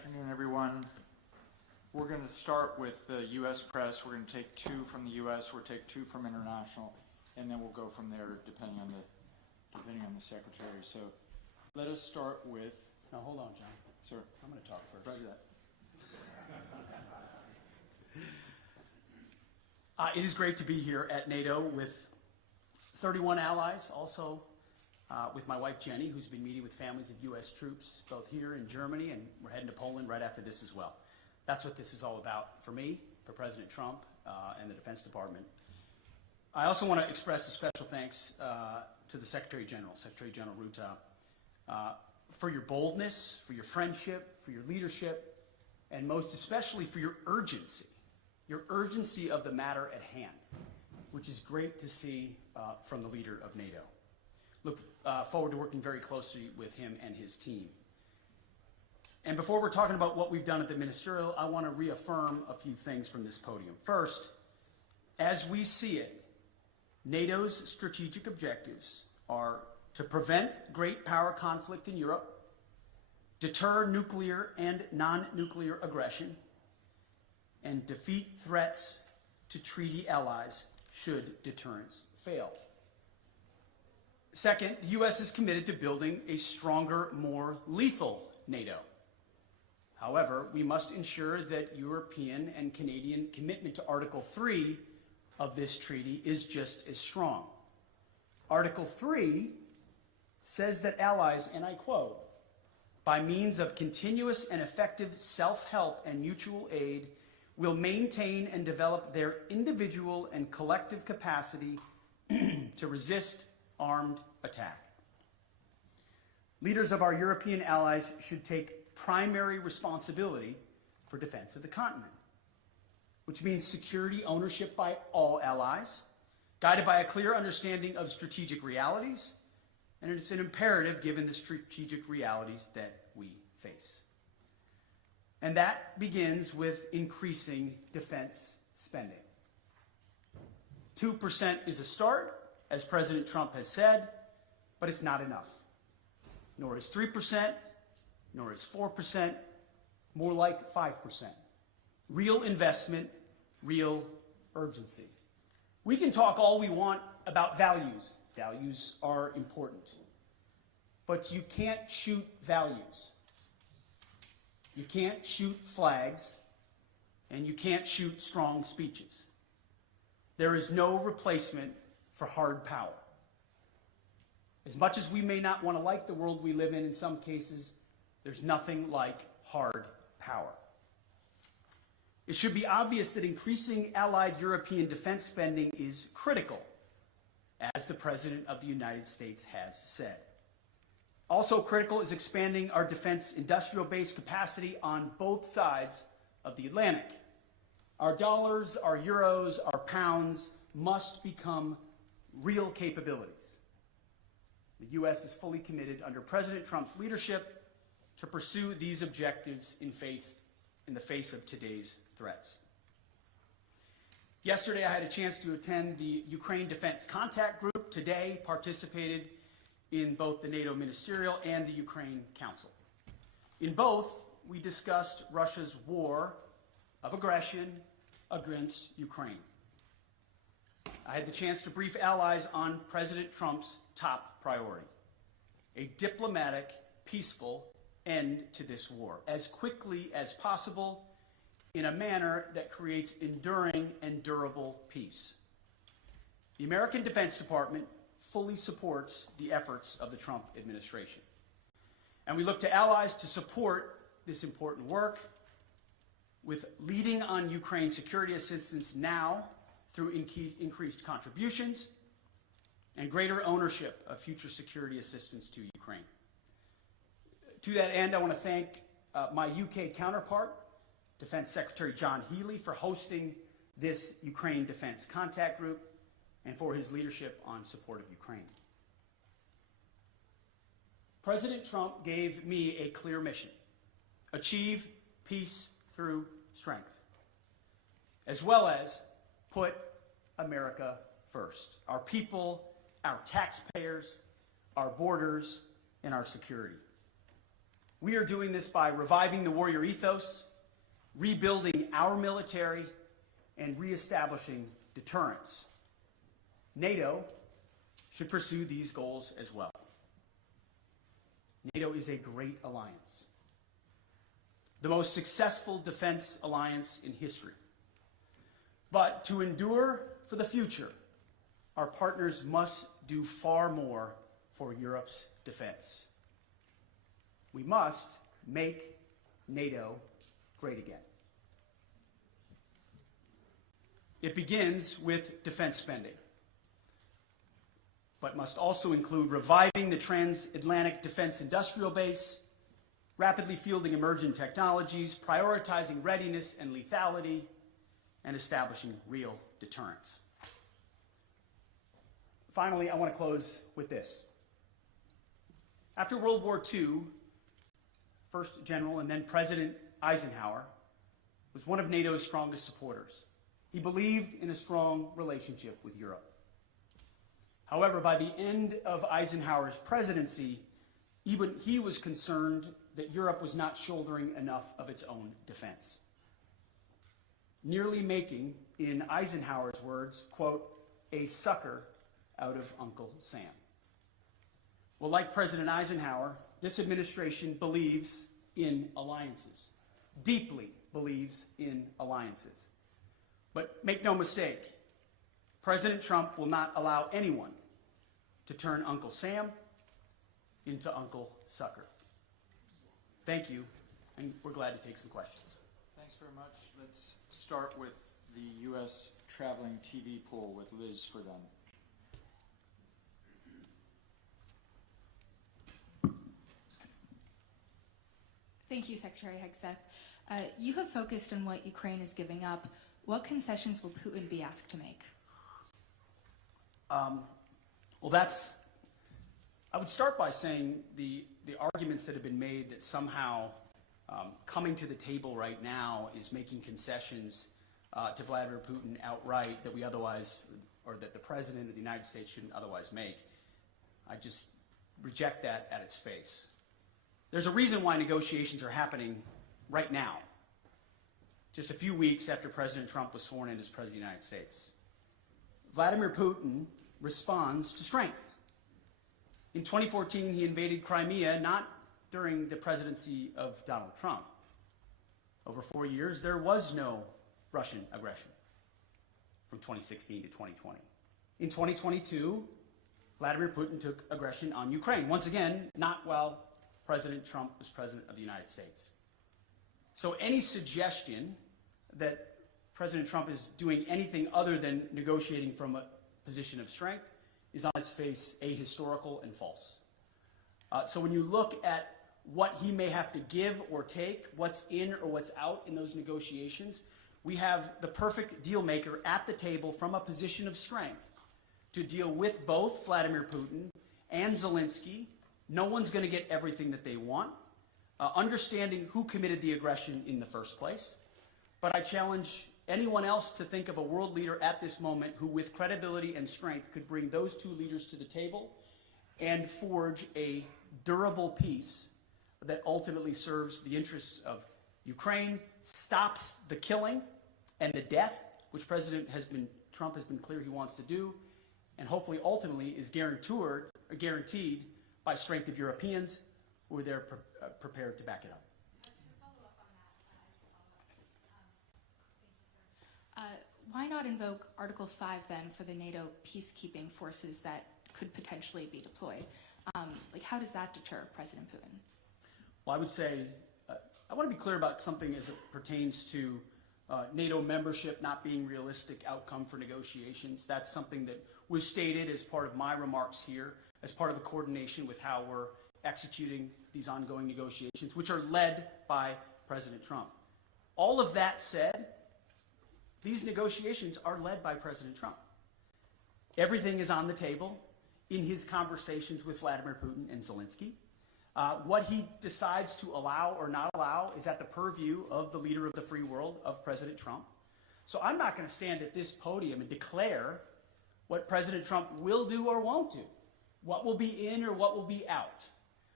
afternoon, everyone. We're going to start with the U.S. press. We're going to take 2 from the U.S., we'll take 2 from international, and then we'll go from there depending on the secretary. So let us start with. Now, hold on, John. Sir. I'm going to talk first. Roger that. It is great to be here at NATO with 31 allies, also with my wife Jenny, who's been meeting with families of U.S. troops both here in Germany, and we're heading to Poland right after this as well. That's what this is all about for me, for President Trump, and the Defense Department. I also want to express a special thanks to the Secretary General Ruta, for your boldness, for your friendship, for your leadership, and most especially for your urgency of the matter at hand, which is great to see from the leader of NATO. Look forward to working very closely with him and his team. And before we're talking about what we've done at the ministerial, I want to reaffirm a few things from this podium. First, as we see it, NATO's strategic objectives are to prevent great power conflict in Europe, deter nuclear and non-nuclear aggression, and defeat threats to treaty allies should deterrence fail. Second, the U.S. is committed to building a stronger, more lethal NATO. However, we must ensure that European and Canadian commitment to Article 3 of this treaty is just as strong. Article 3 says that allies, and I quote, by means of continuous and effective self-help and mutual aid, will maintain and develop their individual and collective capacity to resist armed attack. Leaders of our European allies should take primary responsibility for defense of the continent, which means security ownership by all allies, guided by a clear understanding of strategic realities, and it's an imperative given the strategic realities that we face. And that begins with increasing defense spending. 2% is a start, as President Trump has said, but it's not enough. Nor is 3%, nor is 4%, more like 5%. Real investment, real urgency. We can talk all we want about values. Values are important. But you can't shoot values. You can't shoot flags, and you can't shoot strong speeches. There is no replacement for hard power. As much as we may not want to like the world we live in some cases, there's nothing like hard power. It should be obvious that increasing allied European defense spending is critical, as the President of the United States has said. Also critical is expanding our defense industrial base capacity on both sides of the Atlantic. Our dollars, our euros, our pounds must become real capabilities. The U.S. is fully committed under President Trump's leadership to pursue these objectives in the face of today's threats. Yesterday, I had a chance to attend the Ukraine Defense Contact Group. Today, participated in both the NATO Ministerial and the Ukraine Council. In both, we discussed Russia's war of aggression against Ukraine. I had the chance to brief allies on President Trump's top priority, a diplomatic, peaceful end to this war, as quickly as possible, in a manner that creates enduring and durable peace. The American Defense Department fully supports the efforts of the Trump administration. And we look to allies to support this important work with leading on Ukraine security assistance now through increased contributions and greater ownership of future security assistance to Ukraine. To that end, I want to thank my UK counterpart, Defense Secretary John Healey, for hosting this Ukraine Defense Contact Group and for his leadership on support of Ukraine. President Trump gave me a clear mission: achieve peace through strength, as well as put America first. Our people, our taxpayers, our borders, and our security. We are doing this by reviving the warrior ethos, rebuilding our military, and reestablishing deterrence. NATO should pursue these goals as well. NATO is a great alliance, the most successful defense alliance in history. But to endure for the future, our partners must do far more for Europe's defense. We must make NATO great again. It begins with defense spending, but must also include reviving the transatlantic defense industrial base, rapidly fielding emerging technologies, prioritizing readiness and lethality, and establishing real deterrence. Finally, I want to close with this. After World War II, First General and then President Eisenhower was one of NATO's strongest supporters. He believed in a strong relationship with Europe. However, by the end of Eisenhower's presidency, even he was concerned that Europe was not shouldering enough of its own defense, nearly making, in Eisenhower's words, quote, a sucker out of Uncle Sam. Well, like President Eisenhower, this administration believes in alliances, deeply believes in alliances. But make no mistake, President Trump will not allow anyone to turn Uncle Sam into Uncle Sucker. Thank you, and we're glad to take some questions. Thanks very much. Let's start with the U.S. traveling TV pool with Liz for them. Thank you, Secretary Hegseth. You have focused on what Ukraine is giving up. What concessions will Putin be asked to make? I would start by saying the arguments that have been made that somehow coming to the table right now is making concessions to Vladimir Putin outright that we otherwise, or that the President of the United States shouldn't otherwise make. I just reject that at its face. There's a reason why negotiations are happening right now, just a few weeks after President Trump was sworn in as President of the United States. Vladimir Putin responds to strength. In 2014, he invaded Crimea, not during the presidency of Donald Trump. Over 4 years, there was no Russian aggression from 2016 to 2020. In 2022, Vladimir Putin took aggression on Ukraine. Once again, not while President Trump was President of the United States. So any suggestion that President Trump is doing anything other than negotiating from a position of strength is on its face ahistorical and false. So when you look at what he may have to give or take, what's in or what's out in those negotiations, we have the perfect deal maker at the table from a position of strength to deal with both Vladimir Putin and Zelensky. No one's going to get everything that they want. Understanding who committed the aggression in the first place. But I challenge anyone else to think of a world leader at this moment who, with credibility and strength, could bring those two leaders to the table and forge a durable peace that ultimately serves the interests of Ukraine, stops the killing and the death, which Trump has been clear he wants to do, and hopefully ultimately is guaranteed by strength of Europeans who are there prepared to back it up. Why not invoke Article 5 then for the NATO peacekeeping forces that could potentially be deployed? How does that deter President Putin? Well, I would say, I want to be clear about something as it pertains to NATO membership not being realistic outcome for negotiations. That's something that was stated as part of my remarks here, as part of the coordination with how we're executing these ongoing negotiations, which are led by President Trump. All of that said, these negotiations are led by President Trump. Everything is on the table in his conversations with Vladimir Putin and Zelensky. What he decides to allow or not allow is at the purview of the leader of the free world, of President Trump. So I'm not going to stand at this podium and declare what President Trump will do or won't do, what will be in or what will be out.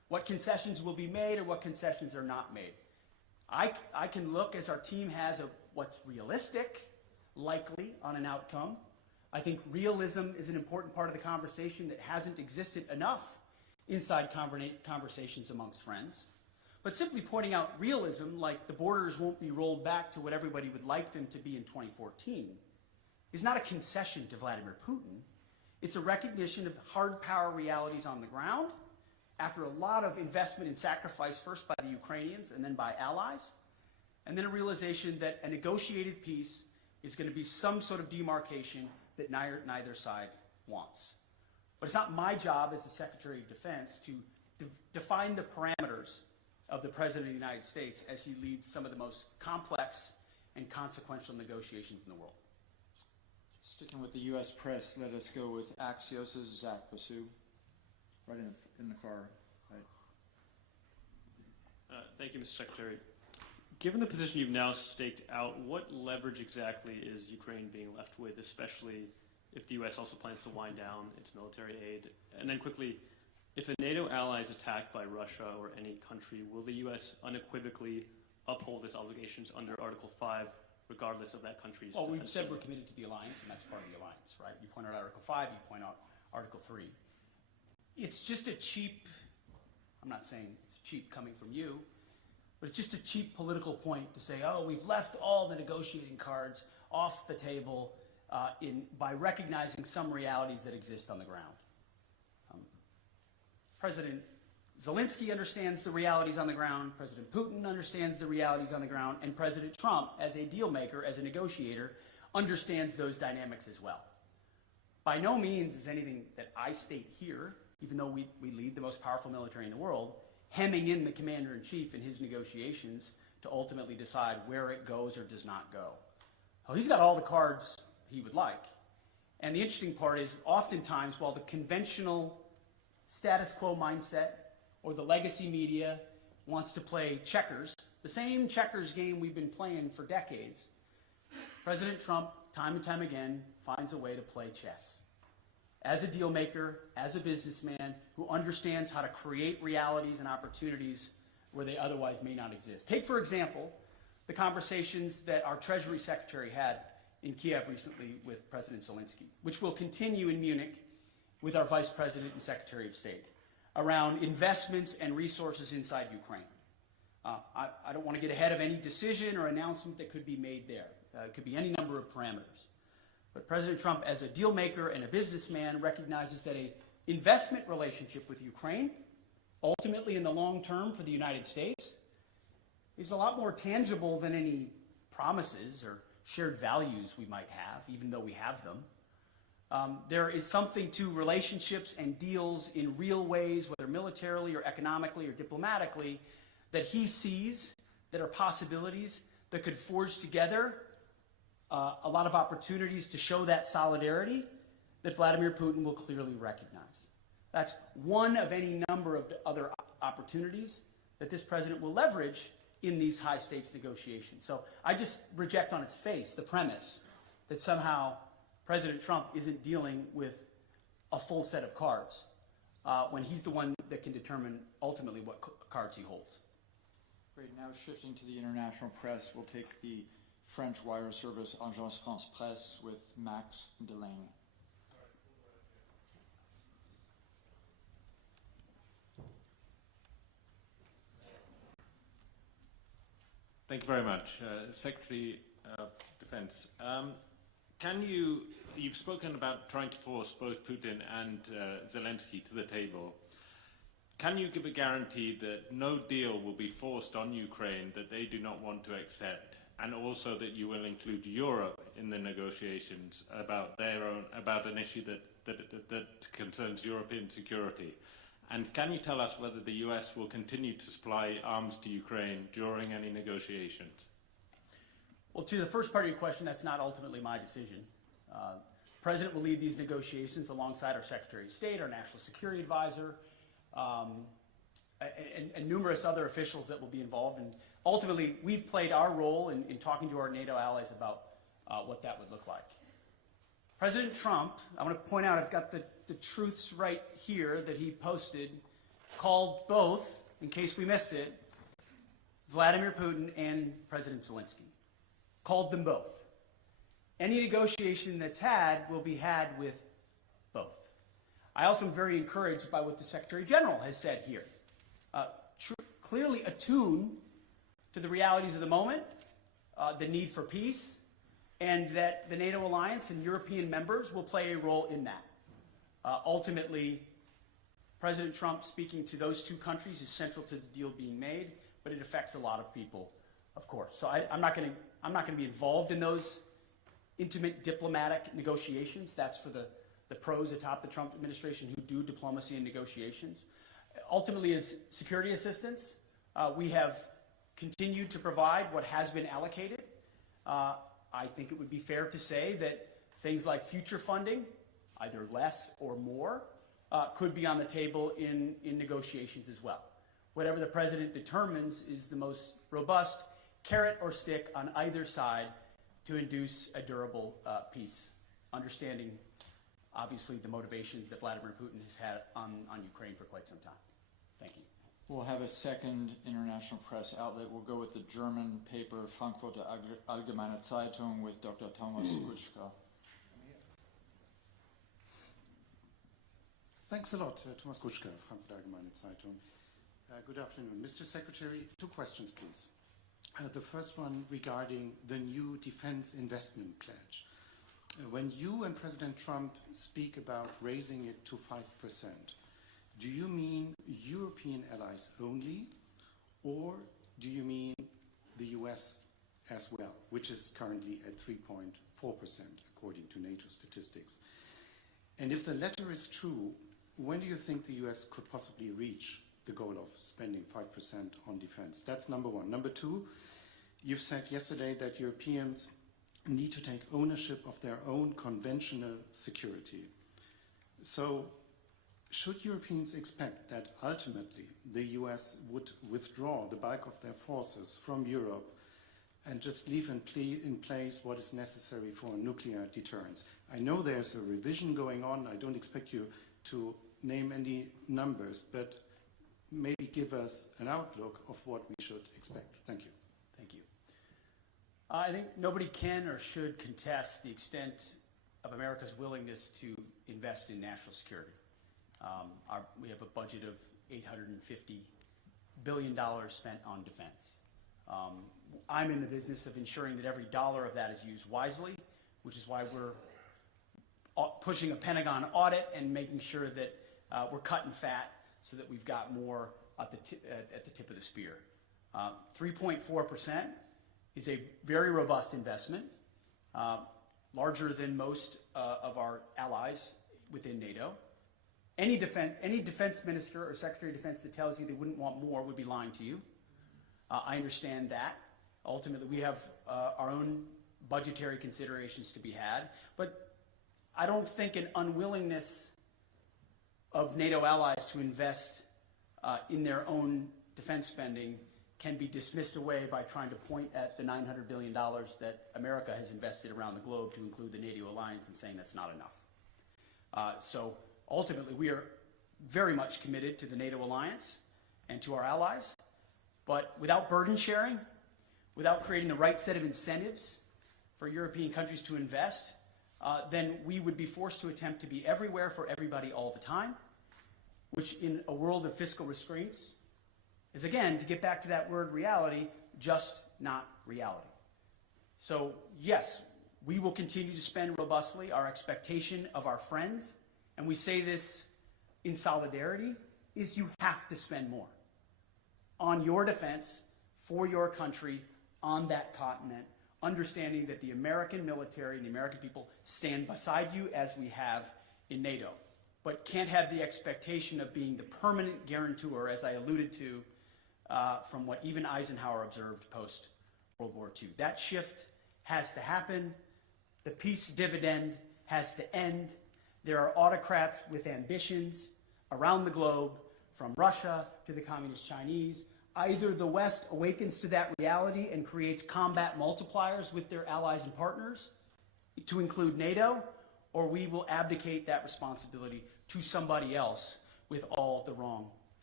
what concessions will be made or what concessions are not made. I can look, as our team has, at what's realistic, likely on an outcome. I think realism is an important part of the conversation that hasn't existed enough inside conversations amongst friends. But simply pointing out realism, like the borders won't be rolled back to what everybody would like them to be in 2014, is not a concession to Vladimir Putin. It's a recognition of hard power realities on the ground after a lot of investment and sacrifice, first by the Ukrainians and then by allies, and then a realization that a negotiated peace is going to be some sort of demarcation that neither side wants. But it's not my job as the Secretary of Defense to define the parameters of the President of the United States as he leads some of the most complex and consequential negotiations in the world. Sticking with the U.S. press, let us go with Axios' Zach Basu, right in the far right. Thank you, Mr. Secretary. Given the position you've now staked out, what leverage exactly is Ukraine being left with, especially if the U.S. also plans to wind down its military aid? And then quickly, if a NATO ally is attacked by Russia or any country, will the U.S. unequivocally uphold its obligations under Article 5, regardless of that country's... Well, we've said we're committed to the alliance, and that's part of the alliance, right? You point out Article 5, you point out Article 3. It's just a cheap, I'm not saying it's cheap coming from you, but it's just a cheap political point to say, oh, we've left all the negotiating cards off the table by recognizing some realities that exist on the ground. President Zelensky understands the realities on the ground, President Putin understands the realities on the ground, and President Trump, as a deal maker, as a negotiator, understands those dynamics as well. By no means is anything that I state here, even though we lead the most powerful military in the world, hemming in the commander-in-chief in his negotiations to ultimately decide where it goes or does not go. Well, he's got all the cards he would like. And the interesting part is, oftentimes, while the conventional status quo mindset or the legacy media wants to play checkers, the same checkers game we've been playing for decades, President Trump, time and time again, finds a way to play chess. As a deal maker, as a businessman who understands how to create realities and opportunities where they otherwise may not exist. Take, for example, the conversations that our Treasury Secretary had in Kiev recently with President Zelensky, which will continue in Munich with our Vice President and Secretary of State, around investments and resources inside Ukraine. I don't want to get ahead of any decision or announcement that could be made there. It could be any number of parameters. But President Trump, as a deal maker and a businessman, recognizes that an investment relationship with Ukraine, ultimately in the long term for the United States, is a lot more tangible than any promises or shared values we might have, even though we have them. There is something to relationships and deals in real ways, whether militarily or economically or diplomatically, that he sees that are possibilities that could forge together a lot of opportunities to show that solidarity that Vladimir Putin will clearly recognize. That's one of any number of other opportunities that this president will leverage in these high-stakes negotiations. So I just reject on its face the premise that somehow President Trump isn't dealing with a full set of cards when he's the one that can determine ultimately what cards he holds. Great. Now shifting to the international press, we'll take the French wire service Agence France Presse with Max Delaney. Thank you very much. Secretary of Defense, you've spoken about trying to force both Putin and Zelensky to the table. Can you give a guarantee that no deal will be forced on Ukraine that they do not want to accept, and also that you will include Europe in the negotiations about an issue that concerns European security? And can you tell us whether the US will continue to supply arms to Ukraine during any negotiations? Well, to the first part of your question, that's not ultimately my decision. The President will lead these negotiations alongside our Secretary of State, our National Security Advisor, and numerous other officials that will be involved. And ultimately, we've played our role in talking to our NATO allies about what that would look like. President Trump, I want to point out, I've got the truths right here that he posted called both, in case we missed it, Vladimir Putin and President Zelensky. Called them both. Any negotiation that's had will be had with both. I also am very encouraged by what the Secretary General has said here. Clearly attuned to the realities of the moment, the need for peace, and that the NATO alliance and European members will play a role in that. Ultimately, President Trump speaking to those two countries is central to the deal being made, but it affects a lot of people, of course. So I'm not going to be involved in those intimate diplomatic negotiations. That's for the pros atop the Trump administration who do diplomacy and negotiations. Ultimately, as security assistance, we have continued to provide what has been allocated. I think it would be fair to say that things like future funding, either less or more, could be on the table in negotiations as well. Whatever the president determines is the most robust carrot or stick on either side to induce a durable peace, understanding, obviously, the motivations that Vladimir Putin has had on Ukraine for quite some time. Thank you. We'll have a second international press outlet. We'll go with the German paper Frankfurter Allgemeine Zeitung with Dr. Thomas Kuschka. Thanks a lot, Thomas Kuschka, Frankfurter Allgemeine Zeitung. Good afternoon. Mr. Secretary, two questions, please. The first one regarding the new defense investment pledge. When you and President Trump speak about raising it to 5%, do you mean European allies only, or do you mean the US as well, which is currently at 3.4% according to NATO statistics? And if the latter is true, when do you think the US could possibly reach the goal of spending 5% on defense? That's number one. Number two, you've said yesterday that Europeans need to take ownership of their own conventional security. So should Europeans expect that ultimately the US would withdraw the bulk of their forces from Europe and just leave in place what is necessary for nuclear deterrence? I know there's a revision going on. I don't expect you to name any numbers, but maybe give us an outlook of what we should expect. Thank you. Thank you. I think nobody can or should contest the extent of America's willingness to invest in national security. We have a budget of $850 billion spent on defense. I'm in the business of ensuring that every dollar of that is used wisely, which is why we're pushing a Pentagon audit and making sure that we're cutting fat so that we've got more at the tip of the spear. 3.4% is a very robust investment, larger than most of our allies within NATO. Any defense minister or secretary of defense that tells you they wouldn't want more would be lying to you. I understand that. Ultimately, we have our own budgetary considerations to be had, but I don't think an unwillingness of NATO allies to invest in their own defense spending can be dismissed away by trying to point at the $900 billion that America has invested around the globe to include the NATO alliance and saying that's not enough. So ultimately, we are very much committed to the NATO alliance and to our allies, but without burden sharing, without creating the right set of incentives for European countries to invest, then we would be forced to attempt to be everywhere for everybody all the time, which in a world of fiscal restraints is, again, to get back to that word reality, just not reality. So yes, we will continue to spend robustly. Our expectation of our friends, and we say this in solidarity, is you have to spend more on your defense, for your country, on that continent, understanding that the American military and the American people stand beside you as we have in NATO, but can't have the expectation of being the permanent guarantor, as I alluded to, from what even Eisenhower observed post-World War II. That shift has to happen. The peace dividend has to end. There are autocrats with ambitions around the globe, from Russia to the Communist Chinese. Either the West awakens to that reality and creates combat multipliers with their allies and partners, to include NATO, or we will abdicate that responsibility to somebody else with all the wrong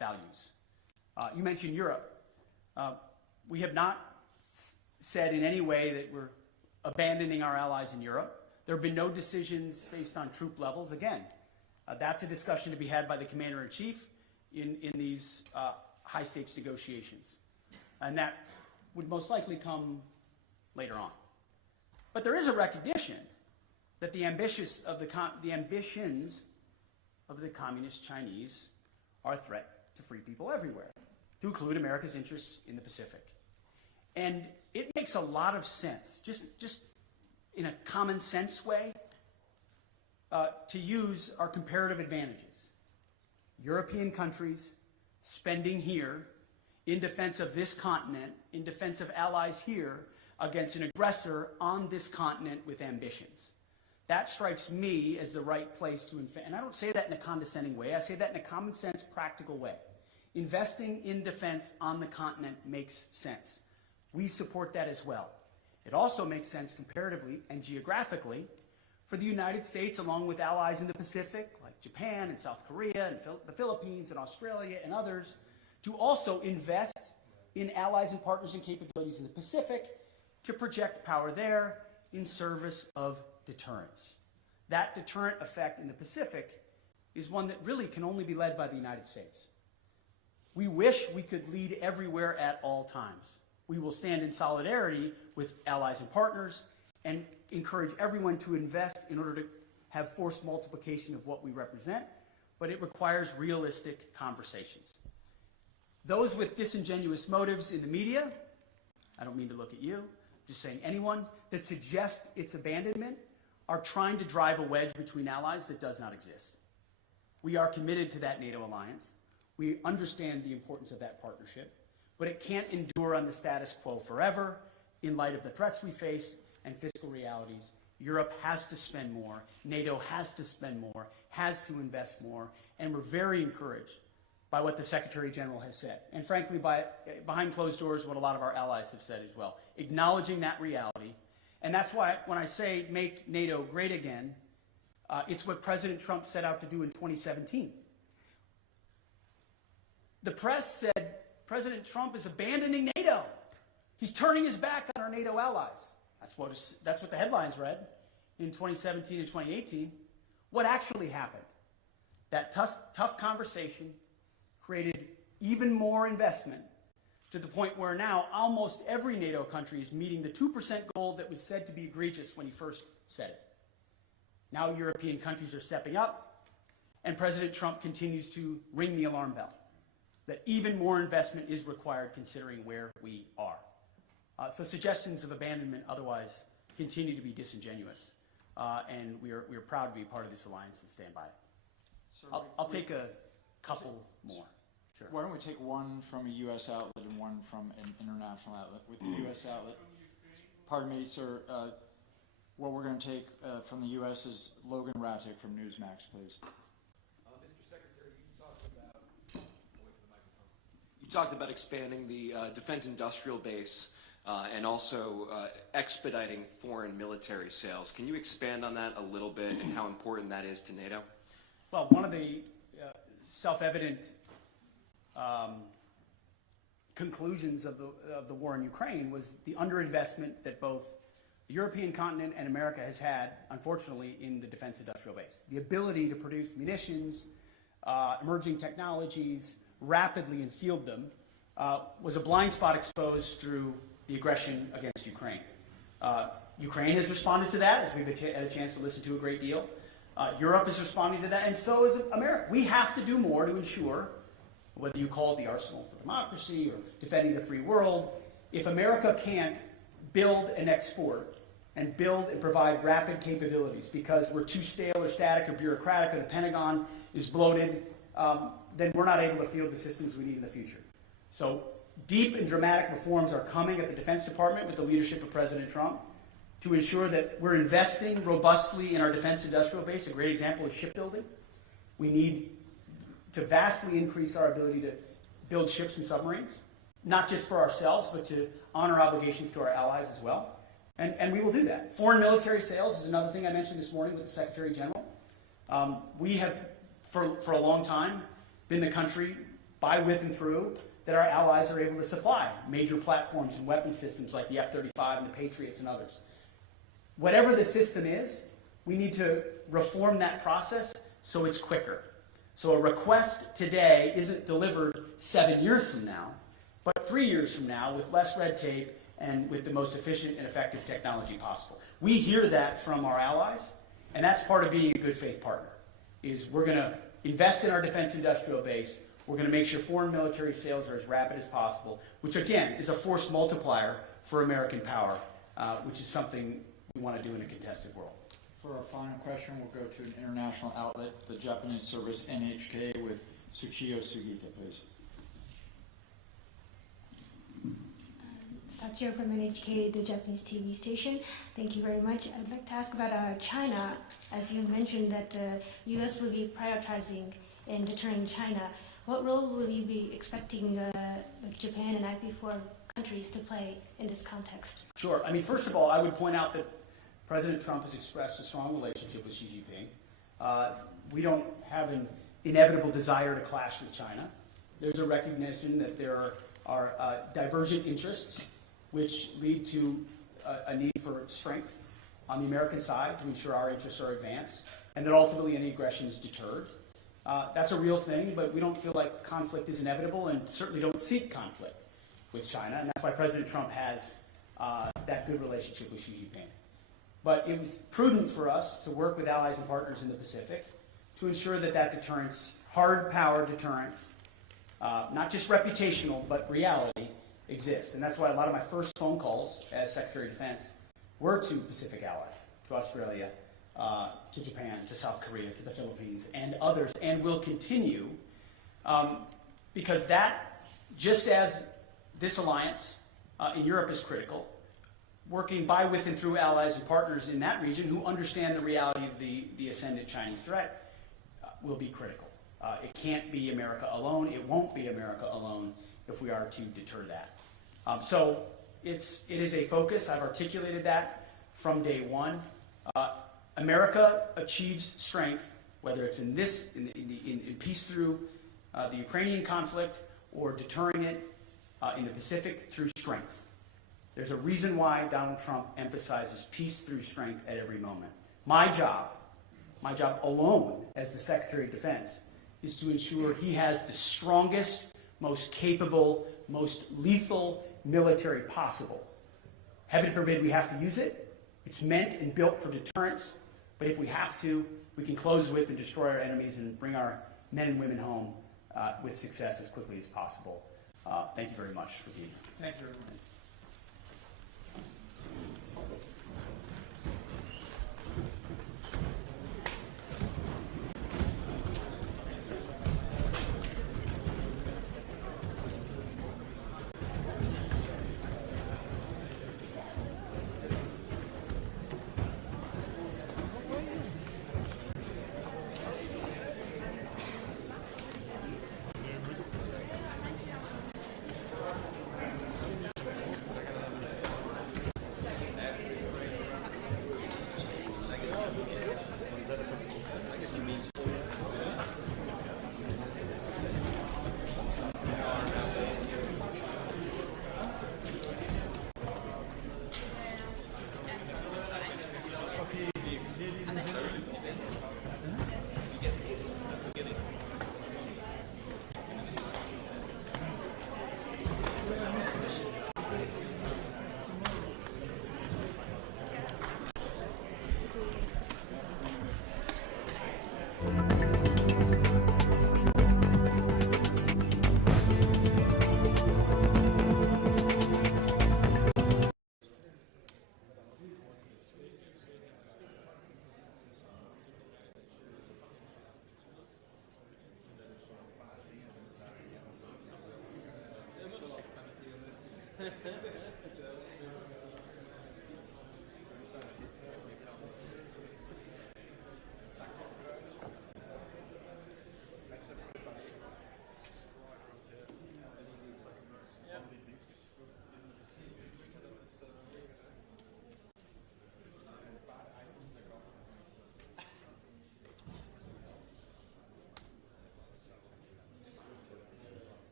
values. You mentioned Europe. We have not said in any way that we're abandoning our allies in Europe. There have been no decisions based on troop levels. Again, that's a discussion to be had by the Commander-in-Chief in these high-stakes negotiations. And that would most likely come later on. But there is a recognition that the ambitions of the communist Chinese are a threat to free people everywhere, to include America's interests in the Pacific. And it makes a lot of sense, just in a common sense way, to use our comparative advantages. European countries spending here in defense of this continent, in defense of allies here, against an aggressor on this continent with ambitions. That strikes me as the right place to invest. And I don't say that in a condescending way. I say that in a common sense, practical way. Investing in defense on the continent makes sense. We support that as well. It also makes sense comparatively and geographically for the United States, along with allies in the Pacific, like Japan and South Korea and the Philippines and Australia and others, to also invest in allies and partners and capabilities in the Pacific to project power there in service of deterrence. That deterrent effect in the Pacific is one that really can only be led by the United States. We wish we could lead everywhere at all times. We will stand in solidarity with allies and partners and encourage everyone to invest in order to have force multiplication of what we represent, but it requires realistic conversations. Those with disingenuous motives in the media, I don't mean to look at you, just saying anyone that suggests its abandonment are trying to drive a wedge between allies that does not exist. We are committed to that NATO alliance. We understand the importance of that partnership, but it can't endure on the status quo forever in light of the threats we face and fiscal realities. Europe has to spend more. NATO has to spend more, has to invest more, and we're very encouraged by what the Secretary General has said. And frankly, behind closed doors, what a lot of our allies have said as well, acknowledging that reality. And that's why when I say make NATO great again, it's what President Trump set out to do in 2017. The press said President Trump is abandoning NATO. He's turning his back on our NATO allies. That's what the headlines read in 2017 and 2018. What actually happened? That tough conversation created even more investment to the point where now almost every NATO country is meeting the 2% goal that was said to be egregious when he first said it. Now European countries are stepping up, and President Trump continues to ring the alarm bell that even more investment is required considering where we are. So suggestions of abandonment otherwise continue to be disingenuous, and we are proud to be part of this alliance and stand by it. So I'll take a couple more. Sure. Why don't we take one from a U.S. outlet and one from an international outlet? With the U.S. outlet, pardon me, sir, what we're going to take from the U.S. is Logan Ratic from Newsmax, please. Mr. Secretary, you talked about expanding the defense industrial base and also expediting foreign military sales. Can you expand on that a little bit and how important that is to NATO? Well, one of the self-evident conclusions of the war in Ukraine was the underinvestment that both the European continent and America has had, unfortunately, in the defense industrial base. The ability to produce munitions, emerging technologies, rapidly and field them, was a blind spot exposed through the aggression against Ukraine. Ukraine has responded to that, as we've had a chance to listen to a great deal. Europe is responding to that, and so is America. We have to do more to ensure, whether you call it the arsenal for democracy or defending the free world, if America can't build and export and build and provide rapid capabilities because we're too stale or static or bureaucratic or the Pentagon is bloated, then we're not able to field the systems we need in the future. So deep and dramatic reforms are coming at the Defense Department with the leadership of President Trump to ensure that we're investing robustly in our defense industrial base. A great example is shipbuilding. We need to vastly increase our ability to build ships and submarines, not just for ourselves, but to honor obligations to our allies as well. And we will do that. Foreign military sales is another thing I mentioned this morning with the Secretary General. We have, for a long time, been the country by, with, and through that our allies are able to supply major platforms and weapon systems like the F-35 and the Patriots and others. Whatever the system is, we need to reform that process so it's quicker. So a request today isn't delivered 7 years from now, but 3 years from now with less red tape and with the most efficient and effective technology possible. We hear that from our allies, and that's part of being a good faith partner, is we're going to invest in our defense industrial base. We're going to make sure foreign military sales are as rapid as possible, which again is a force multiplier for American power, which is something we want to do in a contested world. For our final question, we'll go to an international outlet, the Japanese service NHK, with Tsuchiyo Sugita, please. Sachio from NHK, the Japanese TV station. Thank you very much. I'd like to ask about China. As you mentioned that U.S. will be prioritizing in deterring China. What role will you be expecting like Japan and IP4 countries to play in this context? Sure. I mean, first of all, I would point out that President Trump has expressed a strong relationship with Xi Jinping. We don't have an inevitable desire to clash with China. There's a recognition that there are divergent interests which lead to a need for strength on the American side to ensure our interests are advanced, and that ultimately any aggression is deterred. That's a real thing, but we don't feel like conflict is inevitable and certainly don't seek conflict with China, and that's why President Trump has that good relationship with Xi Jinping. But it was prudent for us to work with allies and partners in the Pacific to ensure that that deterrence, hard power deterrence, not just reputational, but reality, exists. And that's why a lot of my first phone calls as Secretary of Defense were to Pacific allies, to Australia, to Japan, to South Korea, to the Philippines, and others, and will continue, because that, just as this alliance in Europe is critical, working by, with, and through allies and partners in that region who understand the reality of the ascendant Chinese threat will be critical. It can't be America alone. It won't be America alone if we are to deter that. So it is a focus. I've articulated that from day one. America achieves strength, whether it's in peace through the Ukrainian conflict or deterring it in the Pacific through strength. There's a reason why Donald Trump emphasizes peace through strength at every moment. My job alone as the Secretary of Defense is to ensure he has the strongest, most capable, most lethal military possible. Heaven forbid we have to use it. It's meant and built for deterrence, but if we have to, we can close with and destroy our enemies and bring our men and women home with success as quickly as possible. Thank you very much for being here. Thank you, everyone.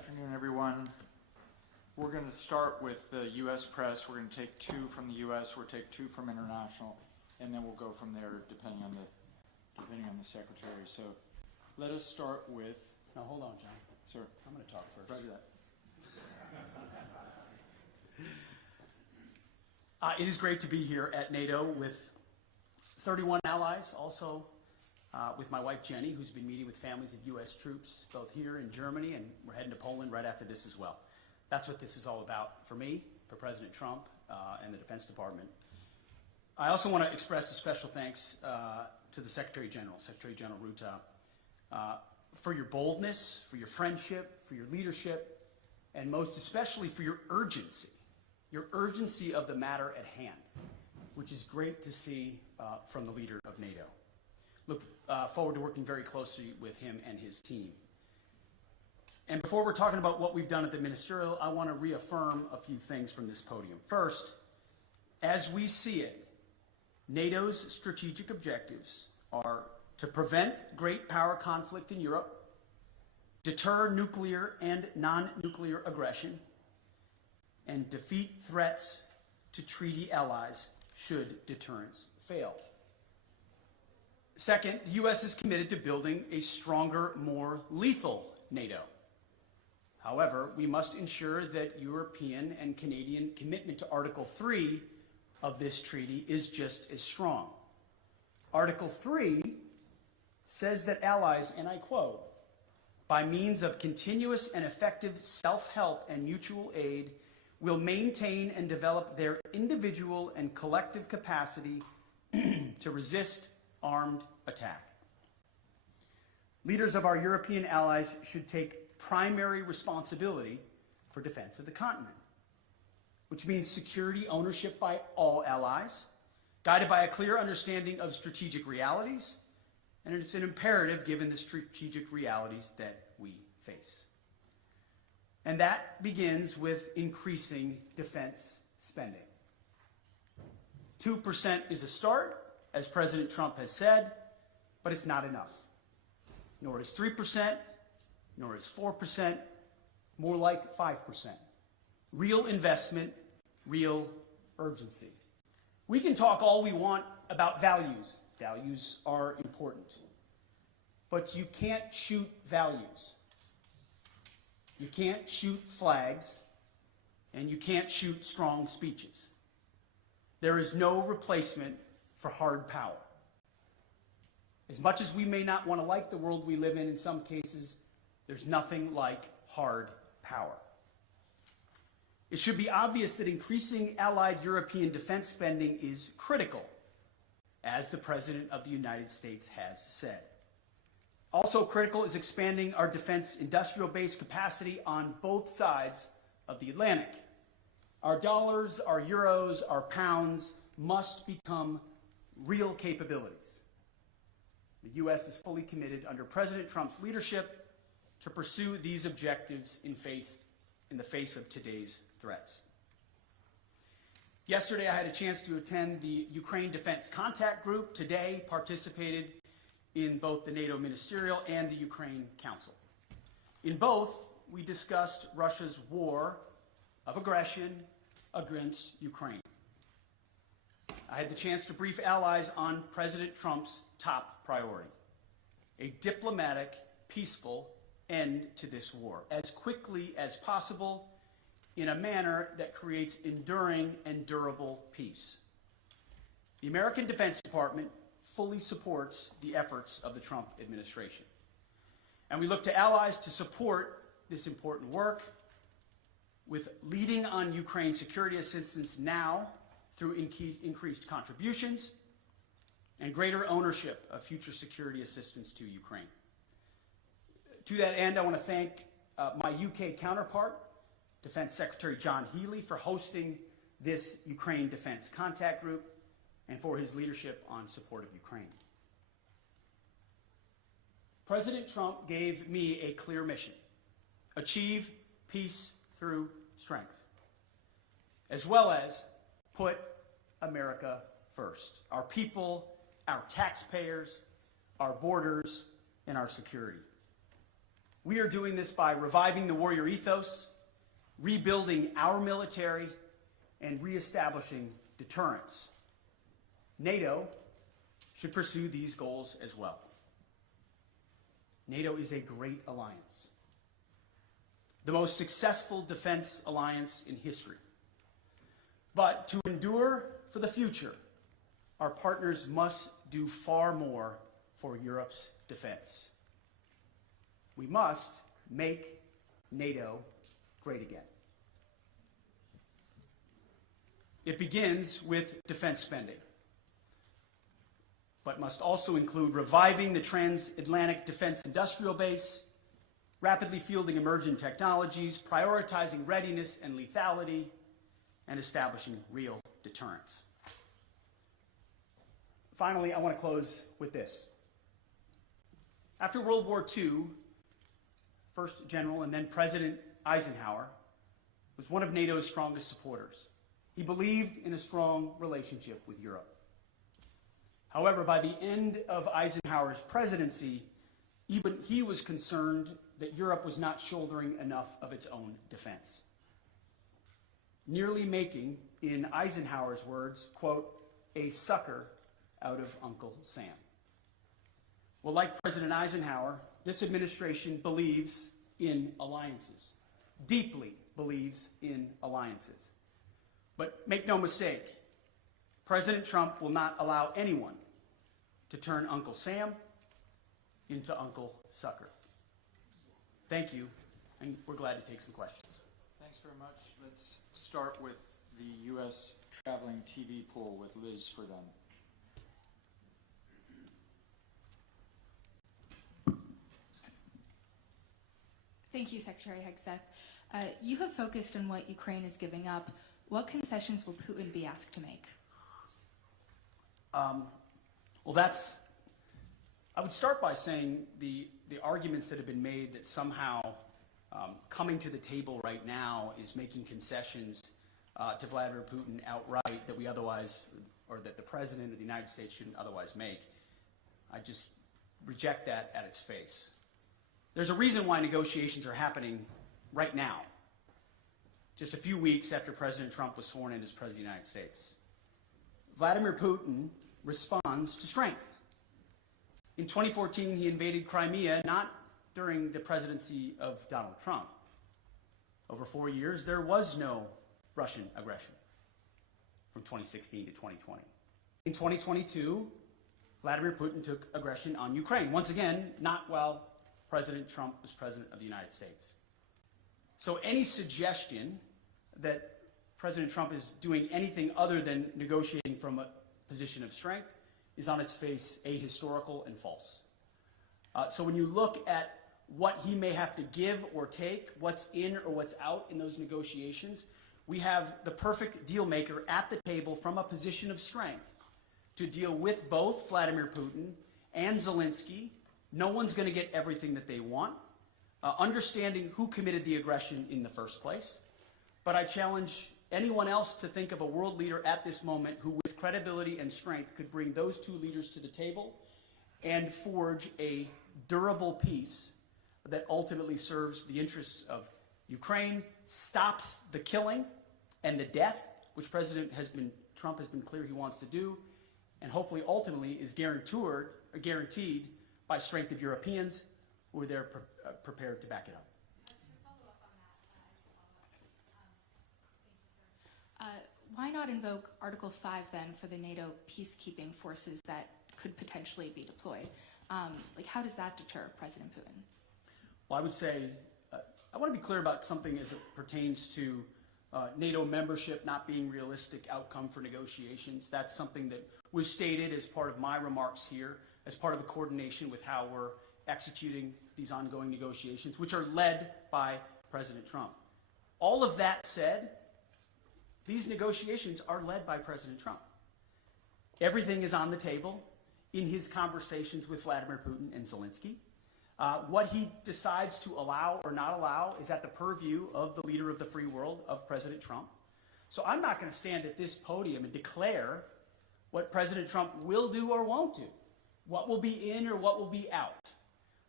afternoon, everyone. We're going to start with the U.S. press. We're going to take 2 from the U.S., we'll take 2 from international, and then we'll go from there depending on the secretary. So let us start with... Now, hold on, John. Sir. I'm going to talk first. Roger that. It is great to be here at NATO with 31 allies, also with my wife Jenny, who's been meeting with families of U.S. troops, both here in Germany, and we're heading to Poland right after this as well. That's what this is all about for me, for President Trump, and the Defense Department. I also want to express a special thanks to the Secretary General Ruta, for your boldness, for your friendship, for your leadership, and most especially for your urgency of the matter at hand, which is great to see from the leader of NATO. Look forward to working very closely with him and his team. And before we're talking about what we've done at the ministerial, I want to reaffirm a few things from this podium. First, as we see it, NATO's strategic objectives are to prevent great power conflict in Europe, deter nuclear and non-nuclear aggression, and defeat threats to treaty allies should deterrence fail. Second, the U.S. is committed to building a stronger, more lethal NATO. However, we must ensure that European and Canadian commitment to Article 3 of this treaty is just as strong. Article 3 says that allies, and I quote, by means of continuous and effective self-help and mutual aid, will maintain and develop their individual and collective capacity to resist armed attack. Leaders of our European allies should take primary responsibility for defense of the continent, which means security ownership by all allies, guided by a clear understanding of strategic realities, and it's an imperative given the strategic realities that we face. And that begins with increasing defense spending. 2% is a start, as President Trump has said, but it's not enough. Nor is 3%, nor is 4%, more like 5%. Real investment, real urgency. We can talk all we want about values. Values are important. But you can't shoot values. You can't shoot flags, and you can't shoot strong speeches. There is no replacement for hard power. As much as we may not want to like the world we live in some cases, there's nothing like hard power. It should be obvious that increasing allied European defense spending is critical, as the President of the United States has said. Also critical is expanding our defense industrial base capacity on both sides of the Atlantic. Our dollars, our euros, our pounds must become real capabilities. The U.S. is fully committed under President Trump's leadership to pursue these objectives in the face of today's threats. Yesterday, I had a chance to attend the Ukraine Defense Contact Group. Today, participated in both the NATO Ministerial and the Ukraine Council. In both, we discussed Russia's war of aggression against Ukraine. I had the chance to brief allies on President Trump's top priority, a diplomatic, peaceful end to this war, as quickly as possible, in a manner that creates enduring and durable peace. The American Defense Department fully supports the efforts of the Trump administration. And we look to allies to support this important work with leading on Ukraine security assistance now through increased contributions and greater ownership of future security assistance to Ukraine. To that end, I want to thank my UK counterpart, Defense Secretary John Healey, for hosting this Ukraine Defense Contact Group and for his leadership on support of Ukraine. President Trump gave me a clear mission: achieve peace through strength, as well as put America first, our people, our taxpayers, our borders, and our security. We are doing this by reviving the warrior ethos, rebuilding our military, and reestablishing deterrence. NATO should pursue these goals as well. NATO is a great alliance, the most successful defense alliance in history. But to endure for the future, our partners must do far more for Europe's defense. We must make NATO great again. It begins with defense spending, but must also include reviving the transatlantic defense industrial base, rapidly fielding emerging technologies, prioritizing readiness and lethality, and establishing real deterrence. Finally, I want to close with this. After World War II, First General and then President Eisenhower was one of NATO's strongest supporters. He believed in a strong relationship with Europe. However, by the end of Eisenhower's presidency, even he was concerned that Europe was not shouldering enough of its own defense, nearly making, in Eisenhower's words, quote, a sucker out of Uncle Sam. Well, like President Eisenhower, this administration believes in alliances, deeply believes in alliances. But make no mistake, President Trump will not allow anyone to turn Uncle Sam into Uncle Sucker. Thank you, and we're glad to take some questions. Thanks very much. Let's start with the U.S. traveling TV pool with Liz for them. Thank you, Secretary Hegseth. You have focused on what Ukraine is giving up. What concessions will Putin be asked to make? Well, I would start by saying the arguments that have been made that somehow coming to the table right now is making concessions to Vladimir Putin outright that we otherwise, or that the President of the United States shouldn't otherwise make. I just reject that at its face. There's a reason why negotiations are happening right now, just a few weeks after President Trump was sworn in as President of the United States. Vladimir Putin responds to strength. In 2014, he invaded Crimea, not during the presidency of Donald Trump. Over 4 years, there was no Russian aggression from 2016 to 2020. In 2022, Vladimir Putin took aggression on Ukraine. Once again, not while President Trump was President of the United States. So any suggestion that President Trump is doing anything other than negotiating from a position of strength is on its face ahistorical and false. So when you look at what he may have to give or take, what's in or what's out in those negotiations, we have the perfect deal maker at the table from a position of strength to deal with both Vladimir Putin and Zelensky. No one's going to get everything that they want. Understanding who committed the aggression in the first place. But I challenge anyone else to think of a world leader at this moment who, with credibility and strength, could bring those two leaders to the table and forge a durable peace that ultimately serves the interests of Ukraine, stops the killing and the death, which Trump has been clear he wants to do, and hopefully ultimately is guaranteed by strength of Europeans who are there prepared to back it up. Why not invoke Article 5 then for the NATO peacekeeping forces that could potentially be deployed? How does that deter President Putin? Well, I would say, I want to be clear about something as it pertains to NATO membership not being realistic outcome for negotiations. That's something that was stated as part of my remarks here, as part of a coordination with how we're executing these ongoing negotiations, which are led by President Trump. All of that said, these negotiations are led by President Trump. Everything is on the table in his conversations with Vladimir Putin and Zelensky. What he decides to allow or not allow is at the purview of the leader of the free world, of President Trump. So I'm not going to stand at this podium and declare what President Trump will do or won't do, what will be in or what will be out.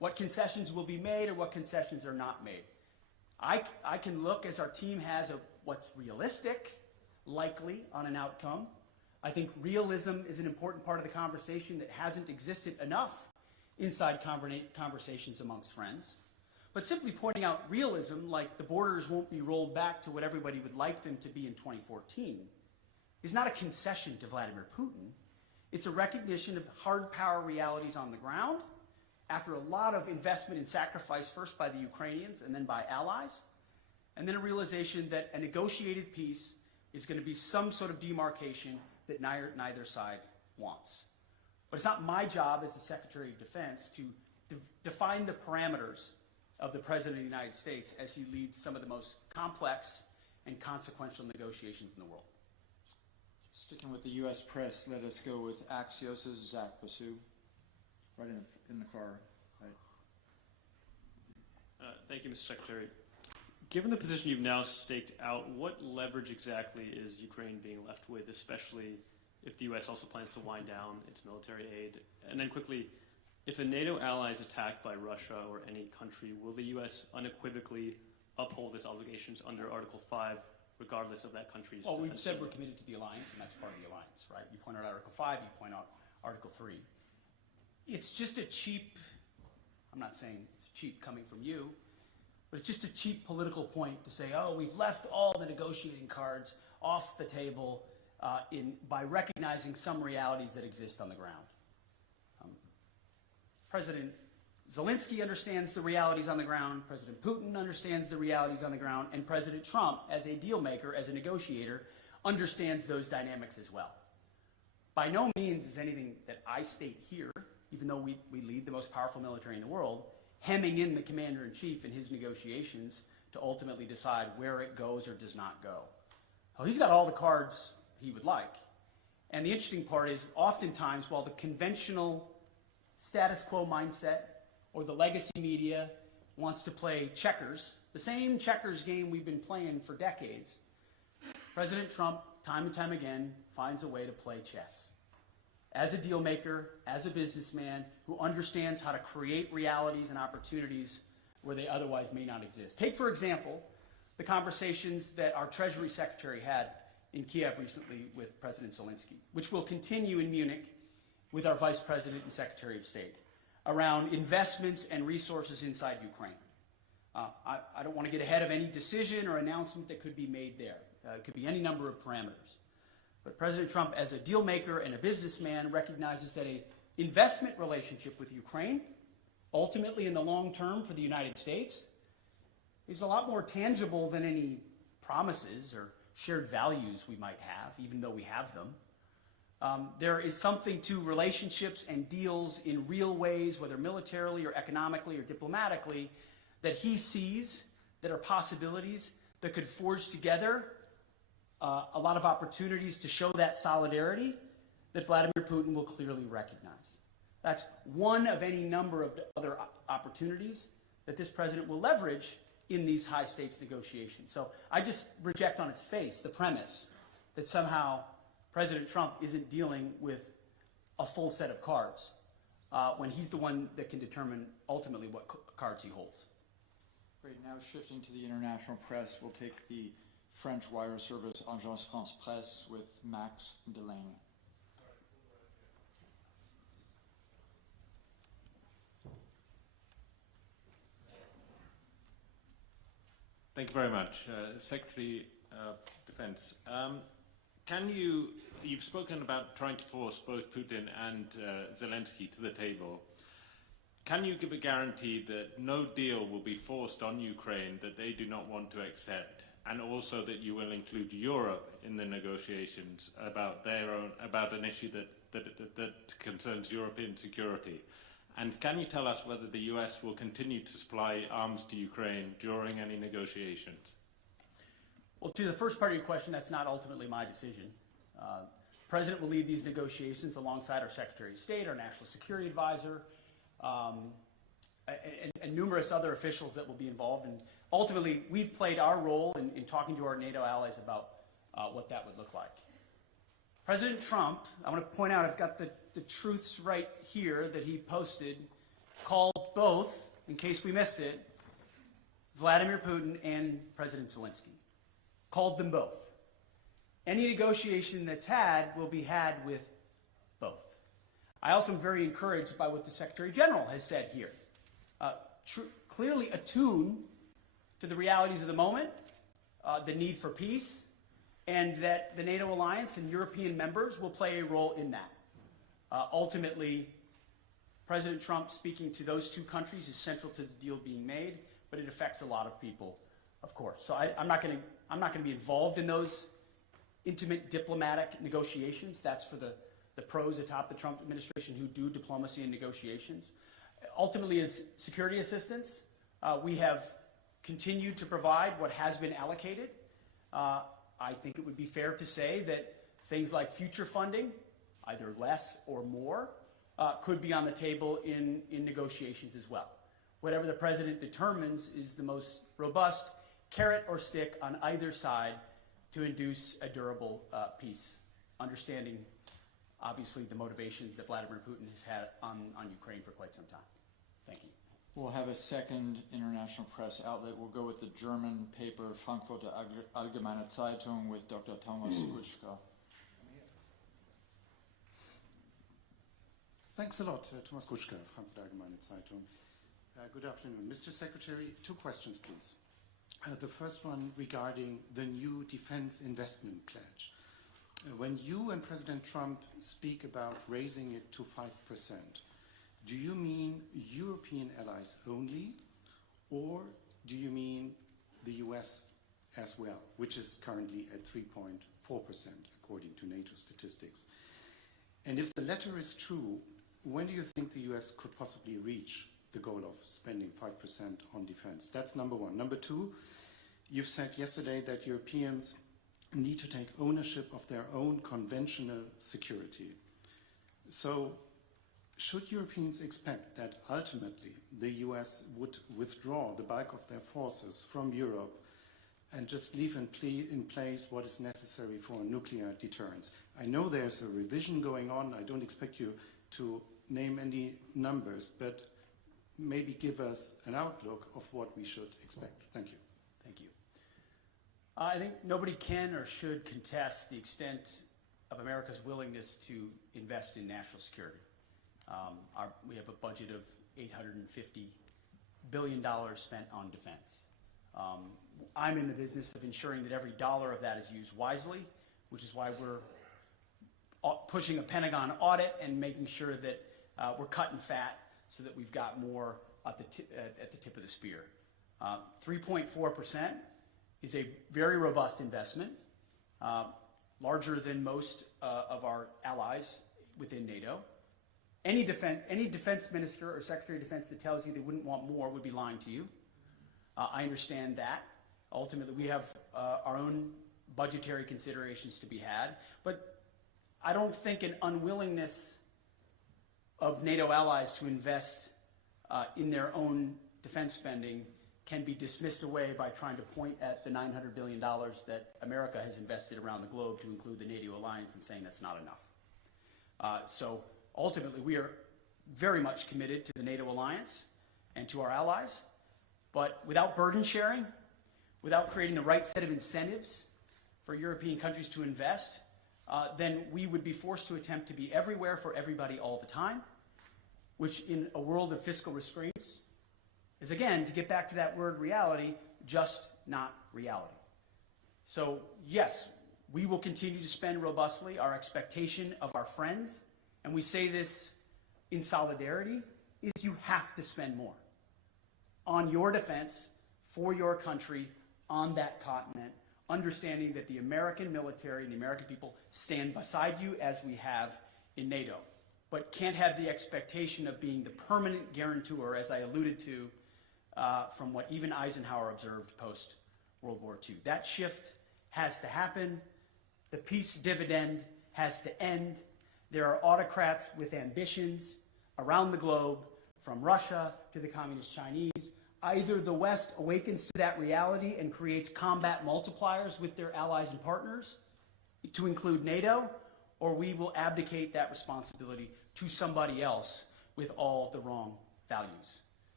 what concessions will be made or what concessions are not made. I can look, as our team has, at what's realistic, likely on an outcome. I think realism is an important part of the conversation that hasn't existed enough inside conversations amongst friends. But simply pointing out realism, like the borders won't be rolled back to what everybody would like them to be in 2014, is not a concession to Vladimir Putin. It's a recognition of hard power realities on the ground after a lot of investment and sacrifice, first by the Ukrainians and then by allies, and then a realization that a negotiated peace is going to be some sort of demarcation that neither side wants. But it's not my job as the Secretary of Defense to define the parameters of the President of the United States as he leads some of the most complex and consequential negotiations in the world. Sticking with the U.S. press, let us go with Axios' Zach Basu, right in the far right. Thank you, Mr. Secretary. Given the position you've now staked out, what leverage exactly is Ukraine being left with, especially if the U.S. also plans to wind down its military aid? And then quickly, if a NATO ally is attacked by Russia or any country, will the U.S. unequivocally uphold its obligations under Article 5, regardless of that country's... Well, we've said we're committed to the alliance, and that's part of the alliance, right? You point out Article 5, you point out Article 3. It's just a cheap, I'm not saying it's cheap coming from you, but it's just a cheap political point to say, oh, we've left all the negotiating cards off the table by recognizing some realities that exist on the ground. President Zelensky understands the realities on the ground, President Putin understands the realities on the ground, and President Trump, as a deal maker, as a negotiator, understands those dynamics as well. By no means is anything that I state here, even though we lead the most powerful military in the world, hemming in the commander-in-chief in his negotiations to ultimately decide where it goes or does not go. Well, he's got all the cards he would like. And the interesting part is, oftentimes, while the conventional status quo mindset or the legacy media wants to play checkers, the same checkers game we've been playing for decades, President Trump, time and time again, finds a way to play chess. As a deal maker, as a businessman who understands how to create realities and opportunities where they otherwise may not exist. Take, for example, the conversations that our Treasury Secretary had in Kiev recently with President Zelensky, which will continue in Munich with our Vice President and Secretary of State, around investments and resources inside Ukraine. I don't want to get ahead of any decision or announcement that could be made there. It could be any number of parameters. But President Trump, as a deal maker and a businessman, recognizes that an investment relationship with Ukraine, ultimately in the long term for the United States, is a lot more tangible than any promises or shared values we might have, even though we have them. There is something to relationships and deals in real ways, whether militarily or economically or diplomatically, that he sees that are possibilities that could forge together a lot of opportunities to show that solidarity that Vladimir Putin will clearly recognize. That's one of any number of other opportunities that this president will leverage in these high-stakes negotiations. So I just reject on its face the premise that somehow President Trump isn't dealing with a full set of cards when he's the one that can determine ultimately what cards he holds. Great. Now shifting to the international press, we'll take the French wire service Agence France Presse with Max Delaney. Thank you very much. Secretary of Defense, you've spoken about trying to force both Putin and Zelensky to the table. Can you give a guarantee that no deal will be forced on Ukraine that they do not want to accept, and also that you will include Europe in the negotiations about an issue that concerns European security? And can you tell us whether the US will continue to supply arms to Ukraine during any negotiations? Well, to the first part of your question, that's not ultimately my decision. The President will lead these negotiations alongside our Secretary of State, our National Security Advisor, and numerous other officials that will be involved. And ultimately, we've played our role in talking to our NATO allies about what that would look like. President Trump, I want to point out, I've got the truths right here that he posted, called both, in case we missed it, Vladimir Putin and President Zelensky. Called them both. Any negotiation that's had will be had with both. I also am very encouraged by what the Secretary General has said here. Clearly attuned to the realities of the moment, the need for peace, and that the NATO alliance and European members will play a role in that. Ultimately, President Trump speaking to those two countries is central to the deal being made, but it affects a lot of people, of course. So I'm not going to be involved in those intimate diplomatic negotiations. That's for the pros atop the Trump administration who do diplomacy and negotiations. Ultimately, as security assistance, we have continued to provide what has been allocated. I think it would be fair to say that things like future funding, either less or more, could be on the table in negotiations as well. Whatever the president determines is the most robust carrot or stick on either side to induce a durable peace, understanding, obviously, the motivations that Vladimir Putin has had on Ukraine for quite some time. Thank you. We'll have a second international press outlet. We'll go with the German paper Frankfurter Allgemeine Zeitung with Dr. Thomas Kuczka. Thanks a lot, Thomas Kuczka, Frankfurter Allgemeine Zeitung. Good afternoon. Mr. Secretary, two questions, please. The first one regarding the new defense investment pledge. When you and President Trump speak about raising it to 5%, do you mean European allies only, or do you mean the US as well, which is currently at 3.4% according to NATO statistics? And if the latter is true, when do you think the US could possibly reach the goal of spending 5% on defense? That's number one. Number two, you've said yesterday that Europeans need to take ownership of their own conventional security. So should Europeans expect that ultimately the US would withdraw the bulk of their forces from Europe and just leave in place what is necessary for nuclear deterrence? I know there's a revision going on. I don't expect you to name any numbers, but maybe give us an outlook of what we should expect. Thank you. Thank you. I think nobody can or should contest the extent of America's willingness to invest in national security. We have a budget of $850 billion spent on defense. I'm in the business of ensuring that every dollar of that is used wisely, which is why we're pushing a Pentagon audit and making sure that we're cutting fat so that we've got more at the tip of the spear. 3.4% is a very robust investment, larger than most of our allies within NATO. Any defense minister or secretary of defense that tells you they wouldn't want more would be lying to you. I understand that. Ultimately, we have our own budgetary considerations to be had, but I don't think an unwillingness of NATO allies to invest in their own defense spending can be dismissed away by trying to point at the $900 billion that America has invested around the globe to include the NATO alliance and saying that's not enough. So ultimately, we are very much committed to the NATO alliance and to our allies, but without burden sharing, without creating the right set of incentives for European countries to invest, then we would be forced to attempt to be everywhere for everybody all the time, which in a world of fiscal restraints is, again, to get back to that word reality, just not reality. So yes, we will continue to spend robustly. Our expectation of our friends, and we say this in solidarity, is you have to spend more on your defense, for your country, on that continent, understanding that the American military and the American people stand beside you as we have in NATO, but can't have the expectation of being the permanent guarantor, as I alluded to, from what even Eisenhower observed post-World War II. That shift has to happen. The peace dividend has to end. There are autocrats with ambitions around the globe, from Russia to the Communist Chinese. Either the West awakens to that reality and creates combat multipliers with their allies and partners, to include NATO, or we will abdicate that responsibility to somebody else with all the wrong values.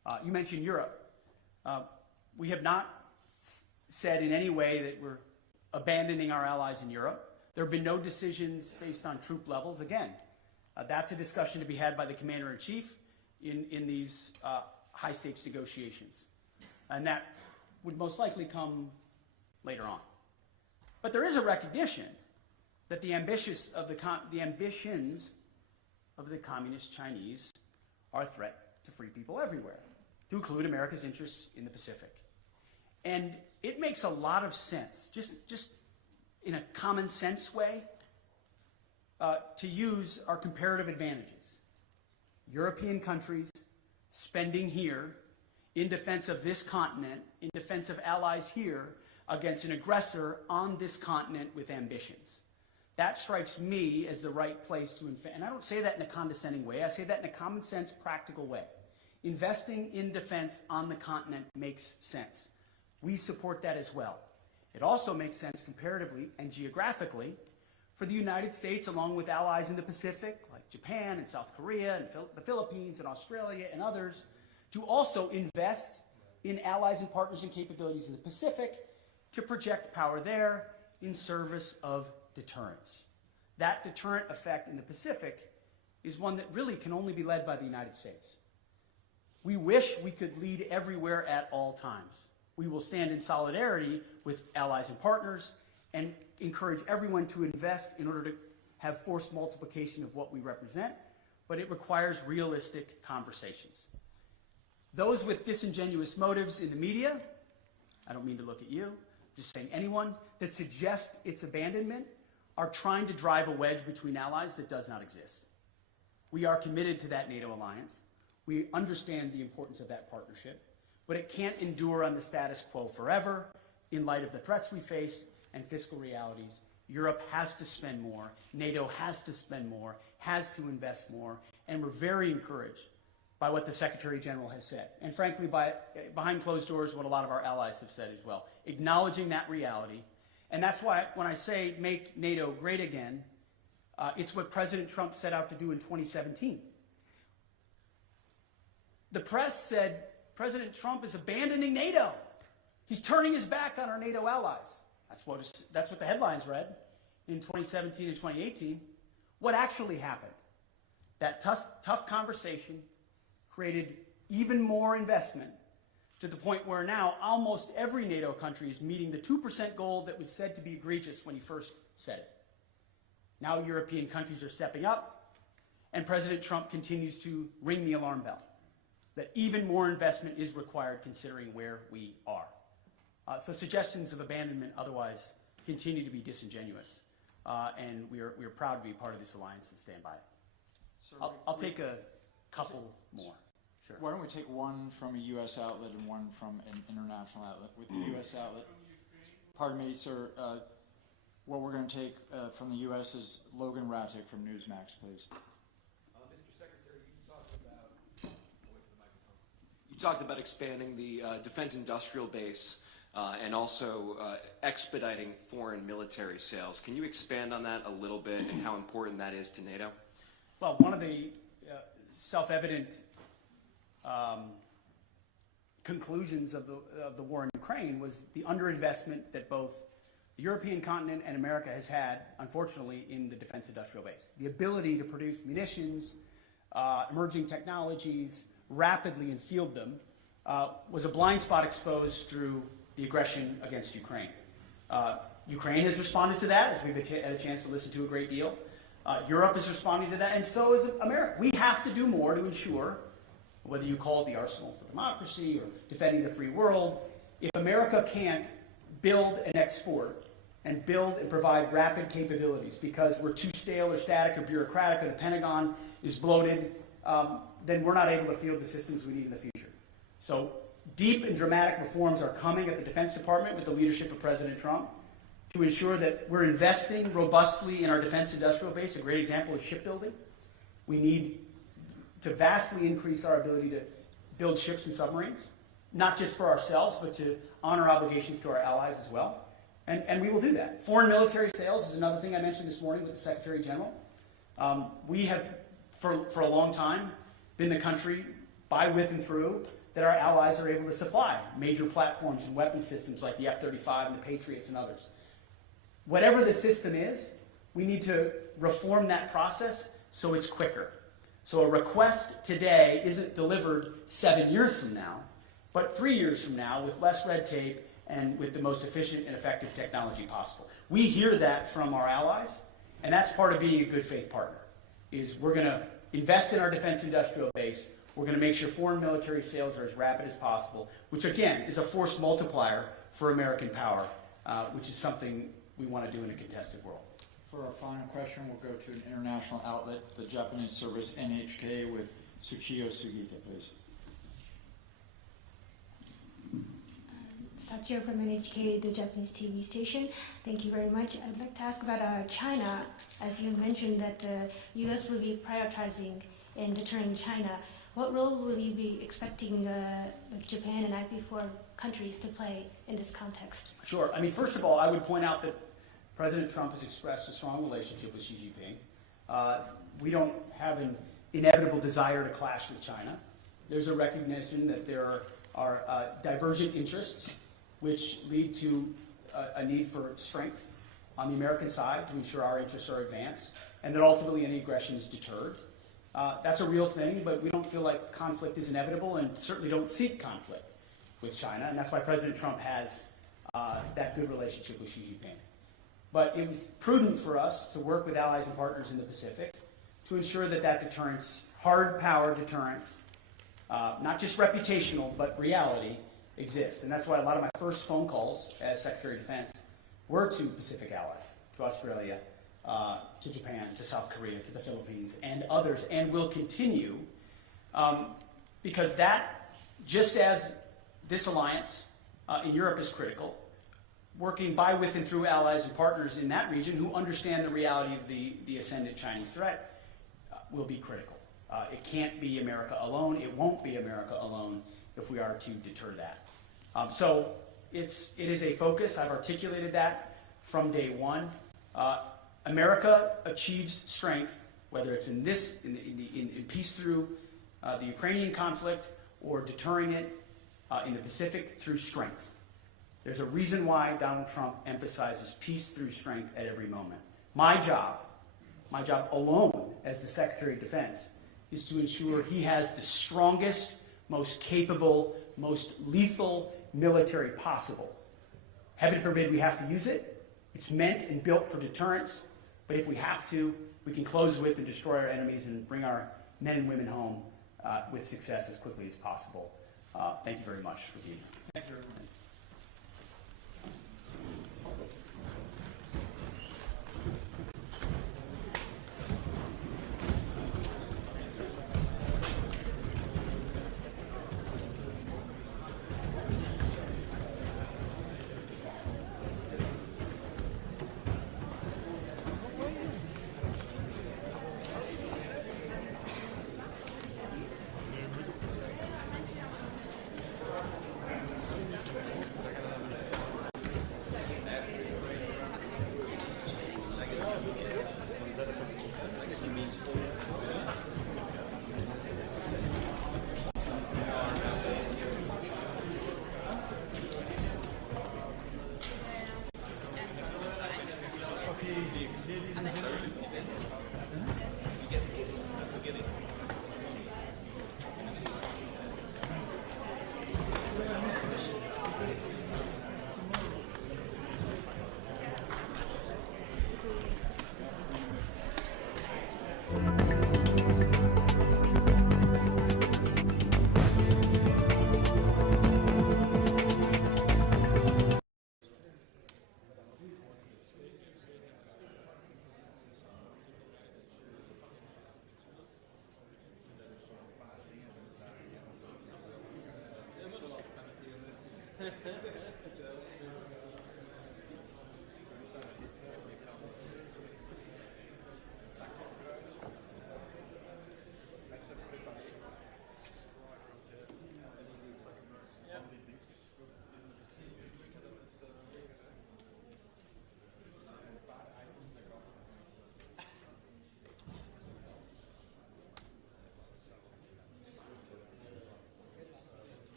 You mentioned Europe. We have not said in any way that we're abandoning our allies in Europe. There have been no decisions based on troop levels. Again, that's a discussion to be had by the Commander-in-Chief in these high-stakes negotiations. And that would most likely come later on. But there is a recognition that the ambitions of the communist Chinese are a threat to free people everywhere, to include America's interests in the Pacific. And it makes a lot of sense, just in a common sense way, to use our comparative advantages. European countries spending here in defense of this continent, in defense of allies here, against an aggressor on this continent with ambitions. That strikes me as the right place to invest. And I don't say that in a condescending way. I say that in a common sense, practical way. Investing in defense on the continent makes sense. We support that as well. It also makes sense comparatively and geographically for the United States, along with allies in the Pacific, like Japan and South Korea and the Philippines and Australia and others, to also invest in allies and partners and capabilities in the Pacific to project power there in service of deterrence. That deterrent effect in the Pacific is one that really can only be led by the United States. We wish we could lead everywhere at all times. We will stand in solidarity with allies and partners and encourage everyone to invest in order to have forced multiplication of what we represent, but it requires realistic conversations. Those with disingenuous motives in the media, I don't mean to look at you, just saying anyone that suggests its abandonment are trying to drive a wedge between allies that does not exist. We are committed to that NATO alliance. We understand the importance of that partnership, but it can't endure on the status quo forever in light of the threats we face and fiscal realities. Europe has to spend more. NATO has to spend more, has to invest more, and we're very encouraged by what the Secretary General has said. And frankly, behind closed doors, what a lot of our allies have said as well, acknowledging that reality. And that's why when I say make NATO great again, it's what President Trump set out to do in 2017. The press said President Trump is abandoning NATO. He's turning his back on our NATO allies. That's what the headlines read in 2017 and 2018. What actually happened? That tough conversation created even more investment to the point where now almost every NATO country is meeting the 2% goal that was said to be egregious when he first said it. Now European countries are stepping up, and President Trump continues to ring the alarm bell that even more investment is required considering where we are. So suggestions of abandonment otherwise continue to be disingenuous, and we are proud to be part of this alliance and stand by it. So I'll take a couple more. Sure. Why don't we take one from a U.S. outlet and one from an international outlet? With the U.S. outlet, pardon me, sir, what we're going to take from the U.S. is Logan Ratic from Newsmax, please. Mr. Secretary, you talked about expanding the defense industrial base and also expediting foreign military sales. Can you expand on that a little bit and how important that is to NATO? Well, one of the self-evident conclusions of the war in Ukraine was the underinvestment that both the European continent and America has had, unfortunately, in the defense industrial base. The ability to produce munitions, emerging technologies, rapidly and field them, was a blind spot exposed through the aggression against Ukraine. Ukraine has responded to that, as we've had a chance to listen to a great deal. Europe is responding to that, and so is America. We have to do more to ensure, whether you call it the arsenal for democracy or defending the free world, if America can't build and export and build and provide rapid capabilities because we're too stale or static or bureaucratic or the Pentagon is bloated, then we're not able to field the systems we need in the future. So deep and dramatic reforms are coming at the Defense Department with the leadership of President Trump to ensure that we're investing robustly in our defense industrial base. A great example is shipbuilding. We need to vastly increase our ability to build ships and submarines, not just for ourselves, but to honor obligations to our allies as well. And we will do that. Foreign military sales is another thing I mentioned this morning with the Secretary General. We have, for a long time, been the country, by, with, and through, that our allies are able to supply major platforms and weapon systems like the F-35 and the Patriots and others. Whatever the system is, we need to reform that process so it's quicker. So a request today isn't delivered 7 years from now, but 3 years from now with less red tape and with the most efficient and effective technology possible. We hear that from our allies, and that's part of being a good faith partner, is we're going to invest in our defense industrial base. We're going to make sure foreign military sales are as rapid as possible, which again is a force multiplier for American power, which is something we want to do in a contested world. For our final question, we'll go to an international outlet, the Japanese service NHK, with Tsuchiyo Sugita, please. Sachio from NHK, the Japanese TV station. Thank you very much. I'd like to ask about China. As you mentioned that U.S. will be prioritizing in deterring China. What role will you be expecting like Japan and IP4 countries to play in this context? Sure. I mean, first of all, I would point out that President Trump has expressed a strong relationship with Xi Jinping. We don't have an inevitable desire to clash with China. There's a recognition that there are divergent interests which lead to a need for strength on the American side to ensure our interests are advanced, and that ultimately any aggression is deterred. That's a real thing, but we don't feel like conflict is inevitable and certainly don't seek conflict with China, and that's why President Trump has that good relationship with Xi Jinping. But it was prudent for us to work with allies and partners in the Pacific to ensure that that deterrence, hard power deterrence, not just reputational, but reality, exists. And that's why a lot of my first phone calls as Secretary of Defense were to Pacific allies, to Australia, to Japan, to South Korea, to the Philippines, and others, and will continue, because that, just as this alliance in Europe is critical, working by, with, and through allies and partners in that region who understand the reality of the ascendant Chinese threat will be critical. It can't be America alone. It won't be America alone if we are to deter that. So it is a focus. I've articulated that from day one. America achieves strength, whether it's in peace through the Ukrainian conflict or deterring it in the Pacific through strength. There's a reason why Donald Trump emphasizes peace through strength at every moment. My job alone as the Secretary of Defense is to ensure he has the strongest, most capable, most lethal military possible. Heaven forbid we have to use it. It's meant and built for deterrence. But if we have to, we can close with and destroy our enemies and bring our men and women home with success as quickly as possible. Thank you very much for being here. Thank you, everyone.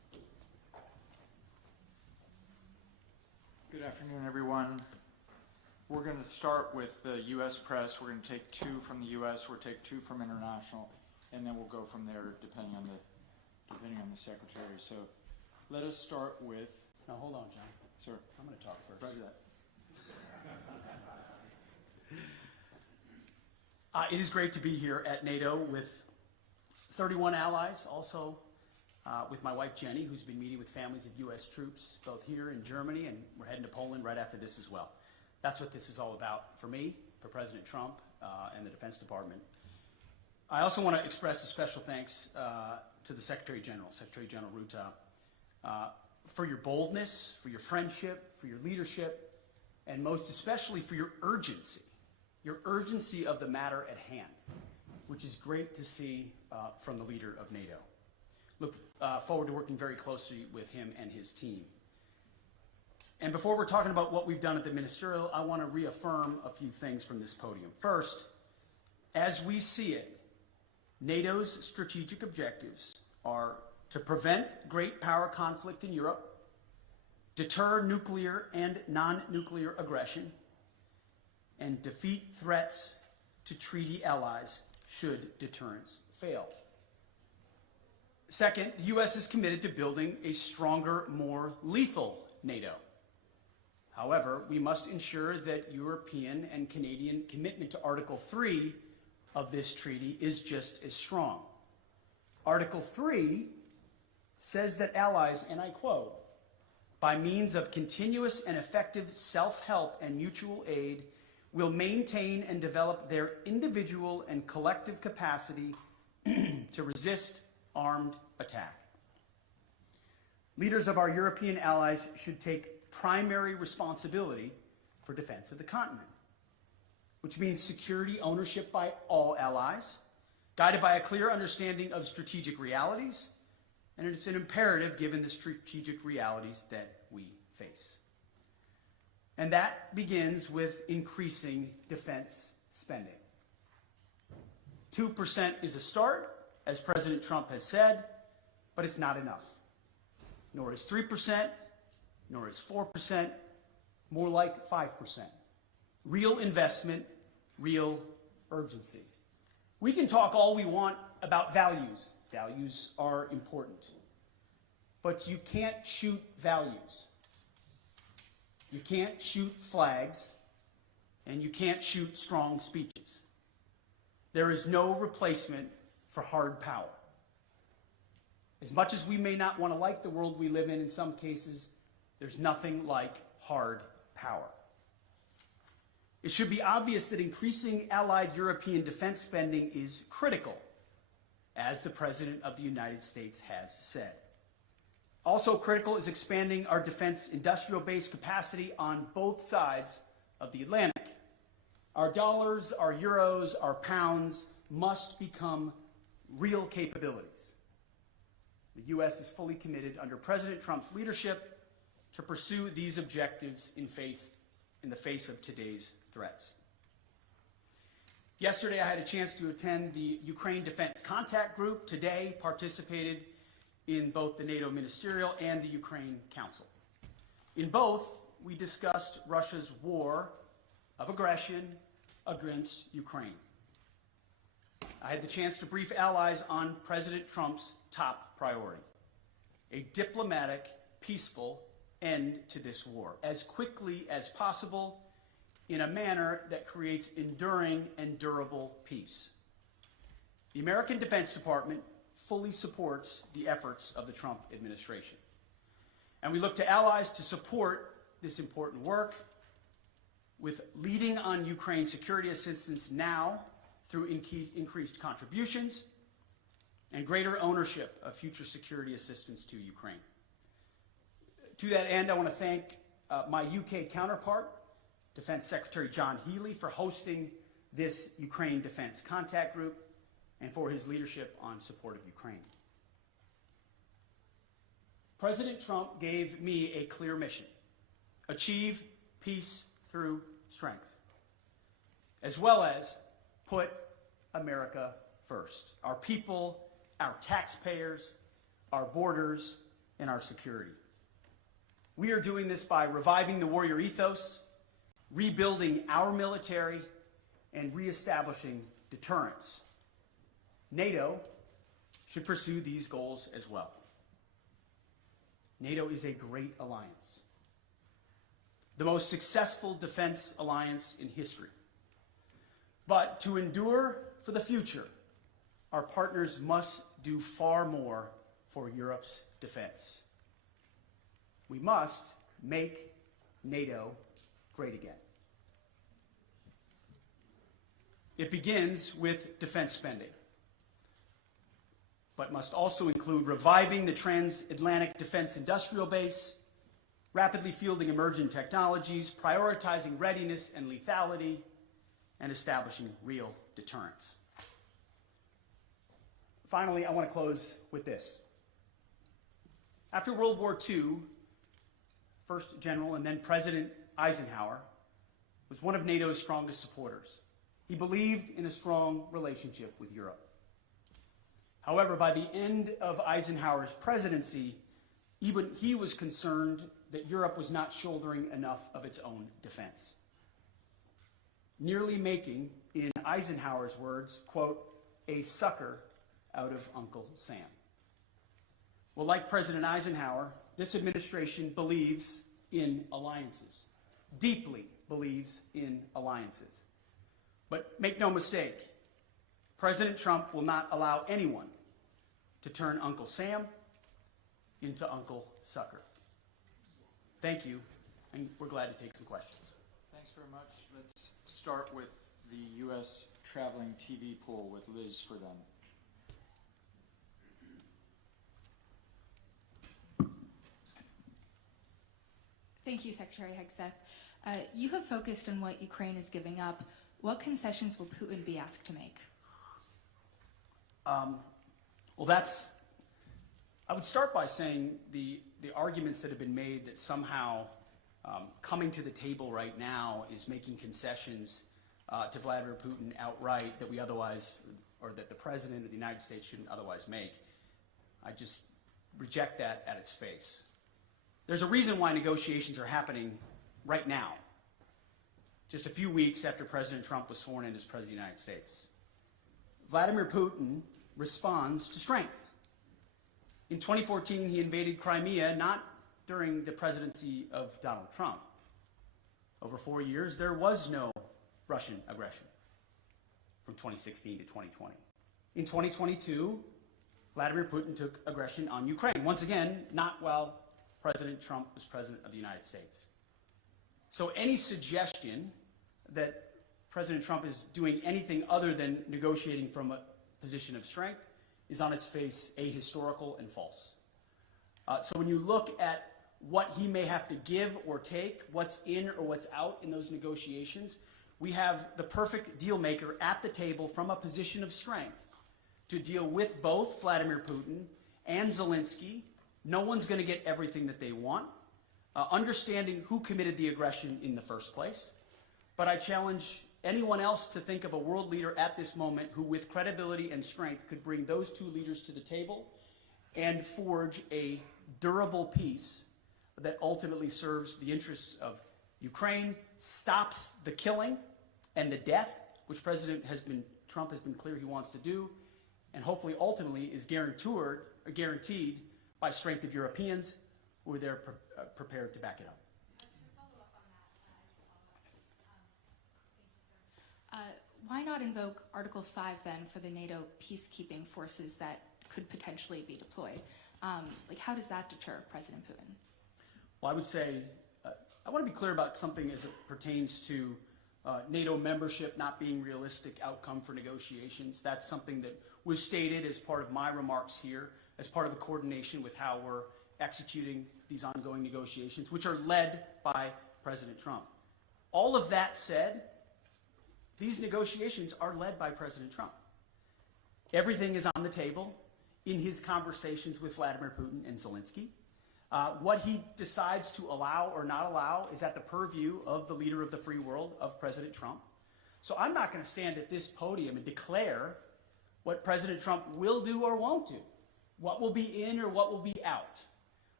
Afternoon, everyone. We're going to start with the U.S. press. We're going to take 2 from the U.S., we'll take 2 from international, and then we'll go from there depending on the secretary. So let us start with... Now, hold on, John. Sir. I'm going to talk first. Roger that. It is great to be here at NATO with 31 allies, also with my wife Jenny, who's been meeting with families of U.S. troops, both here in Germany, and we're heading to Poland right after this as well. That's what this is all about for me, for President Trump, and the Defense Department. I also want to express a special thanks to the Secretary General Ruta, for your boldness, for your friendship, for your leadership, and most especially for your urgency of the matter at hand, which is great to see from the leader of NATO. Look forward to working very closely with him and his team. And before we're talking about what we've done at the ministerial, I want to reaffirm a few things from this podium. First, as we see it, NATO's strategic objectives are to prevent great power conflict in Europe, deter nuclear and non-nuclear aggression, and defeat threats to treaty allies should deterrence fail. Second, the U.S. is committed to building a stronger, more lethal NATO. However, we must ensure that European and Canadian commitment to Article 3 of this treaty is just as strong. Article 3 says that allies, and I quote, by means of continuous and effective self-help and mutual aid, will maintain and develop their individual and collective capacity to resist armed attack. Leaders of our European allies should take primary responsibility for defense of the continent, which means security ownership by all allies, guided by a clear understanding of strategic realities, and it's an imperative given the strategic realities that we face. And that begins with increasing defense spending. 2% is a start, as President Trump has said, but it's not enough. Nor is 3%, nor is 4%, more like 5%. Real investment, real urgency. We can talk all we want about values. Values are important. But you can't shoot values. You can't shoot flags, and you can't shoot strong speeches. There is no replacement for hard power. As much as we may not want to like the world we live in some cases, there's nothing like hard power. It should be obvious that increasing allied European defense spending is critical, as the President of the United States has said. Also critical is expanding our defense industrial base capacity on both sides of the Atlantic. Our dollars, our euros, our pounds must become real capabilities. The U.S. is fully committed under President Trump's leadership to pursue these objectives in the face of today's threats. Yesterday, I had a chance to attend the Ukraine Defense Contact Group. Today, participated in both the NATO Ministerial and the Ukraine Council. In both, we discussed Russia's war of aggression against Ukraine. I had the chance to brief allies on President Trump's top priority: a diplomatic, peaceful end to this war, as quickly as possible, in a manner that creates enduring and durable peace. The American Defense Department fully supports the efforts of the Trump administration. And we look to allies to support this important work with leading on Ukraine security assistance now through increased contributions and greater ownership of future security assistance to Ukraine. To that end, I want to thank my UK counterpart, Defense Secretary John Healey, for hosting this Ukraine Defense Contact Group and for his leadership on support of Ukraine. President Trump gave me a clear mission: achieve peace through strength, as well as put America first, our people, our taxpayers, our borders, and our security. We are doing this by reviving the warrior ethos, rebuilding our military, and reestablishing deterrence. NATO should pursue these goals as well. NATO is a great alliance, the most successful defense alliance in history. But to endure for the future, our partners must do far more for Europe's defense. We must make NATO great again. It begins with defense spending, but must also include reviving the transatlantic defense industrial base, rapidly fielding emerging technologies, prioritizing readiness and lethality, and establishing real deterrence. Finally, I want to close with this. After World War II, first General and then President Eisenhower was one of NATO's strongest supporters. He believed in a strong relationship with Europe. However, by the end of Eisenhower's presidency, even he was concerned that Europe was not shouldering enough of its own defense, nearly making, in Eisenhower's words, quote, a sucker out of Uncle Sam. Well, like President Eisenhower, this administration believes in alliances, deeply believes in alliances. But make no mistake, President Trump will not allow anyone to turn Uncle Sam into Uncle Sucker. Thank you, and we're glad to take some questions. Thanks very much. Let's start with the U.S. traveling TV pool with Liz for them. Thank you, Secretary Hegseth. You have focused on what Ukraine is giving up. What concessions will Putin be asked to make? Well, I would start by saying the arguments that have been made that somehow coming to the table right now is making concessions to Vladimir Putin outright that we otherwise, or that the President of the United States shouldn't otherwise make. I just reject that at its face. There's a reason why negotiations are happening right now, just a few weeks after President Trump was sworn in as President of the United States. Vladimir Putin responds to strength. In 2014, he invaded Crimea, not during the presidency of Donald Trump. Over 4 years, there was no Russian aggression from 2016 to 2020. In 2022, Vladimir Putin took aggression on Ukraine. Once again, not while President Trump was President of the United States. So any suggestion that President Trump is doing anything other than negotiating from a position of strength is on its face ahistorical and false. So when you look at what he may have to give or take, what's in or what's out in those negotiations, we have the perfect deal maker at the table from a position of strength to deal with both Vladimir Putin and Zelensky. No one's going to get everything that they want. Understanding who committed the aggression in the first place. But I challenge anyone else to think of a world leader at this moment who, with credibility and strength, could bring those two leaders to the table and forge a durable peace that ultimately serves the interests of Ukraine, stops the killing and the death, which Trump has been clear he wants to do, and hopefully ultimately is guaranteed by strength of Europeans who are there prepared to back it up. Why not invoke Article 5 then for the NATO peacekeeping forces that could potentially be deployed? How does that deter President Putin? Well, I would say, I want to be clear about something as it pertains to NATO membership not being realistic outcome for negotiations. That's something that was stated as part of my remarks here, as part of a coordination with how we're executing these ongoing negotiations, which are led by President Trump. All of that said, these negotiations are led by President Trump. Everything is on the table in his conversations with Vladimir Putin and Zelensky. What he decides to allow or not allow is at the purview of the leader of the free world, of President Trump. So I'm not going to stand at this podium and declare what President Trump will do or won't do, what will be in or what will be out.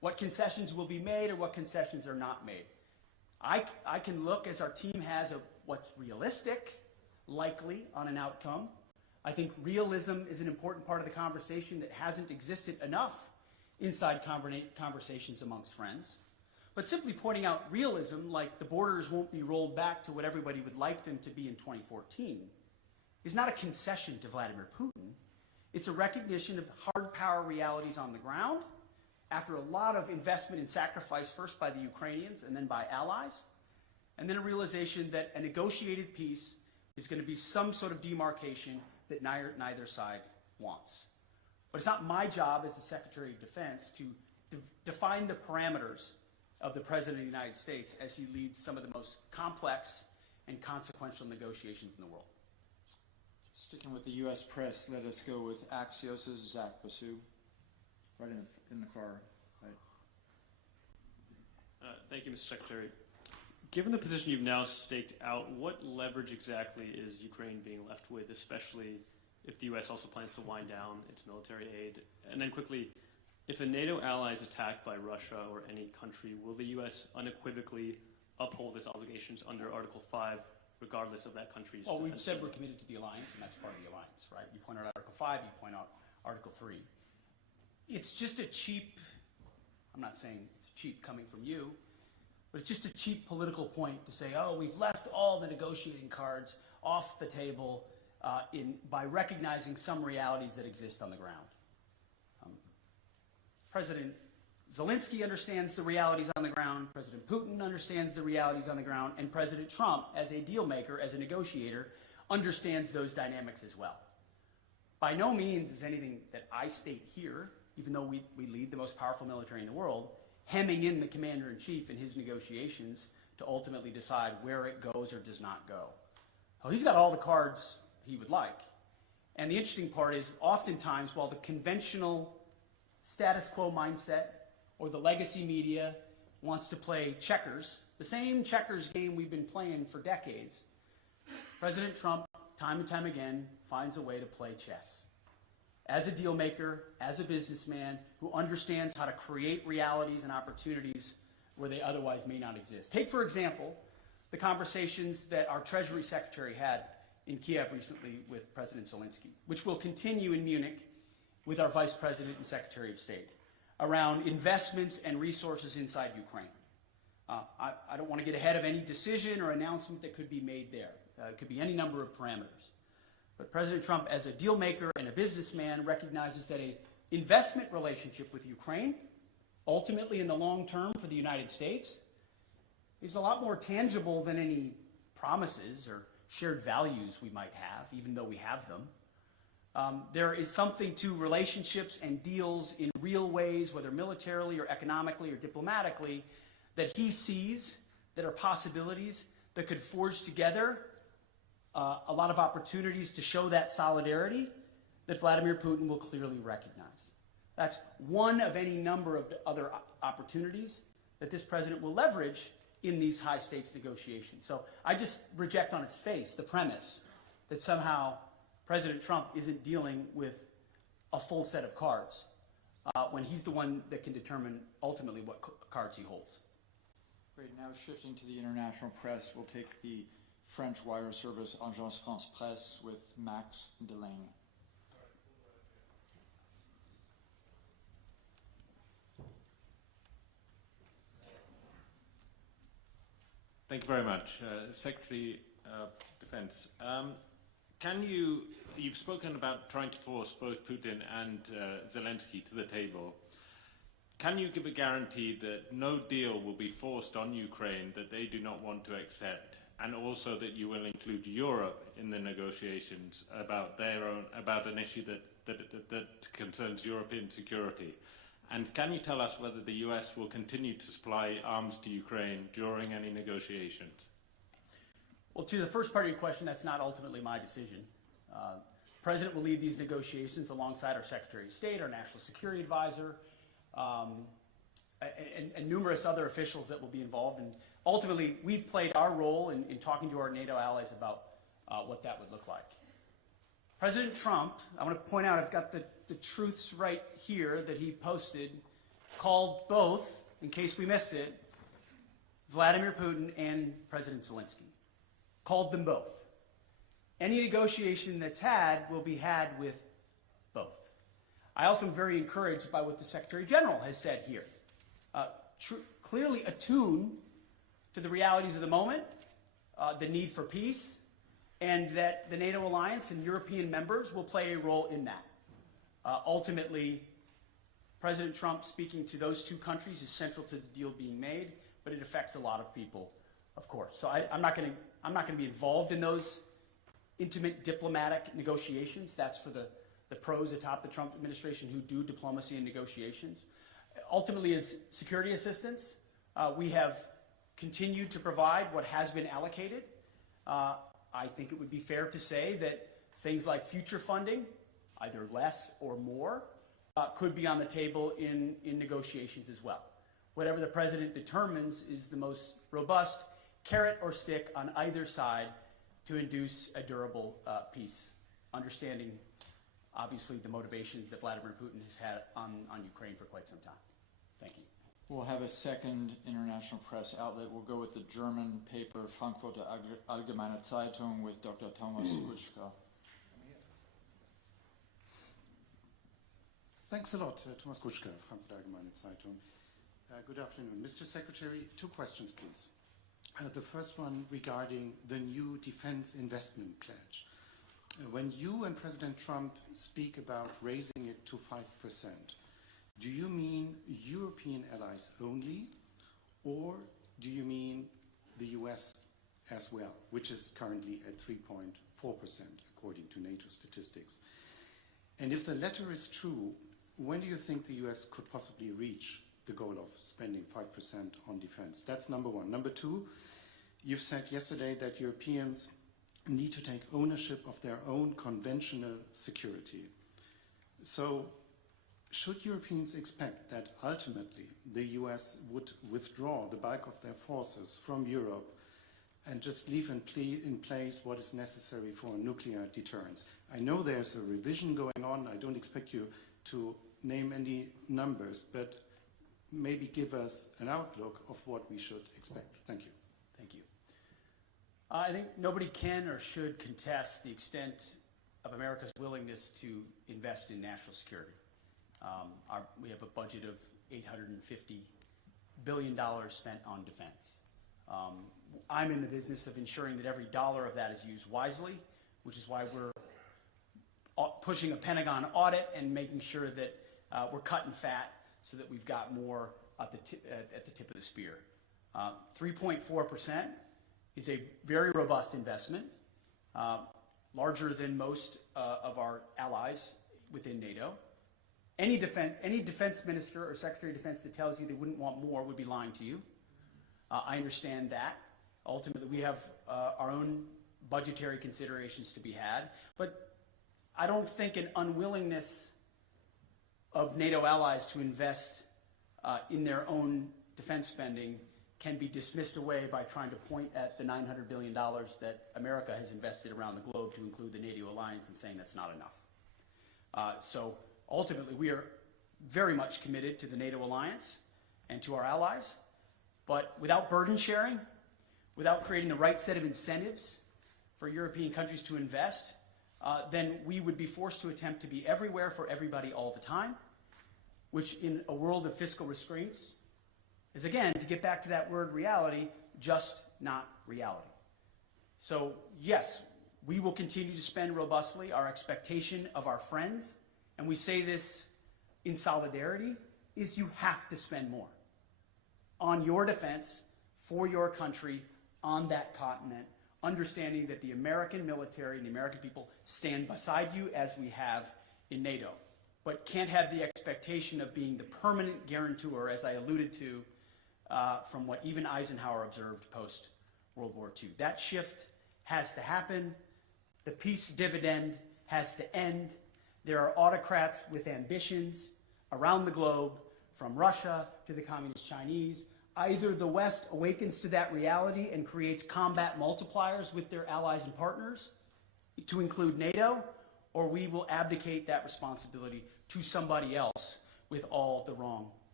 what concessions will be made or what concessions are not made. I can look, as our team has, at what's realistic, likely on an outcome. I think realism is an important part of the conversation that hasn't existed enough inside conversations amongst friends. But simply pointing out realism, like the borders won't be rolled back to what everybody would like them to be in 2014, is not a concession to Vladimir Putin. It's a recognition of hard power realities on the ground after a lot of investment and sacrifice, first by the Ukrainians and then by allies, and then a realization that a negotiated peace is going to be some sort of demarcation that neither side wants. But it's not my job as the Secretary of Defense to define the parameters of the President of the United States as he leads some of the most complex and consequential negotiations in the world. Sticking with the U.S. press, let us go with Axios' Zach Basu, right in the far right. Thank you, Mr. Secretary. Given the position you've now staked out, what leverage exactly is Ukraine being left with, especially if the U.S. also plans to wind down its military aid? And then quickly, if a NATO ally is attacked by Russia or any country, will the U.S. unequivocally uphold its obligations under Article 5, regardless of that country's... Well, we've said we're committed to the alliance, and that's part of the alliance, right? You point out Article 5, you point out Article 3. It's just a cheap, I'm not saying it's cheap coming from you, but it's just a cheap political point to say, oh, we've left all the negotiating cards off the table by recognizing some realities that exist on the ground. President Zelensky understands the realities on the ground, President Putin understands the realities on the ground, and President Trump, as a deal maker, as a negotiator, understands those dynamics as well. By no means is anything that I state here, even though we lead the most powerful military in the world, hemming in the commander-in-chief in his negotiations to ultimately decide where it goes or does not go. Well, he's got all the cards he would like. And the interesting part is, oftentimes, while the conventional status quo mindset or the legacy media wants to play checkers, the same checkers game we've been playing for decades, President Trump, time and time again, finds a way to play chess. As a deal maker, as a businessman who understands how to create realities and opportunities where they otherwise may not exist. Take, for example, the conversations that our Treasury Secretary had in Kiev recently with President Zelensky, which will continue in Munich with our Vice President and Secretary of State, around investments and resources inside Ukraine. I don't want to get ahead of any decision or announcement that could be made there. It could be any number of parameters. But President Trump, as a deal maker and a businessman, recognizes that an investment relationship with Ukraine, ultimately in the long term for the United States, is a lot more tangible than any promises or shared values we might have, even though we have them. There is something to relationships and deals in real ways, whether militarily or economically or diplomatically, that he sees that are possibilities that could forge together a lot of opportunities to show that solidarity that Vladimir Putin will clearly recognize. That's one of any number of other opportunities that this president will leverage in these high-stakes negotiations. So I just reject on its face the premise that somehow President Trump isn't dealing with a full set of cards when he's the one that can determine ultimately what cards he holds. Great. Now shifting to the international press, we'll take the French wire service Agence France Presse with Max Delange. Thank you very much. Secretary of Defense, you've spoken about trying to force both Putin and Zelensky to the table. Can you give a guarantee that no deal will be forced on Ukraine that they do not want to accept, and also that you will include Europe in the negotiations about an issue that concerns European security? And can you tell us whether the US will continue to supply arms to Ukraine during any negotiations? Well, to the first part of your question, that's not ultimately my decision. The President will lead these negotiations alongside our Secretary of State, our National Security Advisor, and numerous other officials that will be involved. And ultimately, we've played our role in talking to our NATO allies about what that would look like. President Trump, I want to point out, I've got the truths right here that he posted called both, in case we missed it, Vladimir Putin and President Zelensky. Called them both. Any negotiation that's had will be had with both. I also am very encouraged by what the Secretary General has said here. Clearly attuned to the realities of the moment, the need for peace, and that the NATO alliance and European members will play a role in that. Ultimately, President Trump speaking to those two countries is central to the deal being made, but it affects a lot of people, of course. So I'm not going to be involved in those intimate diplomatic negotiations. That's for the pros atop the Trump administration who do diplomacy and negotiations. Ultimately, as security assistance, we have continued to provide what has been allocated. I think it would be fair to say that things like future funding, either less or more, could be on the table in negotiations as well. Whatever the president determines is the most robust carrot or stick on either side to induce a durable peace, understanding, obviously, the motivations that Vladimir Putin has had on Ukraine for quite some time. Thank you. We'll have a second international press outlet. We'll go with the German paper Frankfurter Allgemeine Zeitung with Dr. Thomas Kuschka. Thanks a lot, Thomas Kuschka, Frankfurter Allgemeine Zeitung. Good afternoon. Mr. Secretary, two questions, please. The first one regarding the new defense investment pledge. When you and President Trump speak about raising it to 5%, do you mean European allies only, or do you mean the US as well, which is currently at 3.4% according to NATO statistics? And if the latter is true, when do you think the US could possibly reach the goal of spending 5% on defense? That's number one. Number two, you've said yesterday that Europeans need to take ownership of their own conventional security. So should Europeans expect that ultimately the US would withdraw the bulk of their forces from Europe and just leave in place what is necessary for nuclear deterrence? I know there's a revision going on. I don't expect you to name any numbers, but maybe give us an outlook of what we should expect. Thank you. Thank you. I think nobody can or should contest the extent of America's willingness to invest in national security. We have a budget of $850 billion spent on defense. I'm in the business of ensuring that every dollar of that is used wisely, which is why we're pushing a Pentagon audit and making sure that we're cutting fat so that we've got more at the tip of the spear. 3.4% is a very robust investment, larger than most of our allies within NATO. Any defense minister or secretary of defense that tells you they wouldn't want more would be lying to you. I understand that. Ultimately, we have our own budgetary considerations to be had, but I don't think an unwillingness of NATO allies to invest in their own defense spending can be dismissed away by trying to point at the $900 billion that America has invested around the globe to include the NATO alliance and saying that's not enough. So ultimately, we are very much committed to the NATO alliance and to our allies, but without burden sharing, without creating the right set of incentives for European countries to invest, then we would be forced to attempt to be everywhere for everybody all the time, which in a world of fiscal restraints is, again, to get back to that word reality, just not reality. So yes, we will continue to spend robustly. Our expectation of our friends, and we say this in solidarity, is you have to spend more on your defense, for your country, on that continent, understanding that the American military and the American people stand beside you as we have in NATO, but can't have the expectation of being the permanent guarantor, as I alluded to, from what even Eisenhower observed post-World War II. That shift has to happen. The peace dividend has to end. There are autocrats with ambitions around the globe, from Russia to the Communist Chinese. Either the West awakens to that reality and creates combat multipliers with their allies and partners, to include NATO, or we will abdicate that responsibility to somebody else with all the wrong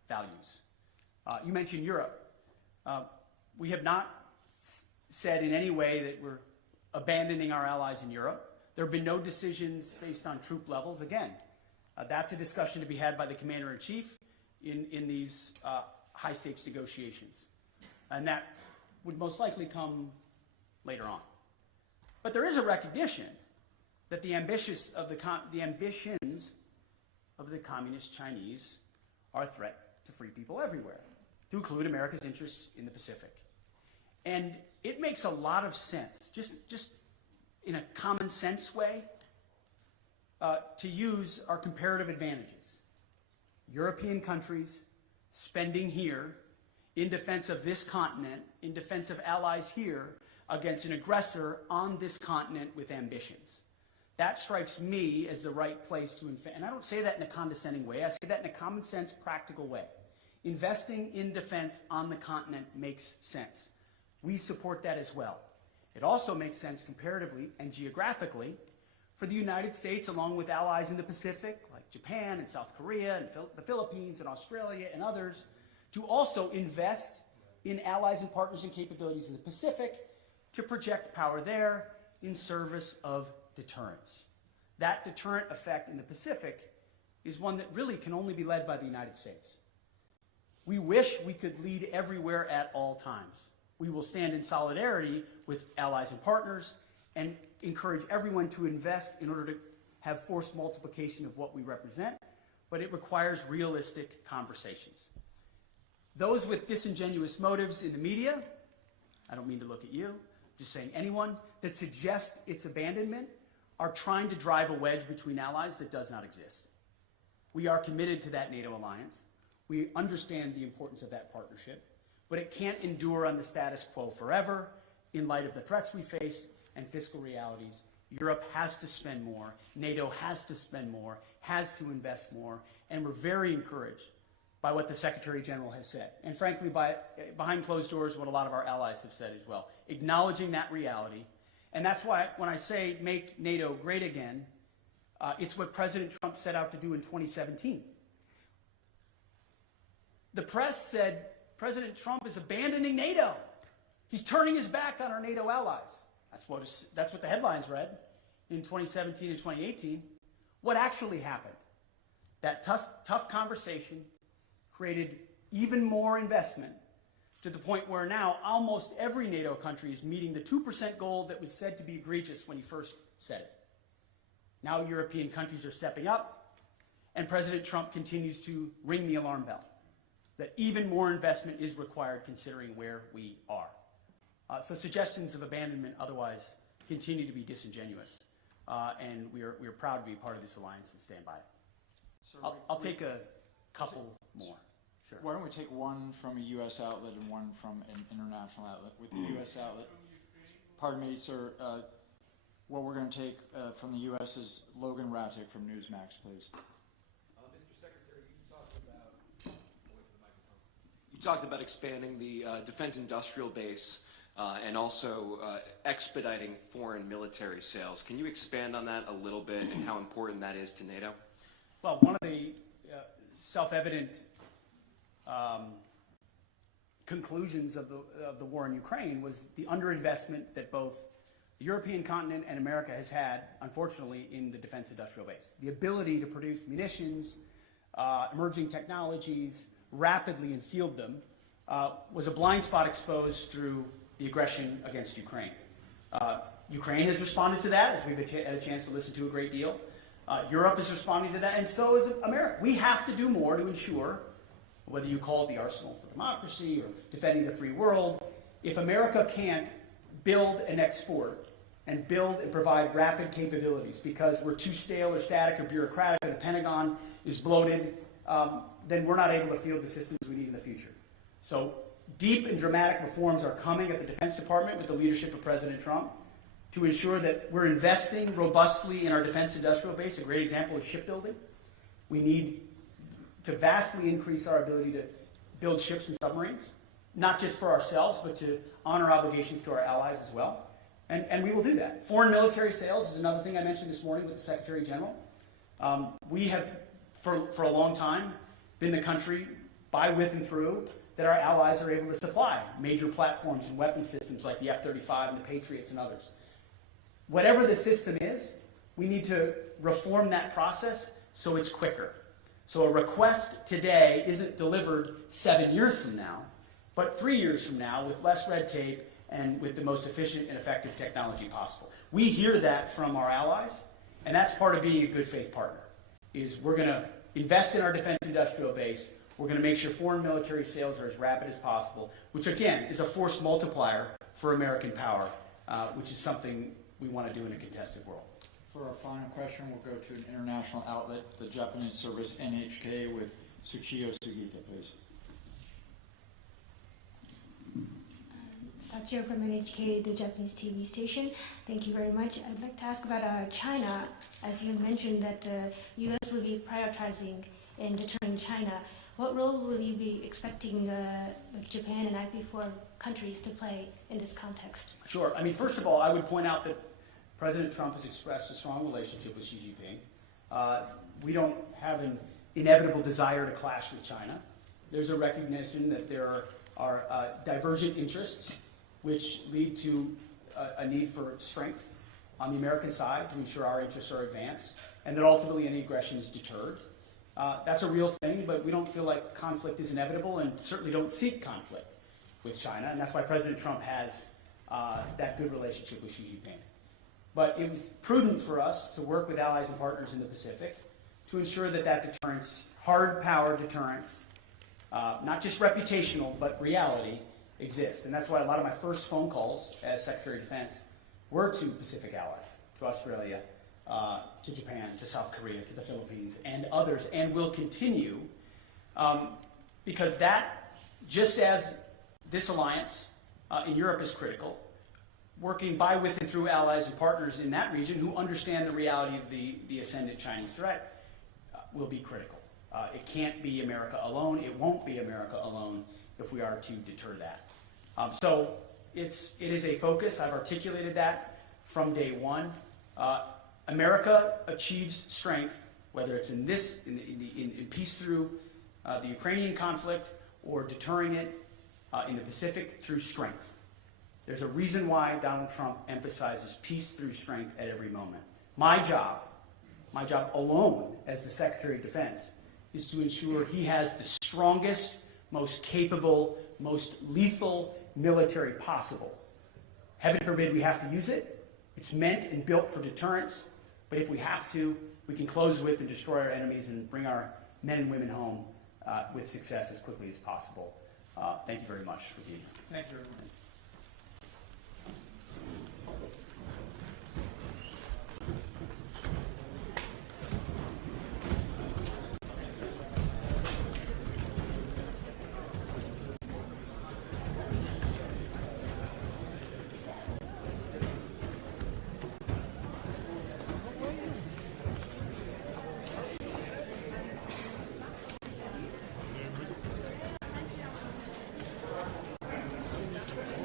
values. You mentioned Europe. We have not said in any way that we're abandoning our allies in Europe. There have been no decisions based on troop levels. Again, that's a discussion to be had by the Commander-in-Chief in these high-stakes negotiations. And that would most likely come later on. But there is a recognition that the ambitions of the communist Chinese are a threat to free people everywhere, to include America's interests in the Pacific. And it makes a lot of sense, just in a common sense way, to use our comparative advantages. European countries spending here in defense of this continent, in defense of allies here, against an aggressor on this continent with ambitions. That strikes me as the right place to invest. And I don't say that in a condescending way. I say that in a common sense, practical way. Investing in defense on the continent makes sense. We support that as well. It also makes sense comparatively and geographically for the United States, along with allies in the Pacific, like Japan and South Korea and the Philippines and Australia and others, to also invest in allies and partners and capabilities in the Pacific to project power there in service of deterrence. That deterrent effect in the Pacific is one that really can only be led by the United States. We wish we could lead everywhere at all times. We will stand in solidarity with allies and partners and encourage everyone to invest in order to have force multiplication of what we represent, but it requires realistic conversations. Those with disingenuous motives in the media, I don't mean to look at you, just saying anyone that suggests its abandonment are trying to drive a wedge between allies that does not exist. We are committed to that NATO alliance. We understand the importance of that partnership, but it can't endure on the status quo forever in light of the threats we face and fiscal realities. Europe has to spend more. NATO has to spend more, has to invest more, and we're very encouraged by what the Secretary General has said. And frankly, behind closed doors, what a lot of our allies have said as well, acknowledging that reality. And that's why when I say make NATO great again, it's what President Trump set out to do in 2017. The press said President Trump is abandoning NATO. He's turning his back on our NATO allies. That's what the headlines read in 2017 and 2018. What actually happened? That tough conversation created even more investment to the point where now almost every NATO country is meeting the 2% goal that was said to be egregious when he first said it. Now European countries are stepping up, and President Trump continues to ring the alarm bell that even more investment is required considering where we are. So suggestions of abandonment otherwise continue to be disingenuous, and we are proud to be part of this alliance and stand by it. So I'll take a couple more. Sure. Why don't we take one from a U.S. outlet and one from an international outlet? With the U.S. outlet, pardon me, sir, what we're going to take from the U.S. is Logan Rattick from Newsmax, please. Mr. Secretary, you talked about expanding the defense industrial base and also expediting foreign military sales. Can you expand on that a little bit and how important that is to NATO? Well, one of the self-evident conclusions of the war in Ukraine was the underinvestment that both the European continent and America has had, unfortunately, in the defense industrial base. The ability to produce munitions, emerging technologies, rapidly and field them, was a blind spot exposed through the aggression against Ukraine. Ukraine has responded to that, as we've had a chance to listen to a great deal. Europe is responding to that, and so is America. We have to do more to ensure, whether you call it the arsenal for democracy or defending the free world, if America can't build and export and build and provide rapid capabilities because we're too stale or static or bureaucratic or the Pentagon is bloated, then we're not able to field the systems we need in the future. So deep and dramatic reforms are coming at the Defense Department with the leadership of President Trump to ensure that we're investing robustly in our defense industrial base. A great example is shipbuilding. We need to vastly increase our ability to build ships and submarines, not just for ourselves, but to honor obligations to our allies as well. And we will do that. Foreign military sales is another thing I mentioned this morning with the Secretary General. We have, for a long time, been the country by, with, and through that our allies are able to supply major platforms and weapon systems like the F-35 and the Patriots and others. Whatever the system is, we need to reform that process so it's quicker. So a request today isn't delivered 7 years from now, but 3 years from now with less red tape and with the most efficient and effective technology possible. We hear that from our allies, and that's part of being a good faith partner, is we're going to invest in our defense industrial base. We're going to make sure foreign military sales are as rapid as possible, which again is a force multiplier for American power, which is something we want to do in a contested world. For our final question, we'll go to an international outlet, the Japanese service NHK, with Tsuchiyo Sugita, please. Sachio from NHK, the Japanese TV station. Thank you very much. I'd like to ask about China. As you mentioned that U.S. will be prioritizing in deterring China. What role will you be expecting like Japan and IP4 countries to play in this context? Sure. I mean, first of all, I would point out that President Trump has expressed a strong relationship with Xi Jinping. We don't have an inevitable desire to clash with China. There's a recognition that there are divergent interests which lead to a need for strength on the American side to ensure our interests are advanced, and that ultimately any aggression is deterred. That's a real thing, but we don't feel like conflict is inevitable and certainly don't seek conflict with China, and that's why President Trump has that good relationship with Xi Jinping. But it was prudent for us to work with allies and partners in the Pacific to ensure that that deterrence, hard power deterrence, not just reputational, but reality, exists. And that's why a lot of my first phone calls as Secretary of Defense were to Pacific allies, to Australia, to Japan, to South Korea, to the Philippines, and others, and will continue, because that, just as this alliance in Europe is critical, working by, with, and through allies and partners in that region who understand the reality of the ascendant Chinese threat will be critical. It can't be America alone. It won't be America alone if we are to deter that. So it is a focus. I've articulated that from day one. America achieves strength, whether it's in peace through the Ukrainian conflict or deterring it in the Pacific through strength. There's a reason why Donald Trump emphasizes peace through strength at every moment. My job alone as the Secretary of Defense, is to ensure he has the strongest, most capable, most lethal military possible. Heaven forbid we have to use it. It's meant and built for deterrence. But if we have to, we can close with and destroy our enemies and bring our men and women home with success as quickly as possible. Thank you very much for being here. Thank you, everyone.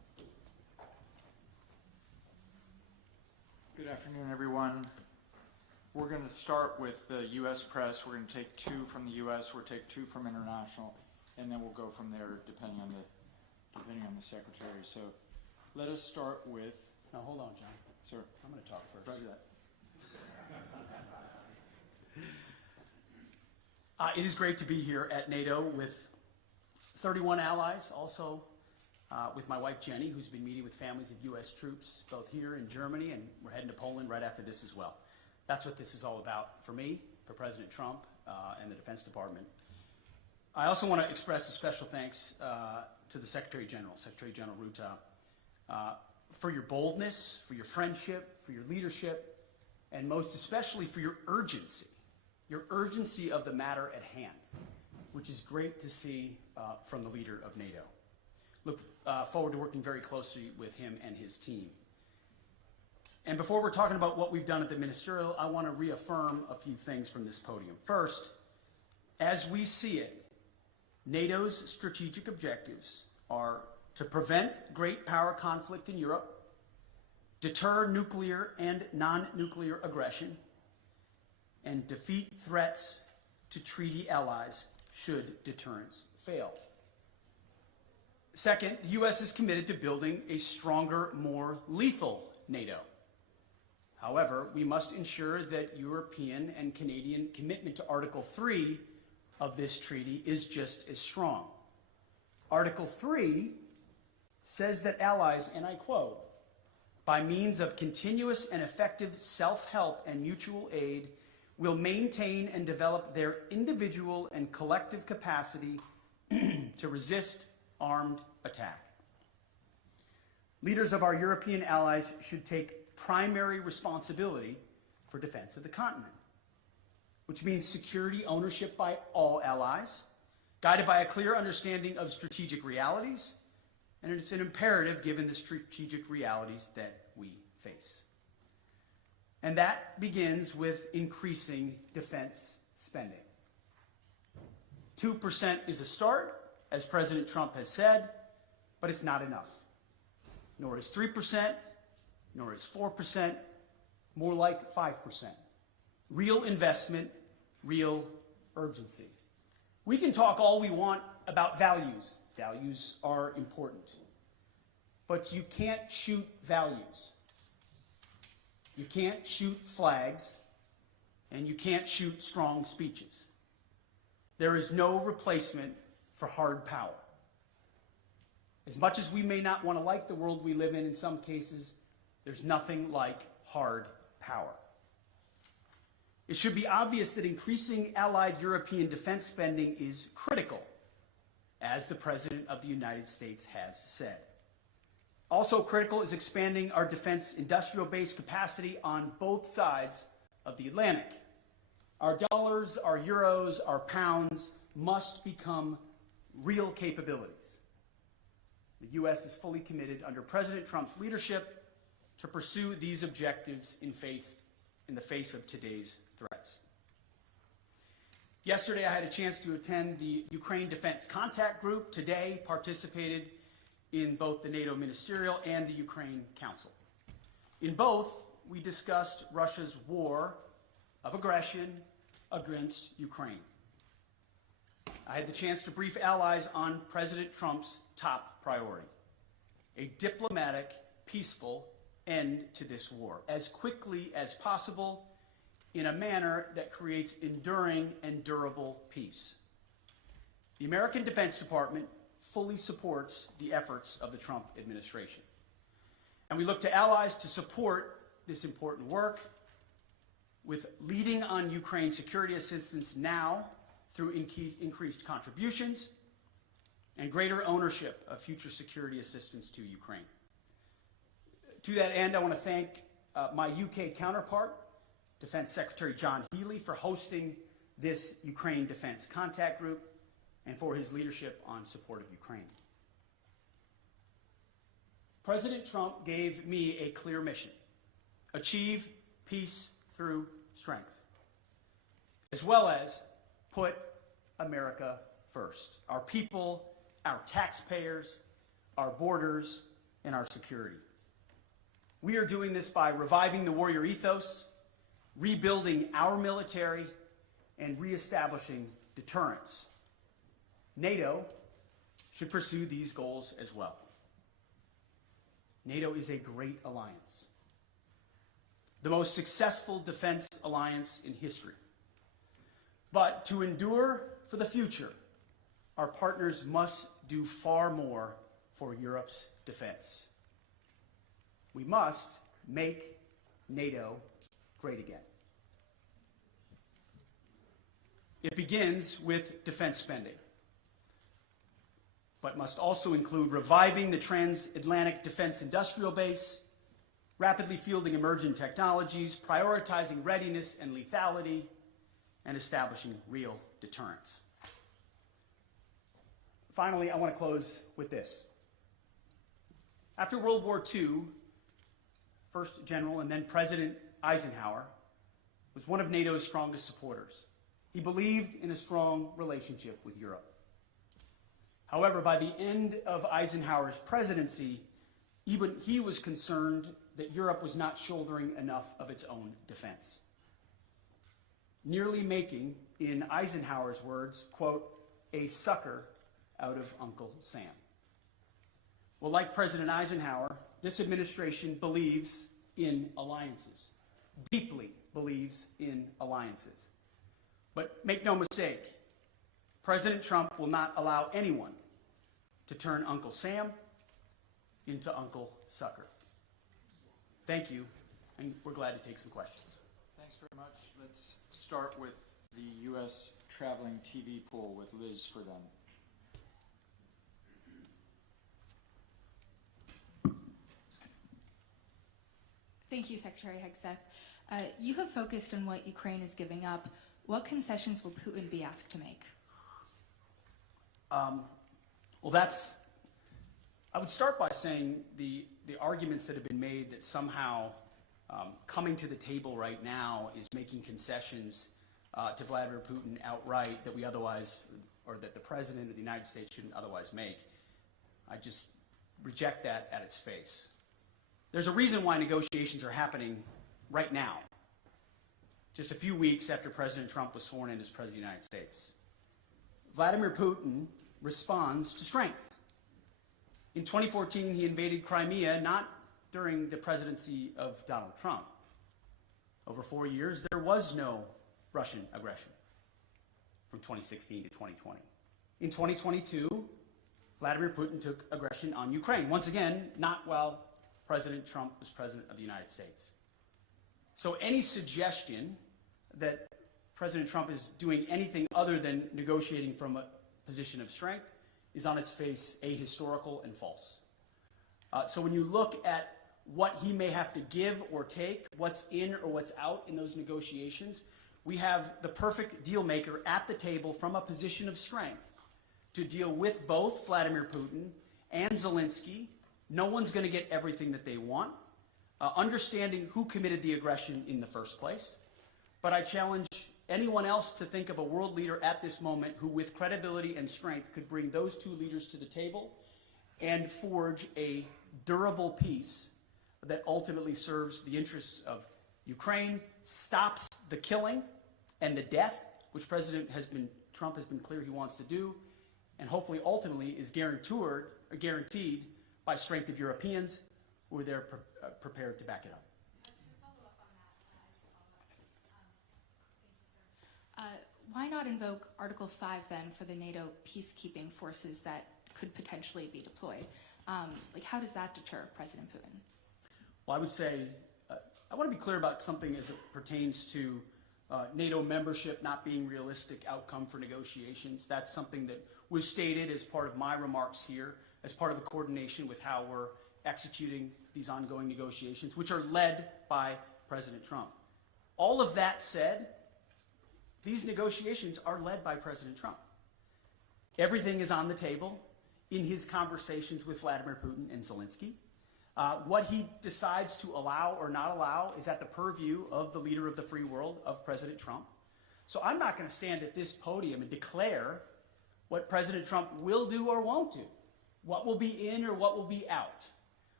afternoon, everyone. We're going to start with the U.S. press. We're going to take 2 from the U.S., we'll take 2 from international, and then we'll go from there depending on the secretary. So let us start with... Now, hold on, John. Sir. I'm going to talk first. Roger that. It is great to be here at NATO with 31 allies, also with my wife Jenny, who's been meeting with families of U.S. troops both here in Germany, and we're heading to Poland right after this as well. That's what this is all about for me, for President Trump, and the Defense Department. I also want to express a special thanks to the Secretary General Ruta, for your boldness, for your friendship, for your leadership, and most especially for your urgency of the matter at hand, which is great to see from the leader of NATO. Look forward to working very closely with him and his team. And before we're talking about what we've done at the ministerial, I want to reaffirm a few things from this podium. First, as we see it, NATO's strategic objectives are to prevent great power conflict in Europe, deter nuclear and non-nuclear aggression, and defeat threats to treaty allies should deterrence fail. Second, the U.S. is committed to building a stronger, more lethal NATO. However, we must ensure that European and Canadian commitment to Article 3 of this treaty is just as strong. Article 3 says that allies, and I quote, by means of continuous and effective self-help and mutual aid, will maintain and develop their individual and collective capacity to resist armed attack. Leaders of our European allies should take primary responsibility for defense of the continent, which means security ownership by all allies, guided by a clear understanding of strategic realities, and it's an imperative given the strategic realities that we face. And that begins with increasing defense spending. 2% is a start, as President Trump has said, but it's not enough. Nor is 3%, nor is 4%, more like 5%. Real investment, real urgency. We can talk all we want about values. Values are important. But you can't shoot values. You can't shoot flags, and you can't shoot strong speeches. There is no replacement for hard power. As much as we may not want to like the world we live in some cases, there's nothing like hard power. It should be obvious that increasing allied European defense spending is critical, as the President of the United States has said. Also critical is expanding our defense industrial base capacity on both sides of the Atlantic. Our dollars, our euros, our pounds must become real capabilities. The U.S. is fully committed under President Trump's leadership to pursue these objectives in the face of today's threats. Yesterday, I had a chance to attend the Ukraine Defense Contact Group. Today, participated in both the NATO Ministerial and the Ukraine Council. In both, we discussed Russia's war of aggression against Ukraine. I had the chance to brief allies on President Trump's top priority: a diplomatic, peaceful end to this war, as quickly as possible, in a manner that creates enduring and durable peace. The American Defense Department fully supports the efforts of the Trump administration. And we look to allies to support this important work with leading on Ukraine security assistance now through increased contributions and greater ownership of future security assistance to Ukraine. To that end, I want to thank my UK counterpart, Defense Secretary John Healey, for hosting this Ukraine Defense Contact Group and for his leadership on support of Ukraine. President Trump gave me a clear mission: achieve peace through strength, as well as put America first, our people, our taxpayers, our borders, and our security. We are doing this by reviving the warrior ethos, rebuilding our military, and reestablishing deterrence. NATO should pursue these goals as well. NATO is a great alliance, the most successful defense alliance in history. But to endure for the future, our partners must do far more for Europe's defense. We must make NATO great again. It begins with defense spending, but must also include reviving the transatlantic defense industrial base, rapidly fielding emerging technologies, prioritizing readiness and lethality, and establishing real deterrence. Finally, I want to close with this. After World War II, First General and then President Eisenhower was one of NATO's strongest supporters. He believed in a strong relationship with Europe. However, by the end of Eisenhower's presidency, even he was concerned that Europe was not shouldering enough of its own defense, nearly making, in Eisenhower's words, quote, a sucker out of Uncle Sam. Well, like President Eisenhower, this administration believes in alliances, deeply believes in alliances. But make no mistake, President Trump will not allow anyone to turn Uncle Sam into Uncle Sucker. Thank you, and we're glad to take some questions. Thanks very much. Let's start with the U.S. traveling TV pool with Liz for them. Thank you, Secretary Hegseth. You have focused on what Ukraine is giving up. What concessions will Putin be asked to make? I would start by saying the arguments that have been made that somehow coming to the table right now is making concessions to Vladimir Putin outright that we otherwise, or that the President of the United States shouldn't otherwise make. I just reject that at its face. There's a reason why negotiations are happening right now, just a few weeks after President Trump was sworn in as President of the United States. Vladimir Putin responds to strength. In 2014, he invaded Crimea, not during the presidency of Donald Trump. Over 4 years, there was no Russian aggression from 2016 to 2020. In 2022, Vladimir Putin took aggression on Ukraine. Once again, not while President Trump was President of the United States. So any suggestion that President Trump is doing anything other than negotiating from a position of strength is on its face ahistorical and false. So when you look at what he may have to give or take, what's in or what's out in those negotiations, we have the perfect deal maker at the table from a position of strength to deal with both Vladimir Putin and Zelensky. No one's going to get everything that they want. Understanding who committed the aggression in the first place. But I challenge anyone else to think of a world leader at this moment who, with credibility and strength, could bring those two leaders to the table and forge a durable peace that ultimately serves the interests of Ukraine, stops the killing and the death, which Trump has been clear he wants to do, and hopefully ultimately is guaranteed by strength of Europeans who are there prepared to back it up. Why not invoke Article 5 then for the NATO peacekeeping forces that could potentially be deployed? How does that deter President Putin? Well, I would say, I want to be clear about something as it pertains to NATO membership not being a realistic outcome for negotiations. That's something that was stated as part of my remarks here, as part of the coordination with how we're executing these ongoing negotiations, which are led by President Trump. All of that said, these negotiations are led by President Trump. Everything is on the table in his conversations with Vladimir Putin and Zelensky. What he decides to allow or not allow is at the purview of the leader of the free world, of President Trump. So I'm not going to stand at this podium and declare what President Trump will do or won't do, what will be in or what will be out.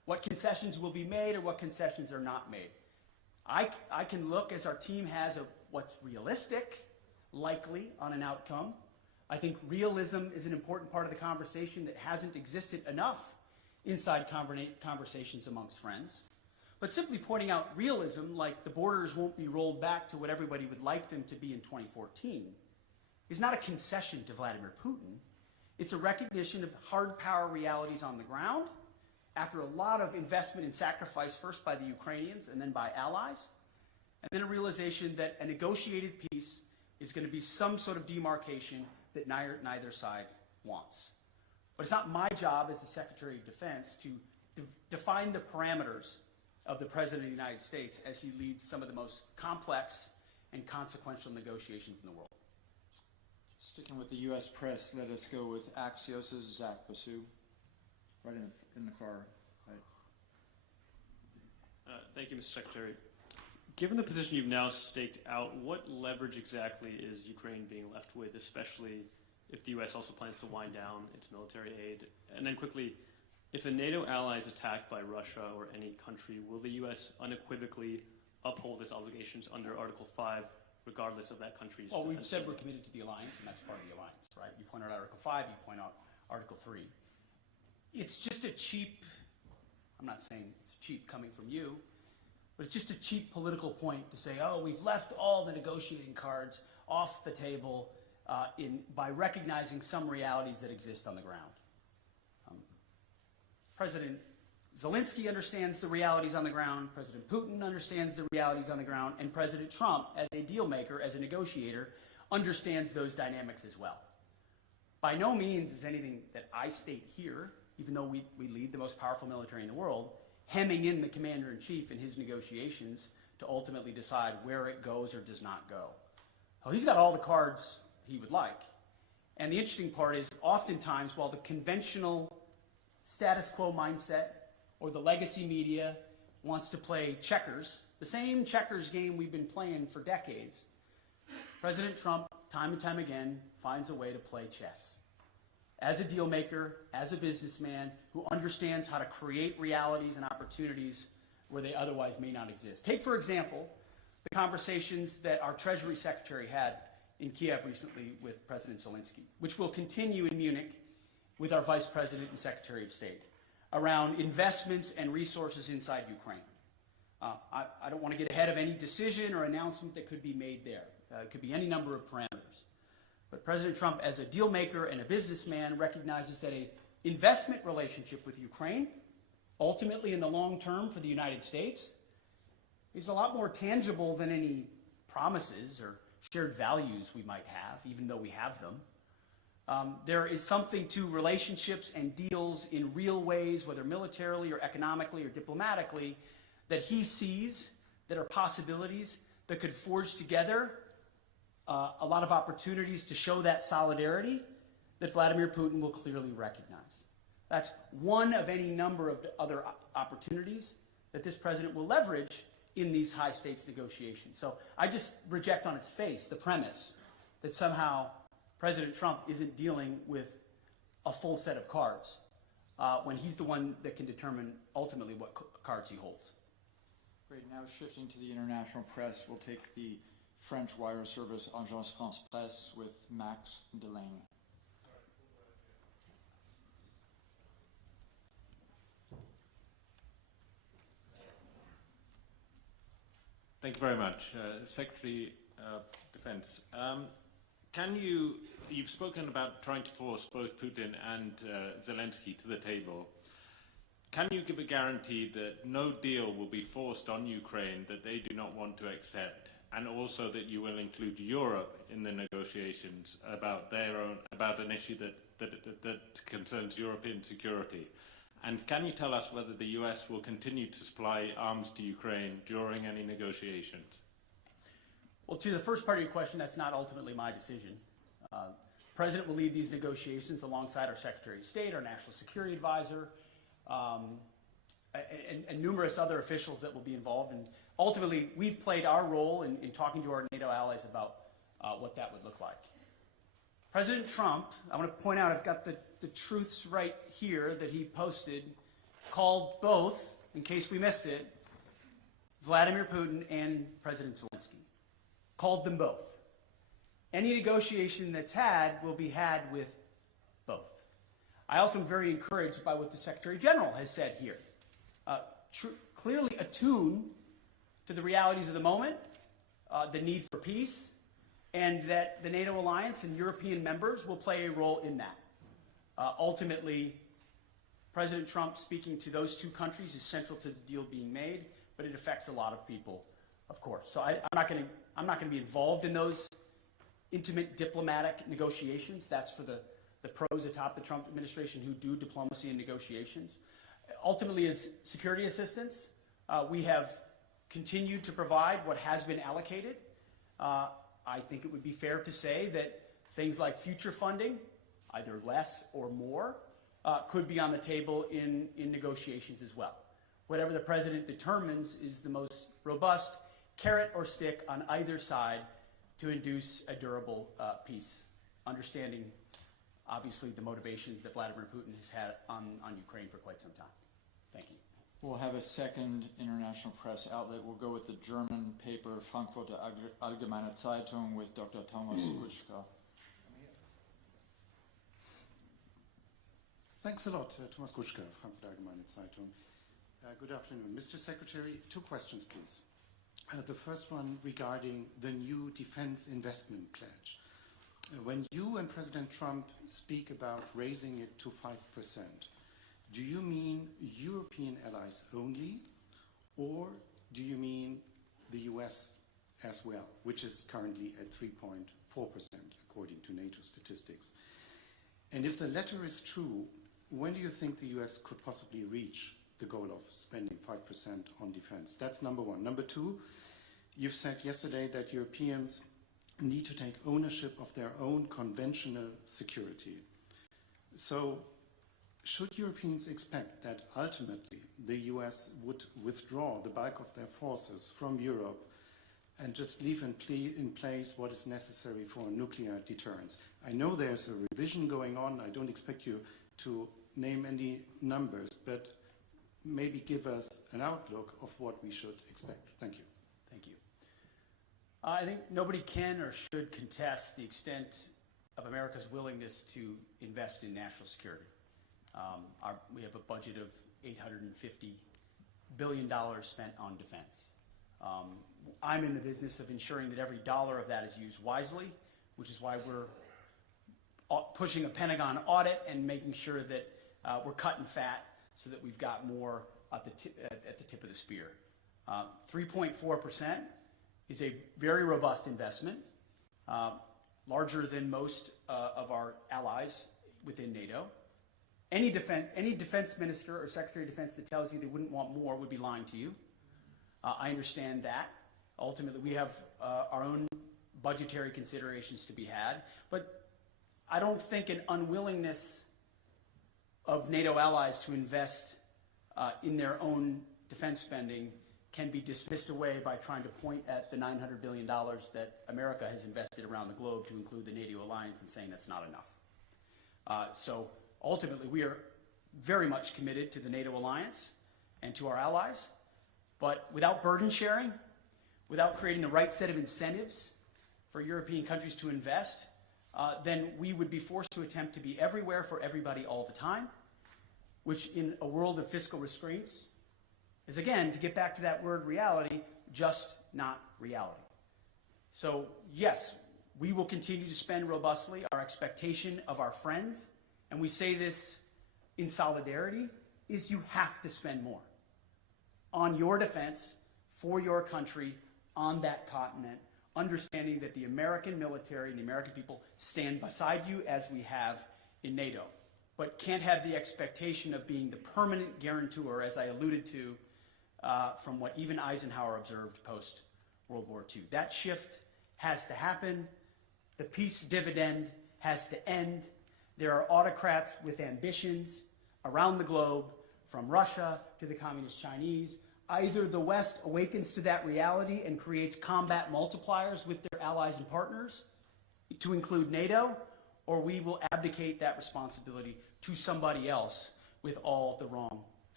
what concessions will be made or what concessions are not made. I can look, as our team has, of what's realistic, likely on an outcome. I think realism is an important part of the conversation that hasn't existed enough inside conversations amongst friends. But simply pointing out realism, like the borders won't be rolled back to what everybody would like them to be in 2014, is not a concession to Vladimir Putin. It's a recognition of hard power realities on the ground after a lot of investment and sacrifice, first by the Ukrainians and then by allies, and then a realization that a negotiated peace is going to be some sort of demarcation that neither side wants. But it's not my job as the Secretary of Defense to define the parameters of the President of the United States as he leads some of the most complex and consequential negotiations in the world. Sticking with the U.S. press, let us go with Axios' Zach Basu, right in the far right. Thank you, Mr. Secretary. Given the position you've now staked out, what leverage exactly is Ukraine being left with, especially if the U.S. also plans to wind down its military aid? And then quickly, if a NATO ally is attacked by Russia or any country, will the U.S. unequivocally uphold its obligations under Article 5, regardless of that country's... Well, we've said we're committed to the alliance, and that's part of the alliance, right? You point out Article 5, you point out Article 3. It's just a cheap, I'm not saying it's cheap coming from you, but it's just a cheap political point to say, oh, we've left all the negotiating cards off the table by recognizing some realities that exist on the ground. President Zelensky understands the realities on the ground, President Putin understands the realities on the ground, and President Trump, as a deal maker, as a negotiator, understands those dynamics as well. By no means is anything that I state here, even though we lead the most powerful military in the world, hemming in the commander-in-chief in his negotiations to ultimately decide where it goes or does not go. Well, he's got all the cards he would like. And the interesting part is, oftentimes, while the conventional status quo mindset or the legacy media wants to play checkers, the same checkers game we've been playing for decades, President Trump, time and time again, finds a way to play chess. As a deal maker, as a businessman who understands how to create realities and opportunities where they otherwise may not exist. Take, for example, the conversations that our Treasury Secretary had in Kiev recently with President Zelensky, which will continue in Munich with our Vice President and Secretary of State, around investments and resources inside Ukraine. I don't want to get ahead of any decision or announcement that could be made there. It could be any number of parameters. But President Trump, as a deal maker and a businessman, recognizes that an investment relationship with Ukraine, ultimately in the long term for the United States, is a lot more tangible than any promises or shared values we might have, even though we have them. There is something to relationships and deals in real ways, whether militarily or economically or diplomatically, that he sees that are possibilities that could forge together a lot of opportunities to show that solidarity that Vladimir Putin will clearly recognize. That's one of any number of other opportunities that this president will leverage in these high-stakes negotiations. So I just reject on its face the premise that somehow President Trump isn't dealing with a full set of cards when he's the one that can determine ultimately what cards he holds. Great. Now shifting to the international press, we'll take the French wire service Agence France Presse with Max Delaney. Thank you very much. Secretary of Defense, you've spoken about trying to force both Putin and Zelensky to the table. Can you give a guarantee that no deal will be forced on Ukraine that they do not want to accept, and also that you will include Europe in the negotiations about an issue that concerns European security? And can you tell us whether the US will continue to supply arms to Ukraine during any negotiations? Well, to the first part of your question, that's not ultimately my decision. The President will lead these negotiations alongside our Secretary of State, our National Security Advisor, and numerous other officials that will be involved. And ultimately, we've played our role in talking to our NATO allies about what that would look like. President Trump, I want to point out, I've got the truths right here that he posted called both, in case we missed it, Vladimir Putin and President Zelensky. Called them both. Any negotiation that's had will be had with both. I also am very encouraged by what the Secretary General has said here. Clearly attuned to the realities of the moment, the need for peace, and that the NATO alliance and European members will play a role in that. Ultimately, President Trump speaking to those two countries is central to the deal being made, but it affects a lot of people, of course. So I'm not going to be involved in those intimate diplomatic negotiations. That's for the pros atop the Trump administration who do diplomacy and negotiations. Ultimately, as security assistance, we have continued to provide what has been allocated. I think it would be fair to say that things like future funding, either less or more, could be on the table in negotiations as well. Whatever the president determines is the most robust carrot or stick on either side to induce a durable peace, understanding, obviously, the motivations that Vladimir Putin has had on Ukraine for quite some time. Thank you. We'll have a second international press outlet. We'll go with the German paper Frankfurter Allgemeine Zeitung with Dr. Thomas Kutschka. Thanks a lot, Thomas Kutschka, Frankfurter Allgemeine Zeitung. Good afternoon. Mr. Secretary, two questions, please. The first one regarding the new defense investment pledge. When you and President Trump speak about raising it to 5%, do you mean European allies only, or do you mean the US as well, which is currently at 3.4% according to NATO statistics? And if the latter is true, when do you think the US could possibly reach the goal of spending 5% on defense? That's number one. Number two, you've said yesterday that Europeans need to take ownership of their own conventional security. So should Europeans expect that ultimately the US would withdraw the bulk of their forces from Europe and just leave in place what is necessary for nuclear deterrence? I know there's a revision going on. I don't expect you to name any numbers, but maybe give us an outlook of what we should expect. Thank you. Thank you. I think nobody can or should contest the extent of America's willingness to invest in national security. We have a budget of $850 billion spent on defense. I'm in the business of ensuring that every dollar of that is used wisely, which is why we're pushing a Pentagon audit and making sure that we're cutting fat so that we've got more at the tip of the spear. 3.4% is a very robust investment, larger than most of our allies within NATO. Any defense minister or secretary of defense that tells you they wouldn't want more would be lying to you. I understand that. Ultimately, we have our own budgetary considerations to be had, but I don't think an unwillingness of NATO allies to invest in their own defense spending can be dismissed away by trying to point at the $900 billion that America has invested around the globe to include the NATO alliance and saying that's not enough. So ultimately, we are very much committed to the NATO alliance and to our allies, but without burden sharing, without creating the right set of incentives for European countries to invest, then we would be forced to attempt to be everywhere for everybody all the time, which in a world of fiscal restraints is, again, to get back to that word reality, just not reality. So yes, we will continue to spend robustly. Our expectation of our friends, and we say this in solidarity, is you have to spend more on your defense, for your country, on that continent, understanding that the American military and the American people stand beside you as we have in NATO, but can't have the expectation of being the permanent guarantor, as I alluded to, from what even Eisenhower observed post-World War II. That shift has to happen. The peace dividend has to end. There are autocrats with ambitions around the globe, from Russia to the Communist Chinese. Either the West awakens to that reality and creates combat multipliers with their allies and partners, to include NATO, or we will abdicate that responsibility to somebody else with all the wrong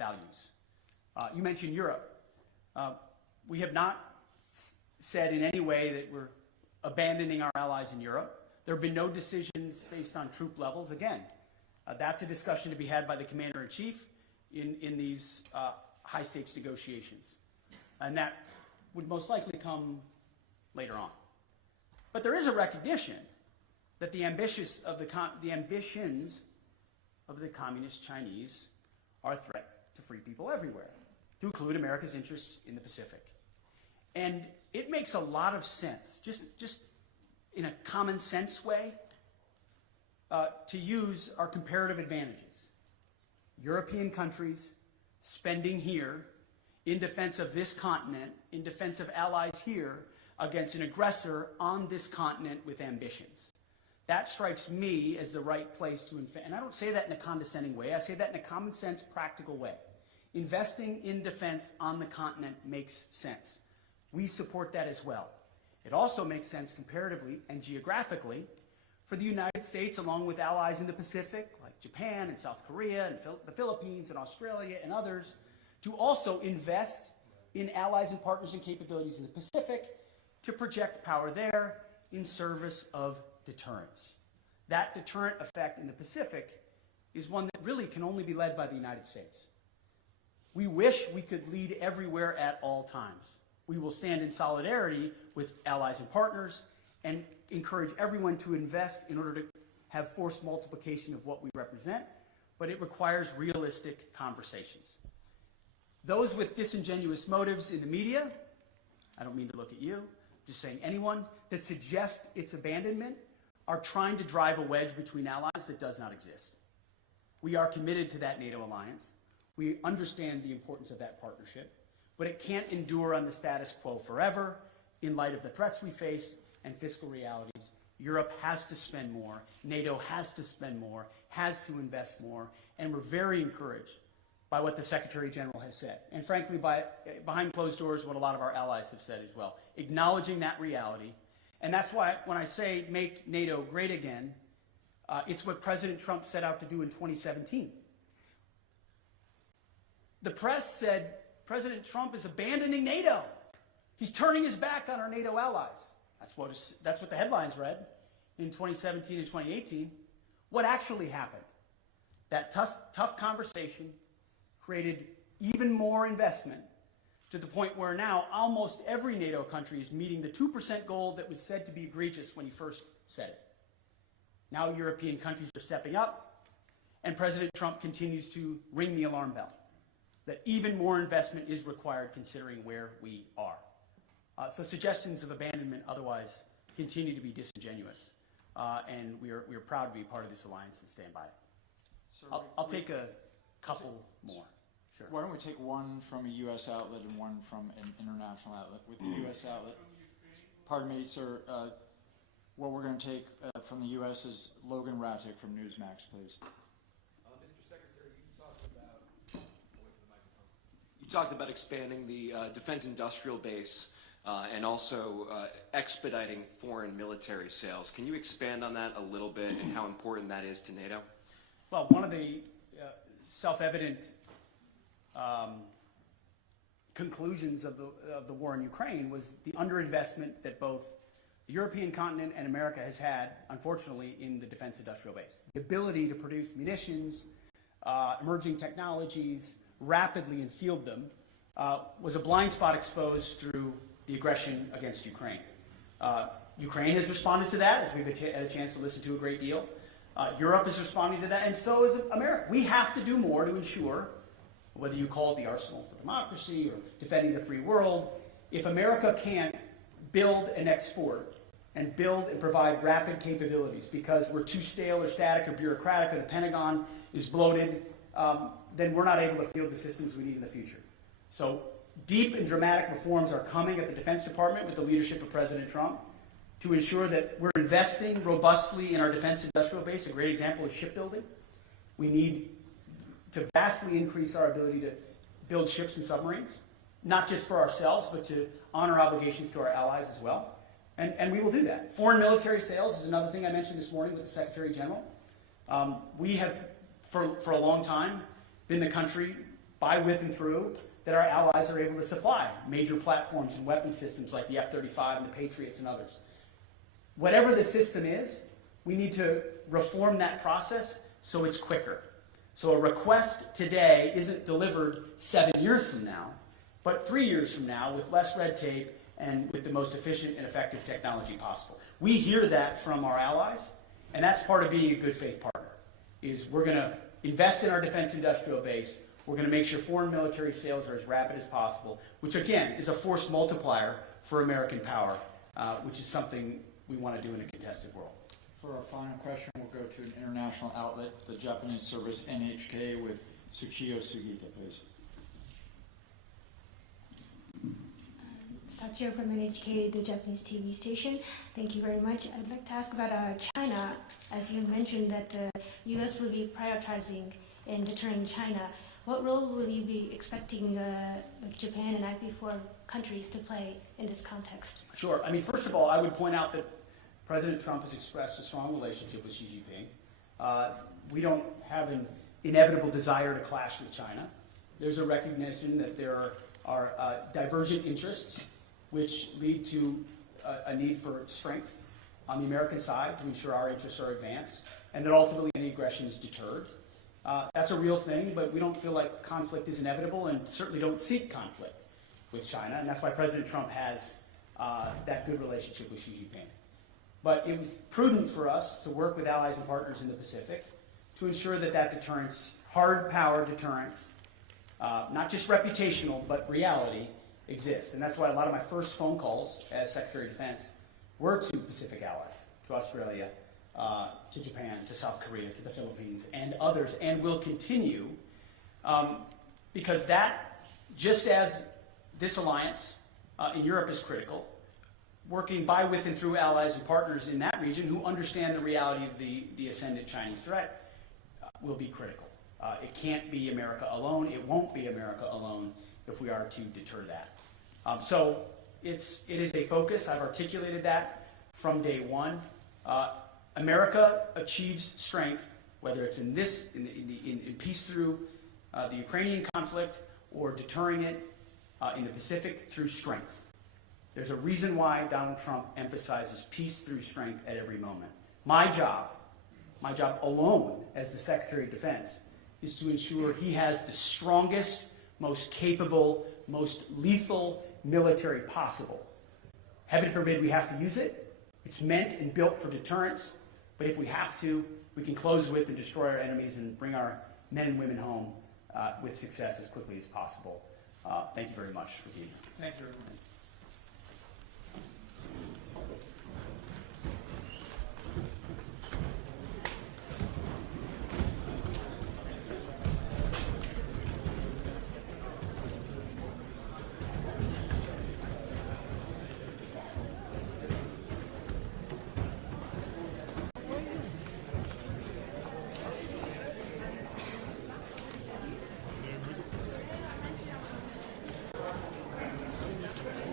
values. You mentioned Europe. We have not said in any way that we're abandoning our allies in Europe. There have been no decisions based on troop levels. Again, that's a discussion to be had by the Commander-in-Chief in these high-stakes negotiations. And that would most likely come later on. But there is a recognition that the ambitions of the communist Chinese are a threat to free people everywhere, to include America's interests in the Pacific. And it makes a lot of sense, just in a common sense way, to use our comparative advantages. European countries spending here in defense of this continent, in defense of allies here, against an aggressor on this continent with ambitions. That strikes me as the right place to invest. And I don't say that in a condescending way. I say that in a common sense, practical way. Investing in defense on the continent makes sense. We support that as well. It also makes sense comparatively and geographically for the United States, along with allies in the Pacific, like Japan and South Korea and the Philippines and Australia and others, to also invest in allies and partners and capabilities in the Pacific to project power there in service of deterrence. That deterrent effect in the Pacific is one that really can only be led by the United States. We wish we could lead everywhere at all times. We will stand in solidarity with allies and partners and encourage everyone to invest in order to have force multiplication of what we represent, but it requires realistic conversations. Those with disingenuous motives in the media, I don't mean to look at you, just saying anyone that suggests its abandonment are trying to drive a wedge between allies that does not exist. We are committed to that NATO alliance. We understand the importance of that partnership, but it can't endure on the status quo forever in light of the threats we face and fiscal realities. Europe has to spend more. NATO has to spend more, has to invest more, and we're very encouraged by what the Secretary General has said. And frankly, behind closed doors, what a lot of our allies have said as well, acknowledging that reality. And that's why when I say make NATO great again, it's what President Trump set out to do in 2017. The press said President Trump is abandoning NATO. He's turning his back on our NATO allies. That's what the headlines read in 2017 and 2018. What actually happened? That tough conversation created even more investment to the point where now almost every NATO country is meeting the 2% goal that was said to be egregious when he first said it. Now European countries are stepping up, and President Trump continues to ring the alarm bell that even more investment is required considering where we are. So suggestions of abandonment otherwise continue to be disingenuous, and we are proud to be part of this alliance and stand by it. So I'll take a couple more. Sure. Why don't we take one from a U.S. outlet and one from an international outlet? With the U.S. outlet, pardon me, sir, what we're going to take from the U.S. is Logan Ratic from Newsmax, please. Mr. Secretary, you talked about expanding the defense industrial base and also expediting foreign military sales. Can you expand on that a little bit and how important that is to NATO? Well, one of the self-evident conclusions of the war in Ukraine was the underinvestment that both the European continent and America has had, unfortunately, in the defense industrial base. The ability to produce munitions, emerging technologies, rapidly and field them was a blind spot exposed through the aggression against Ukraine. Ukraine has responded to that, as we've had a chance to listen to a great deal. Europe is responding to that, and so is America. We have to do more to ensure, whether you call it the arsenal for democracy or defending the free world, if America can't build and export and build and provide rapid capabilities because we're too stale or static or bureaucratic or the Pentagon is bloated, then we're not able to field the systems we need in the future. So deep and dramatic reforms are coming at the Defense Department with the leadership of President Trump to ensure that we're investing robustly in our defense industrial base. A great example is shipbuilding. We need to vastly increase our ability to build ships and submarines, not just for ourselves, but to honor obligations to our allies as well. And we will do that. Foreign military sales is another thing I mentioned this morning with the Secretary General. We have, for a long time, been the country by, with, and through that our allies are able to supply major platforms and weapon systems like the F-35 and the Patriots and others. Whatever the system is, we need to reform that process so it's quicker. So a request today isn't delivered 7 years from now, but 3 years from now with less red tape and with the most efficient and effective technology possible. We hear that from our allies, and that's part of being a good faith partner, is we're going to invest in our defense industrial base. We're going to make sure foreign military sales are as rapid as possible, which again is a force multiplier for American power, which is something we want to do in a contested world. For our final question, we'll go to an international outlet, the Japanese service NHK, with Tsuchiyo Sugita, please. Sachio from NHK, the Japanese TV station. Thank you very much. I'd like to ask about China. As you mentioned that U.S. will be prioritizing in deterring China. What role will you be expecting like Japan and IP4 countries to play in this context? Sure. I mean, first of all, I would point out that President Trump has expressed a strong relationship with Xi Jinping. We don't have an inevitable desire to clash with China. There's a recognition that there are divergent interests which lead to a need for strength on the American side to ensure our interests are advanced, and that ultimately any aggression is deterred. That's a real thing, but we don't feel like conflict is inevitable and certainly don't seek conflict with China, and that's why President Trump has that good relationship with Xi Jinping. But it was prudent for us to work with allies and partners in the Pacific to ensure that that deterrence, hard power deterrence, not just reputational, but reality, exists. And that's why a lot of my first phone calls as Secretary of Defense were to Pacific allies, to Australia, to Japan, to South Korea, to the Philippines, and others, and will continue, because that, just as this alliance in Europe is critical, working by, with, and through allies and partners in that region who understand the reality of the ascendant Chinese threat will be critical. It can't be America alone. It won't be America alone if we are to deter that. So it is a focus. I've articulated that from day one. America achieves strength, whether it's in peace through the Ukrainian conflict or deterring it in the Pacific through strength. There's a reason why Donald Trump emphasizes peace through strength at every moment. My job alone as the Secretary of Defense is to ensure he has the strongest, most capable, most lethal military possible. Heaven forbid we have to use it. It's meant and built for deterrence. But if we have to, we can close with and destroy our enemies and bring our men and women home with success as quickly as possible. Thank you very much for being here. Thank you, everyone.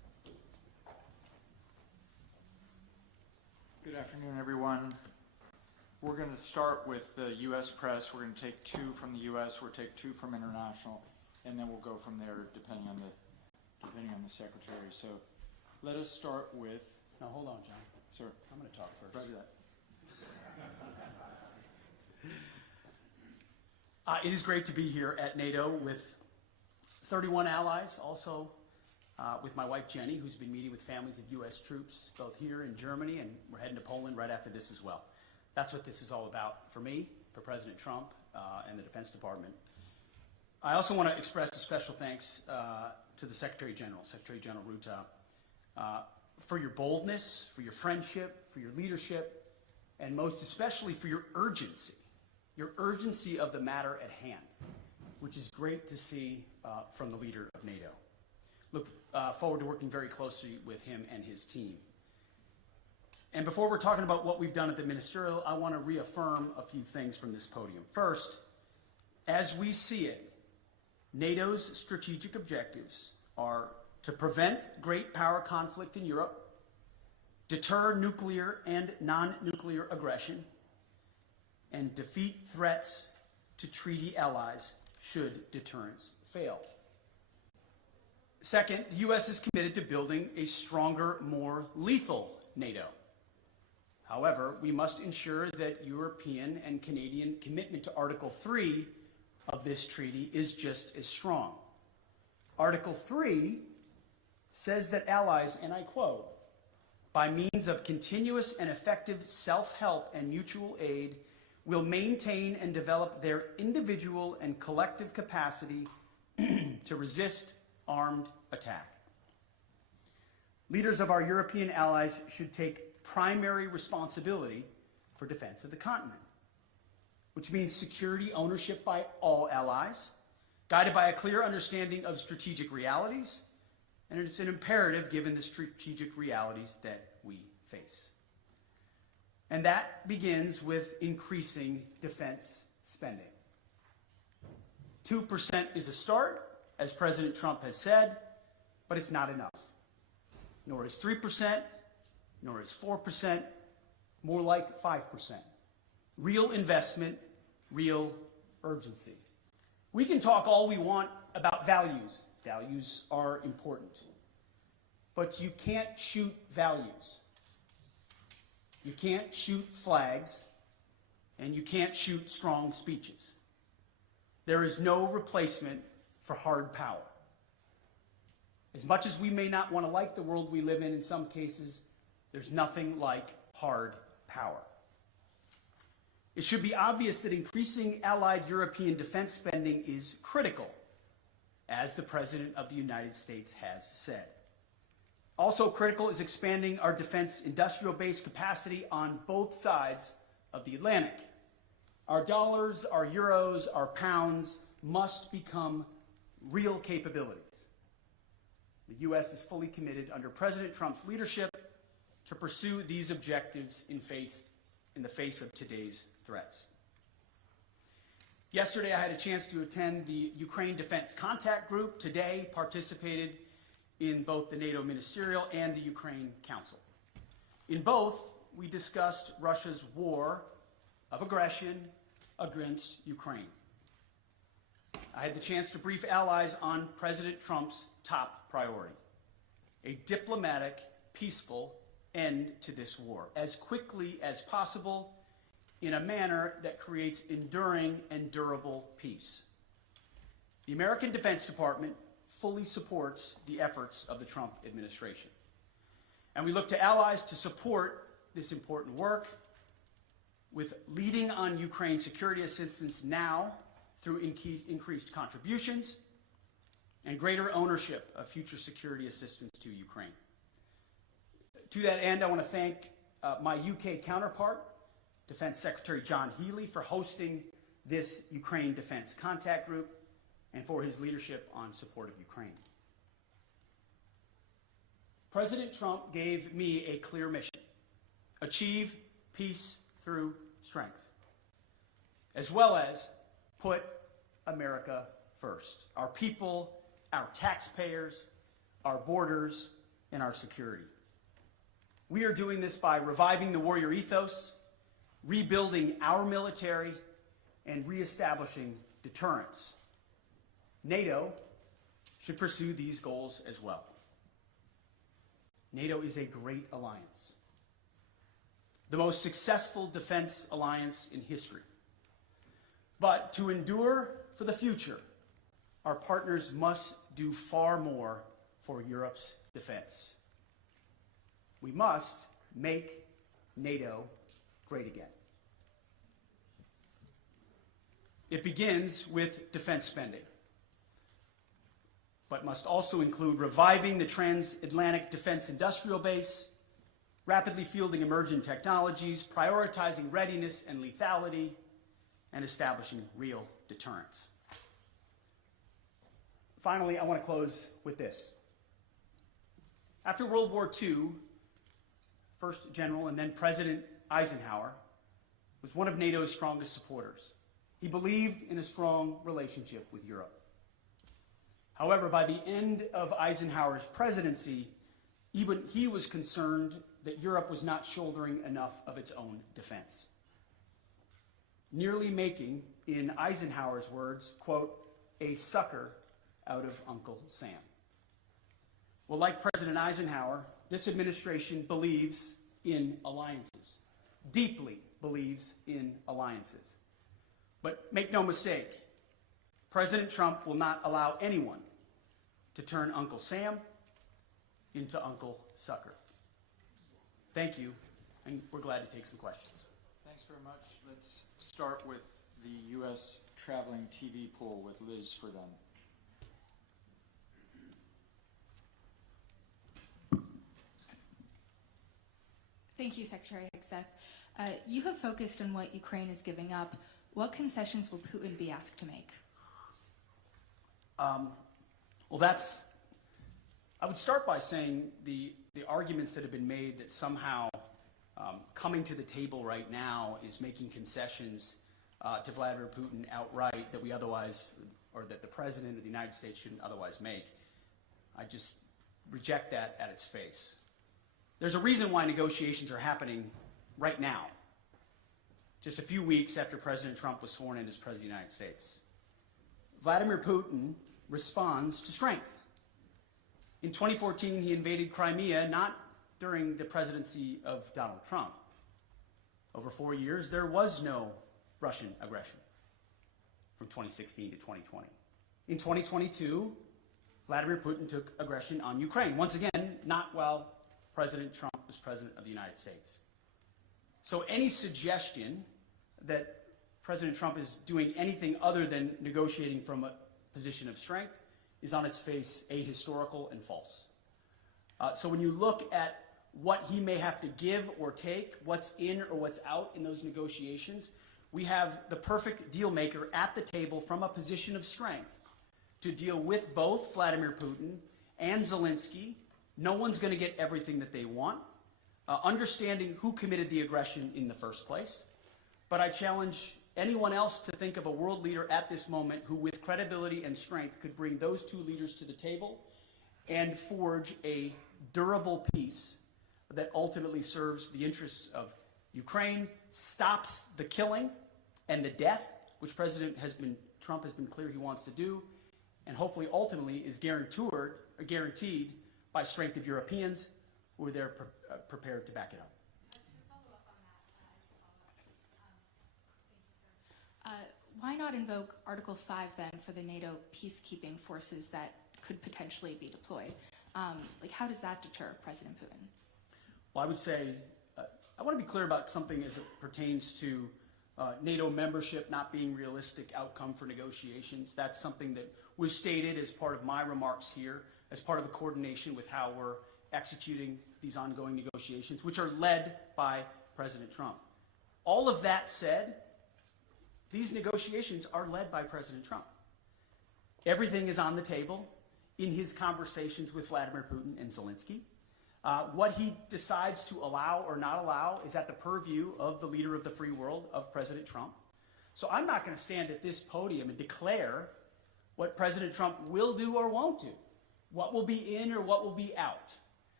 afternoon, everyone. We're going to start with the U.S. press. We're going to take 2 from the U.S., we'll take 2 from international, and then we'll go from there depending on the secretary. So let us start with... Now, hold on, John. Sir. I'm going to talk first. Roger that. It is great to be here at NATO with 31 allies, also with my wife Jenny, who's been meeting with families of U.S. troops both here in Germany, and we're heading to Poland right after this as well. That's what this is all about for me, for President Trump, and the Defense Department. I also want to express a special thanks to the Secretary General Ruta, for your boldness, for your friendship, for your leadership, and most especially for your urgency of the matter at hand, which is great to see from the leader of NATO. Look forward to working very closely with him and his team. And before we're talking about what we've done at the ministerial, I want to reaffirm a few things from this podium. First, as we see it, NATO's strategic objectives are to prevent great power conflict in Europe, deter nuclear and non-nuclear aggression, and defeat threats to treaty allies should deterrence fail. Second, the U.S. is committed to building a stronger, more lethal NATO. However, we must ensure that European and Canadian commitment to Article 3 of this treaty is just as strong. Article 3 says that allies, and I quote, by means of continuous and effective self-help and mutual aid, will maintain and develop their individual and collective capacity to resist armed attack. Leaders of our European allies should take primary responsibility for defense of the continent, which means security ownership by all allies, guided by a clear understanding of strategic realities, and it's an imperative given the strategic realities that we face. And that begins with increasing defense spending. 2% is a start, as President Trump has said, but it's not enough. Nor is 3%, nor is 4%, more like 5%. Real investment, real urgency. We can talk all we want about values. Values are important. But you can't shoot values. You can't shoot flags, and you can't shoot strong speeches. There is no replacement for hard power. As much as we may not want to like the world we live in some cases, there's nothing like hard power. It should be obvious that increasing allied European defense spending is critical, as the President of the United States has said. Also critical is expanding our defense industrial base capacity on both sides of the Atlantic. Our dollars, our euros, our pounds must become real capabilities. The U.S. is fully committed under President Trump's leadership to pursue these objectives in the face of today's threats. Yesterday, I had a chance to attend the Ukraine Defense Contact Group. Today, participated in both the NATO Ministerial and the Ukraine Council. In both, we discussed Russia's war of aggression against Ukraine. I had the chance to brief allies on President Trump's top priority: a diplomatic, peaceful end to this war, as quickly as possible, in a manner that creates enduring and durable peace. The American Defense Department fully supports the efforts of the Trump administration. And we look to allies to support this important work with leading on Ukraine security assistance now through increased contributions and greater ownership of future security assistance to Ukraine. To that end, I want to thank my UK counterpart, Defense Secretary John Healey, for hosting this Ukraine Defense Contact Group and for his leadership on support of Ukraine. President Trump gave me a clear mission: achieve peace through strength, as well as put America first. Our people, our taxpayers, our borders, and our security. We are doing this by reviving the warrior ethos, rebuilding our military, and reestablishing deterrence. NATO should pursue these goals as well. NATO is a great alliance, the most successful defense alliance in history. But to endure for the future, our partners must do far more for Europe's defense. We must make NATO great again. It begins with defense spending, but must also include reviving the transatlantic defense industrial base, rapidly fielding emerging technologies, prioritizing readiness and lethality, and establishing real deterrence. Finally, I want to close with this. After World War II, First General and then President Eisenhower was one of NATO's strongest supporters. He believed in a strong relationship with Europe. However, by the end of Eisenhower's presidency, even he was concerned that Europe was not shouldering enough of its own defense, nearly making, in Eisenhower's words, quote, a sucker out of Uncle Sam. Well, like President Eisenhower, this administration believes in alliances, deeply believes in alliances. But make no mistake, President Trump will not allow anyone to turn Uncle Sam into Uncle Sucker. Thank you, and we're glad to take some questions. Thanks very much. Let's start with the U.S. traveling TV pool with Liz for them. Thank you, Secretary Hegseth. You have focused on what Ukraine is giving up. What concessions will Putin be asked to make? I would start by saying the arguments that have been made that somehow coming to the table right now is making concessions to Vladimir Putin outright that we otherwise, or that the President of the United States shouldn't otherwise make. I just reject that at its face. There's a reason why negotiations are happening right now, just a few weeks after President Trump was sworn in as President of the United States. Vladimir Putin responds to strength. In 2014, he invaded Crimea, not during the presidency of Donald Trump. Over 4 years, there was no Russian aggression from 2016 to 2020. In 2022, Vladimir Putin took aggression on Ukraine. Once again, not while President Trump was President of the United States. So any suggestion that President Trump is doing anything other than negotiating from a position of strength is on its face ahistorical and false. So when you look at what he may have to give or take, what's in or what's out in those negotiations, we have the perfect deal maker at the table from a position of strength to deal with both Vladimir Putin and Zelensky. No one's going to get everything that they want, understanding who committed the aggression in the first place. But I challenge anyone else to think of a world leader at this moment who, with credibility and strength, could bring those two leaders to the table and forge a durable peace that ultimately serves the interests of Ukraine, stops the killing and the death, which Trump has been clear he wants to do, and hopefully ultimately is guaranteed by strength of Europeans who are there prepared to back it up. Why not invoke Article 5 then for the NATO peacekeeping forces that could potentially be deployed? How does that deter President Putin? Well, I would say, I want to be clear about something as it pertains to NATO membership not being realistic outcome for negotiations. That's something that was stated as part of my remarks here, as part of the coordination with how we're executing these ongoing negotiations, which are led by President Trump. All of that said, these negotiations are led by President Trump. Everything is on the table in his conversations with Vladimir Putin and Zelensky. What he decides to allow or not allow is at the purview of the leader of the free world, of President Trump. So I'm not going to stand at this podium and declare what President Trump will do or won't do, what will be in or what will be out.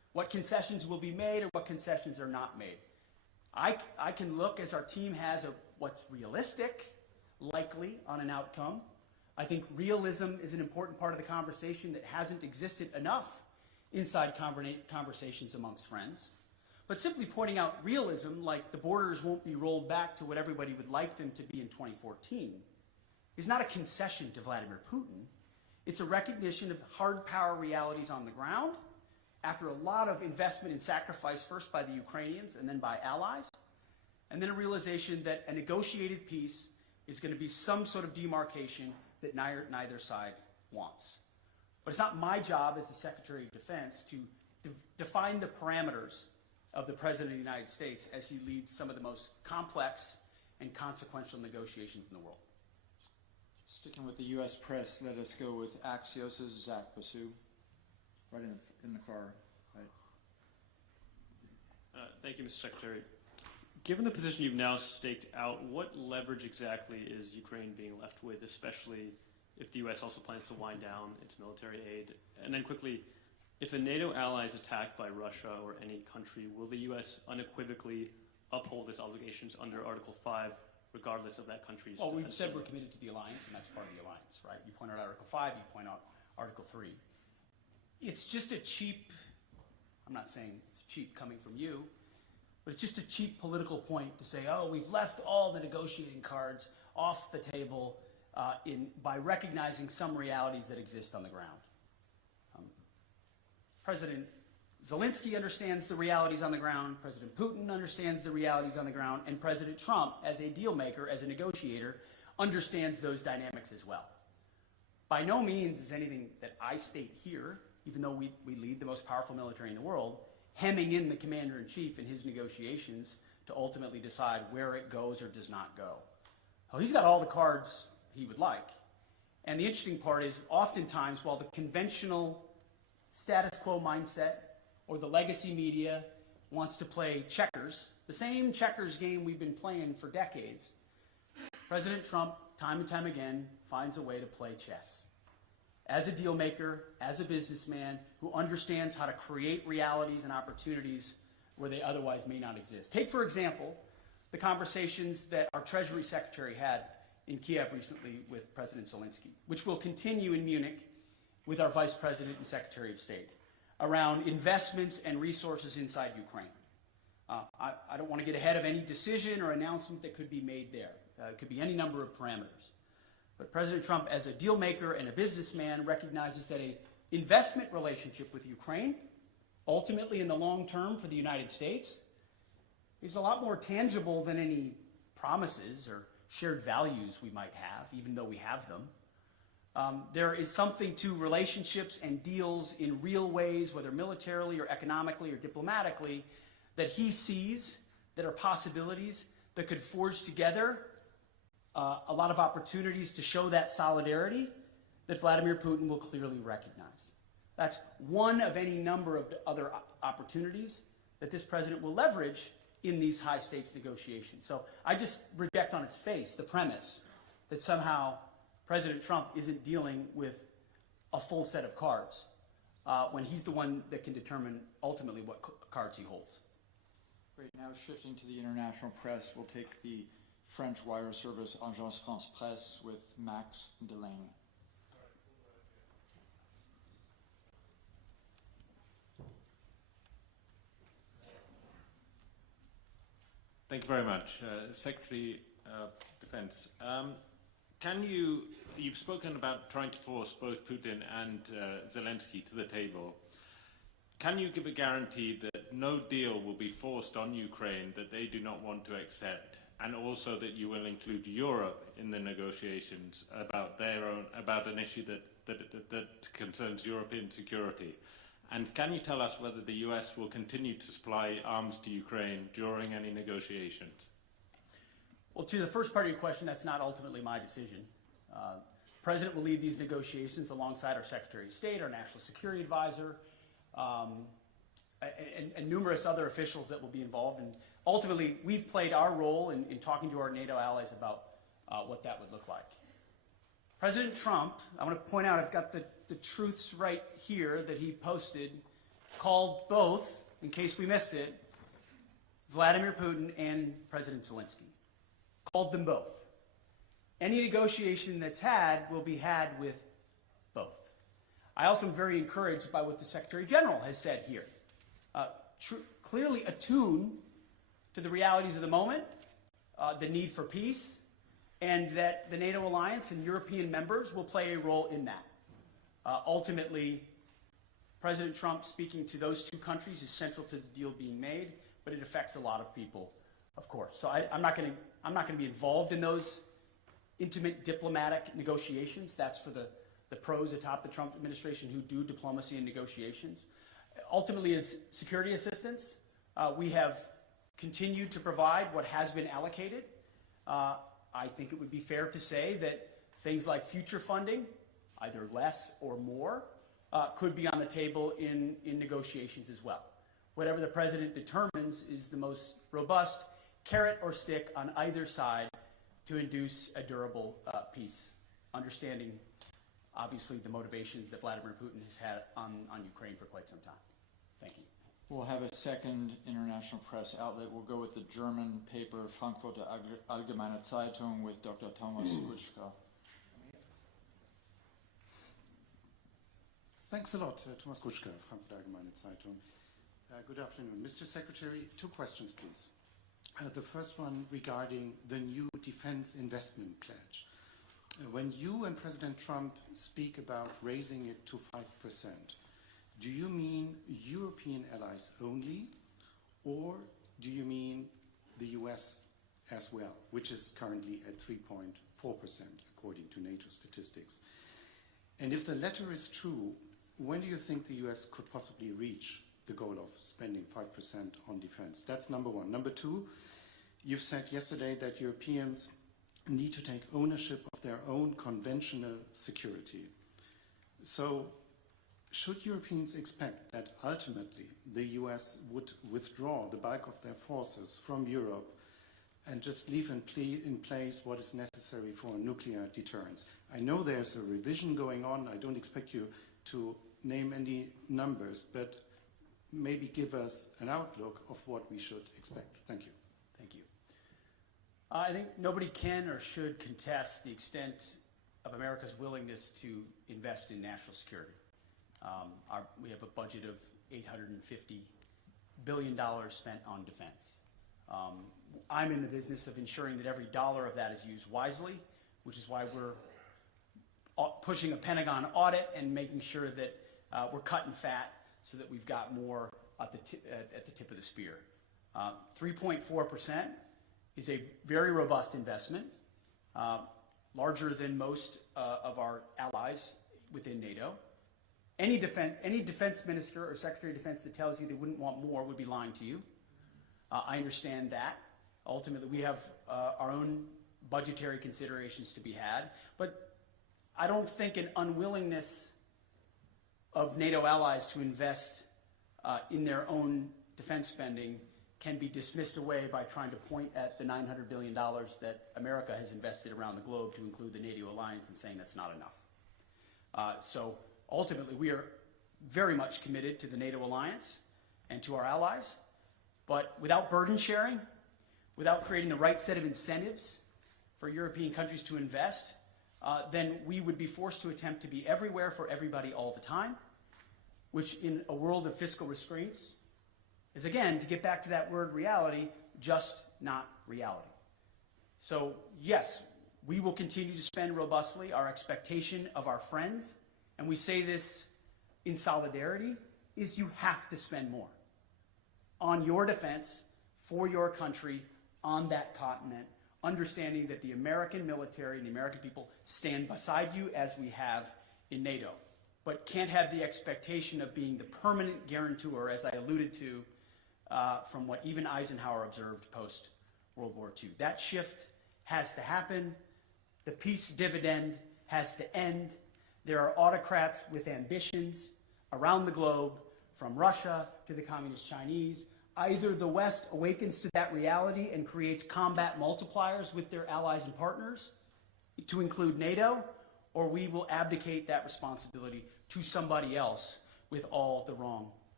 what concessions will be made or what concessions are not made. I can look, as our team has, at what's realistic, likely on an outcome. I think realism is an important part of the conversation that hasn't existed enough inside conversations amongst friends. But simply pointing out realism, like the borders won't be rolled back to what everybody would like them to be in 2014, is not a concession to Vladimir Putin. It's a recognition of hard power realities on the ground after a lot of investment and sacrifice, first by the Ukrainians and then by allies, and then a realization that a negotiated peace is going to be some sort of demarcation that neither side wants. But it's not my job as the Secretary of Defense to define the parameters of the President of the United States as he leads some of the most complex and consequential negotiations in the world. Sticking with the U.S. press, let us go with Axios' Zach Basu, right in the far right. Thank you, Mr. Secretary. Given the position you've now staked out, what leverage exactly is Ukraine being left with, especially if the U.S. also plans to wind down its military aid? And then quickly, if a NATO ally is attacked by Russia or any country, will the U.S. unequivocally uphold its obligations under Article 5, regardless of that country's... Well, we've said we're committed to the alliance, and that's part of the alliance, right? You point out Article 5, you point out Article 3. It's just a cheap, I'm not saying it's cheap coming from you, but it's just a cheap political point to say, oh, we've left all the negotiating cards off the table by recognizing some realities that exist on the ground. President Zelensky understands the realities on the ground, President Putin understands the realities on the ground, and President Trump, as a deal maker, as a negotiator, understands those dynamics as well. By no means is anything that I state here, even though we lead the most powerful military in the world, hemming in the commander-in-chief in his negotiations to ultimately decide where it goes or does not go. Well, he's got all the cards he would like. And the interesting part is, oftentimes, while the conventional status quo mindset or the legacy media wants to play checkers, the same checkers game we've been playing for decades, President Trump, time and time again, finds a way to play chess. As a deal maker, as a businessman who understands how to create realities and opportunities where they otherwise may not exist. Take, for example, the conversations that our Treasury Secretary had in Kiev recently with President Zelensky, which will continue in Munich with our Vice President and Secretary of State, around investments and resources inside Ukraine. I don't want to get ahead of any decision or announcement that could be made there. It could be any number of parameters. But President Trump, as a deal maker and a businessman, recognizes that an investment relationship with Ukraine, ultimately in the long term for the United States, is a lot more tangible than any promises or shared values we might have, even though we have them. There is something to relationships and deals in real ways, whether militarily or economically or diplomatically, that he sees that are possibilities that could forge together a lot of opportunities to show that solidarity that Vladimir Putin will clearly recognize. That's one of any number of other opportunities that this president will leverage in these high-stakes negotiations. So I just reject on its face the premise that somehow President Trump isn't dealing with a full set of cards when he's the one that can determine ultimately what cards he holds. Great. Now shifting to the international press, we'll take the French wire service Agence France Presse with Max Delaney. Thank you very much. Secretary of Defense, you've spoken about trying to force both Putin and Zelensky to the table. Can you give a guarantee that no deal will be forced on Ukraine that they do not want to accept, and also that you will include Europe in the negotiations about an issue that concerns European security? And can you tell us whether the US will continue to supply arms to Ukraine during any negotiations? Well, to the first part of your question, that's not ultimately my decision. The President will lead these negotiations alongside our Secretary of State, our National Security Advisor, and numerous other officials that will be involved. And ultimately, we've played our role in talking to our NATO allies about what that would look like. President Trump, I want to point out, I've got the truths right here that he posted called both, in case we missed it, Vladimir Putin and President Zelensky. Called them both. Any negotiation that's had will be had with both. I also am very encouraged by what the Secretary General has said here. Clearly attuned to the realities of the moment, the need for peace, and that the NATO alliance and European members will play a role in that. Ultimately, President Trump speaking to those two countries is central to the deal being made, but it affects a lot of people, of course. So I'm not going to be involved in those intimate diplomatic negotiations. That's for the pros atop the Trump administration who do diplomacy and negotiations. Ultimately, as security assistance, we have continued to provide what has been allocated. I think it would be fair to say that things like future funding, either less or more, could be on the table in negotiations as well. Whatever the president determines is the most robust carrot or stick on either side to induce a durable peace, understanding, obviously, the motivations that Vladimir Putin has had on Ukraine for quite some time. Thank you. We'll have a second international press outlet. We'll go with the German paper Frankfurter Allgemeine Zeitung with Dr. Thomas Kuschka. Thanks a lot, Thomas Kuschka, Frankfurter Allgemeine Zeitung. Good afternoon. Mr. Secretary, two questions, please. The first one regarding the new defense investment pledge. When you and President Trump speak about raising it to 5%, do you mean European allies only, or do you mean the US as well, which is currently at 3.4% according to NATO statistics? And if the latter is true, when do you think the US could possibly reach the goal of spending 5% on defense? That's number one. Number two, you've said yesterday that Europeans need to take ownership of their own conventional security. So should Europeans expect that ultimately the US would withdraw the bulk of their forces from Europe and just leave in place what is necessary for nuclear deterrence? I know there's a revision going on. I don't expect you to name any numbers, but maybe give us an outlook of what we should expect. Thank you. Thank you. I think nobody can or should contest the extent of America's willingness to invest in national security. We have a budget of $850 billion spent on defense. I'm in the business of ensuring that every dollar of that is used wisely, which is why we're pushing a Pentagon audit and making sure that we're cutting fat so that we've got more at the tip of the spear. 3.4% is a very robust investment, larger than most of our allies within NATO. Any defense minister or secretary of defense that tells you they wouldn't want more would be lying to you. I understand that. Ultimately, we have our own budgetary considerations to be had, but I don't think an unwillingness of NATO allies to invest in their own defense spending can be dismissed away by trying to point at the $900 billion that America has invested around the globe to include the NATO alliance and saying that's not enough. So ultimately, we are very much committed to the NATO alliance and to our allies, but without burden sharing, without creating the right set of incentives for European countries to invest, then we would be forced to attempt to be everywhere for everybody all the time, which in a world of fiscal restraints is, again, to get back to that word reality, just not reality. So yes, we will continue to spend robustly. Our expectation of our friends, and we say this in solidarity, is you have to spend more on your defense, for your country, on that continent, understanding that the American military and the American people stand beside you as we have in NATO, but can't have the expectation of being the permanent guarantor, as I alluded to, from what even Eisenhower observed post-World War II. That shift has to happen. The peace dividend has to end. There are autocrats with ambitions around the globe, from Russia to the Communist Chinese. Either the West awakens to that reality and creates combat multipliers with their allies and partners, to include NATO, or we will abdicate that responsibility to somebody else with all the wrong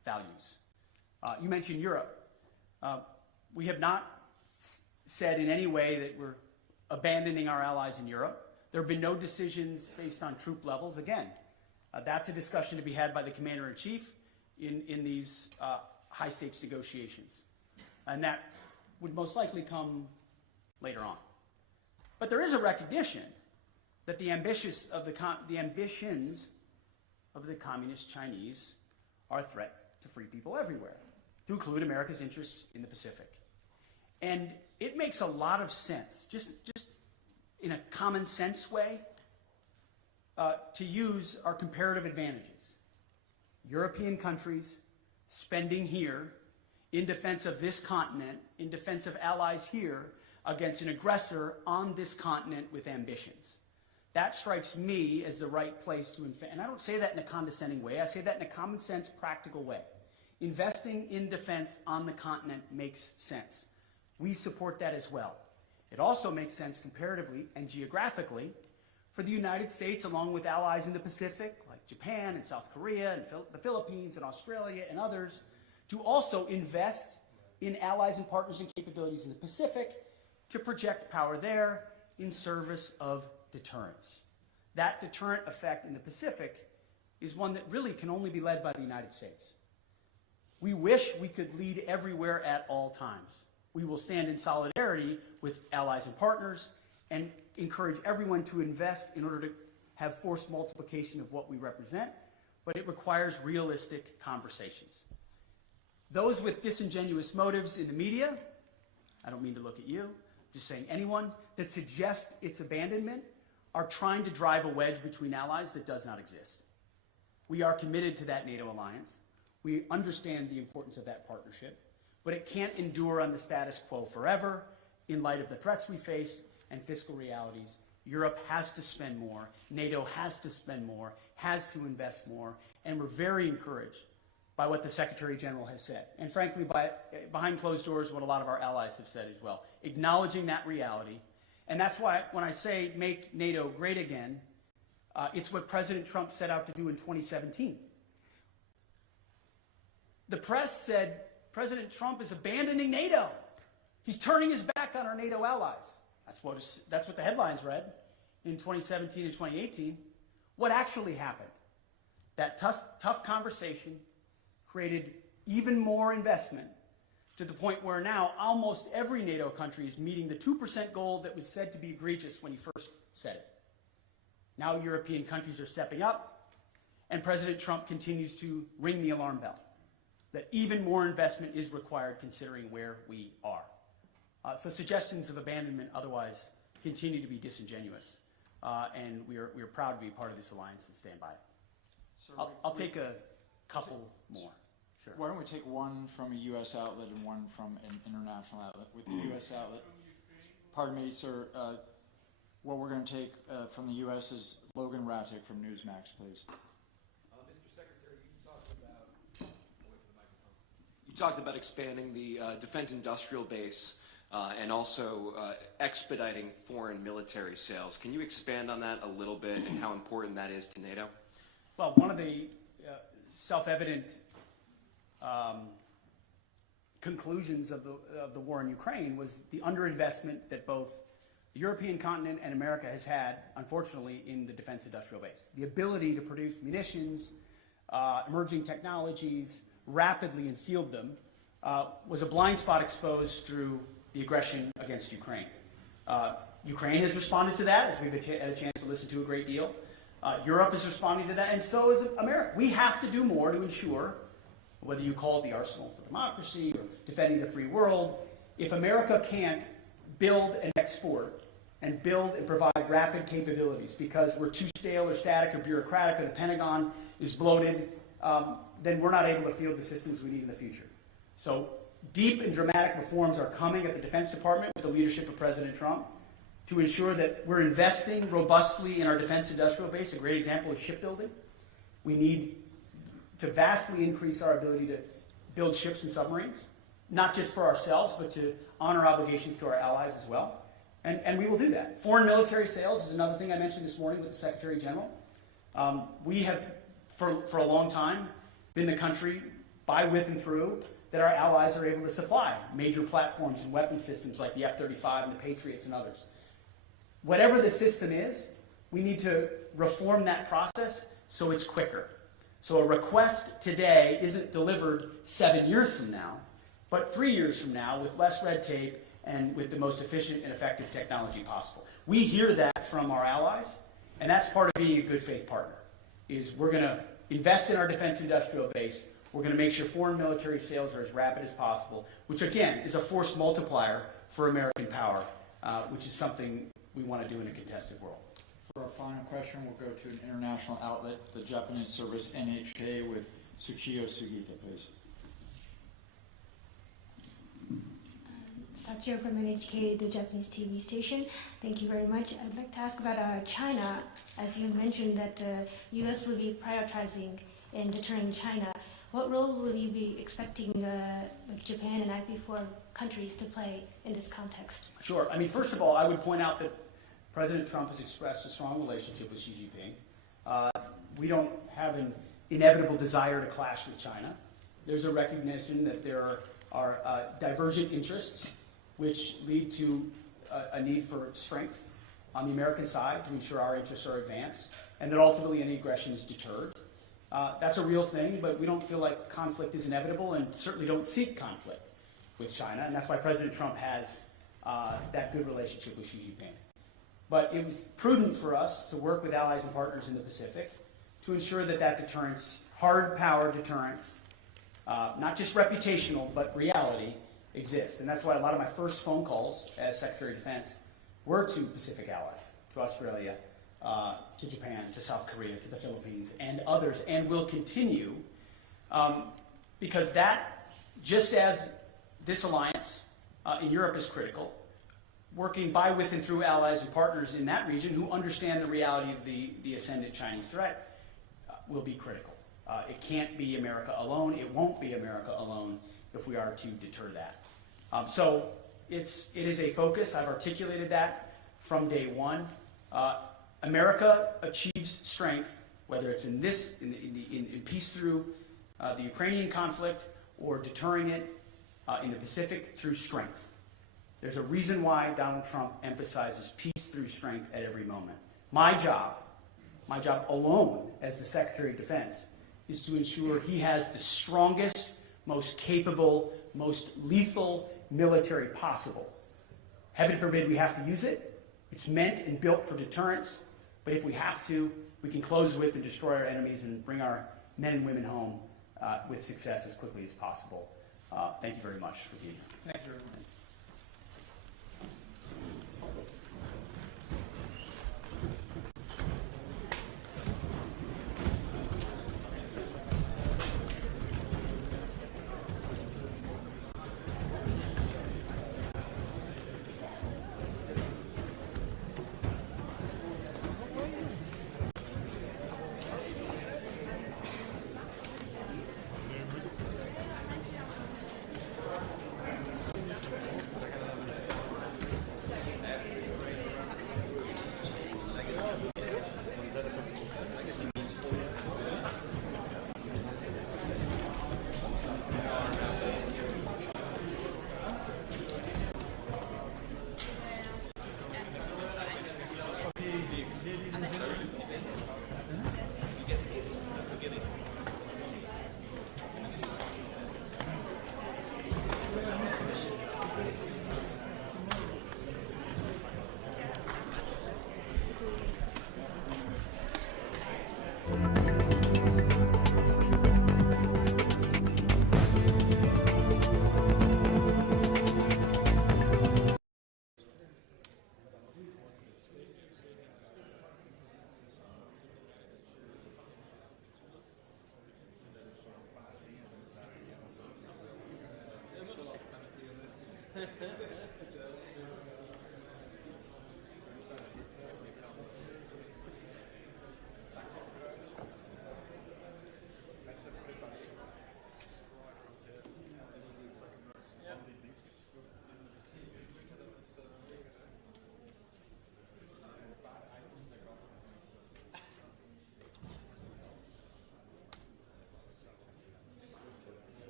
values. You mentioned Europe. We have not said in any way that we're abandoning our allies in Europe. There have been no decisions based on troop levels. Again, that's a discussion to be had by the Commander-in-Chief in these high-stakes negotiations. And that would most likely come later on. But there is a recognition that the ambitions of the communist Chinese are a threat to free people everywhere, to include America's interests in the Pacific. And it makes a lot of sense, just in a common sense way, to use our comparative advantages. European countries spending here in defense of this continent, in defense of allies here, against an aggressor on this continent with ambitions. That strikes me as the right place to invest. And I don't say that in a condescending way. I say that in a common sense, practical way. Investing in defense on the continent makes sense. We support that as well. It also makes sense comparatively and geographically for the United States, along with allies in the Pacific, like Japan and South Korea and the Philippines and Australia and others, to also invest in allies and partners and capabilities in the Pacific to project power there in service of deterrence. That deterrent effect in the Pacific is one that really can only be led by the United States. We wish we could lead everywhere at all times. We will stand in solidarity with allies and partners and encourage everyone to invest in order to have force multiplication of what we represent, but it requires realistic conversations. Those with disingenuous motives in the media, I don't mean to look at you, just saying anyone that suggests its abandonment are trying to drive a wedge between allies that does not exist. We are committed to that NATO alliance. We understand the importance of that partnership, but it can't endure on the status quo forever in light of the threats we face and fiscal realities. Europe has to spend more, NATO has to spend more, has to invest more, and we're very encouraged by what the Secretary General has said, and frankly, behind closed doors, what a lot of our allies have said as well, acknowledging that reality. And that's why when I say make NATO great again, it's what President Trump set out to do in 2017. The press said President Trump is abandoning NATO. He's turning his back on our NATO allies. That's what the headlines read in 2017 and 2018. What actually happened? That tough conversation created even more investment to the point where now almost every NATO country is meeting the 2% goal that was said to be egregious when he first said it. Now European countries are stepping up, and President Trump continues to ring the alarm bell that even more investment is required considering where we are. So suggestions of abandonment otherwise continue to be disingenuous, and we are proud to be part of this alliance and stand by it. So I'll take a couple more. Sure. Why don't we take one from a U.S. outlet and one from an international outlet? With the U.S. outlet, pardon me, sir, what we're going to take from the U.S. is Logan Rattick from Newsmax, please. Mr. Secretary, you talked about expanding the defense industrial base and also expediting foreign military sales. Can you expand on that a little bit and how important that is to NATO? Well, one of the self-evident conclusions of the war in Ukraine was the underinvestment that both the European continent and America has had, unfortunately, in the defense industrial base. The ability to produce munitions, emerging technologies, rapidly and field them, was a blind spot exposed through the aggression against Ukraine. Ukraine has responded to that, as we've had a chance to listen to a great deal. Europe is responding to that, and so is America. We have to do more to ensure, whether you call it the arsenal for democracy or defending the free world, if America can't build and export and build and provide rapid capabilities because we're too stale or static or bureaucratic or the Pentagon is bloated, then we're not able to field the systems we need in the future. So deep and dramatic reforms are coming at the Defense Department with the leadership of President Trump to ensure that we're investing robustly in our defense industrial base. A great example is shipbuilding. We need to vastly increase our ability to build ships and submarines, not just for ourselves, but to honor obligations to our allies as well. And we will do that. Foreign military sales is another thing I mentioned this morning with the Secretary General. We have, for a long time, been the country by, with, and through that our allies are able to supply major platforms and weapon systems like the F-35 and the Patriots and others. Whatever the system is, we need to reform that process so it's quicker. So a request today isn't delivered 7 years from now, but 3 years from now with less red tape and with the most efficient and effective technology possible. We hear that from our allies, and that's part of being a good faith partner, is we're going to invest in our defense industrial base. We're going to make sure foreign military sales are as rapid as possible, which again is a force multiplier for American power, which is something we want to do in a contested world. For our final question, we'll go to an international outlet, the Japanese service NHK, with Tsuchiyo Sugita, please. Sachio from NHK, the Japanese TV station. Thank you very much. I'd like to ask about China. As you mentioned that U.S. will be prioritizing in deterring China. What role will you be expecting like Japan and IP4 countries to play in this context? Sure. I mean, first of all, I would point out that President Trump has expressed a strong relationship with Xi Jinping. We don't have an inevitable desire to clash with China. There's a recognition that there are divergent interests which lead to a need for strength on the American side to ensure our interests are advanced, and that ultimately any aggression is deterred. That's a real thing, but we don't feel like conflict is inevitable and certainly don't seek conflict with China, and that's why President Trump has that good relationship with Xi Jinping. But it was prudent for us to work with allies and partners in the Pacific to ensure that that deterrence, hard power deterrence, not just reputational, but reality, exists. And that's why a lot of my first phone calls as Secretary of Defense were to Pacific allies, to Australia, to Japan, to South Korea, to the Philippines, and others, and will continue, because that, just as this alliance in Europe is critical, working by, with, and through allies and partners in that region who understand the reality of the ascendant Chinese threat will be critical. It can't be America alone. It won't be America alone if we are to deter that. So it is a focus. I've articulated that from day one. America achieves strength, whether it's in peace through the Ukrainian conflict or deterring it in the Pacific through strength. There's a reason why Donald Trump emphasizes peace through strength at every moment. My job alone as the Secretary of Defense, is to ensure he has the strongest, most capable, most lethal military possible. Heaven forbid we have to use it. It's meant and built for deterrence. But if we have to, we can close with and destroy our enemies and bring our men and women home with success as quickly as possible. Thank you very much for being here. Thank you, everyone.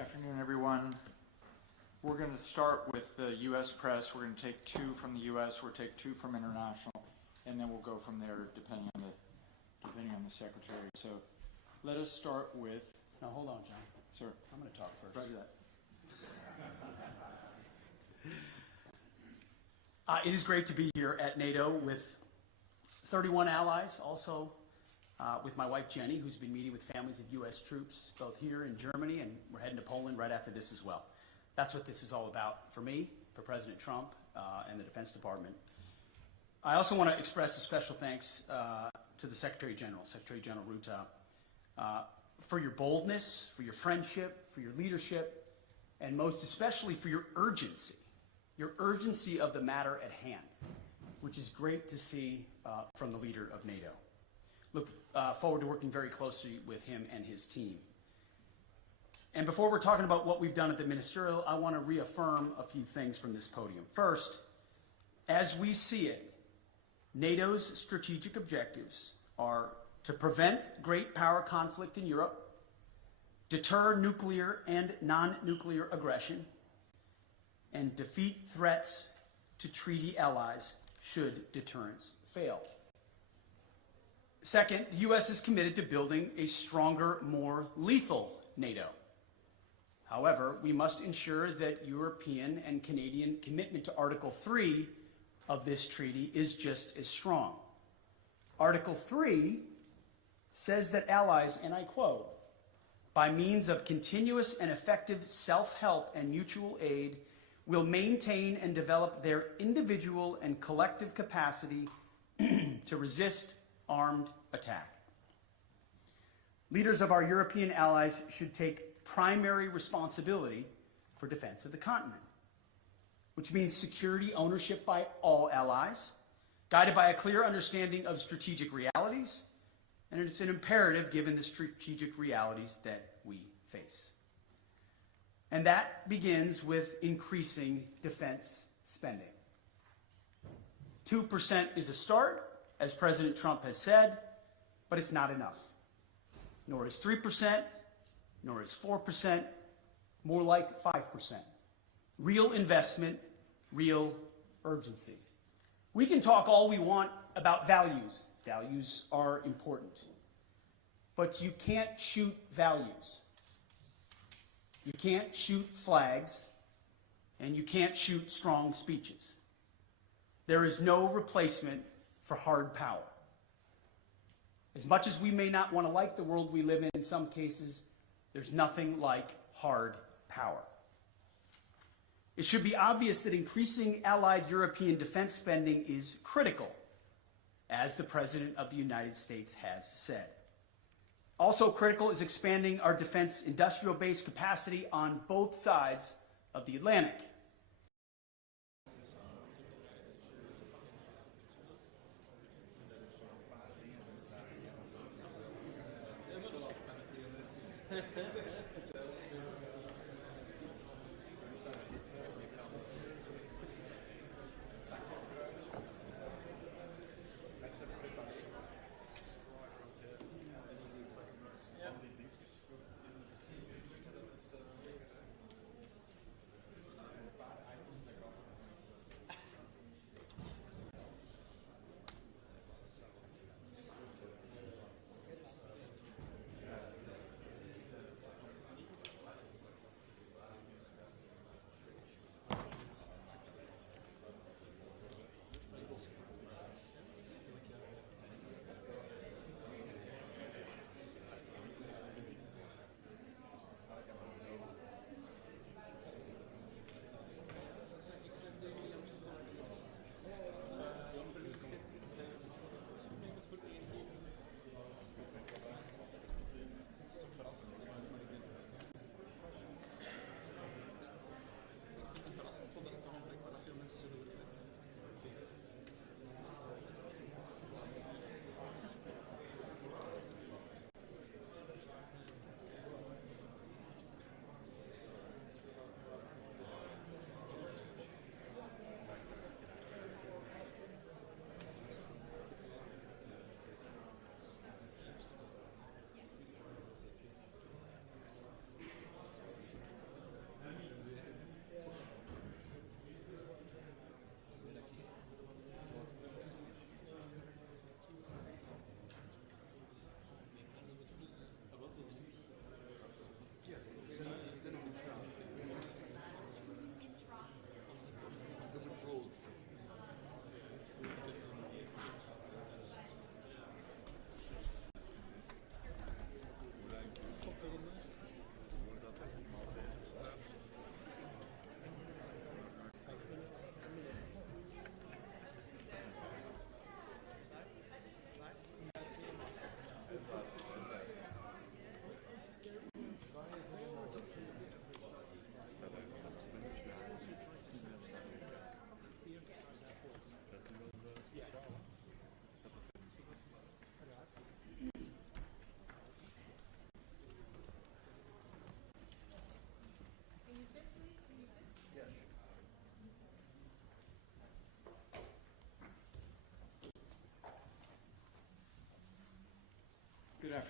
afternoon, everyone. We're going to start with the U.S. press. We're going to take 2 from the U.S., we'll take 2 from international, and then we'll go from there depending on the secretary. So let us start with... Now, hold on, John. Sir. I'm going to talk first. Roger that. It is great to be here at NATO with 31 allies, also with my wife Jenny, who's been meeting with families of U.S. troops, both here in Germany, and we're heading to Poland right after this as well. That's what this is all about for me, for President Trump, and the Defense Department. I also want to express a special thanks to the Secretary General Ruta, for your boldness, for your friendship, for your leadership, and most especially for your urgency of the matter at hand, which is great to see from the leader of NATO. Look forward to working very closely with him and his team. And before we're talking about what we've done at the ministerial, I want to reaffirm a few things from this podium. First, as we see it, NATO's strategic objectives are to prevent great power conflict in Europe, deter nuclear and non-nuclear aggression, and defeat threats to treaty allies should deterrence fail. Second, the U.S. is committed to building a stronger, more lethal NATO. However, we must ensure that European and Canadian commitment to Article 3 of this treaty is just as strong. Article 3 says that allies, and I quote, by means of continuous and effective self-help and mutual aid, will maintain and develop their individual and collective capacity to resist armed attack. Leaders of our European allies should take primary responsibility for defense of the continent, which means security ownership by all allies, guided by a clear understanding of strategic realities, and it's an imperative given the strategic realities that we face. And that begins with increasing defense spending. 2% is a start, as President Trump has said, but it's not enough. Nor is 3%, nor is 4%, more like 5%. Real investment, real urgency. We can talk all we want about values. Values are important. But you can't shoot values. You can't shoot flags, and you can't shoot strong speeches. There is no replacement for hard power. As much as we may not want to like the world we live in some cases, there's nothing like hard power. It should be obvious that increasing allied European defense spending is critical, as the President of the United States has said. Also critical is expanding our defense industrial base capacity on both sides of the Atlantic.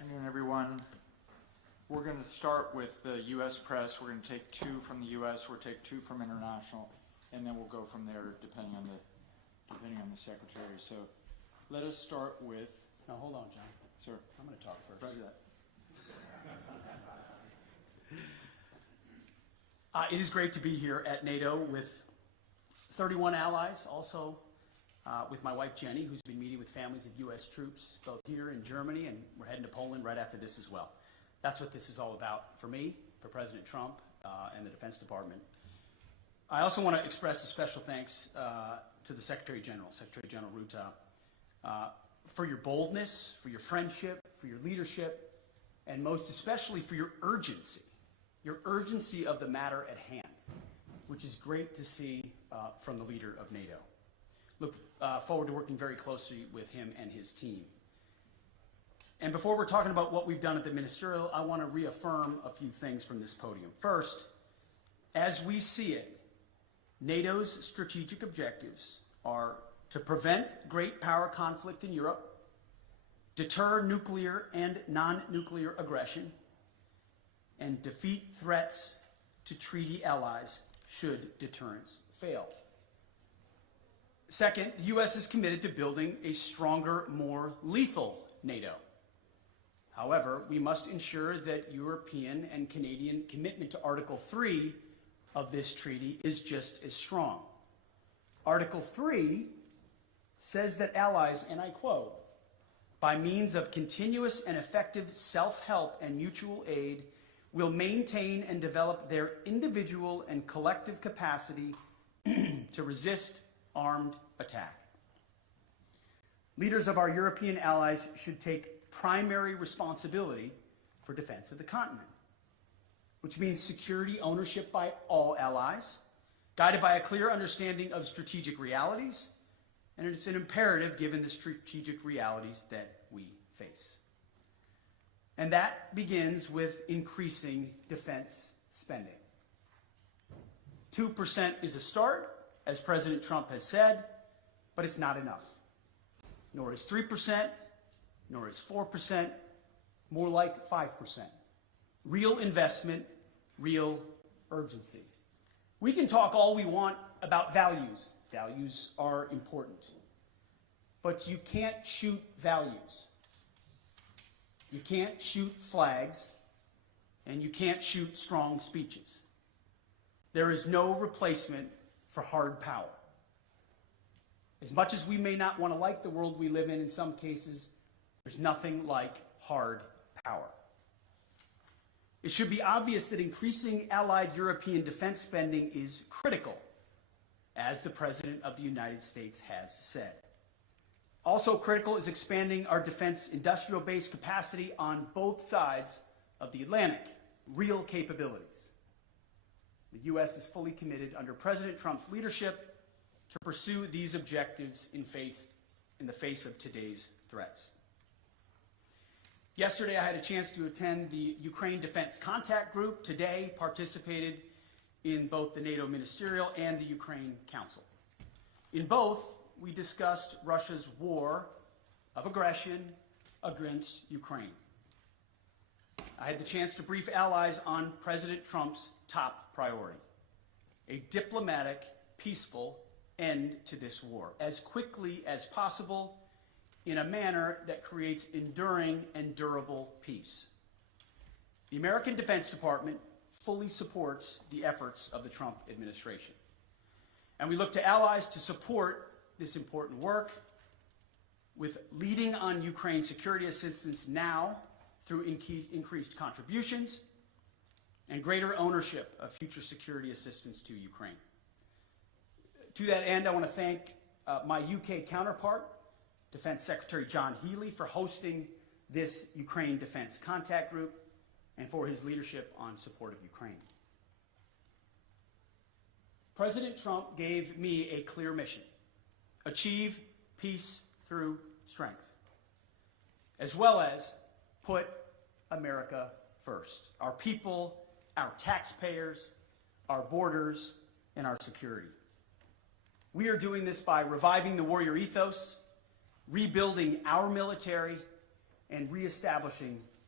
afternoon, everyone. We're going to start with the U.S. press. We're going to take 2 from the U.S., we'll take 2 from international, and then we'll go from there depending on the secretary. So let us start with. Now, hold on, John. Sir. I'm going to talk first. Roger that. It is great to be here at NATO with 31 allies, also with my wife Jenny, who's been meeting with families of U.S. troops, both here in Germany, and we're heading to Poland right after this as well. That's what this is all about for me, for President Trump, and the Defense Department. I also want to express a special thanks to the Secretary General Ruta, for your boldness, for your friendship, for your leadership, and most especially for your urgency of the matter at hand, which is great to see from the leader of NATO. Look forward to working very closely with him and his team. And before we're talking about what we've done at the ministerial, I want to reaffirm a few things from this podium. First, as we see it, NATO's strategic objectives are to prevent great power conflict in Europe, deter nuclear and non-nuclear aggression, and defeat threats to treaty allies should deterrence fail. Second, the U.S. is committed to building a stronger, more lethal NATO. However, we must ensure that European and Canadian commitment to Article 3 of this treaty is just as strong. Article 3 says that allies, and I quote, by means of continuous and effective self-help and mutual aid, will maintain and develop their individual and collective capacity to resist armed attack. Leaders of our European allies should take primary responsibility for defense of the continent, which means security ownership by all allies, guided by a clear understanding of strategic realities, and it's an imperative given the strategic realities that we face. And that begins with increasing defense spending. 2% is a start, as President Trump has said, but it's not enough. Nor is 3%, nor is 4%, more like 5%. Real investment, real urgency. We can talk all we want about values. Values are important. But you can't shoot values. You can't shoot flags, and you can't shoot strong speeches. There is no replacement for hard power. As much as we may not want to like the world we live in some cases, there's nothing like hard power. It should be obvious that increasing allied European defense spending is critical, as the President of the United States has said. Also critical is expanding our defense industrial base capacity on both sides of the Atlantic, real capabilities. The U.S. is fully committed under President Trump's leadership to pursue these objectives in the face of today's threats. Yesterday, I had a chance to attend the Ukraine Defense Contact Group. Today, participated in both the NATO Ministerial and the Ukraine Council. In both, we discussed Russia's war of aggression against Ukraine. I had the chance to brief allies on President Trump's top priority, a diplomatic, peaceful end to this war, as quickly as possible, in a manner that creates enduring and durable peace. The American Defense Department fully supports the efforts of the Trump administration. And we look to allies to support this important work with leading on Ukraine security assistance now through increased contributions and greater ownership of future security assistance to Ukraine. To that end, I want to thank my UK counterpart, Defense Secretary John Healey, for hosting this Ukraine Defense Contact Group and for his leadership on support of Ukraine. President Trump gave me a clear mission: achieve peace through strength, as well as put America first, our people, our taxpayers, our borders, and our security. We are doing this by reviving the warrior ethos, rebuilding our military, and reestablishing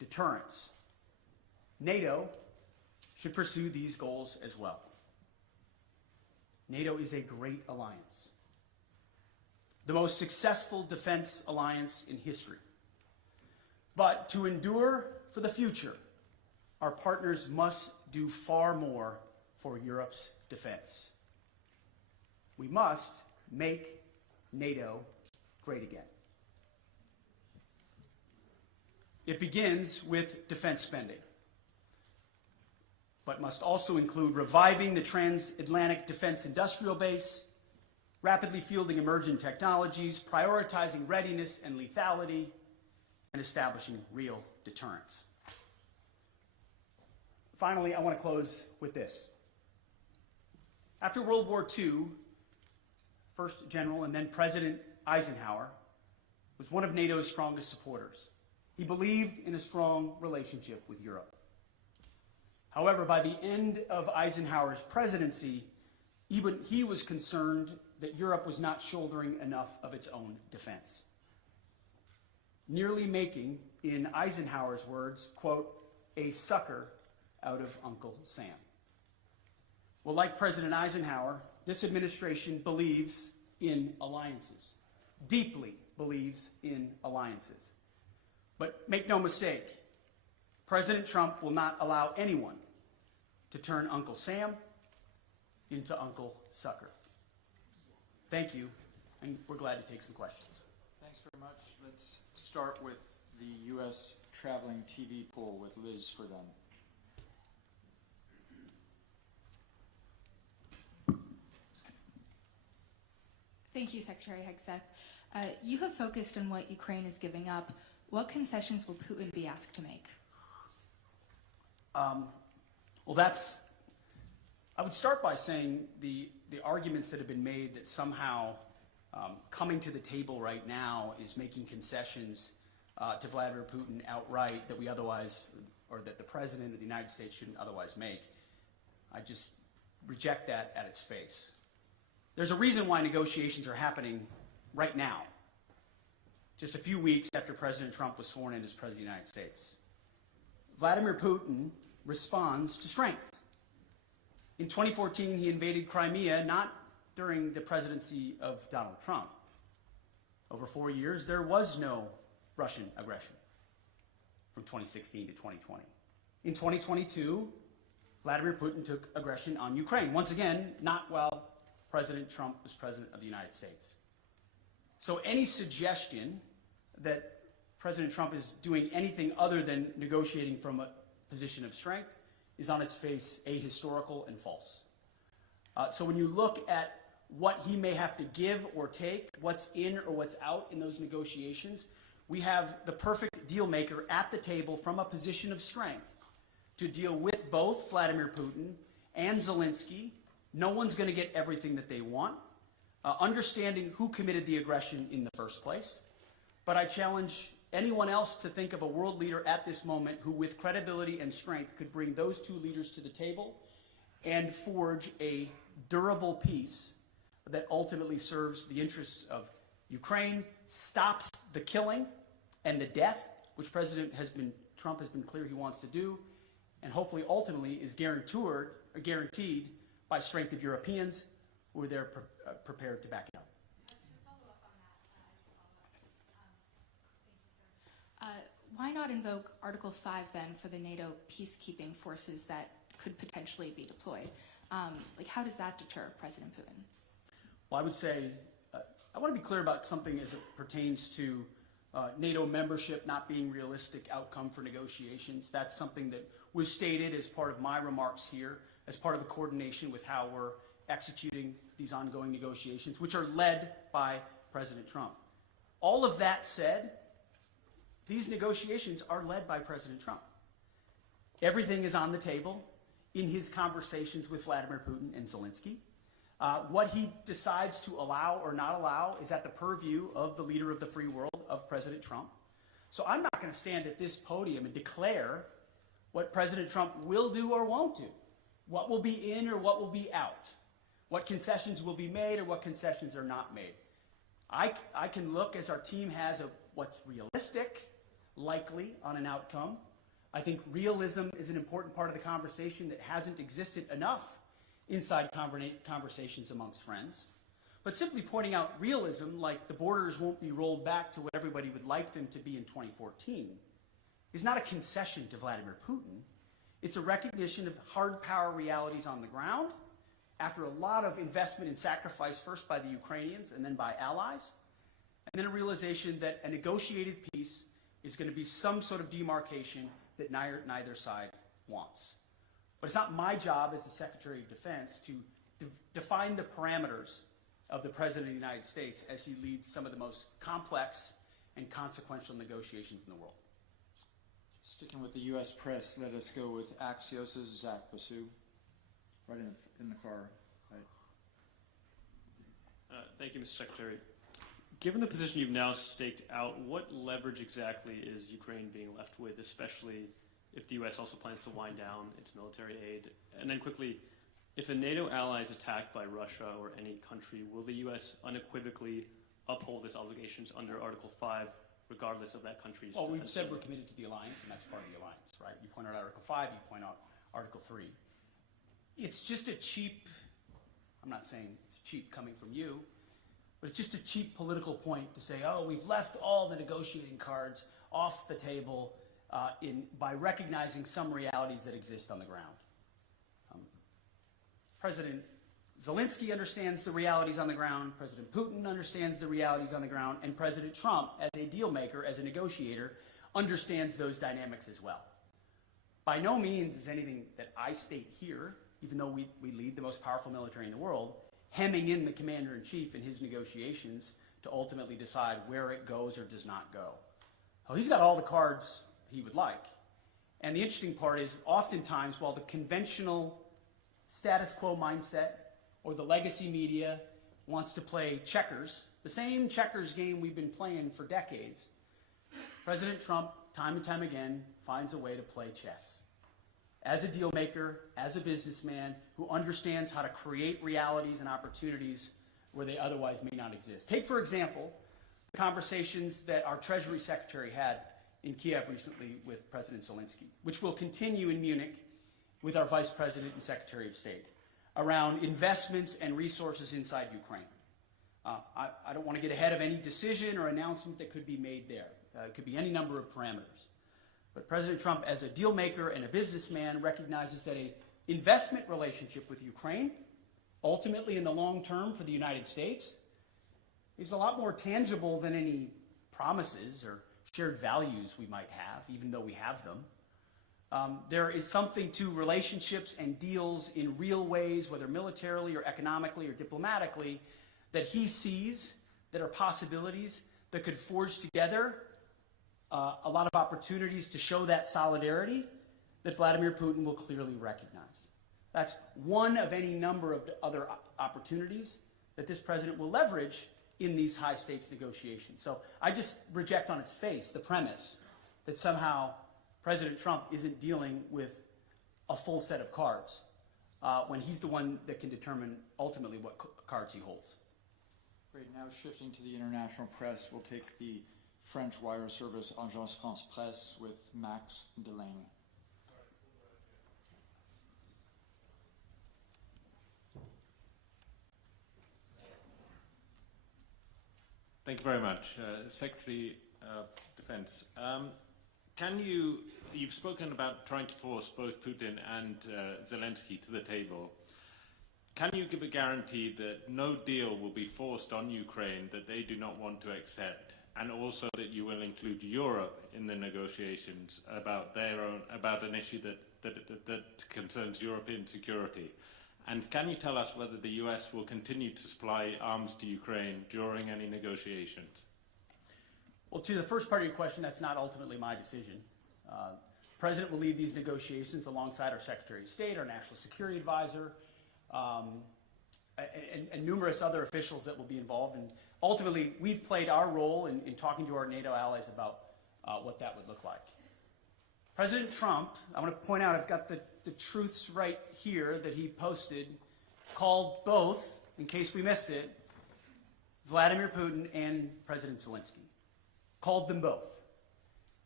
deterrence. NATO should pursue these goals as well. NATO is a great alliance, the most successful defense alliance in history. But to endure for the future, our partners must do far more for Europe's defense. We must make NATO great again. It begins with defense spending, but must also include reviving the transatlantic defense industrial base, rapidly fielding emerging technologies, prioritizing readiness and lethality, and establishing real deterrence. Finally, I want to close with this. After World War II, first General and then President Eisenhower was one of NATO's strongest supporters. He believed in a strong relationship with Europe. However, by the end of Eisenhower's presidency, even he was concerned that Europe was not shouldering enough of its own defense, nearly making, in Eisenhower's words, quote, a sucker out of Uncle Sam. Well, like President Eisenhower, this administration believes in alliances, deeply believes in alliances. But make no mistake, President Trump will not allow anyone to turn Uncle Sam into Uncle Sucker. Thank you, and we're glad to take some questions. Thanks very much. Let's start with the U.S. traveling TV pool with Liz for them. Thank you, Secretary Hegseth. You have focused on what Ukraine is giving up. What concessions will Putin be asked to make? Well, I would start by saying the arguments that have been made that somehow coming to the table right now is making concessions to Vladimir Putin outright that we otherwise, or that the President of the United States shouldn't otherwise make. I just reject that at its face. There's a reason why negotiations are happening right now, just a few weeks after President Trump was sworn in as President of the United States. Vladimir Putin responds to strength. In 2014, he invaded Crimea, not during the presidency of Donald Trump. Over 4 years, there was no Russian aggression from 2016 to 2020. In 2022, Vladimir Putin took aggression on Ukraine. Once again, not while President Trump was President of the United States. So any suggestion that President Trump is doing anything other than negotiating from a position of strength is on its face ahistorical and false. So when you look at what he may have to give or take, what's in or what's out in those negotiations, we have the perfect deal maker at the table from a position of strength to deal with both Vladimir Putin and Zelensky. No one's going to get everything that they want. Understanding who committed the aggression in the first place. But I challenge anyone else to think of a world leader at this moment who, with credibility and strength, could bring those two leaders to the table and forge a durable peace that ultimately serves the interests of Ukraine, stops the killing and the death, which Trump has been clear he wants to do, and hopefully ultimately is guaranteed by strength of Europeans who are there prepared to back it up. Why not invoke Article 5 then for the NATO peacekeeping forces that could potentially be deployed? How does that deter President Putin? Well, I would say, I want to be clear about something as it pertains to NATO membership not being realistic outcome for negotiations. That's something that was stated as part of my remarks here, as part of a coordination with how we're executing these ongoing negotiations, which are led by President Trump. All of that said, these negotiations are led by President Trump. Everything is on the table in his conversations with Vladimir Putin and Zelensky. What he decides to allow or not allow is at the purview of the leader of the free world, of President Trump. So I'm not going to stand at this podium and declare what President Trump will do or won't do, what will be in or what will be out, what concessions will be made or what concessions are not made. I can look, as our team has, of what's realistic, likely on an outcome, I think realism is an important part of the conversation that hasn't existed enough inside conversations amongst friends. But simply pointing out realism, like the borders won't be rolled back to what everybody would like them to be in 2014, is not a concession to Vladimir Putin. It's a recognition of hard power realities on the ground after a lot of investment and sacrifice, first by the Ukrainians and then by allies, and then a realization that a negotiated peace is going to be some sort of demarcation that neither side wants. But it's not my job as the Secretary of Defense to define the parameters of the President of the United States as he leads some of the most complex and consequential negotiations in the world. Sticking with the U.S. press, let us go with Axios' Zach Basu, right in the far right. Thank you, Mr. Secretary. Given the position you've now staked out, what leverage exactly is Ukraine being left with, especially if the U.S. also plans to wind down its military aid? And then quickly, if a NATO ally is attacked by Russia or any country, will the U.S. unequivocally uphold its obligations under Article 5, regardless of that country's... Well, we've said we're committed to the alliance, and that's part of the alliance, right? You point out Article 5, you point out Article 3. It's just a cheap, I'm not saying it's cheap coming from you, but it's just a cheap political point to say, oh, we've left all the negotiating cards off the table by recognizing some realities that exist on the ground. President Zelensky understands the realities on the ground, President Putin understands the realities on the ground, and President Trump, as a deal maker, as a negotiator, understands those dynamics as well. By no means is anything that I state here, even though we lead the most powerful military in the world, hemming in the commander-in-chief in his negotiations to ultimately decide where it goes or does not go. Well, he's got all the cards he would like. And the interesting part is, oftentimes, while the conventional status quo mindset or the legacy media wants to play checkers, the same checkers game we've been playing for decades, President Trump, time and time again, finds a way to play chess. As a deal maker, as a businessman who understands how to create realities and opportunities where they otherwise may not exist. Take, for example, the conversations that our Treasury Secretary had in Kiev recently with President Zelensky, which will continue in Munich with our Vice President and Secretary of State, around investments and resources inside Ukraine. I don't want to get ahead of any decision or announcement that could be made there. It could be any number of parameters. But President Trump, as a deal maker and a businessman, recognizes that an investment relationship with Ukraine, ultimately in the long term for the United States, is a lot more tangible than any promises or shared values we might have, even though we have them. There is something to relationships and deals in real ways, whether militarily or economically or diplomatically, that he sees that are possibilities that could forge together a lot of opportunities to show that solidarity that Vladimir Putin will clearly recognize. That's one of any number of other opportunities that this president will leverage in these high-stakes negotiations. So I just reject on its face the premise that somehow President Trump isn't dealing with a full set of cards when he's the one that can determine ultimately what cards he holds. Great. Now shifting to the international press, we'll take the French wire service Agence France Presse with Max Delaney. Thank you very much. Secretary of Defense, you've spoken about trying to force both Putin and Zelensky to the table. Can you give a guarantee that no deal will be forced on Ukraine that they do not want to accept, and also that you will include Europe in the negotiations about an issue that concerns European security? And can you tell us whether the US will continue to supply arms to Ukraine during any negotiations? Well, to the first part of your question, that's not ultimately my decision. The President will lead these negotiations alongside our Secretary of State, our National Security Advisor, and numerous other officials that will be involved. And ultimately, we've played our role in talking to our NATO allies about what that would look like. President Trump, I want to point out, I've got the truths right here that he posted, called both, in case we missed it, Vladimir Putin and President Zelensky. Called them both.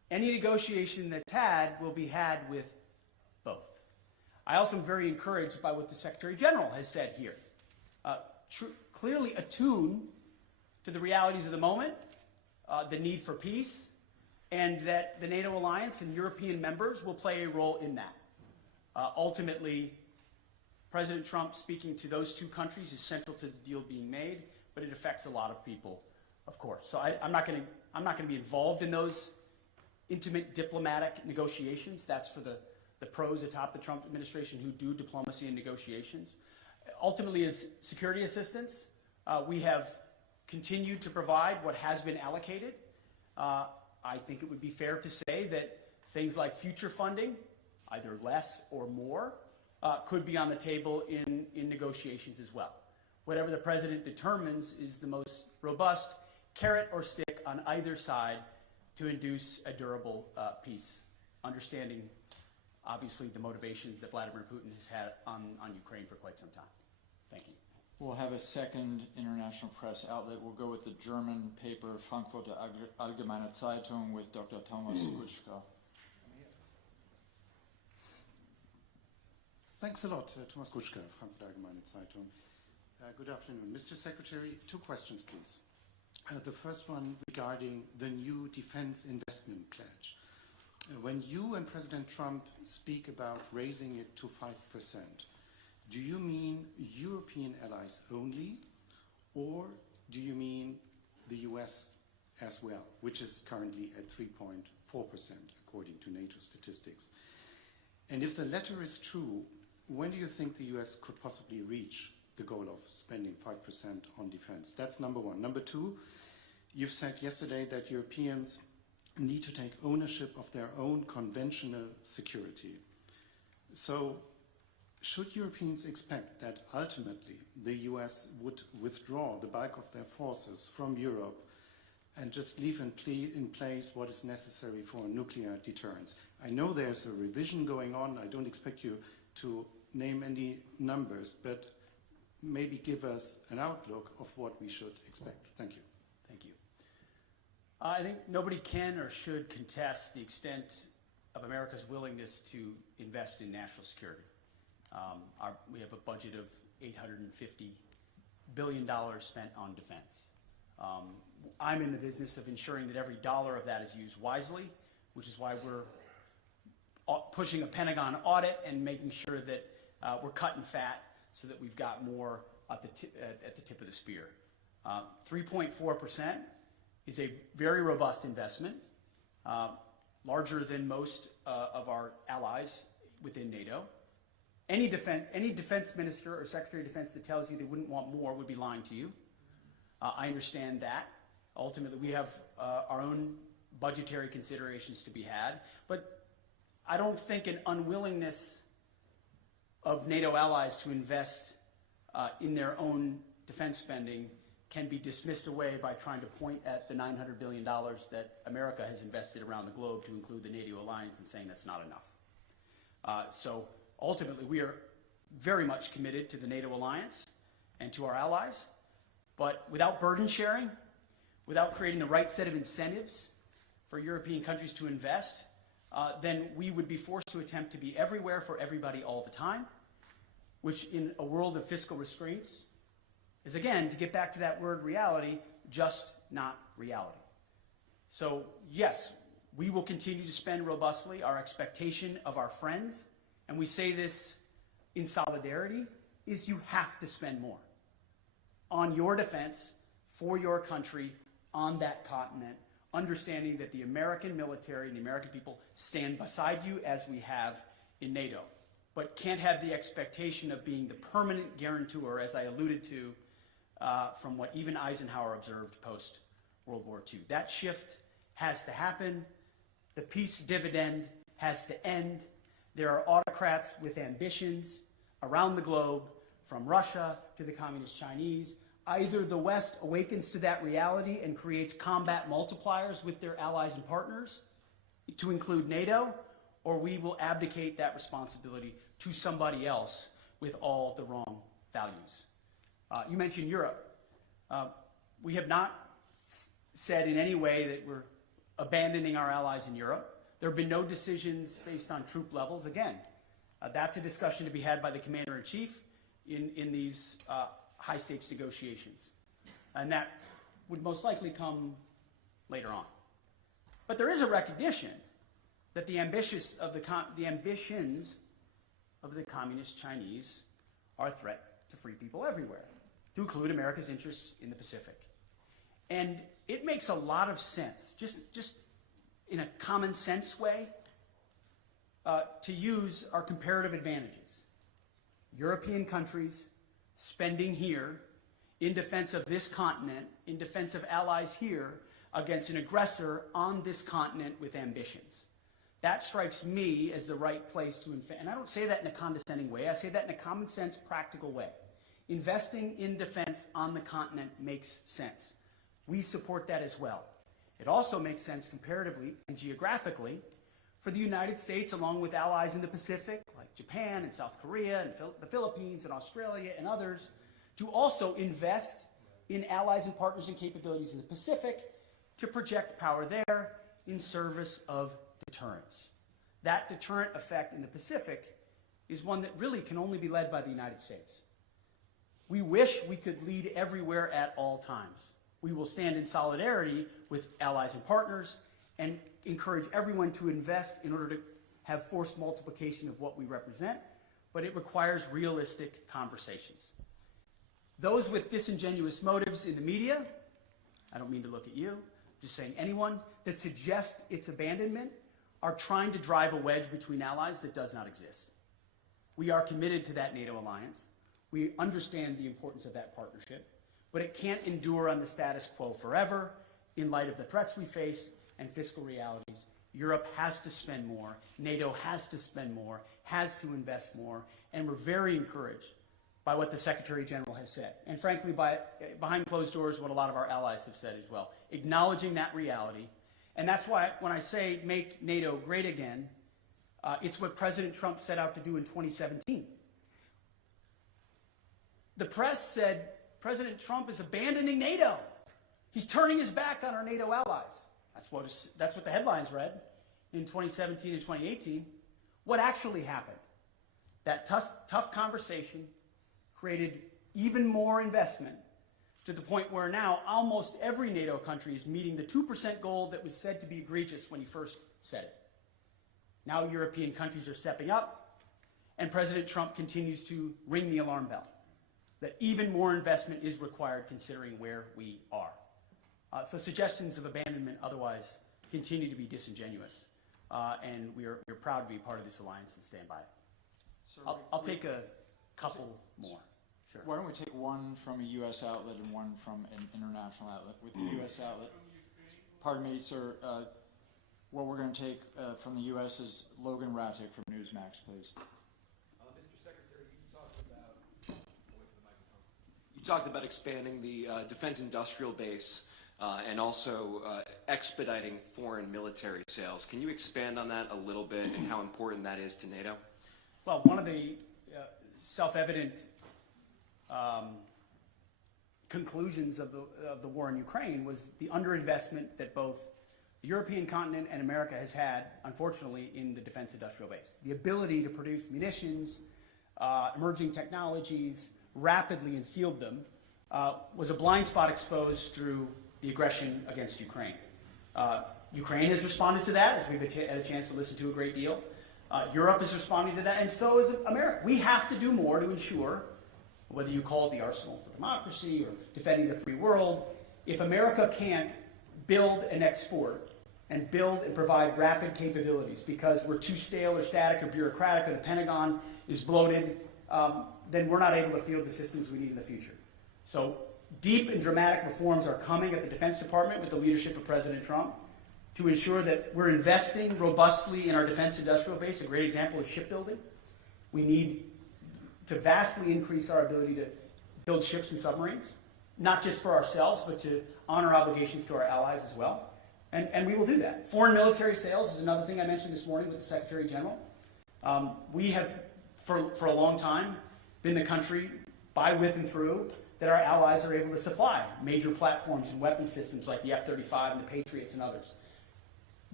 Any negotiation that's had will be had with both. I also am very encouraged by what the Secretary General has said here. Clearly attuned to the realities of the moment, the need for peace, and that the NATO alliance and European members will play a role in that. Ultimately, President Trump speaking to those two countries is central to the deal being made, but it affects a lot of people, of course. So I'm not going to be involved in those intimate diplomatic negotiations. That's for the pros atop the Trump administration who do diplomacy and negotiations. Ultimately, as security assistance, we have continued to provide what has been allocated. I think it would be fair to say that things like future funding, either less or more, could be on the table in negotiations as well. Whatever the president determines is the most robust carrot or stick on either side to induce a durable peace, understanding, obviously, the motivations that Vladimir Putin has had on Ukraine for quite some time. Thank you. We'll have a second international press outlet. We'll go with the German paper Frankfurter Allgemeine Zeitung with Dr. Thomas Kuschka. Thanks a lot, Thomas Kuschka, Frankfurter Allgemeine Zeitung. Good afternoon. Mr. Secretary, 2 questions, please. The first one regarding the new defense investment pledge. When you and President Trump speak about raising it to 5%, do you mean European allies only, or do you mean the US as well, which is currently at 3.4% according to NATO statistics? And if the latter is true, when do you think the US could possibly reach the goal of spending 5% on defense? That's number one. Number two, you've said yesterday that Europeans need to take ownership of their own conventional security. So should Europeans expect that ultimately the US would withdraw the bulk of their forces from Europe and just leave in place what is necessary for nuclear deterrence? I know there's a revision going on. I don't expect you to name any numbers, but maybe give us an outlook of what we should expect. Thank you. Thank you. I think nobody can or should contest the extent of America's willingness to invest in national security. We have a budget of $850 billion spent on defense. I'm in the business of ensuring that every dollar of that is used wisely, which is why we're pushing a Pentagon audit and making sure that we're cutting fat so that we've got more at the tip of the spear. 3.4% is a very robust investment, larger than most of our allies within NATO. Any defense minister or secretary of defense that tells you they wouldn't want more would be lying to you. I understand that. Ultimately, we have our own budgetary considerations to be had, but I don't think an unwillingness of NATO allies to invest in their own defense spending can be dismissed away by trying to point at the $900 billion that America has invested around the globe to include the NATO alliance and saying that's not enough. So ultimately, we are very much committed to the NATO alliance and to our allies, but without burden sharing, without creating the right set of incentives for European countries to invest, then we would be forced to attempt to be everywhere for everybody all the time, which in a world of fiscal restraints is, again, to get back to that word reality, just not reality. So yes, we will continue to spend robustly. Our expectation of our friends, and we say this in solidarity, is you have to spend more on your defense, for your country, on that continent, understanding that the American military and the American people stand beside you as we have in NATO, but can't have the expectation of being the permanent guarantor, as I alluded to, from what even Eisenhower observed post-World War II. That shift has to happen. The peace dividend has to end. There are autocrats with ambitions around the globe, from Russia to the Communist Chinese. Either the West awakens to that reality and creates combat multipliers with their allies and partners, to include NATO, or we will abdicate that responsibility to somebody else with all the wrong values. You mentioned Europe. We have not said in any way that we're abandoning our allies in Europe. There have been no decisions based on troop levels. Again, that's a discussion to be had by the Commander-in-Chief in these high-stakes negotiations. And that would most likely come later on. But there is a recognition that the ambitions of the communist Chinese are a threat to free people everywhere, to include America's interests in the Pacific. And it makes a lot of sense, just in a common sense way, to use our comparative advantages. European countries spending here in defense of this continent, in defense of allies here, against an aggressor on this continent with ambitions. That strikes me as the right place to invest. And I don't say that in a condescending way. I say that in a common sense, practical way. Investing in defense on the continent makes sense. We support that as well. It also makes sense comparatively and geographically for the United States, along with allies in the Pacific, like Japan and South Korea and the Philippines and Australia and others, to also invest in allies and partners and capabilities in the Pacific to project power there in service of deterrence. That deterrent effect in the Pacific is one that really can only be led by the United States. We wish we could lead everywhere at all times. We will stand in solidarity with allies and partners and encourage everyone to invest in order to have forced multiplication of what we represent, but it requires realistic conversations. Those with disingenuous motives in the media, I don't mean to look at you, just saying anyone that suggests its abandonment are trying to drive a wedge between allies that does not exist. We are committed to that NATO alliance. We understand the importance of that partnership, but it can't endure on the status quo forever in light of the threats we face and fiscal realities. Europe has to spend more. NATO has to spend more, has to invest more, and we're very encouraged by what the Secretary General has said. And frankly, behind closed doors, what a lot of our allies have said as well. Acknowledging that reality. And that's why when I say make NATO great again, it's what President Trump set out to do in 2017. The press said President Trump is abandoning NATO. He's turning his back on our NATO allies. That's what the headlines read in 2017 and 2018. What actually happened? That tough conversation created even more investment to the point where now almost every NATO country is meeting the 2% goal that was said to be egregious when he first said it. Now European countries are stepping up, and President Trump continues to ring the alarm bell that even more investment is required considering where we are. So suggestions of abandonment otherwise continue to be disingenuous, and we're proud to be part of this alliance and stand by it. I'll take a couple more. Sure. Why don't we take one from a U.S. outlet and one from an international outlet? With the U.S. outlet, pardon me, sir, what we're going to take from the U.S. is Logan Rattick from Newsmax, please. Mr. Secretary, you talked about expanding the defense industrial base and also expediting foreign military sales. Can you expand on that a little bit and how important that is to NATO? Well, one of the self-evident conclusions of the war in Ukraine was the underinvestment that both the European continent and America has had, unfortunately, in the defense industrial base. The ability to produce munitions, emerging technologies, rapidly and field them, was a blind spot exposed through the aggression against Ukraine. Ukraine has responded to that, as we've had a chance to listen to a great deal. Europe is responding to that, and so is America. We have to do more to ensure, whether you call it the arsenal for democracy or defending the free world, if America can't build and export and build and provide rapid capabilities because we're too stale or static or bureaucratic or the Pentagon is bloated, then we're not able to field the systems we need in the future. So deep and dramatic reforms are coming at the Defense Department with the leadership of President Trump to ensure that we're investing robustly in our defense industrial base. A great example is shipbuilding. We need to vastly increase our ability to build ships and submarines, not just for ourselves, but to honor obligations to our allies as well. And we will do that. Foreign military sales is another thing I mentioned this morning with the Secretary General. We have, for a long time, been the country, by, with, and through, that our allies are able to supply major platforms and weapon systems like the F-35 and the Patriots and others.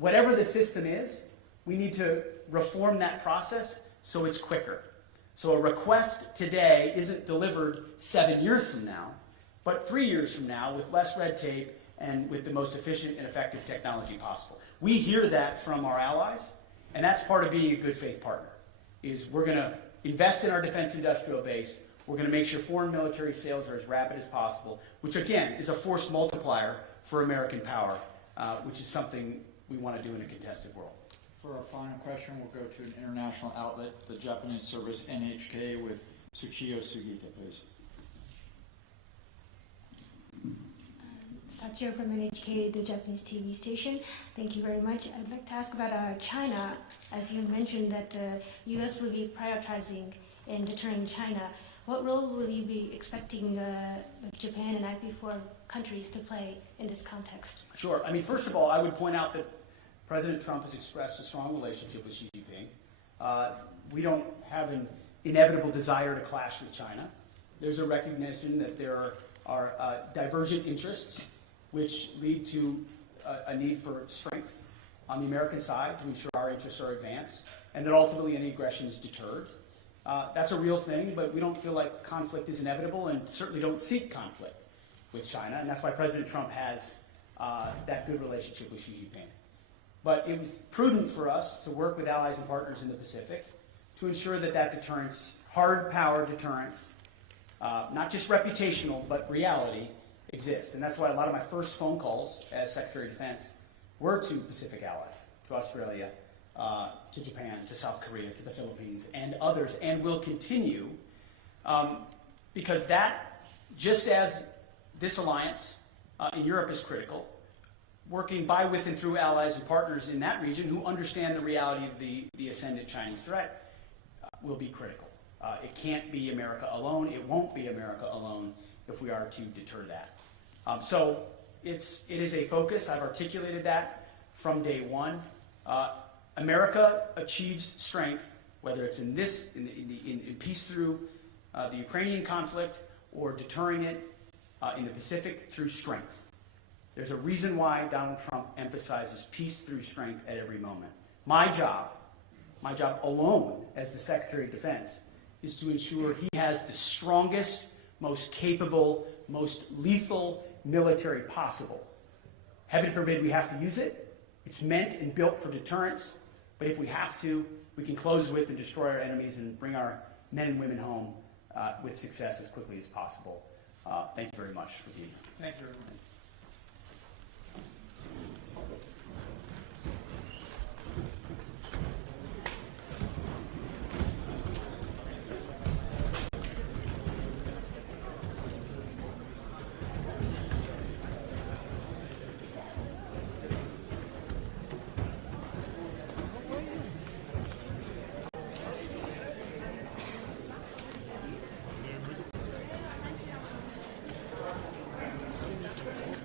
whatever the system is, we need to reform that process so it's quicker. So a request today isn't delivered 7 years from now, but 3 years from now with less red tape and with the most efficient and effective technology possible. We hear that from our allies, and that's part of being a good faith partner, is we're going to invest in our defense industrial base. We're going to make sure foreign military sales are as rapid as possible, which again is a force multiplier for American power, which is something we want to do in a contested world. For our final question, we'll go to an international outlet, the Japanese service NHK, with Tsuchiyo Sugita, please. Sachio from NHK, the Japanese TV station. Thank you very much. I'd like to ask about China. As you mentioned that U.S. will be prioritizing in deterring China. What role will you be expecting Japan and IP4 countries to play in this context? Sure. I mean, first of all, I would point out that President Trump has expressed a strong relationship with Xi Jinping. We don't have an inevitable desire to clash with China. There's a recognition that there are divergent interests which lead to a need for strength on the American side to ensure our interests are advanced, and that ultimately any aggression is deterred. That's a real thing, but we don't feel like conflict is inevitable and certainly don't seek conflict with China, and that's why President Trump has that good relationship with Xi Jinping. But it was prudent for us to work with allies and partners in the Pacific to ensure that that deterrence, hard power deterrence, not just reputational, but reality, exists. And that's why a lot of my first phone calls as Secretary of Defense were to Pacific allies, to Australia, to Japan, to South Korea, to the Philippines, and others, and will continue, because that, just as this alliance in Europe is critical, working by, with, and through allies and partners in that region who understand the reality of the ascendant Chinese threat will be critical. It can't be America alone. It won't be America alone if we are to deter that. So it is a focus. I've articulated that from day one. America achieves strength, whether it's in peace through the Ukrainian conflict or deterring it in the Pacific through strength. There's a reason why Donald Trump emphasizes peace through strength at every moment. My job alone as the Secretary of Defense is to ensure he has the strongest, most capable, most lethal military possible. Heaven forbid we have to use it. It's meant and built for deterrence. But if we have to, we can close with and destroy our enemies and bring our men and women home with success as quickly as possible. Thank you very much for being here. Thank you, everyone.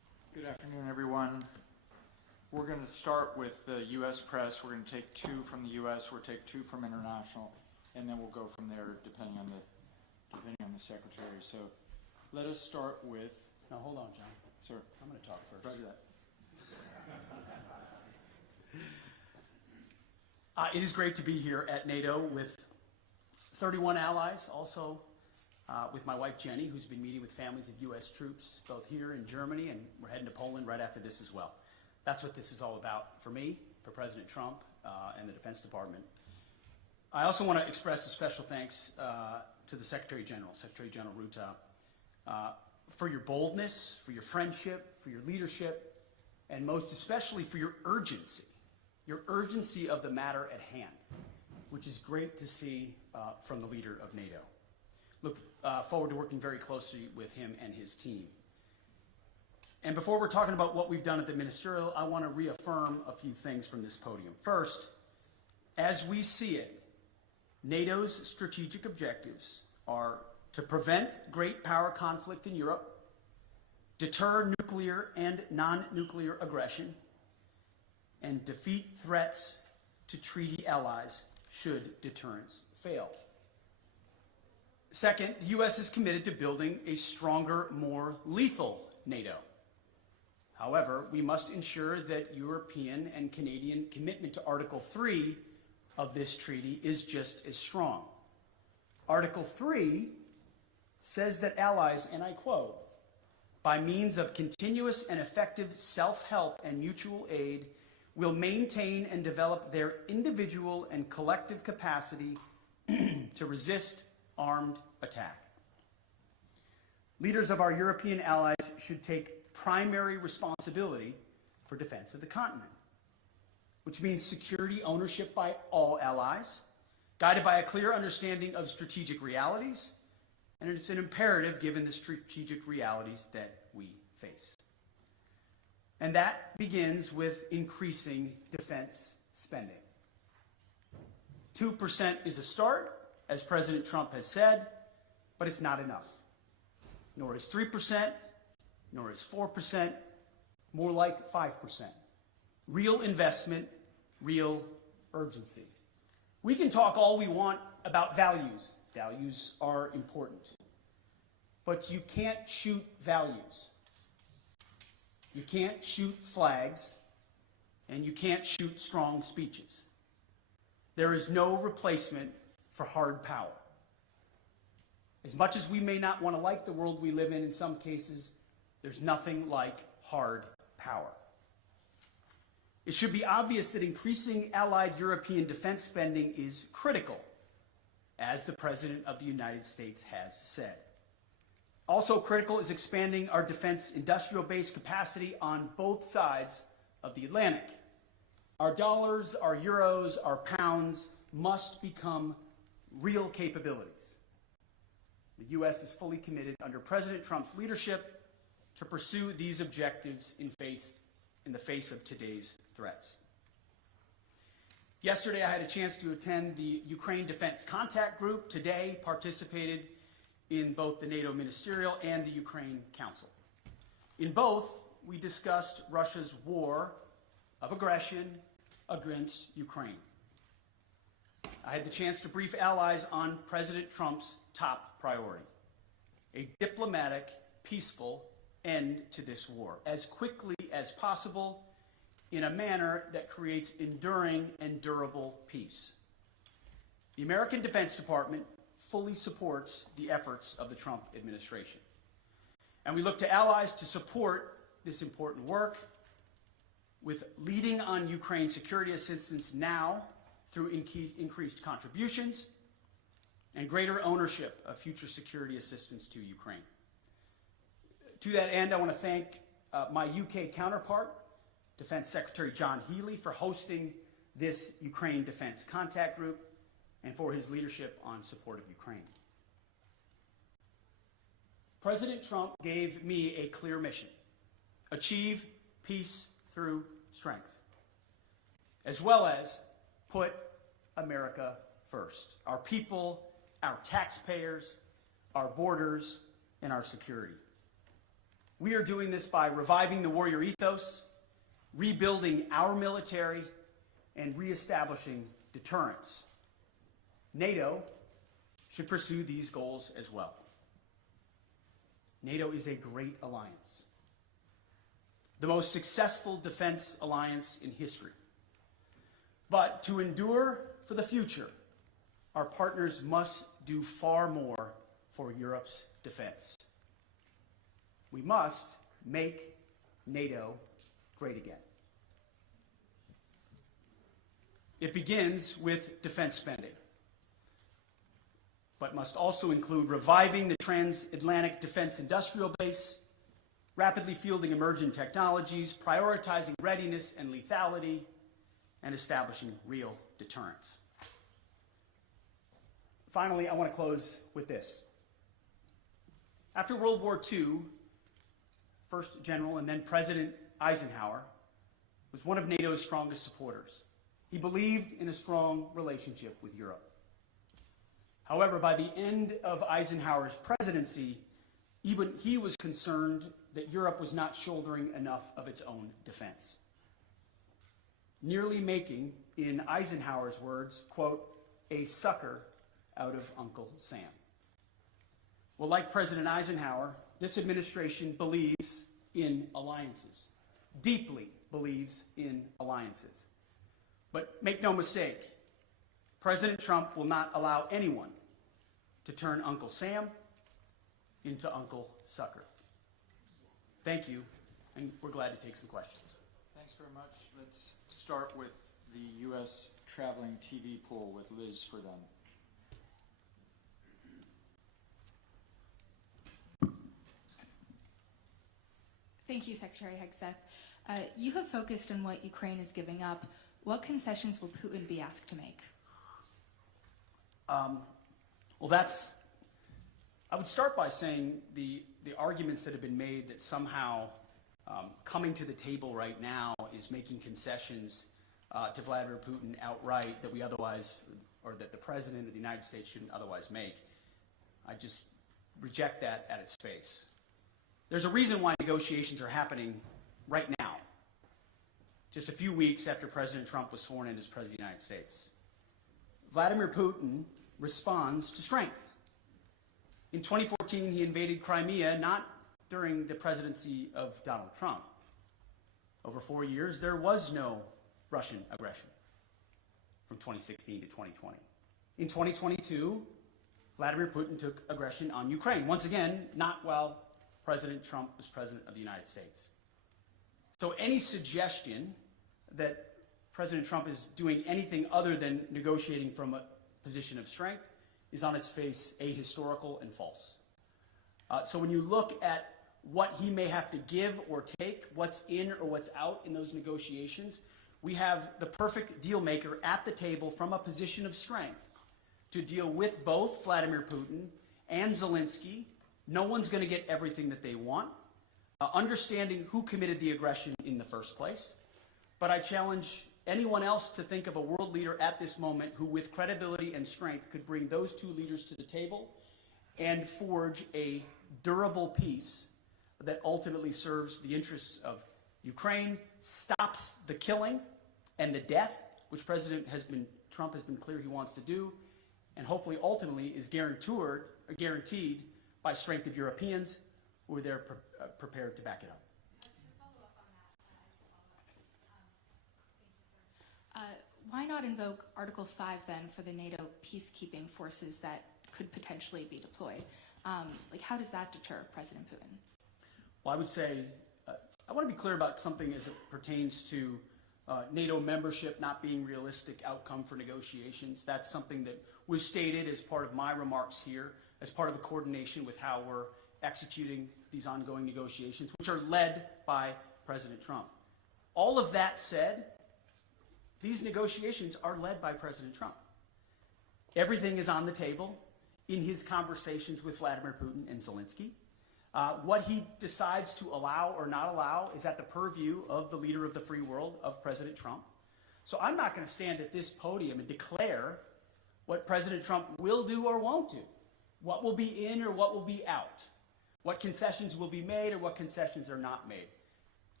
going to start with the U.S. press. We're going to take 2 from the U.S., we'll take 2 from international, and then we'll go from there depending on the secretary. So let us start with. Now, hold on, John. Sir. I'm going to talk first. Roger that. It is great to be here at NATO with 31 allies, also with my wife Jenny, who's been meeting with families of U.S. troops, both here in Germany, and we're heading to Poland right after this as well. That's what this is all about for me, for President Trump, and the Defense Department. I also want to express a special thanks to the Secretary General Ruta, for your boldness, for your friendship, for your leadership, and most especially for your urgency of the matter at hand, which is great to see from the leader of NATO. Look forward to working very closely with him and his team. And before we're talking about what we've done at the ministerial, I want to reaffirm a few things from this podium. First, as we see it, NATO's strategic objectives are to prevent great power conflict in Europe, deter nuclear and non-nuclear aggression, and defeat threats to treaty allies should deterrence fail. Second, the U.S. is committed to building a stronger, more lethal NATO. However, we must ensure that European and Canadian commitment to Article 3 of this treaty is just as strong. Article 3 says that allies, and I quote, by means of continuous and effective self-help and mutual aid, will maintain and develop their individual and collective capacity to resist armed attack. Leaders of our European allies should take primary responsibility for defense of the continent, which means security ownership by all allies, guided by a clear understanding of strategic realities, and it's an imperative given the strategic realities that we face. And that begins with increasing defense spending. 2% is a start, as President Trump has said, but it's not enough. Nor is 3%, nor is 4%, more like 5%. Real investment, real urgency. We can talk all we want about values. Values are important. But you can't shoot values. You can't shoot flags, and you can't shoot strong speeches. There is no replacement for hard power. As much as we may not want to like the world we live in some cases, there's nothing like hard power. It should be obvious that increasing allied European defense spending is critical, as the President of the United States has said. Also critical is expanding our defense industrial base capacity on both sides of the Atlantic. Our dollars, our euros, our pounds must become real capabilities. The U.S. is fully committed under President Trump's leadership to pursue these objectives in the face of today's threats. Yesterday, I had a chance to attend the Ukraine Defense Contact Group. Today, participated in both the NATO Ministerial and the Ukraine Council. In both, we discussed Russia's war of aggression against Ukraine. I had the chance to brief allies on President Trump's top priority, a diplomatic, peaceful end to this war, as quickly as possible, in a manner that creates enduring and durable peace. The American Defense Department fully supports the efforts of the Trump administration. And we look to allies to support this important work with leading on Ukraine security assistance now through increased contributions and greater ownership of future security assistance to Ukraine. To that end, I want to thank my UK counterpart, Defense Secretary John Healey, for hosting this Ukraine Defense Contact Group and for his leadership on support of Ukraine. President Trump gave me a clear mission: achieve peace through strength, as well as put America first. Our people, our taxpayers, our borders, and our security. We are doing this by reviving the warrior ethos, rebuilding our military, and reestablishing deterrence. NATO should pursue these goals as well. NATO is a great alliance, the most successful defense alliance in history. But to endure for the future, our partners must do far more for Europe's defense. We must make NATO great again. It begins with defense spending, but must also include reviving the transatlantic defense industrial base, rapidly fielding emerging technologies, prioritizing readiness and lethality, and establishing real deterrence. Finally, I want to close with this. After World War II, First General and then President Eisenhower was one of NATO's strongest supporters. He believed in a strong relationship with Europe. However, by the end of Eisenhower's presidency, even he was concerned that Europe was not shouldering enough of its own defense, nearly making, in Eisenhower's words, quote, a sucker out of Uncle Sam. Well, like President Eisenhower, this administration believes in alliances, deeply believes in alliances. But make no mistake, President Trump will not allow anyone to turn Uncle Sam into Uncle Sucker. Thank you, and we're glad to take some questions. Thanks very much. Let's start with the U.S. traveling TV pool with Liz for them. Thank you, Secretary Hegseth. You have focused on what Ukraine is giving up. What concessions will Putin be asked to make? I would start by saying the arguments that have been made that somehow coming to the table right now is making concessions to Vladimir Putin outright that we otherwise, or that the President of the United States shouldn't otherwise make. I just reject that at its face. There's a reason why negotiations are happening right now, just a few weeks after President Trump was sworn in as President of the United States. Vladimir Putin responds to strength. In 2014, he invaded Crimea, not during the presidency of Donald Trump. Over 4 years, there was no Russian aggression from 2016 to 2020. In 2022, Vladimir Putin took aggression on Ukraine. Once again, not while President Trump was President of the United States. So any suggestion that President Trump is doing anything other than negotiating from a position of strength is on its face ahistorical and false. So when you look at what he may have to give or take, what's in or what's out in those negotiations, we have the perfect deal maker at the table from a position of strength to deal with both Vladimir Putin and Zelensky. No one's going to get everything that they want. Understanding who committed the aggression in the first place. But I challenge anyone else to think of a world leader at this moment who, with credibility and strength, could bring those two leaders to the table and forge a durable peace that ultimately serves the interests of Ukraine, stops the killing and the death, which Trump has been clear he wants to do, and hopefully ultimately is guaranteed by strength of Europeans who are there prepared to back it up. Why not invoke Article 5 then for the NATO peacekeeping forces that could potentially be deployed? How does that deter President Putin? Well, I would say, I want to be clear about something as it pertains to NATO membership not being realistic outcome for negotiations. That's something that was stated as part of my remarks here, as part of the coordination with how we're executing these ongoing negotiations, which are led by President Trump. All of that said, these negotiations are led by President Trump. Everything is on the table in his conversations with Vladimir Putin and Zelensky. What he decides to allow or not allow is at the purview of the leader of the free world, of President Trump. So I'm not going to stand at this podium and declare what President Trump will do or won't do, what will be in or what will be out, what concessions will be made or what concessions are not made.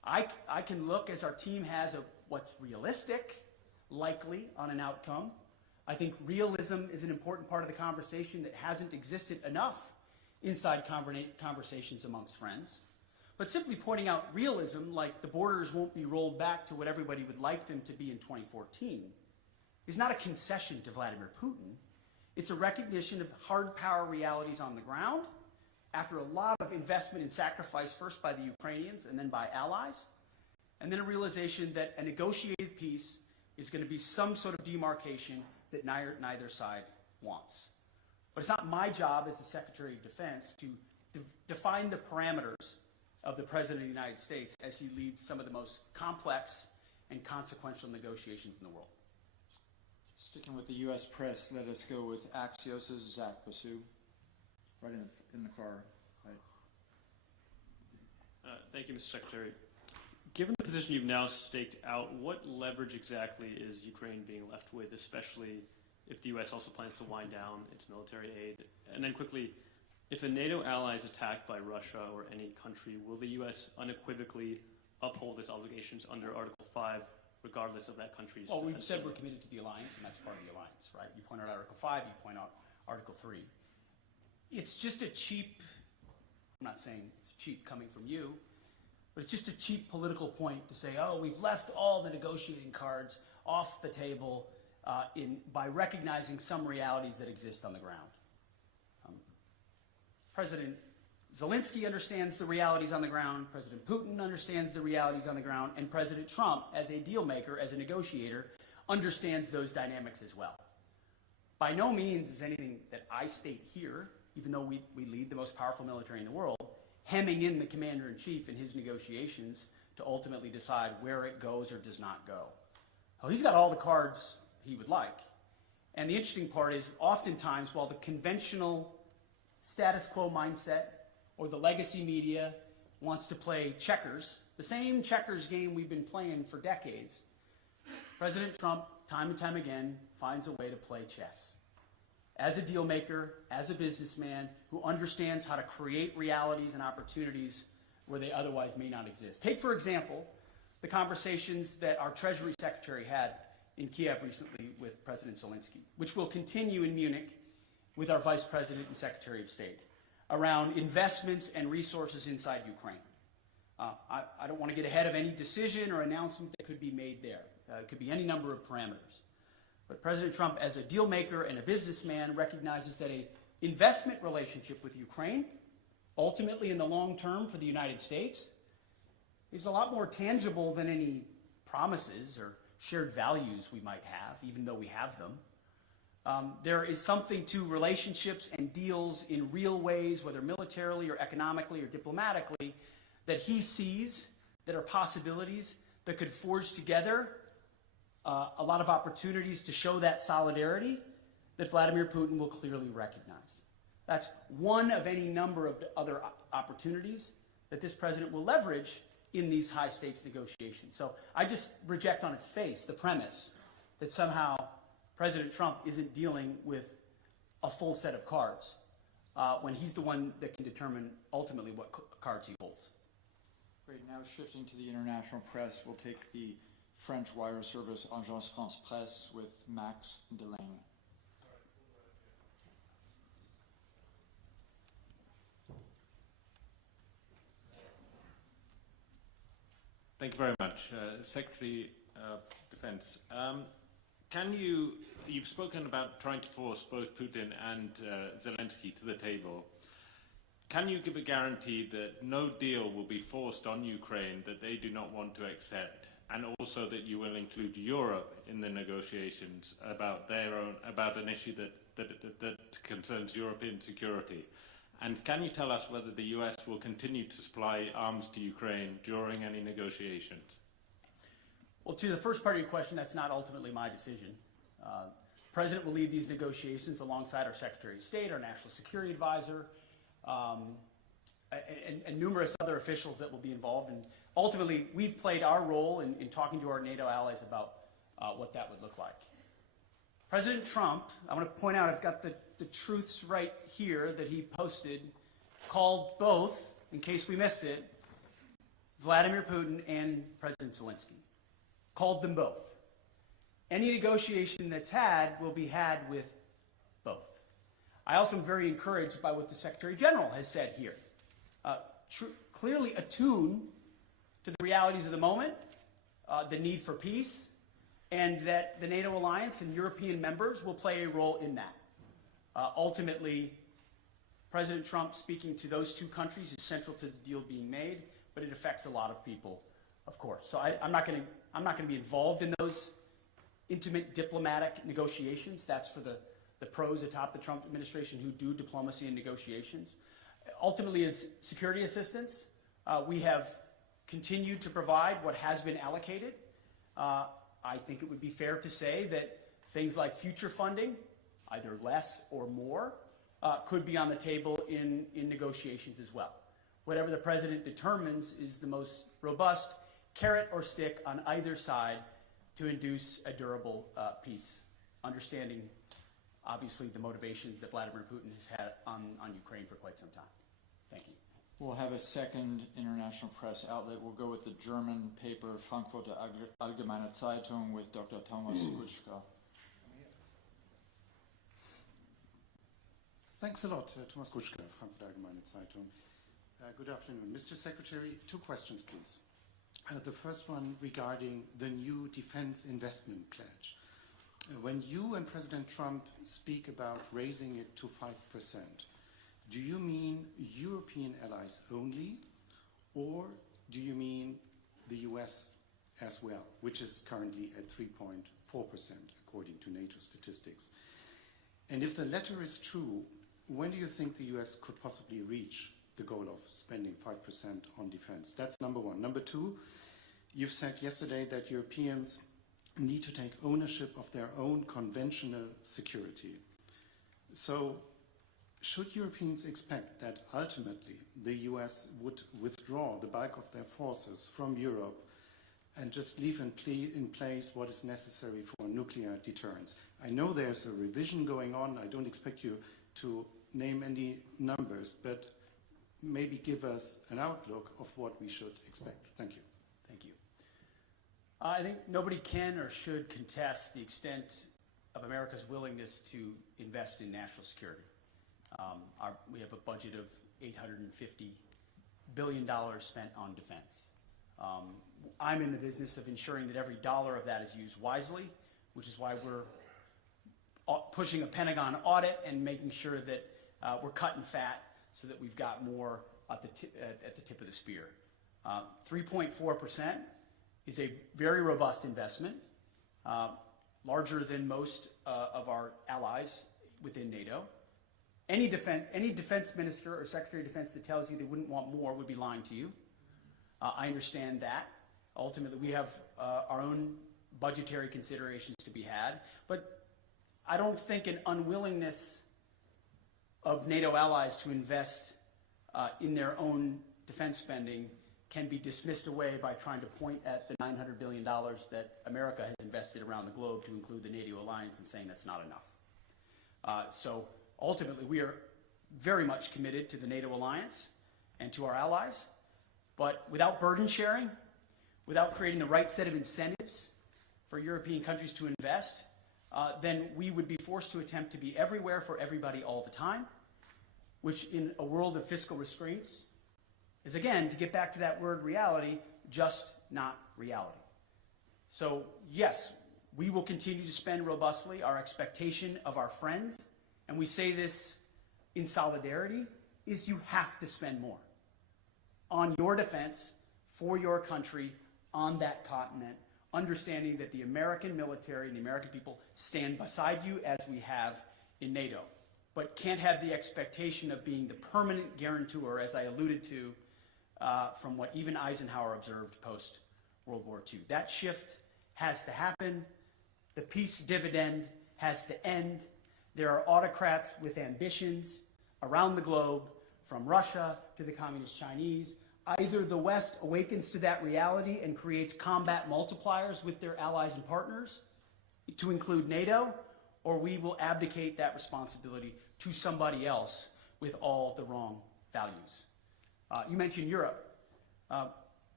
I can look, as our team has, of what's realistic, likely on an outcome. I think realism is an important part of the conversation that hasn't existed enough inside conversations amongst friends. But simply pointing out realism, like the borders won't be rolled back to what everybody would like them to be in 2014, is not a concession to Vladimir Putin. It's a recognition of hard power realities on the ground after a lot of investment and sacrifice, first by the Ukrainians and then by allies, and then a realization that a negotiated peace is going to be some sort of demarcation that neither side wants. But it's not my job as the Secretary of Defense to define the parameters of the President of the United States as he leads some of the most complex and consequential negotiations in the world. Sticking with the U.S. press, let us go with Axios' Zach Basu, right in the far right. Thank you, Mr. Secretary. Given the position you've now staked out, what leverage exactly is Ukraine being left with, especially if the U.S. also plans to wind down its military aid? And then quickly, if a NATO ally is attacked by Russia or any country, will the U.S. unequivocally uphold its obligations under Article 5, regardless of that country's... Well, we've said we're committed to the alliance, and that's part of the alliance, right? You point out Article 5, you point out Article 3. It's just a cheap, I'm not saying it's cheap coming from you, but it's just a cheap political point to say, oh, we've left all the negotiating cards off the table by recognizing some realities that exist on the ground. President Zelensky understands the realities on the ground, President Putin understands the realities on the ground, and President Trump, as a deal maker, as a negotiator, understands those dynamics as well. By no means is anything that I state here, even though we lead the most powerful military in the world, hemming in the commander-in-chief in his negotiations to ultimately decide where it goes or does not go. Well, he's got all the cards he would like. And the interesting part is, oftentimes, while the conventional status quo mindset or the legacy media wants to play checkers, the same checkers game we've been playing for decades, President Trump, time and time again, finds a way to play chess. As a deal maker, as a businessman who understands how to create realities and opportunities where they otherwise may not exist. Take, for example, the conversations that our Treasury Secretary had in Kiev recently with President Zelensky, which will continue in Munich with our Vice President and Secretary of State, around investments and resources inside Ukraine. I don't want to get ahead of any decision or announcement that could be made there. It could be any number of parameters. But President Trump, as a deal maker and a businessman, recognizes that an investment relationship with Ukraine, ultimately in the long term for the United States, is a lot more tangible than any promises or shared values we might have, even though we have them. There is something to relationships and deals in real ways, whether militarily or economically or diplomatically, that he sees that are possibilities that could forge together a lot of opportunities to show that solidarity that Vladimir Putin will clearly recognize. That's one of any number of other opportunities that this president will leverage in these high-stakes negotiations. So I just reject on its face the premise that somehow President Trump isn't dealing with a full set of cards when he's the one that can determine ultimately what cards he holds. Great. Now shifting to the international press, we'll take the French wire service Agence France Presse with Max Delaney. Thank you very much. Secretary of Defense, you've spoken about trying to force both Putin and Zelensky to the table. Can you give a guarantee that no deal will be forced on Ukraine that they do not want to accept, and also that you will include Europe in the negotiations about an issue that concerns European security? And can you tell us whether the US will continue to supply arms to Ukraine during any negotiations? Well, to the first part of your question, that's not ultimately my decision. The President will lead these negotiations alongside our Secretary of State, our National Security Advisor, and numerous other officials that will be involved. And ultimately, we've played our role in talking to our NATO allies about what that would look like. President Trump, I want to point out, I've got the truths right here that he posted, called both, in case we missed it, Vladimir Putin and President Zelensky. Called them both. Any negotiation that's had will be had with both. I also am very encouraged by what the Secretary General has said here. Clearly attuned to the realities of the moment, the need for peace, and that the NATO alliance and European members will play a role in that. Ultimately, President Trump speaking to those two countries is central to the deal being made, but it affects a lot of people, of course. So I'm not going to be involved in those intimate diplomatic negotiations. That's for the pros atop the Trump administration who do diplomacy and negotiations. Ultimately, as security assistance, we have continued to provide what has been allocated. I think it would be fair to say that things like future funding, either less or more, could be on the table in negotiations as well. Whatever the president determines is the most robust carrot or stick on either side to induce a durable peace, understanding, obviously, the motivations that Vladimir Putin has had on Ukraine for quite some time. Thank you. We'll have a second international press outlet. We'll go with the German paper Frankfurter Allgemeine Zeitung with Dr. Thomas Kuschka. Thanks a lot, Thomas Kuschka, Frankfurter Allgemeine Zeitung. Good afternoon. Mr. Secretary, 2 questions, please. The first one regarding the new defense investment pledge. When you and President Trump speak about raising it to 5%, do you mean European allies only, or do you mean the US as well, which is currently at 3.4% according to NATO statistics? And if the latter is true, when do you think the US could possibly reach the goal of spending 5% on defense? That's number one. Number two, you've said yesterday that Europeans need to take ownership of their own conventional security. So should Europeans expect that ultimately the US would withdraw the bulk of their forces from Europe and just leave in place what is necessary for nuclear deterrence? I know there's a revision going on. I don't expect you to name any numbers, but maybe give us an outlook of what we should expect. Thank you. Thank you. I think nobody can or should contest the extent of America's willingness to invest in national security. We have a budget of $850 billion spent on defense. I'm in the business of ensuring that every dollar of that is used wisely, which is why we're pushing a Pentagon audit and making sure that we're cutting fat so that we've got more at the tip of the spear. 3.4% is a very robust investment, larger than most of our allies within NATO. Any defense minister or secretary of defense that tells you they wouldn't want more would be lying to you. I understand that. Ultimately, we have our own budgetary considerations to be had, but I don't think an unwillingness of NATO allies to invest in their own defense spending can be dismissed away by trying to point at the $900 billion that America has invested around the globe to include the NATO alliance and saying that's not enough. So ultimately, we are very much committed to the NATO alliance and to our allies, but without burden sharing, without creating the right set of incentives for European countries to invest, then we would be forced to attempt to be everywhere for everybody all the time, which in a world of fiscal restraints is, again, to get back to that word reality, just not reality. So yes, we will continue to spend robustly. Our expectation of our friends, and we say this in solidarity, is you have to spend more on your defense, for your country, on that continent, understanding that the American military and the American people stand beside you as we have in NATO, but can't have the expectation of being the permanent guarantor, as I alluded to, from what even Eisenhower observed post-World War II. That shift has to happen. The peace dividend has to end. There are autocrats with ambitions around the globe, from Russia to the Communist Chinese. Either the West awakens to that reality and creates combat multipliers with their allies and partners, to include NATO, or we will abdicate that responsibility to somebody else with all the wrong values. You mentioned Europe.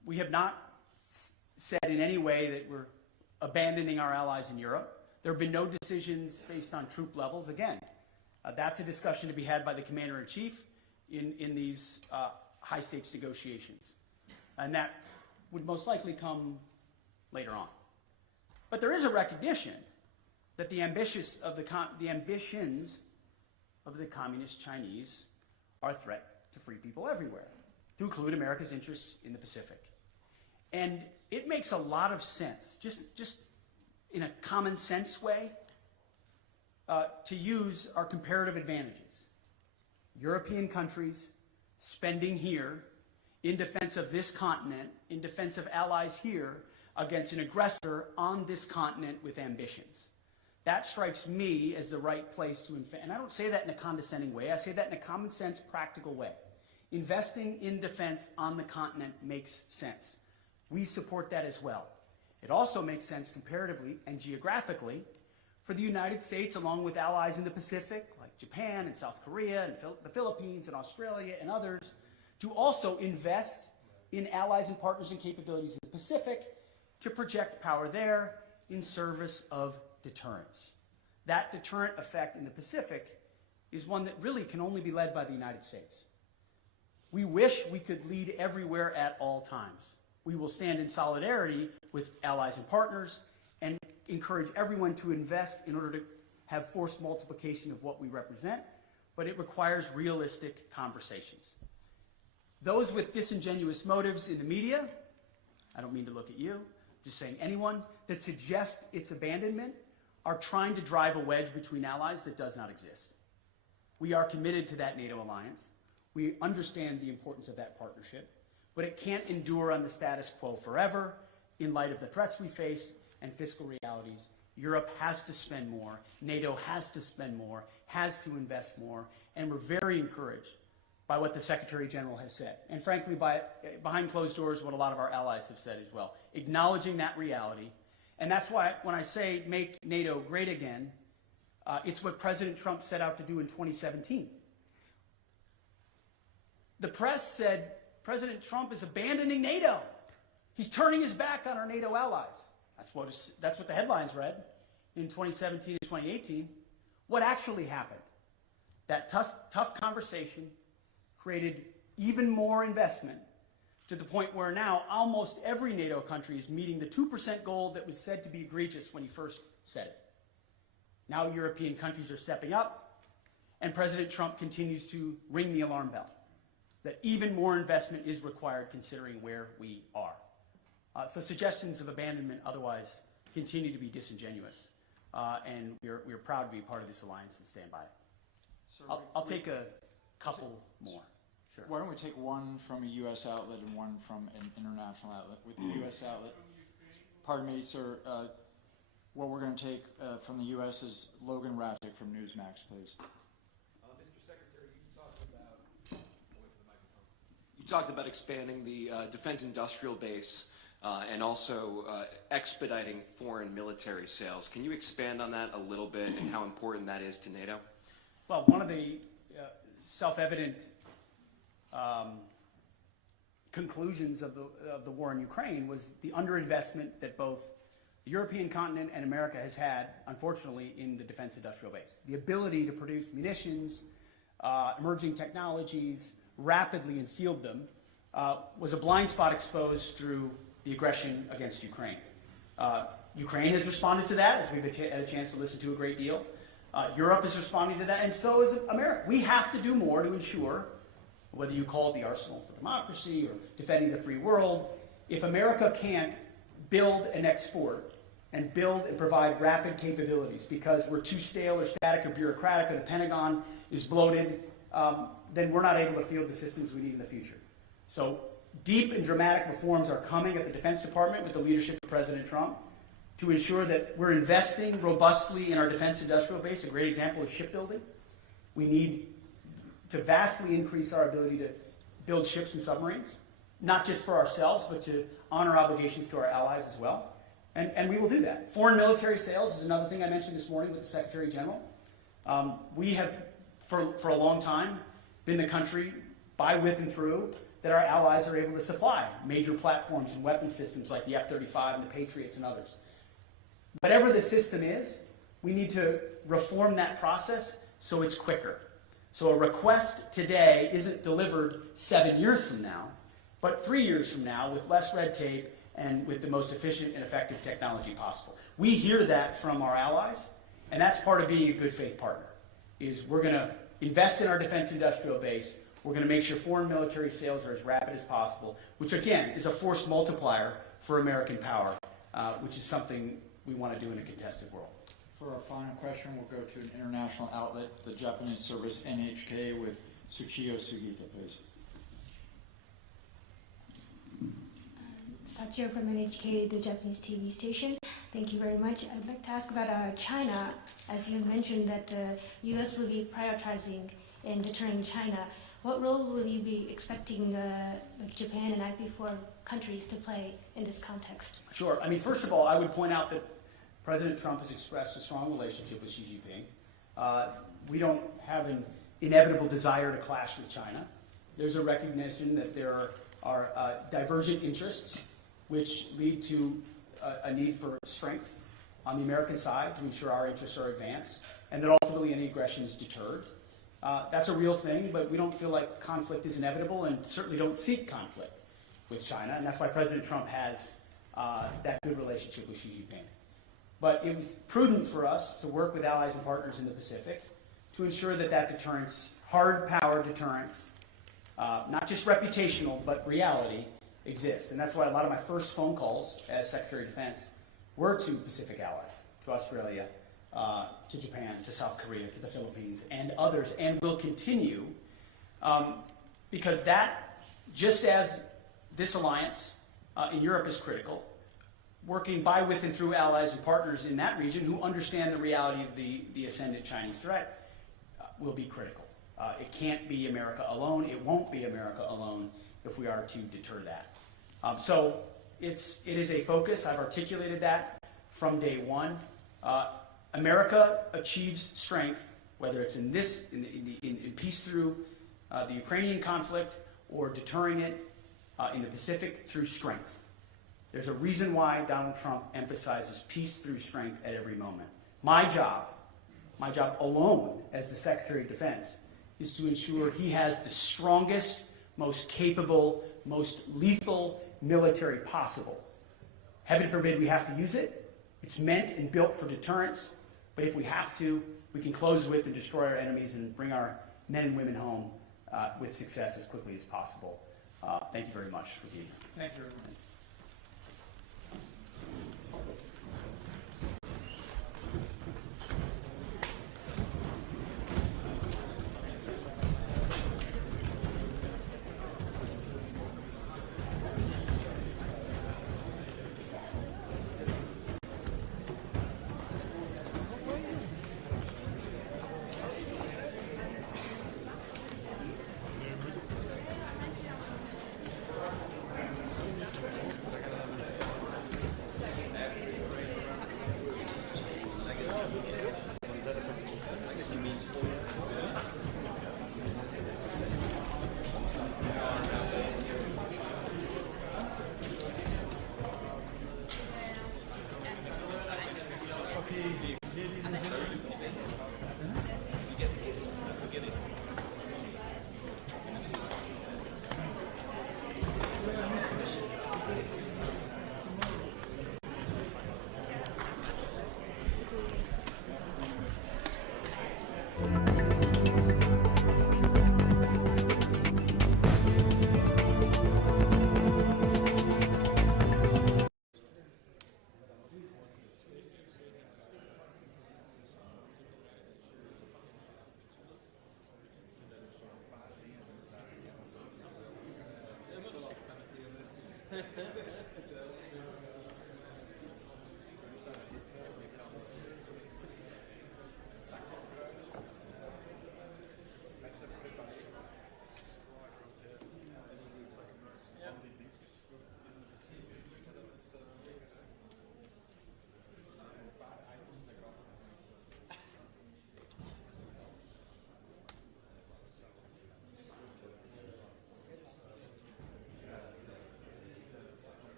We have not said in any way that we're abandoning our allies in Europe. There have been no decisions based on troop levels. Again, that's a discussion to be had by the Commander-in-Chief in these high-stakes negotiations. And that would most likely come later on. But there is a recognition that the ambitions of the communist Chinese are a threat to free people everywhere, to include America's interests in the Pacific. And it makes a lot of sense, just in a common sense way, to use our comparative advantages. European countries spending here in defense of this continent, in defense of allies here, against an aggressor on this continent with ambitions. That strikes me as the right place to invest. And I don't say that in a condescending way. I say that in a common sense, practical way. Investing in defense on the continent makes sense. We support that as well. It also makes sense comparatively and geographically for the United States, along with allies in the Pacific, like Japan and South Korea and the Philippines and Australia and others, to also invest in allies and partners and capabilities in the Pacific to project power there in service of deterrence. That deterrent effect in the Pacific is one that really can only be led by the United States. We wish we could lead everywhere at all times. We will stand in solidarity with allies and partners and encourage everyone to invest in order to have force multiplication of what we represent, but it requires realistic conversations. Those with disingenuous motives in the media, I don't mean to look at you, just saying anyone that suggests its abandonment are trying to drive a wedge between allies that does not exist. We are committed to that NATO alliance. We understand the importance of that partnership, but it can't endure on the status quo forever in light of the threats we face and fiscal realities. Europe has to spend more, NATO has to spend more, has to invest more, and we're very encouraged by what the Secretary General has said. And frankly, behind closed doors, what a lot of our allies have said as well. Acknowledging that reality. And that's why when I say make NATO great again, it's what President Trump set out to do in 2017. The press said President Trump is abandoning NATO. He's turning his back on our NATO allies. That's what the headlines read in 2017 and 2018. What actually happened? That tough conversation created even more investment to the point where now almost every NATO country is meeting the 2% goal that was said to be egregious when he first said it. Now European countries are stepping up, and President Trump continues to ring the alarm bell that even more investment is required considering where we are. So suggestions of abandonment otherwise continue to be disingenuous, and we're proud to be part of this alliance and stand by it. Sir, I'll take a couple more. Sure. Why don't we take one from a U.S. outlet and one from an international outlet? With the U.S. outlet, pardon me, sir, what we're going to take from the U.S. is Logan Rafik from Newsmax, please. Mr. Secretary, You talked about expanding the defense industrial base and also expediting foreign military sales. Can you expand on that a little bit and how important that is to NATO? Well, one of the self-evident conclusions of the war in Ukraine was the underinvestment that both the European continent and America has had, unfortunately, in the defense industrial base. The ability to produce munitions, emerging technologies, rapidly and field them, was a blind spot exposed through the aggression against Ukraine. Ukraine has responded to that, as we've had a chance to listen to a great deal. Europe is responding to that, and so is America. We have to do more to ensure, whether you call it the arsenal for democracy or defending the free world, if America can't build and export and build and provide rapid capabilities because we're too stale or static or bureaucratic or the Pentagon is bloated, then we're not able to field the systems we need in the future. So deep and dramatic reforms are coming at the Defense Department with the leadership of President Trump to ensure that we're investing robustly in our defense industrial base. A great example is shipbuilding. We need to vastly increase our ability to build ships and submarines, not just for ourselves, but to honor obligations to our allies as well. And we will do that. Foreign military sales is another thing I mentioned this morning with the Secretary General. We have, for a long time, been the country, by, with, and through, that our allies are able to supply major platforms and weapon systems like the F-35 and the Patriots and others. Whatever the system is, we need to reform that process so it's quicker. So a request today isn't delivered 7 years from now, but 3 years from now with less red tape and with the most efficient and effective technology possible. We hear that from our allies, and that's part of being a good faith partner, is we're going to invest in our defense industrial base. We're going to make sure foreign military sales are as rapid as possible, which again is a force multiplier for American power, which is something we want to do in a contested world. For our final question, we'll go to an international outlet, the Japanese service NHK, with Tsuchiyo Sugita, please. Sachio from NHK, the Japanese TV station. Thank you very much. I'd like to ask about China. As you mentioned that U.S. will be prioritizing in deterring China. What role will you be expecting like Japan and IP4 countries to play in this context? Sure. I mean, first of all, I would point out that President Trump has expressed a strong relationship with Xi Jinping. We don't have an inevitable desire to clash with China. There's a recognition that there are divergent interests which lead to a need for strength on the American side to ensure our interests are advanced, and that ultimately any aggression is deterred. That's a real thing, but we don't feel like conflict is inevitable and certainly don't seek conflict with China, and that's why President Trump has that good relationship with Xi Jinping. But it was prudent for us to work with allies and partners in the Pacific to ensure that that deterrence, hard power deterrence, not just reputational, but reality, exists. And that's why a lot of my first phone calls as Secretary of Defense were to Pacific allies, to Australia, to Japan, to South Korea, to the Philippines, and others, and will continue, because that, just as this alliance in Europe is critical, working by, with, and through allies and partners in that region who understand the reality of the ascendant Chinese threat will be critical. It can't be America alone. It won't be America alone if we are to deter that. So it is a focus. I've articulated that from day one. America achieves strength, whether it's in peace through the Ukrainian conflict or deterring it in the Pacific through strength. There's a reason why Donald Trump emphasizes peace through strength at every moment. My job alone as the Secretary of Defense, is to ensure he has the strongest, most capable, most lethal military possible. Heaven forbid we have to use it. It's meant and built for deterrence. But if we have to, we can close with and destroy our enemies and bring our men and women home with success as quickly as possible. Thank you very much for being here. Thank you, everyone.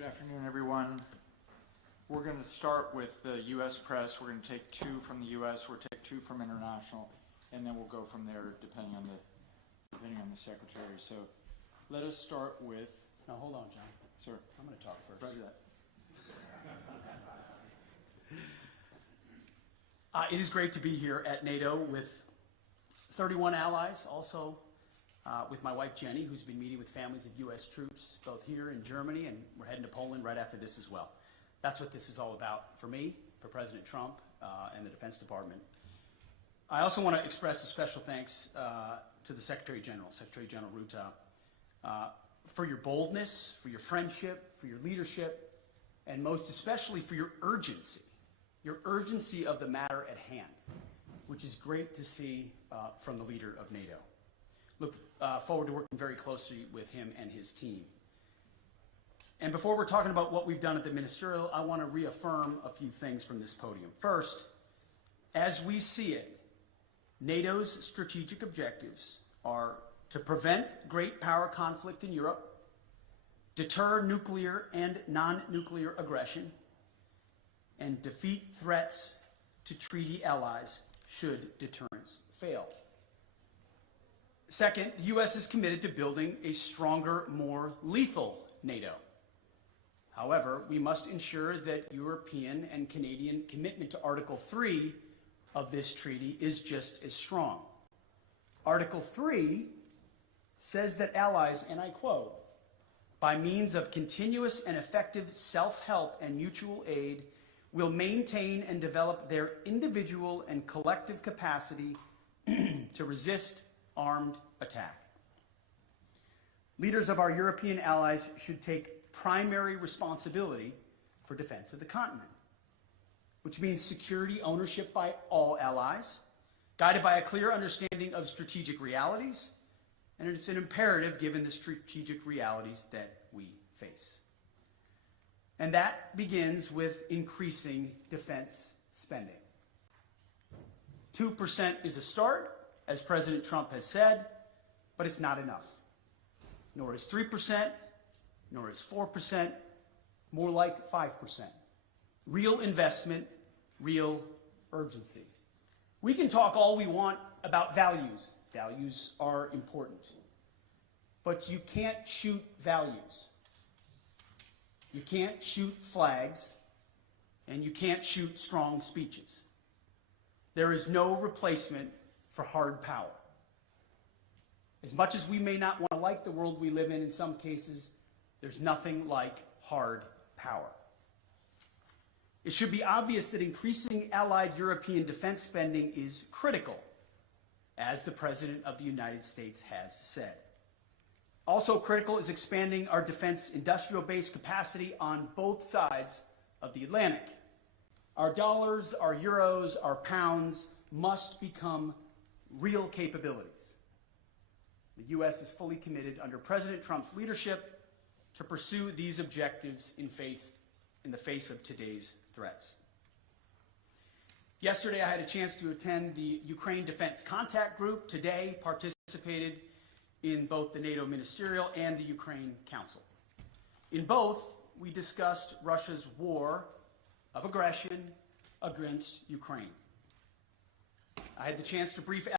Good afternoon, everyone. We're going to start with the U.S. press. We're going to take 2 from the U.S., we'll take 2 from international, and then we'll go from there depending on the secretary. So let us start with... Now, hold on, John. Sir. I'm going to talk first. Roger that. It is great to be here at NATO with 31 allies, also with my wife Jenny, who's been meeting with families of U.S. troops, both here in Germany, and we're heading to Poland right after this as well. That's what this is all about for me, for President Trump, and the Defense Department. I also want to express a special thanks to the Secretary General Ruta, for your boldness, for your friendship, for your leadership, and most especially for your urgency of the matter at hand, which is great to see from the leader of NATO. Look forward to working very closely with him and his team. And before we're talking about what we've done at the ministerial, I want to reaffirm a few things from this podium. First, as we see it, NATO's strategic objectives are to prevent great power conflict in Europe, deter nuclear and non-nuclear aggression, and defeat threats to treaty allies should deterrence fail. Second, the U.S. is committed to building a stronger, more lethal NATO. However, we must ensure that European and Canadian commitment to Article 3 of this treaty is just as strong. Article 3 says that allies, and I quote, by means of continuous and effective self-help and mutual aid, will maintain and develop their individual and collective capacity to resist armed attack. Leaders of our European allies should take primary responsibility for defense of the continent, which means security ownership by all allies, guided by a clear understanding of strategic realities, and it's an imperative given the strategic realities that we face. And that begins with increasing defense spending. 2% is a start, as President Trump has said, but it's not enough. Nor is 3%, nor is 4%, more like 5%. Real investment, real urgency. We can talk all we want about values. Values are important. But you can't shoot values. You can't shoot flags, and you can't shoot strong speeches. There is no replacement for hard power. As much as we may not want to like the world we live in some cases, there's nothing like hard power. It should be obvious that increasing allied European defense spending is critical, as the President of the United States has said. Also critical is expanding our defense industrial base capacity on both sides of the Atlantic. Our dollars, our euros, our pounds must become real capabilities. The U.S. is fully committed under President Trump's leadership to pursue these objectives in the face of today's threats. Yesterday, I had a chance to attend the Ukraine Defense Contact Group. Today, participated in both the NATO Ministerial and the Ukraine Council. In both, we discussed Russia's war of aggression against Ukraine. I had the chance to brief